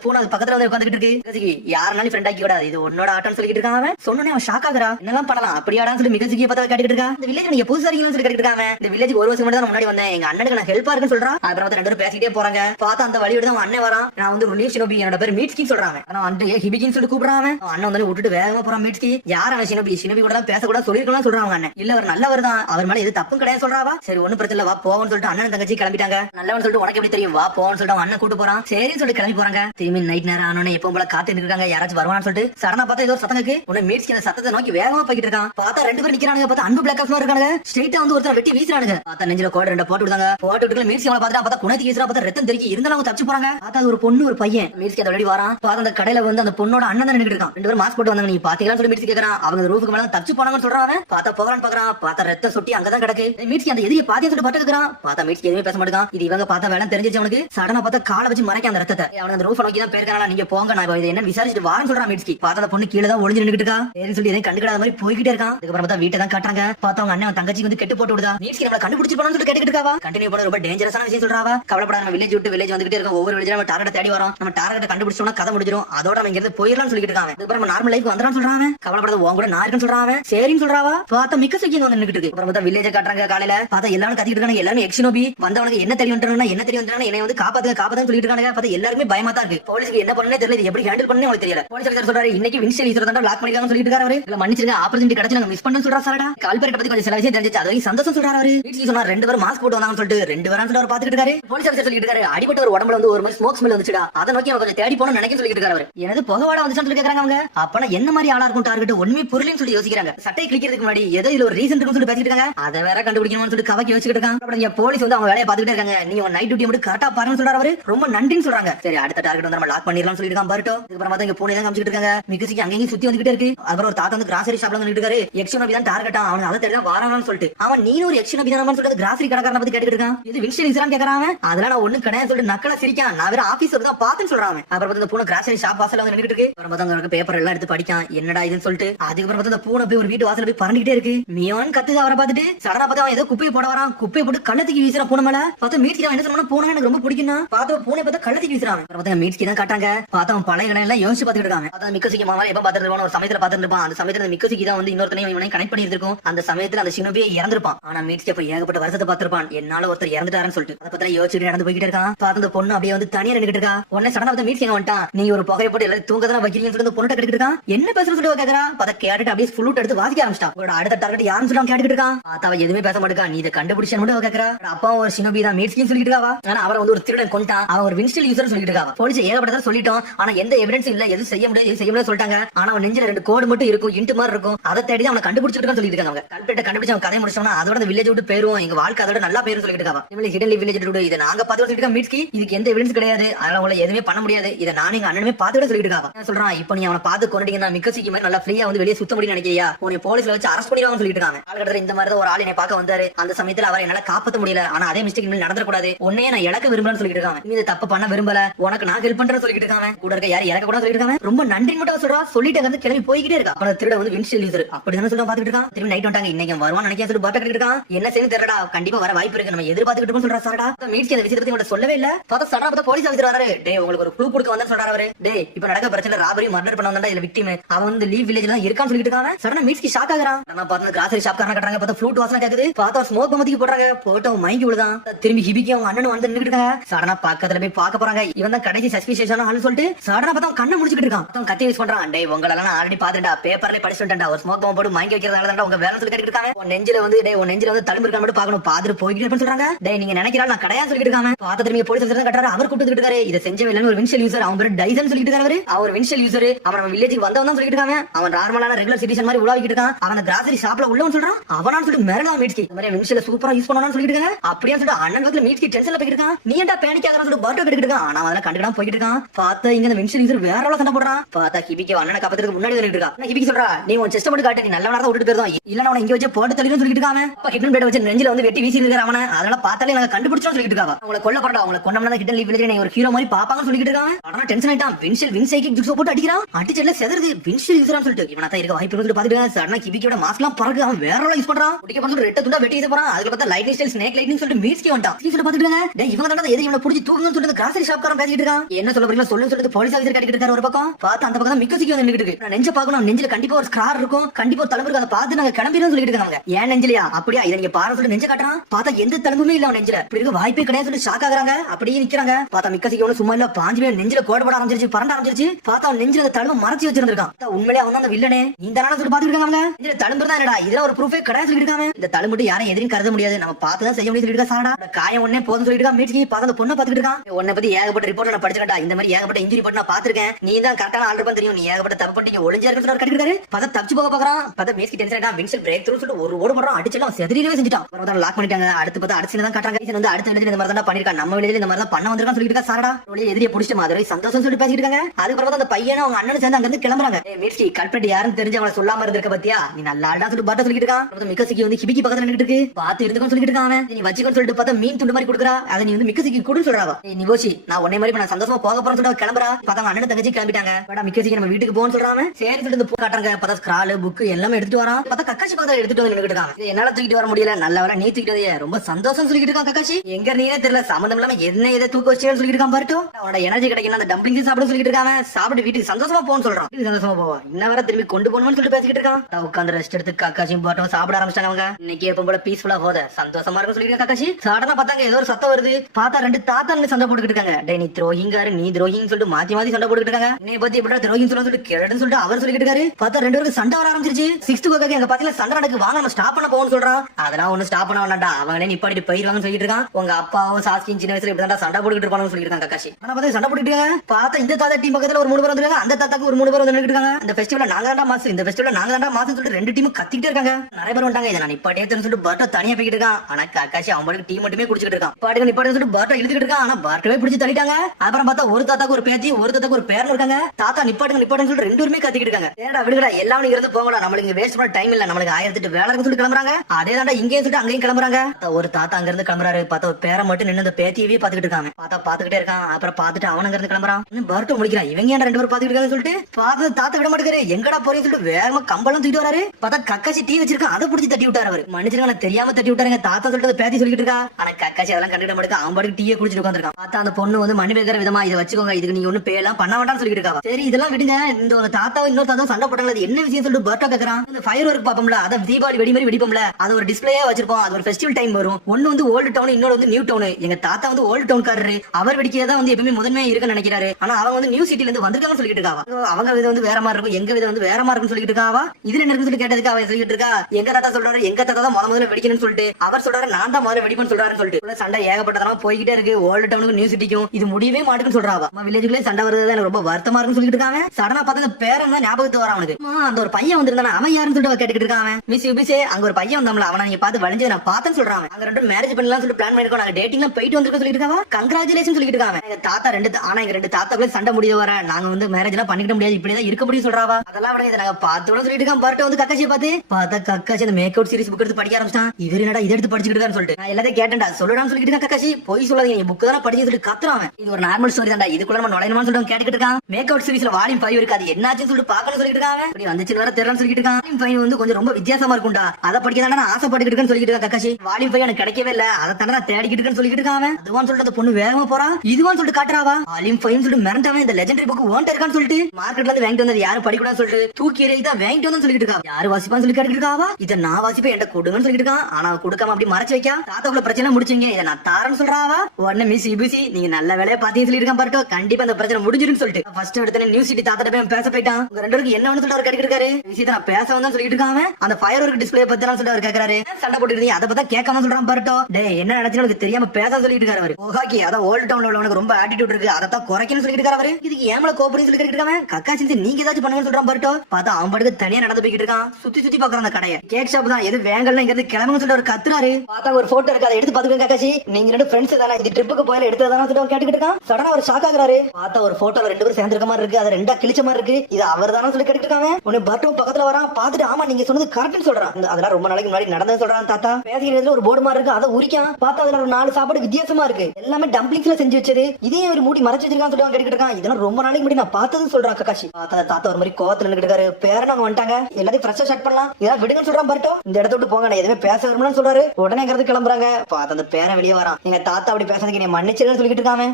பூனை அது பக்கத்துல வந்து உட்காந்துட்டு இருக்கு. யாருனாலும் ஃப்ரெண்ட் ஆக்கி கூடாது, இது உன்னோட ஆட்டம்னு சொல்லிட்டு இருக்காங்க. சொன்னோனே அவன் ஷாக் ஆகுறா. என்னலாம் பண்ணலாம் அப்படியாடான்னு சொல்லி மிக சிக்கிய பார்த்தா கேட்டுட்டு இருக்கா. இந்த வில்லேஜ் நீங்க புதுசா இருக்கீங்கன்னு சொல்லி கேட்டுட்டு இருக்காங்க. இந்த வில்லேஜ் ஒரு வருஷம் மட்டும் தான் முன்னாடி வந்தேன், எங்க அண்ணனுக்கு நான் ஹெல்ப்பா இருக்குன்னு சொல்றான். அப்புறம் ரெண்டு பேரும் பேசிட்டே போறாங்க. பார்த்தா அந்த வழியோட தான் அண்ணன் வரான். நான் வந்து ரிலீவ் ஷினோபி, என்னோட பேர் மீட்ஸ்கி சொல்றாங்க. ஆனா வந்து ஹிபிகின்னு சொல்லி கூப்பிடுறாங்க. அண்ணன் வந்து விட்டுட்டு வேகமா போறான். மீட்ஸ்கி யார் அவன்? ஷினோபி கூட தான் பேசக்கூடாது சொல்லிருக்கலாம் சொல்றாங்க. அண்ணன் இல்ல அவர் நல்லவர் தான், அவர் மேல எது தப்பும் கிடையாது சொல்றாவா. சரி ஒன்னும் பிரச்சனை இல்ல, வா போவோம்னு சொல்லிட்டு அண்ணன் தங்கச்சி கிளம்பிட்டாங்க. நல்லவன் சொல்லிட்டு உனக்கு எப்படி தெரியும், வா போவோம்னு சொல்லிட்டு அண்ணன் கூட்டு போறான். சரின்னு சொல்லிட்டு கிளம்பி போறாங்க. திரும்பி நைட் நேரம் ஆனோன்னு எப்பவும் போல காத்து இருக்காங்க, யாராச்சும் வருவான்னு சொல்லிட்டு சடனா பார்த்தா ஏதோ சத்தங்களுக்கு உன்ன மீட்ஸ்கி அந்த சத்தத்தை நோக்கி வேகமா போய்கிட்டு இருக்கான். பார்த்தா ரெண்டு பேரும் நிக்கிறானுங்க. பார்த்தா அன்பு பிளாக் ஆஃப் இருக்காங்க. ஸ்ட்ரைட்டா வந்து ஒருத்தர் வெட்டி வீசுறானுங்க. பார்த்தா நெஞ்சில கோடு ரெண்டு போட்டு விடுறாங்க. போட்டு விட்டு மீட்ஸ்கி அவளை பார்த்தா பார்த்தா குணத்தி வீசுறா. பார்த்தா ரத்தம் தெரிக்கி இருந்தாலும் அவங்க தப்பிச்சு போறாங்க. பார்த்தா ஒரு பொண்ணு ஒரு பையன். மீட்ஸ்கி அந்த வரான். பார்த்தா அந்த கடையில வந்து அந்த பொண்ணோட அண்ணன் தான் நின்னுட்டு இருக்கான். ரெண்டு பேரும் மாஸ்க் போட்டு வந்தாங்க. நீ பாத்தீங்களான்னு சொல்லி மீட்ஸ்கி கேக்குறான். அவங்க ரூஃபுக்கு மேல தப்பிச்சு போனாங்கன்னு சொல்றாங்க. பார்த்தா போகறான்னு பாக்குறான். பார்த்தா ரத்தம் சொட்டி அங்கதான் கிடக்கு. மீட்ஸ்கி அந்த எதிரியை பாத்தியா சொல்லிட்டு பாத்துக்கிறான். பார்த்தா மீட்ஸ்கி எதுவுமே பேச மாட்டான். இது இவங்க பார்த்தா வேலை தெரிஞ்சிச்சு அவனுக்கு. சடனா பார்த்தா காலை வச்சு மறைக்க அந்த ரத்தத்தை. அவன் அந்த ரூஃப் நோக்கி தான் பேருக்கான. நீங்க போங்க, நான் இது என்ன விசாரிச்சுட்டு வாரன்னு சொல்றான் மீட்ஸ்கி. பார்த்தா அந்த பொண்ணு கீழே தான் ஒளிஞ்சு நின்னுட்டு இருக்கா. சரின்னு சொல்லி எதையும் கண்டுக்கிடாத மாதிரி போய்கிட்டே இருக்கான். அதுக்கப்புறம் பார்த்தா வீட்டை தான் காட்டுறாங்க. பார்த்தா அவங்க அண்ணன் தங்கச்சி வந்து கெட்டு போட்டு விடுதா. மீட்ஸ்கி நம்மள கண்டுபிடிச்சு போனோம்னு சொல்லி கேட்டுக்கிட்டு இருக்காவா. கண்டினியூ பண்ண ரொம்ப டேஞ்சரஸான விஷயம் சொல்றாவா. கவலைப்படாத, நம்ம வில்லேஜ் விட்டு வில்லேஜ் வந்துகிட்டே இருக்கோம். ஒவ்வொரு வில்லேஜ் நம்ம டார்கெட் தேடி வரோம். நம்ம டார்கெட் கண்டுபிடிச்சோம்னா கதை முடிஞ்சிடும். அதோட நம்ம இங்க இருந்து போயிடலாம்னு சொல்லிட்டு இருக்காங்க. அதுக்கப்புறம் நம்ம நார்மல் லைஃப் வந்துறான்னு சொல்றாங்க. கவலைப்படாத, உன் கூட நான் இருக்குன்னு சொல்றாங்க. சரின்னு சொல்றாவா. பார்த்தா மிக்க சிக்கி வந்து நின்னுட்டு இருக்கு. அப்புறம் பார்த்தா வில்லேஜ் காட்டுறாங்க. காலையில பார்த்தா எல்லாரும் கத்திட்டு இருக்காங்க. எல்லாரும் எக்ஸினோபி வந்தவனுக்கு என்ன தெரியும் என்ன தெரியும் என்னை வந்து காப்பாத்துன்னு சொல்லிட்டு இருக்காங்க. பார்த்தா எல்லாருமே பயமா தான் இருக்கு. போலீஸ்க்கு என்ன பண்ணனே தெரியல, எப்படி ஹேண்டில் பண்ணனே அவங்களுக்கு தெரியல. போலீஸ் ஆஃபீசர் சொல்றாரு, இன்னைக்கு வின்ஷியல் யூசர் தான் லாக் பண்ணிருக்காங்கன்னு சொல்லிட்டு இருக்காரு. இல்ல மன்னிச்சிருங்க, ஆப்பர்ச்சுனிட்டி கிடைச்சு நாங்க மிஸ் பண்ணனும் சொல்றா சாரடா. கால்பரேட் பத்தி கொஞ்சம் சில விஷயம் தெரிஞ்சிச்சு, அது வரைக்கும் சந்தோஷம் சொல்றாரு. அவரு வீட்ல சொன்னா ரெண்டு பேரும் மாஸ்க் போட்டு வந்தாங்கன்னு சொல்லிட்டு ரெண்டு பேரும் சொல்லிட்டு அவர் பாத்துக்கிட்டு இருக்காரு. போலீஸ் ஆஃபீசர் சொல்லிட்டு இருக்காரு, அடிபட்ட ஒரு உடம்புல வந்து ஒரு மாதிரி ஸ்மோக் ஸ்மெல் வந்துச்சுடா, அதை நோக்கி அவன் கொஞ்சம் தேடி போன நினைக்க சொல்லிட்டு இருக்காரு. எனது புகவாட வந்துச்சுன்னு சொல்லி கேக்குறாங்க அவங்க. அப்பனா என்ன மாதிரி ஆளா இருக்கும் டார்கெட் ஒண்ணுமே புரியலன்னு சொல்லி யோசிக்கிறாங்க. சட்டை கிளிக்கிறதுக்கு முன்னாடி ஏதோ இதுல ஒரு ரீசன் இருக்குன்னு சொல்லி பேசிட்டு இருக்காங்க. அதை வேற கண்டுபிடிக்கணும்னு சொல்லி கவக்கி வச்சுக்கிட்டு இருக்காங்க. போலீஸ் வந்து அவங்க வேலையை பாத்துக்கிட்டே இருக்காங்க. நீங்க நைட் டியூட்டி மட்டும் கரெக்டா பாருன்னு சொல்றாரு. அவரு ரொம்ப நன்றின்னு சொல்றாங்க. சரி அடுத்த டார்கெட் வந்து நம்ம லாக் பண்ணிடலாம்னு சொல்லிட்டு இருக்கான். பர்ட்டோ இதுக்கப்புறம் பார்த்தா இங்க பூனை தான் காமிச்சிட்டு இருக்காங்க. மிகசிக்கு அங்கேயும் சுத்தி வந்துகிட்டே இருக்கு. அப்புறம் ஒரு தாத்தா வந்து கிராசரி ஷாப்ல வந்து இருக்காரு. எக்ஸினோபி தான் டார்கெட்டா, அவன் அதை தெரிஞ்சா வாரானான்னு சொல்லிட்டு அவன் நீ ஒரு எக்ஸினோபி தான் சொல்லிட்டு கிராசரி கடைக்காரனை பத்தி கேட்டுட்டு இருக்கான். இது வின்ஷியல் யூசரான்னு கேக்குறாங்க. அதெல்லாம் நான் ஒண்ணு கிடையாது சொல்லிட்டு நக்கலா சிரிக்கான். நான் வேற ஆபீசர் தான் பாத்துன்னு சொல்றாங்க. அப்புறம் பார்த்தா இந்த பூனை கிராசரி ஷாப் வாசல்ல வந்து நின்னுட்டு இருக்கு. அப்புறம் பார்த்தா அங்க பேப்பர் எல்லாம் எடுத்து படிக்கான். என்னடா இதுன்னு சொல்லிட்டு அதுக்கப்புறம் பார்த்தா இந்த பூனை போய் ஒரு வீட்டு வாசல்ல போய் பறந்துகிட்டே இருக்கு. மியான் கத்துது அவரை பார்த்துட்டு. சடனா பார்த்தா அவன் ஏதோ குப்பையை போட வரான். குப்பையை போட்டு கள்ளத்துக்கு வீசுற பூனை மேல. பார்த்தா மீட்ஸ்கி என்ன சொன்னா பூனை எனக்கு ரொம்ப பிடிக்கும்னா பார்த்தா பூனை பார்த்தா கள்ளத்துக்கு வீசுறான். பார்த்தா மீட்ஸ்கி தான் காட்டாங்க. பார்த்தா அவன் பழைய கடை எல்லாம் யோசிச்சு பாத்துட்டு இருக்காங்க. அதான் மிக்கசிக்கு மாமா எப்ப பாத்துட்டு இருப்பான், ஒரு சமயத்துல பாத்துட்டு இருப்பான். அந்த சமயத்துல மிக்கசிக்கு தான் வந்து இன்னொருத்தனையும் இவனையும் கனெக்ட் பண்ணி இருக்கும். அந்த சமயத்துல அந்த ஷினோபியை இறந்திருப்பான். ஆனா மீட்ஸ்கி அப்ப ஏகப்பட்ட வருஷத்தை பார்த்திருப்பான். என்னால ஒருத்தர் இறந்துட்டாருன்னு சொல்லிட்டு அதை பத்தி யோசிச்சுட்டு நடந்து போய்கிட்டு இருக்கான். பார்த்து அந்த பொண்ணு அப்படியே வந்து தனியா நின்னுட்டு இருக்கா. உடனே சடனா வந்து மீட்ஸ்கி வந்துட்டான். நீங்க ஒரு புகையை போட்டு எல்லாரும் தூங்கதான் வைக்கிறீங்கன்னு சொல்லிட்டு பொண்ணு கேட்டுட்டு இருக்கான். என்ன பேசுறது சொல்லி கேக்குறா. பார்த்தா கேட்டுட்டு அப்படியே ஃபுல்லூட் எடுத்து வாசிக்க ஆரம்பிச்சிட்டான். உங்களோட அடுத்த டார்கெட் யாருன்னு சொல்லி கேட்டுட்டு இருக்கான். அவ எதுவுமே பேச மாட்டேங்கா. நீ இதை கண்டுபிடிச்சேன்னு மட்டும் கேக்குறா. அப்பா ஒரு ஷினோபி தான் மீட்ஸ்கின்னு சொல்லிட்டு இருக்காவா. ஆனா அவரை வந்து ஒரு திருடன் கொண்டான். அவன் ஒரு வின்ஷியல் யூசர் சொல்லிட்டு இருக்காவா. போலீஸ் ஏகப்பட்டதா சொல்லிட்டோம். ஆனா எந்த எவிடன்ஸ் இல்ல, எது செய்ய முடியாது சொல்லிட்டாங்க. ஆனா அவன் நெஞ்சில ரெண்டு கோடு மட்டும் இருக்கும், இன்ட் மாதிரி இருக்கும். அதை தேடி அவனை கண்டுபிடிச்சிட்டு சொல்லிட்டு இருக்காங்க. கல்பேட்டை கண்டுபிடிச்சு அவன் கதை முடிச்சோம்னா அதோட வில்லேஜ் விட்டு போயிருவோம், எங்க வாழ்க்கை அதோட நல்லா பேரும் சொல்லிட்டு இருக்காவா. இவங்களுக்கு ஹிடன் வில்லேஜ் விட்டு இதை நாங்க பார்த்து சொல்லிட்டு இருக்கோம். மீட்ஸ்கி இதுக்கு எந்த எவிடன்ஸ் கிடையாது, அதனால உங்களை எதுவுமே பண்ண முடியாது. இதை நான் எங்க அண்ணனுமே பார்த்துட்டு சொல்லிட்டு இருக்காவா. சொல்றான் இப்போ நீ அவனை பார்த்து கொண்டுட்டீங்கன்னா மிக்கசிக்கு மாதிரி நல்லா ஃப்ரீயா வந்து வெளியே சுத்த முடியும் நினைக்கிறியா, உன்னை போலீஸ்ல வச்சு அரெஸ்ட் பண்ணிடுவாங்கன்னு சொல்லிட்டு இருக்காங்க. காலகட்டத்தில் இந்த மாதிரி ஒரு ஆள் என்னை பார்க்க வந்தாரு. அந்த சமயத்துல அவரை என்னால காப்பாற்ற முடியல. ஆனா அதே மிஸ்டேக் இனிமேல் நடந்துடக்கூடாது. உன்னையே நான் இழக்க விரும்பலன்னு சொல்லிட்டு இருக்காங்க. நீ இதை தப்பு பண்ண விரும்பல, உனக்கு நான் ஹெல்ப் பண்றேன்னு சொல்லிட்டு இருக்காங்க. கூட இருக்க யாரும் இறக்க கூட சொல்லிட்டு இருக்காங்க. ரொம்ப நன்றி மட்டும் சொல்றா. சொல்லிட்டு வந்து கிளம்பி போய்கிட்டே இருக்கா. அப்புறம் திருட வந்து வின்ஷியல் யூசர் அப்படிதான் சொல்ல பாத்துட்டு இருக்கான். திரும்பி நைட் வந்துட்டாங்க. இன்னைக்கு வருவான் நினைக்க சொல்லி பாட்டு கேட்டு இருக்கான். என்ன செய்யணும் தெரியடா, கண்டிப்பா வர வாய்ப்பு இருக்கு, நம்ம எதிர்பார்த்துக்கிட்டு சொல்றா. சாரடா மீட்ஸ்கி அந்த விஷயத்தை பத்தி சொல்லவே இல்ல. பார்த்தா சடனா பார்த்தா போலீஸ் ஆஃபீசர் வராரு. டே உங்களுக்கு ஒரு க்ளூ கொடுக்க வந்தா சொல்றாரு அவரு. டே இப்ப நடக்க பிரச்சனை ராபரி மர்டர் பண்ண வந்தா இதுல விக்டிம் அவன் வந்து லீவ் வில்லேஜ்ல தான் இருக்கான்னு சொல்லிட்டு இருக்காங்க. சடனா மீட்ஸ்கி ஷாக் ஆகுறான். நம்ம பார்த்தா கிராசரி ஷாப் காரங்க கட்டுறாங்க. பார்த்தா ஃப்ளூட் வாசனை கேக்குது. பார்த்தா ஸ்மோக் பமதிக்கு போடுறாங்க. போட்டோ மயங்கி விழுதான். திரும்பி ஹிபிக்கு அவங்க அண்ணன் வந்து நின்னுட்டு இருக்காங்க. சடனா பக்கத்துல போய் பார்க்க போறாங்க. இவன் தான் கடைசி சஸ்பிஷியஸான ஆளு சொல்லிட்டு சடனா பார்த்தா கண்ணை முடிச்சிட்டு இருக்கான். பார்த்தா கத்தி யூஸ் பண்றான். டே உங்களெல்லாம் நான் ஆல்ரெடி பாத்துட்டா, பேப்பர்ல படிச்சுட்டா, ஒரு ஸ்மோக் பம் போட்டு மயங்கி வைக்கிறதால உங்க வேலை சொல்லி கேட்டுட்டு இருக்காங்க. உன் நெஞ்சில வந்து டே உன் நெஞ்சில வந்து தழும்பு இருக்கா மட்டும் பாக்கணும், பாத்துட்டு போய்கிட்டு சொல்றாங்க. டே நீங்க நினைக்கிறாள் நான் கிடையாது சொல்லிட்டு இருக்காங்க. பார்த்தா திரும்பி போலீஸ் ஆஃபீசர் கட்டுறாரு. அவர் கூப்பிட்டு இருக்காரு. இதை செஞ்ச வேலை ஒரு வின்ஷியல் யூசர், அவன் பேரு டைசன் சொல்லிட்டு இருக்காரு. அவர் வின்ஷியல் யூசர், அவன் நம்ம வில்லேஜுக்கு வந்தவன் தான் சொல்லிட்டு இருக்காங்க. அவன் நார்மலான ரெகுலர் சிட்டிசன் மாதிரி உலாவிக்கிட்டு இருக்கான். அவன் கிராசரி ஷாப்ல உள்ளவன் சொல்றான் அவனான்னு சொல்லிட்டு மிரளா மீட்ஸ்கி இந்த மாதிரி வின்ஷியல சூப்பரா யூஸ் பண்ணணும்னு சொல்லிட்டு இருக்காங்க. அப்படியே சொல்லிட்டு அண்ணன் பக்கத்துல மீட்ஸ்கி டென்ஷன்ல போயிட்டு இருக்கான். நீ ஏன்டா பேனிக் ஆகறன்னு சொல்லிட்டு பர்ட்டோ கேட்டுட்டு இருக்கான். ஆனா அதெல்லாம் கண்டுக்காம போயிட்டு இருக்கான். பார்த்தா இங்க இந்த வின்ஷியல் யூசர் வேற எவ்வளவு சண்டை போடுறான். பார்த்தா ஹிபிக்கு அண்ணனை காப்பாத்துறதுக்கு முன்னாடி வந்துட்டு இருக்கான். ஹிபிக்கு சொல்றா நீ உன் செஸ்ட் மட்டும் காட்டு, நீ நல்லவனா தான் விட்டுட்டு போறோம், இல்லன்னா அவனை இங்க வச்சு போட்டு தள்ளின்னு சொல்லிட்டு இருக்காங்க. அப்ப ஹிட்டன் பிளேட் வச்சு நெஞ்சில வந்து வெட்டி வீசி இருக்கான் அவனை. அதனால பார்த்தாலே நாங்க கண்டுபிடிச்சோம் சொல்லிட்டு இருக்காங்க. அவங்களை கொல்ல போறா, அவங்களை கொண்டோம்னா ஹிட்டன் லீவ் வில்லேஜ் நீ ஒரு ஹீரோ மாதிரி பாப்பாங்கன்னு சொல்லிட்டு இருக்காங்க. ஆனா டென்ஷன் ஆயிட்டான். வின்ஷியல் வின்சைக்கு ஜுக்ஸ் போட்டு அடிக்கிறான். அடிச்சல செதறுது. வின்ஷியல் யூசரான்னு சொல்லிட்டு இவனா தான் இருக்க வாய்ப்பு இருந்து பாத்துட்டு சடனா ஹிபிக்கியோட மாஸ்க்லாம் பறக்கு. அவன் வேற யூஸ் பண்றான். முடிக்க போறது ரெட்ட துண்டா வெட்டி போறான். அதுல பார்த்தா லைட்னிங் ஸ்டைல் ஸ்னேக் லைட்னிங் சொல்லிட்டு மீட்ஸ்கி வந்துட்டான். சொல்லிட்டு பாத்துட்டு இருக்காங்க. டேய் இவங்க தான் எதை இவனை புடிச்சு தூக்குங்கன்னு சொல்லிட்டு கிராசரி ஷாப்காரன் பேசிட்டு இருக்கான். என்ன சொல்ல போறீங்களா சொல்லுன்னு சொல்லிட்டு போலீஸ் ஆபீசர் கேட்டுட்டு இருக்காரு ஒரு பக்கம். பார்த்தா அந்த பக்கம் மிக்கோசிக்கு வந்து நின்னுட்டு இருக்கு. நான் நெஞ்ச பாக்கணும், நெஞ்சில கண்டிப்பா ஒரு ஸ்கிரார் இருக்கும், கண்டிப்பா ஒரு தழும்பு இருக்கு, அதை பார்த்து நாங்க கிளம்பிடுறோம் சொல்லிட்டு இருக்காங்க. ஏன் நெஞ்சிலையா அப்படியா இதை நீங்க பாரு சொல்லி நெஞ்ச காட்டுறான். பார்த்தா எந்த தழும்புமே இல்ல அவன் நெஞ்சில. இப்படி இருக்க வாய்ப்பே கிடையாது சொல்லி ஷாக் ஆகுறாங்க. அப்படியே நிக்கிறாங்க. பார்த்தா மிக்கோசிக்கு ஒண்ணு சும்மா இல்ல, பாஞ்சு பேர் நெஞ்சில கோடப்பட ஆரம்பிச்சிருச்சு, பரண்ட ஆரம்பிச்சிருச்சு. பார்த்தா அவன் நெஞ்சில அந்த தழும்பு மறைச்சு வச்சிருந்திருக்கான். உண்மையிலே அவன் தான் அந்த வில்லனே. இந்த நாள சொல்லி பாத்துட்டு இருக்காங்க. இதுல தழும்பு தான் என்னடா, இதுல ஒரு ப்ரூஃபே கிடையாது சொல்லிட்டு இருக்காங்க. இந்த தழும்பு யாரும் எதிரும் கருத முடியாது, நம்ம பார்த்து தான் செய்ய முடியும் சொல்லிட்டு இருக்கா. சாடா காயம் ஒண்ணே போதும் சொல்லிட்டு இருக்கா. மீட்ஸ்கி பார்த்தா அந்த பொண்ணை பாத்துட்டு இருக்கான். உன்னை பத்தி ஏகப்பட்ட ரிப்போர்ட் நான் படிச்சிருக்கா, இந்த மாதிரி ஏகப்பட்ட இன்ஜுரி பட்டு நான் பாத்துருக்கேன், நீ தான் கரெக்டான ஆள் இருப்பான்னு தெரியும், நீ ஏகப்பட்ட தப்பு பண்ணிட்டு ஒளிஞ்சா இருக்குன்னு சொல்லிட்டு கட்டிருக்காரு. பார்த்தா தப்பிச்சு போக பாக்குறான். பார்த்தா மீட்ஸ்கி டென்ஷன் ஆயிட்டான். வின்ஷியல் பிரேக் த்ரூ சொல்லிட்டு ஒரு ஓடு பண்றான். அடிச்சலாம் செதறியவே செஞ்சுட்டான். அப்புறம் லாக் பண்ணிட்டாங்க. அடுத்து பார்த்தா அடுத்து தான் காட்டுறாங்க. இது வந்து அடுத்த வில்லேஜ்ல இந்த மாதிரி தான் பண்ணிருக்கான், நம்ம வில்லேஜ்ல இந்த மாதிரி தான் பண்ண வந்திருக்கான்னு சொல்லிட்டு இருக்கா. சாரடா எதிரியை புடிச்சிட்டு மாதிரி சந்தோஷம் சொல்லிட்டு பேசிட்டு இருக்காங்க. அதுக்கப்புறம் அந்த பையனும் அவங்க அண்ணனும் சேர்ந்து அங்க இருந்து கிளம்புறாங்க. மீட்ஸ்கி கல்பெட் யாருன்னு தெரிஞ்சு அவங்களை சொல்லாம இருந்திருக்க பத்தியா, நீ நல்லா ஆள்டா சொல்லிட்டு பாட்ட சொல்லிட்டு இருக்கான். மிக்கோசிக்கு வந்து ஹிபிக்கு பக்கத்துல நின்னுட்டு இருக்கு. பாத்து இருந்துக்கன்னு சொல்லிட்டு இருக்கான். நீ வச்சுக்கன்னு சொல்லிட்டு பார்த்தா மீன் துண்டு மாதிரி கொடுக்குறா. அதை நீ வந்து மிக்கோசிக்கு கொடுன்னு சொல்றாவா. நீ யோசி நான் உன்னை மாதிரி நான் சந்தோஷமா போக போறேன்னு சொல்லிட்டு கிளம்புறா. பார்த்தா அண்ணன் தங்கச்சி கிளம்பிட்டாங்க. படா மிக்கோசிக்கு நம்ம வீட்டுக்கு போன்னு சொல்றாங்க. சரி சொல்லிட்டு பூ காட்டுறாங்க. பார்த்தா ஸ்கிரால் புக் எல்லாமே எடுத்துட்டு வரான். பார்த்தா கக்காசி பக்கத்துல எடுத்துட்டு வந்து நின்னுட்டு இருக்கான். என்னால தூக்கிட்டு வர முடியல, நல்ல வேலை நீ தூக்கிட்டு வந்தே, ரொம்ப சந்தோஷம் சொல்லிட்டு இருக்கான். கக்காசி எங்க நீனே தெரியல, சம்பந்தம் இல்லாம என்ன எதை தூக்க வச்சேன்னு சொல்லிட்டு இருக்கான். பாருட்டு அவனோட எனர்ஜி கிடைக்கணும், அந்த டம்பிளிங்ஸ் சாப்பிட சொல்லிட்டு இருக்காங்க. சாப்பிட்டு வீட்டுக்கு சந்தோஷமா போன்னு சொல்றான். சந்தோஷமா போவா இன்ன வர திரும்பி கொண்டு போகணும்னு சொல்லிட்டு பேசிக்கிட்டு இருக்கான். உட்காந்து ரெஸ்ட் எடுத்து கக்காசியும் பாட்டும் சாப்பிட ஆரம்பிச்சாங்க. அவங்க இன்னைக்கு எப்ப போல பீஸ்ஃபுல்லா போத சந்தோஷமா இருக்கும் சொல்லிட்டு கக்காசி. சாடனா பார்த்தாங்க ஏதோ ஒரு சத்தம் வருது. பார்த்தா ரெண்டு தாத்தா சண்டை போட்டுக்கிட்டு இருக்காங்க. டே நீ துரோகிங்காரு, நீ துரோகிங் சொல்லிட்டு மாத்தி மாத்தி சண்டை போட்டுக்கிட்டு இருக்காங்க. நீ பத்தி எப்படி துரோகிங் சொல்லிட்டு கேடுன்னு சொல்லிட்டு அவர் சொல்லிட்டு இருக்காரு. பார்த்தா ரெண்டு பேருக்கு சண்டை வர ஆரம்பிச்சிருச்சு. 6th கோக்காக்கு எங்க பாத்தீங்கன்னா சண்டை நடக்கு, வாங்க நம்ம ஸ்டாப் பண்ண போகணும்னு சொல்றான். அதெல்லாம் ஒண்ணு ஸ்டாப் பண்ண வேண்டாம், அவங்களே நிப்பாடிட்டு போயிருவாங்கன்னு சொல்லிட்டு இருக்கான். உங்க அப்பாவும் சாஸ்கியும் சின்ன வயசுல இப்படி சண்டை போட்டுக்கிட்டு இருப்பாங்கன்னு சொல்லிட்டு இருக்காங்க கக்காசி. ஆனா பார்த்தா சண்டை போட்டுட்டு பார்த்தா இந்த தாத்தா டீம் பக்கத்துல ஒரு 3 பேர் வந்துருக்காங்க. அந்த தாத்தாக்கு ஒரு 3 பேர் வந்து இருக்காங்க. இந்த ஃபெஸ்டிவல்ல நாங்க தான்டா மாசம், இந்த ஃபெஸ்டிவல்ல நாங்க தான்டா மாசம் சொல்லிட்டு ரெண்டு டீம் கத்திக்கிட்டே இருக்காங்க. நிறைய பேர் வந்தாங்க. இதை நான் நிப்பாட்டேன்னு சொல்லிட்டு பர்ட்டோ தனியா போய்கிட்டு இருக்கான். ஆனா கக்காசி அவங்களுக்கு டீம் மட்டுமே குடிச்சிட்டு இருக்கான். பாட்டுக்கு நிப்பாட்டு சொல்லிட்டு பர்ட்டோ இழுத்துக்கிட்டு இருக்கான். ஆனா பர்ட்டோவே பிடிச்சி தள்ளிட்டாங்க. அப்புறம் பார்த்தா ஒரு தாத்தாக்கு ஒரு பேத்தி, ஒரு தாத்தாக்கு ஒரு பேரன் இருக்காங்க. தாத்தா நிப்பாட்டுங்க நிப்பாட்டுன்னு சொல்லிட்டு 2 பேருமே கத்திக்கிட்டு இருக்காங்க. ஏடா விடுங்கடா, எல்லாம் நீங்க இருந்து போங்கடா, நம்மளுக்கு இங்க வேஸ்ட் பண்ண டைம் இல்ல, நம்மளுக்கு 1008 வேலை இருக்குன்னு சொல்லிட்டு கிளம்புறாங்க. அதே தாண்டா இங்கேயும் சொல்லிட்டு அங்கேயும் கிளம்புறாங்க. ஒரு தாத்தா அங்க இருந்து கிளம்புறாரு. பார்த்தா ஒரு பேரை மட்டும் நின்று அந்த பேத்தியவே பாத்துக்கிட்டு இருக்காங்க. பார்த்தா பாத்துக்கிட்டே இருக்கான். அப்புறம் பார்த்துட்டு அவன் அங்க இருந்து கிளம்புறான். பர்ட்டோ முடிக்கிறான். இவங்க ஏன் 2 பேரும் பாத்துக்கிட்டு இருக்காங்கன்னு சொல்லிட்டு பார்த்து தாத்தா விட மாட்டேங்கிறாரு. எங்கடா போறேன்னு சொல்லிட்டு வேகமா கம்பளம் தூக்கிட்டு வராரு. பார்த்தா கக்காசி டீ வச்சிருக்கான், அதை பிடிச்சி தட்டி விட்டாரு. அவர் மன்னிச்சிருக்காங்க, தெரியாம தட்டி விட்டாருங்க. தாத்தா சொல்லிட்டு பேத்தி சொல்லிட்டு இருக்கா. ஆனா கக்காசி அதெல்லாம் கண்டுக்க மாட்டேங்க. அவன் பாட்டுக்கு டீயை குடிச்சிட்டு உட்காந்துருக்கான். பார்த்தா அந்த பொண்ணு வந்து மணி வைக்கிற விதமா இதை வச்சுக்கோங்க, இதுக்கு நீங்க ஒண்ணு பேலாம் பண்ண வேண்டாம்னு சொல்லிட்டு இருக்கா. சரி இதெல்லாம் விடுங்க, இந்த ஒரு தாத்தாவும் இன்னொரு தாத்தாவும் சண்டை போட்டாங்க, என்ன விஷயம் சொல்லிட்டு பர்ட்டோ கேக்குறான். இந்த ஃபயர் ஒர்க் பாப்போம்ல, அதை தீபாவளி வெடி மாதிரி வெடிப்போம்ல, அது ஒரு டிஸ்பிளேயா வச்சிருப்போம், அது ஒரு ஃபெஸ்டிவல் டைம் வரும். ஒன்னு வந்து ஓல்டு டவுன், இன்னொரு வந்து நியூ டவுன். எங்க தாத்தா வந்து ஓல்டு டவுன் காரரு, அவர் வெடிக்கிறதா வந்து எப்பவுமே முதன்மையா இருக்குன்னு நினைக்கிறாரு. ஆனா அவங்க வந்து நியூ சிட்டில இருந்து வந்திருக்காங்க சொல்லிட்டு இருக்காவா. அவங்க விதம் வந்து வேற மாதிரி இருக்கும், எங்க விதம் வந்து வேற மாதிரி இருக்குன்னு சொல்லிட்டு இருக்காவா. இதுல என்ன சொல்லி கேட்டதுக்கு அவன் சொல்லிட்டு இருக்கா, எங்க தாத்தா சொல்றாரு எங்க தாத்தா தான் முதல்ல வெடிக்கணும்னு சொல்லிட்டு, அவர் சொல்றாரு நான் தான் முதல்ல வெடிப்பேன்னு சொல்றாருன்னு சொல்லிட்டு சண்டை ஏகப்பட்டதா போய்கிட்டே இருக்கு. ஓல்டு டவுனுக்கு நியூ சிட்டிக்கும் இது முடியவே மாட்டுன்னு சொல்றாவா. நம்ம வில்லேஜ்க்குள்ளே சண்டை வருது, எனக்கு ரொம்ப வருத்தமா இருக்குன்னு சொல்லிட்டு இருக்காங்க. சடனா பார்த்தா அந்த பேரன் தான் ஞாபகத்துக்கு வர அவனுக்கு. அந்த ஒரு பையன் வந்திருந்தானே, அவன் யாருன்னு சொல்லிட்டு கேட்டுக்கிட்டு இருக்கான். மிஸ் யூபிசே அங்க ஒரு பையன் வந்தாம்ல, அவனை நீங்க பார்த்து வளைஞ்சு நான் பார்த்தேன்னு சொல்றான். அங்க 2 மேரேஜ் பண்ணலாம் சொல்லிட்டு பிளான் பண்ணிருக்கோம், நாங்க டேட்டிங்லாம் போயிட்டு வந்திருக்கோம் சொல்லிட்டு இருக்காங்க. கங்க்ராச்சுலேஷன் சொல்லிட்டு இருக்காங்க. எங்க தாத்தா 2 ஆனா எங்க 2 தாத்தாக்குள்ள சண்டை முடிய வர, நாங்க வந்து மேரேஜ் எல்லாம் பண்ணிக்க முடியாது, இப்படிதான் இருக்க முடியும் சொல்றாவா. அதெல்லாம் விட இதை நாங்க பார்த்தோம்னு சொல்லிட்டு இருக்கான். பார்த்து வந்து கக்காசியை பார்த்தா கக்காசி அந்த மேக் அவுட் சீரிஸ் புக் எடுத்து படிக்க ஆரம்பிச்சான். இவர் என்னடா இதை எடுத்து படிச்சுட்டு இருக்கான்னு சொல்லிட்டு நான் எல்லாத்தையும் கேட்டேன்டா, சொல்லுடான்னு சொல்லிட்டு இருக்கான். கக்காசி போய் சொல்லாதீங்க, நீ புக் தானே படிச்சு சொல்லிட்டு கத்துறான். இது ஒரு நார்மல் ஸ்டோரி தான்டா, இதுக்குள்ள நம்ம நுழையணும்னு சொல்லிட்டு கேட்டுக்கிட்டு இருக்கான். மேக் அவுட் சீரிஸ்ல வால்யூம் 5 இருக்கு, அது என்னாச்சுன்னு சொல்லிட்டு பார்க்கணும்னு சொல்லிட்டு இருக்காங்க. இப்படி வந்துச்சு வர தெரியலன்னு சொல்லிட்டு இருக்கான். வால்யூம் 5 வந்து கொஞ்சம் ரொம்ப வித்தியாசமா இருக்கும்டா, அதை படிக்க தானே நான் ஆசைப்பட்டுக்கிட்டு இருக்கேன்னு சொல்லிட்டு இருக்கான். கக்காசி வால்யூம் 5 எனக்கு கிடைக்கவே இல்ல, அதை தானே நான் தேடிக்கிட்டு இருக்கேன்னு சொல்லிட்டு இருக்கான். அதுவான்னு சொல்லிட்டு அந்த பொண்ணு வேகமா போறா, இதுவான்னு சொல்லிட்டு காட்டுறாவா. வால்யூம் 5 சொல்லிட்டு மிரண்டவன் இந்த லெஜெண்டரி புக் ஓன்ட்ட இருக்கான்னு சொல்லிட்டு மார்க்கெட்ல இருந்து வாங்கிட்டு வந்தது யாரும் படிக்கூடாதுன்னு சொல்லிட்டு தூக்கி எறிதான் வாங்கிட்டு வந்து சொல்லிட்டு இருக்கா. யாரு வாசிப்பான்னு சொல்லி கேட்டுக்கிட்டு இருக்காவா. இதை நான் வாசிப்பேன் என்கிட்ட கொடுங்கன்னு சொல்லிட்டு இருக்கான். ஆனா கொடுக்காம அப்படி மறைச்சு வைக்கா. தாத்தாக்குள்ள பிரச்சனை முடிச்சுங்க, இதை நான் தாரன்னு சொல்றாவா. உடனே மிஸ் இபிசி நீங்க நல்ல வேலையை பாத்தீங்கன்னு சொல்லி இருக்கான். பாருட்டோ கண்டிப்பா அந்த பிரச்சனை முடிஞ்சிருன்னு சொல்லிட்டு ஃபர்ஸ்ட் எடுத்த நியூ சிட்டி தாத்தா போய் பேச போயிட்டான். உங்க 2 பேருக்கு என்ன சொல்லிட்டு அவர் கேட்டுக்கிட்டு இருக்காரு. விஷயத்தை நான் பேச வந்தா சொல்லிட்டு இருக்காங்க. அந்த ஃபயர் ஒர்க் டிஸ்பிளே பத்தி சொல்லிட்டு அவர் கேட்கறாரு. சண்டை போட்டுருந்தீங்க அதை பத்தி கேட்காம சொல்றான். பாருட்டோ டே என்ன நினைச்சு எனக்கு தெரியாம பேச சொல்லிட்டு இருக்காரு. அவரு ஓஹாக்கி அதான் ஓல்டு டவுன்ல உள்ளவனுக்கு ரொம்ப ஆட்டிடியூட் இருக்கு, அதை தான் குறைக்கணும்னு சொல்லிட்டு இருக்காரு. அவரு இதுக்கு ஏமல கோபுரி சொல்லி இருக்காங்க. கக்கா சிந்தி நீங்க ஏதாச்சும் பண்ணுங்கன்னு சொல்றான். பாருட்டோ பார்த்தா அவன் பாட்டுக்கு தனியா நடந்து போய்கிட்டு இருக்கான். சுத்தி பாக்குற அந்த கடையை. கேக் ஷாப் தான், எது வேங்கல்ல இங்க இருந்து கிளம்புன்னு சொல்லிட்டு ஒரு கத்துறாரு. பார்த்தா ஒரு போட்டோ இருக்கு, அதை எடுத்து பாத்துக்கோங்க காக்காசி. நீங்க ரெண்டு ஃப்ரெண்ட்ஸ் தானே, இது ட்ரிப்புக்கு போயில எடுத்ததானே சொல்லிட்டு கேட்டுக்கிட்டு இருக்கான். சடனா ஒரு ஷாக் ஆகுறாரு. பார்த்தா ஒரு போட்டோல ரெண்டு பேரும் சேர்ந்திருக்க மாதிரி இருக்கு, அதை ரெண்டா கிழிச்ச மாதிரி இருக்கு. இது அவர் தானே சொல்லி கேட்டுட்டு இருக்காங்க. உன்னை பர்ட்டும் பக்கத்துல வரான், பாத்துட்டு ஆமா நீங்க சொன்னது கரெக்ட்னு சொல்றான். அதெல்லாம் ரொம்ப நாளைக்கு முன்னாடி நடந்தது சொல்றான் தாத்தா. பேசிக்கிறதுல ஒரு போர்டு மாதிரி இருக்கு, அதை உரிக்கான். பார்த்தா அதுல ஒரு 4 சாப்பாடு வித்தியாசமா இருக்கு, எல்லாமே டம்ப்ளிங்ஸ்ல செஞ்சு வச்சது. இதே ஒரு மூடி மறைச்சு வச்சிருக்கான்னு சொல்லிட்டு கேட்டுட்டு இருக்கான். இதெல்லாம் ரொம்ப நாளைக்கு முன்னாடி நான் பார்த்ததுன்னு சொல்றான் கக்காஷி. தாத்தா ஒரு மாதிரி கோவத்துல நின்னுட்டு இருக்காரு. பேரனவங்க வந்துட்டாங்க, எல்லாத்தையும் ஃப்ரெஷ்ஷா ஸ்டார்ட் பண்ணலாம், இதெல்லாம் விடுங்கன்னு சொல்றான் பர்ட்டோ. இந்த இடத்த விட்டு போங்க, நான் எதுவுமே பேச விரும்பலன்னு சொல்றாரு. உடனே இருந்து கிளம்புறாங்க. பார்த்தா அந்த பேரன் வெளியே வரான். எங்க தாத்தா அப்படி பேசுறதுக்கு நீ மன்னிச்சிருன்னு சொல்லிட்டு இருக்காங்க.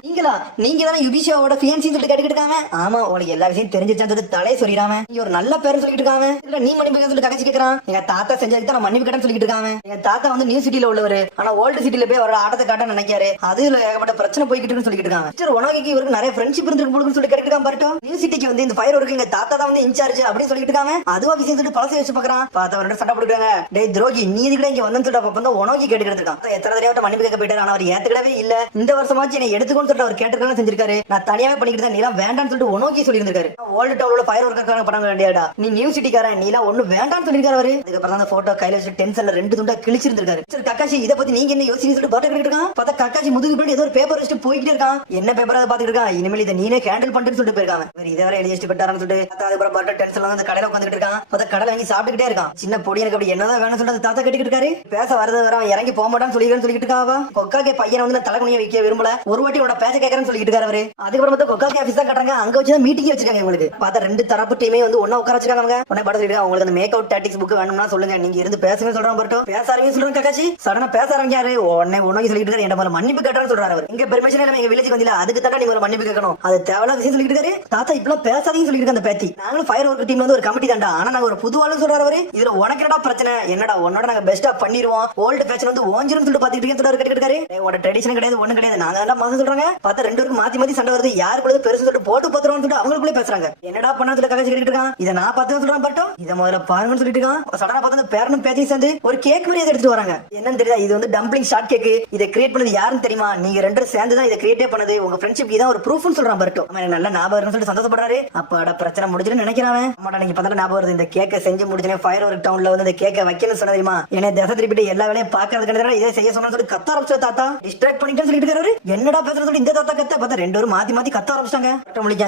நீங்க தானே யுபிஷாவோட ஃபியான்சின்னு சொல்லிட்டு கேட்டுட்டு இருக்காங்க. ஆமா, உனக்கு எல்லா விஷயம் தெரிஞ்சிருச்சான்னு சொல்லிட்டு தலையை சொல்லிடாம நீ ஒரு நல்ல பேருன்னு சொல்லிட்டு இருக்காங்க. இல்ல நீ மன்னிப்பு சொல்லிட்டு கடைசி கேட்கறான். எங்க தாத்தா செஞ்சதுக்கு தான் நான் மன்னிப்பு கேட்டேன்னு சொல்லிட்டு இருக்காங்க. எங்க தாத்தா வந்து நியூ சிட்டில உள்ளவர், ஆனா ஓல்டு சிட்டில போய் அவரோட ஆட்டத்தை காட்ட நினைக்காரு. அதுல ஏகப்பட்ட பிரச்சனை போய்கிட்டு சொல்லிட்டு இருக்காங்க. சரி, உனக்கு இவருக்கு நிறைய ஃப்ரெண்ட்ஷிப் இருந்திருக்கு போலுன்னு சொல்லி கேட்டுட்டு இருக்கான் பர்ட்டோ. நியூ சிட்டிக்கு வந்து இந்த ஃபயர் ஒர்க்கு எங்க தாத்தா தான் வந்து இன்சார்ஜ் அப்படின்னு சொல்லிட்டு இருக்காங்க. அதுவா விஷயம் சொல்லிட்டு பழசை வச்சு பாக்குறான். பார்த்தா அவரோட சண்டை போட்டுருக்காங்க. டேய் துரோகி, நீ இதுக்கு இங்க வந்து சொல்லிட்டு அப்ப வந்து உனக்கு கேட்டுக்கிட்டு இருக்கான். எத்தனை தடவை மன்னிப்பு கேட்க போயிட்டாரு, ஆனா அவர் ஏத்துக்கவே இல்ல. இந்த வருஷமாச்சு என்ன எடுத்துக்கோன்னு சொல்லிட்டு அவர் கேட்டுக்கலாம் செஞ்சிருக்காரு. நான் தனியாவே பண்ணிக்கிட்டு தான், நீ எல்லாம் வேண்டாம்னு சொல்லிட்டு உனக்கு சொல்லி இருந்திருக்காரு. ஓல்டு டவுன்ல ஃபயர் ஒர்க்காக பண்ணாங்க வேண்டியடா, நீ நியூ சிட்டிக்காரன், நீ எல்லாம் ஒண்ணு வேண்டாம்னு சொல்லிருக்காரு அவரு. அதுக்கப்புறம் அந்த போட்டோ கையில வச்சு டென்ஷன்ல 2 துண்டா கிழிச்சிருந்திருக்காரு. சரி கக்காஷி, இதை பத்தி நீங்க என்ன யோசிச்சு சொல்லிட்டு பாட்டு கேட்டுட்டு இருக்கான். பார்த்தா கக்காஷி முதுகு பின்னாடி ஏதோ ஒரு பேப்பர் வச்சுட்டு போய்கிட்டே இருக்கான். என்ன பேப்பர் அதை பாத்துட்டு இருக்கான். இனிமேல் இதை நீனே ஹேண்டில் பண்ணிட்டு சொல்லிட்டு போயிருக்காங்க. இதை வரை எழுதி வச்சுட்டு போயிட்டாருன்னு சொல்லிட்டு அதுக்கப்புறம் பாட்டு டென்ஷன்ல அந்த கடையில உட்காந்துட்டு இருக்கான். பார்த்தா கடலை வாங்கி சாப்பிட்டுக்கிட்டே இருக்கான். சின்ன பொடி எனக்கு அப்படி என்னதான் வேணும்னு சொல்லிட்டு தாத்தா கேட்டுக்கிட்டு இருக்காரு. பேச வரது வர இறங்கி போக மாட்டான்னு சொல்லிட்டு இருக்காவா. கொக்காக்கே பையனை வந்து தலை குனிய வைக்க விரும்பல, ஒரு வாட்டி உட பேச கேட்கறேன்னு சொல்லிட்டு இருக்காரு அவரு. அதுக்கப்புறம் பார்த்தா கொக்காக்கே ஆபீஸ் தான் கட்டுறாங்க, அங்க வச்சுதான் மீட்டிங் வச்சிருக்காங்க. உங்களுக்கு பார்த்தா 2 தரப்பு டீமே வந்து ஒண்ணா உட்கார வச்சிருக்காங்க. உடனே பாட்டு சொல்லிட்டு உங்களுக்கு அந்த மேக் அவுட் டாக்டிக்ஸ் புக் வேணும்னா சொல்லுங்க, நீங்க இருந்து பேசுங்க சொல்றான் பர்ட்டோ. பேச ஆரம்பிங்க சொல்றாங்க கக்காஷி. சடனா பேச ஆரம்பிச்சாரு. உடனே உனக்கு சொல்லிட்டு இருக்காரு, என்ன மன்னிப்பு கேட்டான்னு சொல்றாரு அவர். இங்க பெர்மிஷன் இல்ல, எங்க வில்லேஜ் வந்தீங்க, அதுக்கு தான் நீங்க மன்னிப்பு கேட்கணும், அது தேவையில்லாத விஷயம் சொல்லிட்டு இருக்காரு. தாத்தா இப்பெல்லாம் பேசாதீங்கன்னு சொல்லிட்டு அந்த பேத்தி. நாங்களும் ஃபயர் ஒர்க் டீம் வந்து ஒரு கமிட்டி தான்டா, ஆனா நாங்க ஒரு புது ஆளுன்னு சொல்றாரு அவரு. இதுல உனக்கு என்னடா பிரச்சனை, என்னடா உன்னோட நாங்க பெஸ்டா பண்ணிடுவோம், ஓல்டு ஃபேஷன் வந்து ஓஞ்சிரும் சொல்லிட்டு பாத்துட்டு இருக்கேன் சொல்றாரு. கேட்டுக்கிட்டாரு. உங்களோட ட்ரெடிஷன் கிடையாது, ஒண்ணு கிடையாது, நாங்க தான் மாசம் சொல்றாங்க. பார்த்தா 2 பேருக்கு மாத்தி மாத்தி சண்டை வருது. யாருக்குள்ள பெருசு சொல்லிட்டு போட்டு பாத்துறோம்னு சொல்லிட்டு அவங்களுக்குள்ளே பேசுறாங்க. என்னடா பண்ணா சொல்லிட்டு கக்காசி கேட்டுட்டு இருக்கான். இதை நான் பார்த்து சொல்றான் பர்ட்டோ. இதை முதல்ல பாருங்கன்னு சொல்லிட்டு இருக்கான். சடனா பார்த்து அந்த பேரனும் பேத்தியும் சேர்ந்து ஒரு கேக் மாதிரி எடுத்துட்டு வராங்க. என்னன்னு தெரியுதா, இது வந்து டம்ப்ளிங் ஷார்ட் கேக். இதை கிரியேட் பண்ணது யாருன்னு தெரியுமா, நீங்க 2 பேரும் சேர்ந்து தான் இதை கிரியேட்டே பண்ணது, உங்க ஃப்ரெண்ட்ஷிப் இதான் ஒரு ப்ரூஃப்னு சொல்றான் பர்ட்டோ. அவன் நல்ல ஞாபகம் இருக்குன்னு சொல்லிட்டு சந்தோஷப்படுறாரு. அப்பாடா பிரச்சனை முடிஞ்சுன்னு நினைக்கிறான். அம்மாடா நீங்க பார்த்தா ஞாபகம் வருது, இந்த கேக்கை செஞ்சு முடிஞ்சனே ஃபயர் ஒர்க் டவுன்ல வந்து இந்த கேக்கை வைக்கணும்னு சொன்ன தெரியுமா, என்ன திசை திருப்பிட்டு எல்லா வேலையும் பாக்குறதுக்கு இதை செய்ய சொன்னு சொல்லி கத்த ஆரம்பிச்சு தாத்தா. டிஸ்ட்ராக்ட் பண்ணிட்டு சொல்லிட்டு இருக்காரு. என்னடா பேசுறது சொல்லி இந்த தாத்தா கத்த பார்த்தா 2 பேரும் மாத்தி மாத்தி கத்த ஆரம்பிச்சாங்க.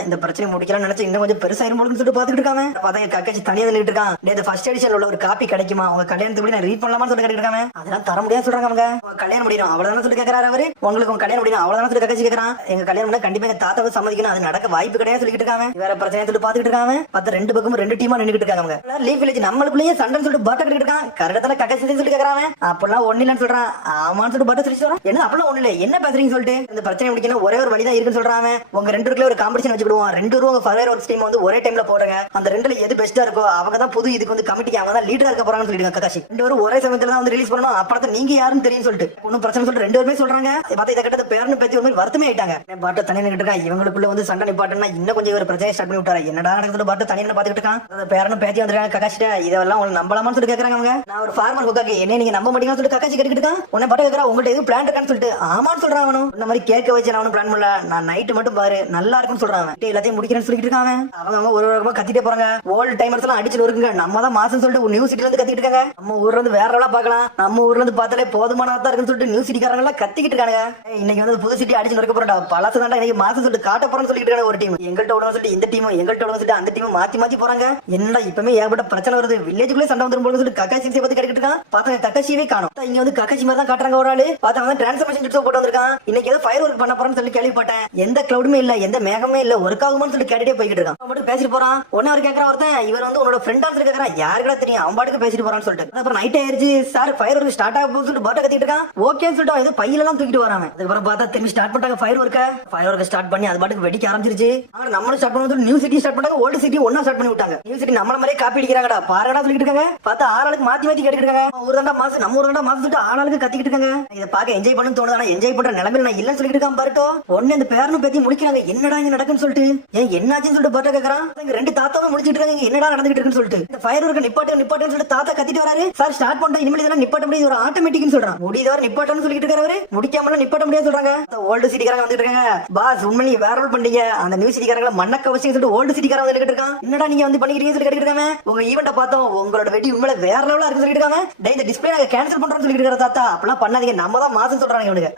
இந்த பிரச்சனை முடிக்கலாம் நினைச்சு இன்னும் கொஞ்சம் பெருசாயிரும் சொல்லிட்டு பாத்துட்டு இருக்காங்க. பார்த்தா கக்காச்சி தனியா நின்னுட்டு இருக்கான். இந்த ஃபர்ஸ்ட் எடிஷன்ல உள்ள ஒரு காப்பி கிடைக்குமா, உங்க கல்யாணத்துக்கு நான் ரீட் பண்ணலாமான்னு சொல்லி கேட்டுட்டு இருக்காங்க. அதெல்லாம் தர முடியாது சொல்றாங்க. அவங்க கல்யாணம் முடியும் அவ்வளவுதான் சொல்லி கேட்கறாரு அவரு. உங்களுக்கு உங்க கல்யாணம் முடியும் அவ்வளவுதான் சொல்லி கக்காச்சி கேட்கறான். எங்க கல்யாணம் பண்ண கண்டிப்பா எங்க தாத்தாவை சம்மதிக்கணும், அது நடக்க வாய்ப்பு கிடையாது சொல்லிட்டு இருக்காங்க. வேற பிரச்சனை சொல்லி பாத்துட்டு இருக்காங்க. பார்த்தா 2 பக்கமும் 2 டீமா நின்னுட்டு இருக்காங்க. லீவ் வில்லேஜ் நம்மளுக்குள்ளேயே சண்டைன்னு சொல்லிட்டு பாட்டு கேட்டுட்டு இருக்கான். கரெக்டா கக்காச்சி சொல்லி கேட்கறாங்க. அப்பெல்லாம் ஒண்ணு இல்லன்னு சொல்றான். ஆமான்னு சொல்லிட்டு பாட்டு சொல்லி சொல்றான். என்ன அப்பெல்லாம் ஒண்ணு இல்ல, என்ன பேசுறீங்க சொல்லிட்டு இந்த பிரச்சனை முடிக்கணும் ஒரே ஒரு வழிதான் இருக்குன்னு சொல்றாங்க. உங்க 2 பேருக்குள்ள ஒரு காம்படிஷன் வச்சுக்கிடுவோம். 2 பேரும் உங்க ஃபயர் ஒர்க் டீம் வந்து ஒரே டைம்ல போடுங்க. அந்த 2ல எது பெஸ்டா இருக்கோ அவங்க தான் புது இதுக்கு வந்து கமிட்டிக்கு அவங்க தான் லீடரா இருக்க போறாங்கன்னு சொல்லிட்டு கக்காசி. 2 பேரும் ஒரே சமயத்துல தான் வந்து ரிலீஸ் பண்ணணும். அப்புறம் நீங்க யாருன்னு தெரியும் சொல்லிட்டு ஒன்னும் பிரச்சனை சொல்லிட்டு 2 பேருமே சொல்றாங்க. பார்த்தா இதை கட்டத பேரனு பேத்தி ஒரு மாதிரி வருத்தமே ஆயிட்டாங்க. பாட்டு தனியா நின்னுட்டு இருக்கான். இவங்களுக்குள்ள வந்து சண்டை நிப்பாட்டனா இன்னும் கொஞ்சம் ஒரு பிரச்சனை ஸ்டார்ட் பண்ணி விட்டாரு. என்னடா நடக்குது பாட்டு தனியா பாத்துக்கிட்டு இருக்கான். அந்த பேரனும் பேத்தி வந்துருக்காங்க. கக்காசிட்ட இதெல்லாம் உங்களுக்கு நம்பலாமான்னு சொல்லிட்டு கேக்குறாங்க. அவங்க நான் ஒரு ஃபார்மர் கொக்காக்கு என்ன நீங்க நம்ப மாட்டீங்கன்னு சொல்லிட்டு கக்காசி கேட்டுக்கிட்டு இருக்கான். உடனே பாட்டு கேக்குறா உங்கள்ட்ட எதுவும் பிளான் இருக்கான்னு சொல்லிட்டு ஆமான்னு சொல்றான். அவனும் இந்த மாதிரி கேட்க வச்சு நான் பிளான் பண்ணல, நான் நைட்டு மட்டும் பாரு நல்லா இருக்குன்னு சொல்றாங்க. எல்லாத்தையும் முடிக்கிறேன்னு சொல்லிட்டு இருக்காங்க. அவங்க ஒரு ஒரு கத்திட்டே போறாங்க. ஓல்டு டைமர்ஸ் எல்லாம் அடிச்சுட்டு இருக்குங்க. நம்ம தான் மாசம் சொல்லிட்டு நியூ சிட்டில இருந்து கத்திட்டு இருக்காங்க. நம்ம ஊர்ல இருந்து வேற எல்லாம் பாக்கலாம், நம்ம ஊர்ல இருந்து பார்த்தாலே போதுமானதா இருக்குன்னு சொல்லிட்டு நியூ சிட்டிக்காரங்க எல்லாம் கத்திக்கிட்டு இருக்காங்க. இன்னைக்கு வந்து புது சிட்டி அடிச்சு நொறுக்க போறா பழசு தாண்டா இன்னைக்கு மாசம் சொல்லிட்டு காட்ட போறேன்னு சொல்லிட்டு இருக்காங்க. ஒரு டீம் எங்கள்கிட்ட விடணும் சொல்லிட்டு இந்த டீம், எங்கள்கிட்ட விடணும் சொல்லிட்டு அந்த டீம் மாத்தி மாத்தி போறாங்க. என்னடா இப்பமே ஏகப்பட்ட பிரச்சனை வருது, வில்லேஜுக்குள்ளே சண்டை வந்துரும் போல சொல்லிட்டு கக்காசி பத்தி கேட்டுட்டு இருக்கான். பார்த்தா கக்காசியவே காணும். இங்க வந்து கக்காசி மாதிரி தான் காட்டுறாங்க. ஒரு ஆளு பார்த்தா வந்து டிரான்ஸ்ஃபர்மேஷன் சிப்ஸ் போட்டு வந்திருக்கான். இன்னைக்கு ஏதோ ஃபயர் ஒர்க் பண்ண போறேன்னு சொல்லி கேள்விப்பட்டேன். எந்த கிளவுடுமே இல்ல, எந்த மேகமே இல்ல, ஒர்க் ஆகுமான்னு சொல்லி கேட்டுட்டே போய்கிட்டு இருக்கான். அவன் மட்டும் பேசிட்டு போறான். உடனே அவர் கேட்கறான், ஒருத்தன் இவர் வந்து உன்னோட ஃப்ரெண்டா சொல்லி கேட்கறான். யாருக்கா தெரியும், அவன் பாட்டுக்கு பேசிட்டு போறான்னு சொல்லிட்டு. அப்புறம் நைட் ஆயிருச்சு சார், ஃபயர் ஒர்க் ஸ்டார்ட் ஆக போகுது சொல்லிட்டு பாட்டு கத்திட்டு இருக்கான். ஓகேன்னு சொல்லிட்டு ஏதோ பையில எல்லாம் தூக்கிட்டு வராம. அதுக்கப்புறம் பார்த்தா திரும்பி ஸ்டார்ட் பண்ணிட்டாங்க ஃபயர் ஒர்க் ஸ்டார்ட் பண்ணி அது பாட்டுக்கு வெடிக்க ஆரம்பிச்சிருச்சு. ஆனா நம்மளும் ஸ்டார்ட் பண்ணும்போது நியூ சிட்டி ஸ்டார்ட் பண்ணாங்க, ஓல்டு சிட்டி ஒண்ணா ஸ்டார்ட் பண்ணி விட்டாங்க. நியூ சிட்டி நம்மள மாதிரியே காப்பி அடிக்கிறாங்கடா பாருடா சொல்லிட்டு இருக்காங்க. பார்த்தா ஆளாளுக்கு மாத்தி மாத்தி கேட்டுட்டு இருக்காங்க. ஒரு தாண்டா மாசம் நம்ம ஒரு தாண்டா மாசம் சொல்லிட்டு ஆளாளுக்கு கத்திக்கிட்டு இருக்காங்க. இதை பார்க்க என்ஜாய் பண்ணு தோணுது, ஆனா என்ஜாய் பண்ற நிலைமையில நான் இல்லன்னு சொல்லிட்டு இருக்கான் பாருட்டோ. ஒன்னு இந்த பேரனும் பேத்தி முடிக்கிறாங்க. என்னடா இங்க நடக்குன்னு சொல்லிட்டு ஏன் என்னாச்சுன்னு சொல்லிட்டு பாட்டு கேட்கறான். 2 தாத்தாவும் முடிச்சிட்டு இருக்காங்க. என்னடா நடந்துகிட்டு இருக்குன்னு சொல்லிட்டு இந்த ஃபயர் ஒர்க் நிப்பாட்டுன்னு சொல்லிட்டு தாத்தா கத்திட்டு வராரு. சார் ஸ்டார்ட் பண்ணிட்டோம், இனிமேல் இதெல்லாம் நிப்பாட்ட முடியாது, ஒரு ஆட்டோமேட்டிக்னு சொல்றான். முடியதவரை நிப்பாட்டன்னு சொல்லிட்டு இருக்காரு. முடிக்காமலாம் நிப்பாட்ட முடியாது சொல்றாங்க. ஓல்டு சிட்டிக்காரங்க வந்துட்டு இருக்காங்க. பாஸ் உண்மையிலே வேற ரோல் பண்ணீங்க. அந்த நியூ சிட்டிக்காரங்க மண்ணக்க வச்சு சொல்லிட்டு ஓல்டு சிட்டிக்காரங்க வந்துட்டு இருக்கான். என்னடா நீங்க வந்து பண்ணிக்கிறீங்கன்னு சொல்லி கேட்டுட்டு இருக்காங்க. உங்க ஈவென்ட் பார்த்தோம் உங்களோட வெட்டி உண்மையில வேற லெவலா இருக்கு சொல்லிட்டு இருக்காங்க. டேய் இந்த டிஸ்ப்ளே நாங்க கேன்சல் பண்றோம்னு சொல்லிட்டு இருக்காரு தாத்தா. அப்பலாம் பண்ணாதீங்க, நம்ம தான் மாசம் சொல்றாங்க இவனுங்க.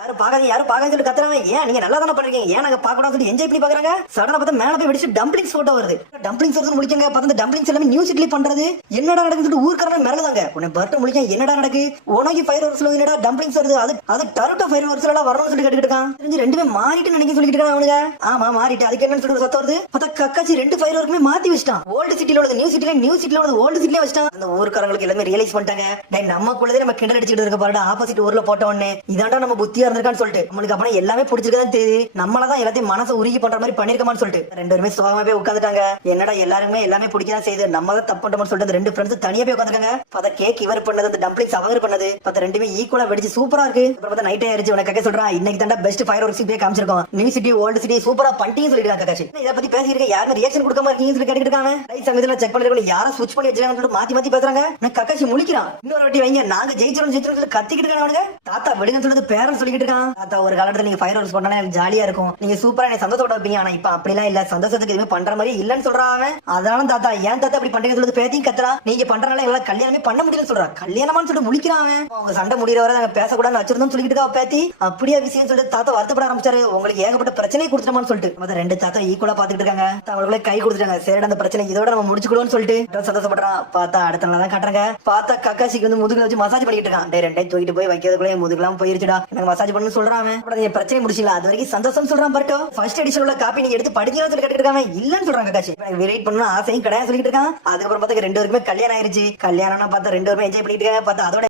யாரும் பாக்காதீங்க சொல்லி கத்துறாங்க. ஏன் நீங்க நல்லா தானே பண்றீங்க, ஏன் நாங்க பார்க்கணும் சொல்லி என்ஜாய் பண்ணி பாக்குறாங்க. சடனா பார்த்தா மேல போய் வெடிச்சு டம்ப்ளிங்ஸ் போட்டோ வருது. டம்ப்ளிங்ஸ் வருது முடிக்கங்க. பார்த்தா டம்ப்ளிங்ஸ் எல்லாமே நியூஸ் இட்லி பண்றது என்னடா நடக்குன்னு சொல்லிட்டு ஊர்க்காரங்க மிரளுதாங்க. உன்னை பர்ட் முடிக்க என்னடா நடக்கு, உனக்கு ஃபயர் ஒர்க்ஸ்ல என்னடா டம்ப்ளிங்ஸ் வருது, அது டருட்டோ ஃபயர் ஒர்க்ஸ்ல எல்லாம் வரணும்னு சொல்லி கேட்டுட்டு இருக்கான். தெரிஞ்சு ரெண்டுமே மாறிட்டு நினைக்க சொல்லிட்டு இருக்காங்க அவனுங்க. ஆமா மாறிட்டு அதுக்கு என்னன்னு சொல்லிட்டு சத்தம் வருது. பார்த்தா கக்காச்சி ரெண்டு ஃபயர் ஒர்க்குமே மாத்தி வச்சிட்டான். ஓல்டு சிட்டில உள்ளது நியூ சிட்டில, நியூ சிட்டில உள்ளது ஓல்டு சிட்டில வச்சிட்டான். அந்த ஊர்க்காரங்களுக்கு எல்லாமே ரியலைஸ் பண்ணிட்டாங்க. டேய் நமக்குள்ளதே நம்ம கிண்டல் அடிச்சிட்டு இருக்க பாருடா, ஆப்போசிட் ஊர்ல போட்ட உடனே இதாண்டா நம்ம புத்தியா இருந்திருக்கான்னு சொல்லிட்டு நம்மளுக்கு அப்பனா எல்லாமே பிடிச்சிருக்கதான் தெரியுது. நம்மளதான் எல்லாத்தையும் மனசை உருகி பண்ற மாதிரி பண்ணிருக்கமான்னு சொல்லிட்டு ரெண்டு பேருமே சோகமா போய் உட்காந்துட்டாங்க. என்னடா எல்லாருமே எல்லாமே பிடிக்கதான் செய்யுது, நம்ம தான் தப்பு பண்றோம்னு சொல்லிட்டு ரெண்டு ஃப்ரெண்ட்ஸ் தனியா போய் உட்காந்துருக்காங்க. பார்த்தா கேக் இவர் பண்ணது, அந்த டம்ப்ளிங்ஸ் அவர் பண்ணது. பார்த்தா ரெண்டுமே ஈக்குவலா வெடிச்சு சூப்பரா இருக்கு. அப்புறம் பார்த்தா நைட் ஆயிருச்சு. உனக்கு கக்க சொல்றான் இன்னைக்கு தாண்டா பெஸ்ட் ஃபயர் ஒர்க்ஸ் போய் காமிச்சிருக்கோம். நியூ சிட்டி ஓல்டு சிட்டி சூப்பரா பண்ணிட்டீங்கன்னு சொல்லிருக்காங்க. கக்காச்சி இதை பத்தி பேசியிருக்கேன், யாருமே ரியாக்ஷன் கொடுக்காம இருக்கீங்கன்னு சொல்லி கேட்டுட்டு இருக்காங்க. ரைட் சமயத்துல செக் பண்ணிருக்கோம் யாரும் ஸ்விட்ச் பண்ணி வச்சிருக்காங்கன்னு சொல்லிட்டு மாத்தி மாத்தி பேசுறாங்க. நான் கக்காச்சி முழிக்கிறான். இன்னொரு வாட்டி வைங்க நாங்க ஜெயிச்சிரும் சொல்லி கத்திக்கிட்டு இருக்காங்க அவனுங்க. தாத்தா விடுங்கன்னு சொல்லிட்டு பேரன் சொல்லிக்கிட்டு இருக்கான். தாத்தா ஒரு காலத்துல நீங்க ஃபயர் ஒர்க்ஸ் பண்ணா எனக்கு ஜாலியா இருக்கும், நீங்க சூப்பரா எனக்கு சந்தோஷப்பட வைப்பீங்க. ஆனா இப்ப அப்படிலாம் இல்ல, சந்தோஷத்துக்கு எதுவுமே பண்ற மாதிரி இல்லன்னு சொல்றாங்க. அதனால தாத்தா ஏன் தாத்தா அப்படி பண்றீங்க சொல்லிட்டு பேத்தி கத்துறா. நீங்க பண்றனால எல்லாம் கல்யாணமே பண்ண முடியலன்னு சொல்றா. கல்யாணமான்னு சொல்லிட்டு முழிக்கிறான். அவங்க சண்டை முடிகிற வரை நாங்க பேசக்கூடாதுன்னு வச்சிருந்தோம் சொல்லிட்டு இருக்கா பேத்தி. அப்படியே விஷயம் சொல்லிட்டு தாத்தா வருத்தப்பட ஆரம்பிச்சாரு. உங்களுக்கு ஏகப்பட்ட பிரச்சனை கொடுத்துட்டோம்னு சொல்லிட்டு மத்த ரெண்டு தாத்தா ஈக்குவலா பாத்துக்கிட்டு இருக்காங்க. அவங்களுக்குள்ள கை கொடுத்துட்டாங்க. சரி அந்த பிரச்சனை இதோட நம்ம முடிச்சுக்கணும்னு சொல்லிட்டு சந்தோஷப்படுறான். பார்த்தா அடுத்த நாள் தான் காட்டுறாங்க. பார்த்தா கக்காசிக்கு வந்து முதுகுல வச்சு மசாஜ் பண்ணிட்டு இருக்கான். ரெண்டையும் தூக்கிட்டு போய் வைக்கிறதுக்குள்ளே முதுகுலாம் போயிருச்சுடா, எனக்கு மசாஜ் பண்ணு சொல்றான். பிரச்சனை முடிச்சிடலாம் அது வரைக்கும் சந்தோஷம் சொல்றான். பட்டோ ஃபர்ஸ்ட் எடிஷன் உள்ள காப்பி நீங்க எடுத்து படிக்கலாம் சொல்லி கேட்டு இருக்காங்க. இல்லன்னு சொல்றாங்க கக்காசி. வெயிட் பண்ணணும் ஆசையும் கிடையாது சொல்லிட்டு இருக்கான். அதுக்கப்புறம் பார்த்தா ரெண்டு பேருக்குமே கல்யாணம் ஆயிருச்சு. கல்யாணம்னா பார்த்தா ரெண்டு பேருமே என்ஜாய் பண்ணிட்டு இருக்காங்க. பார்த்தா அதோட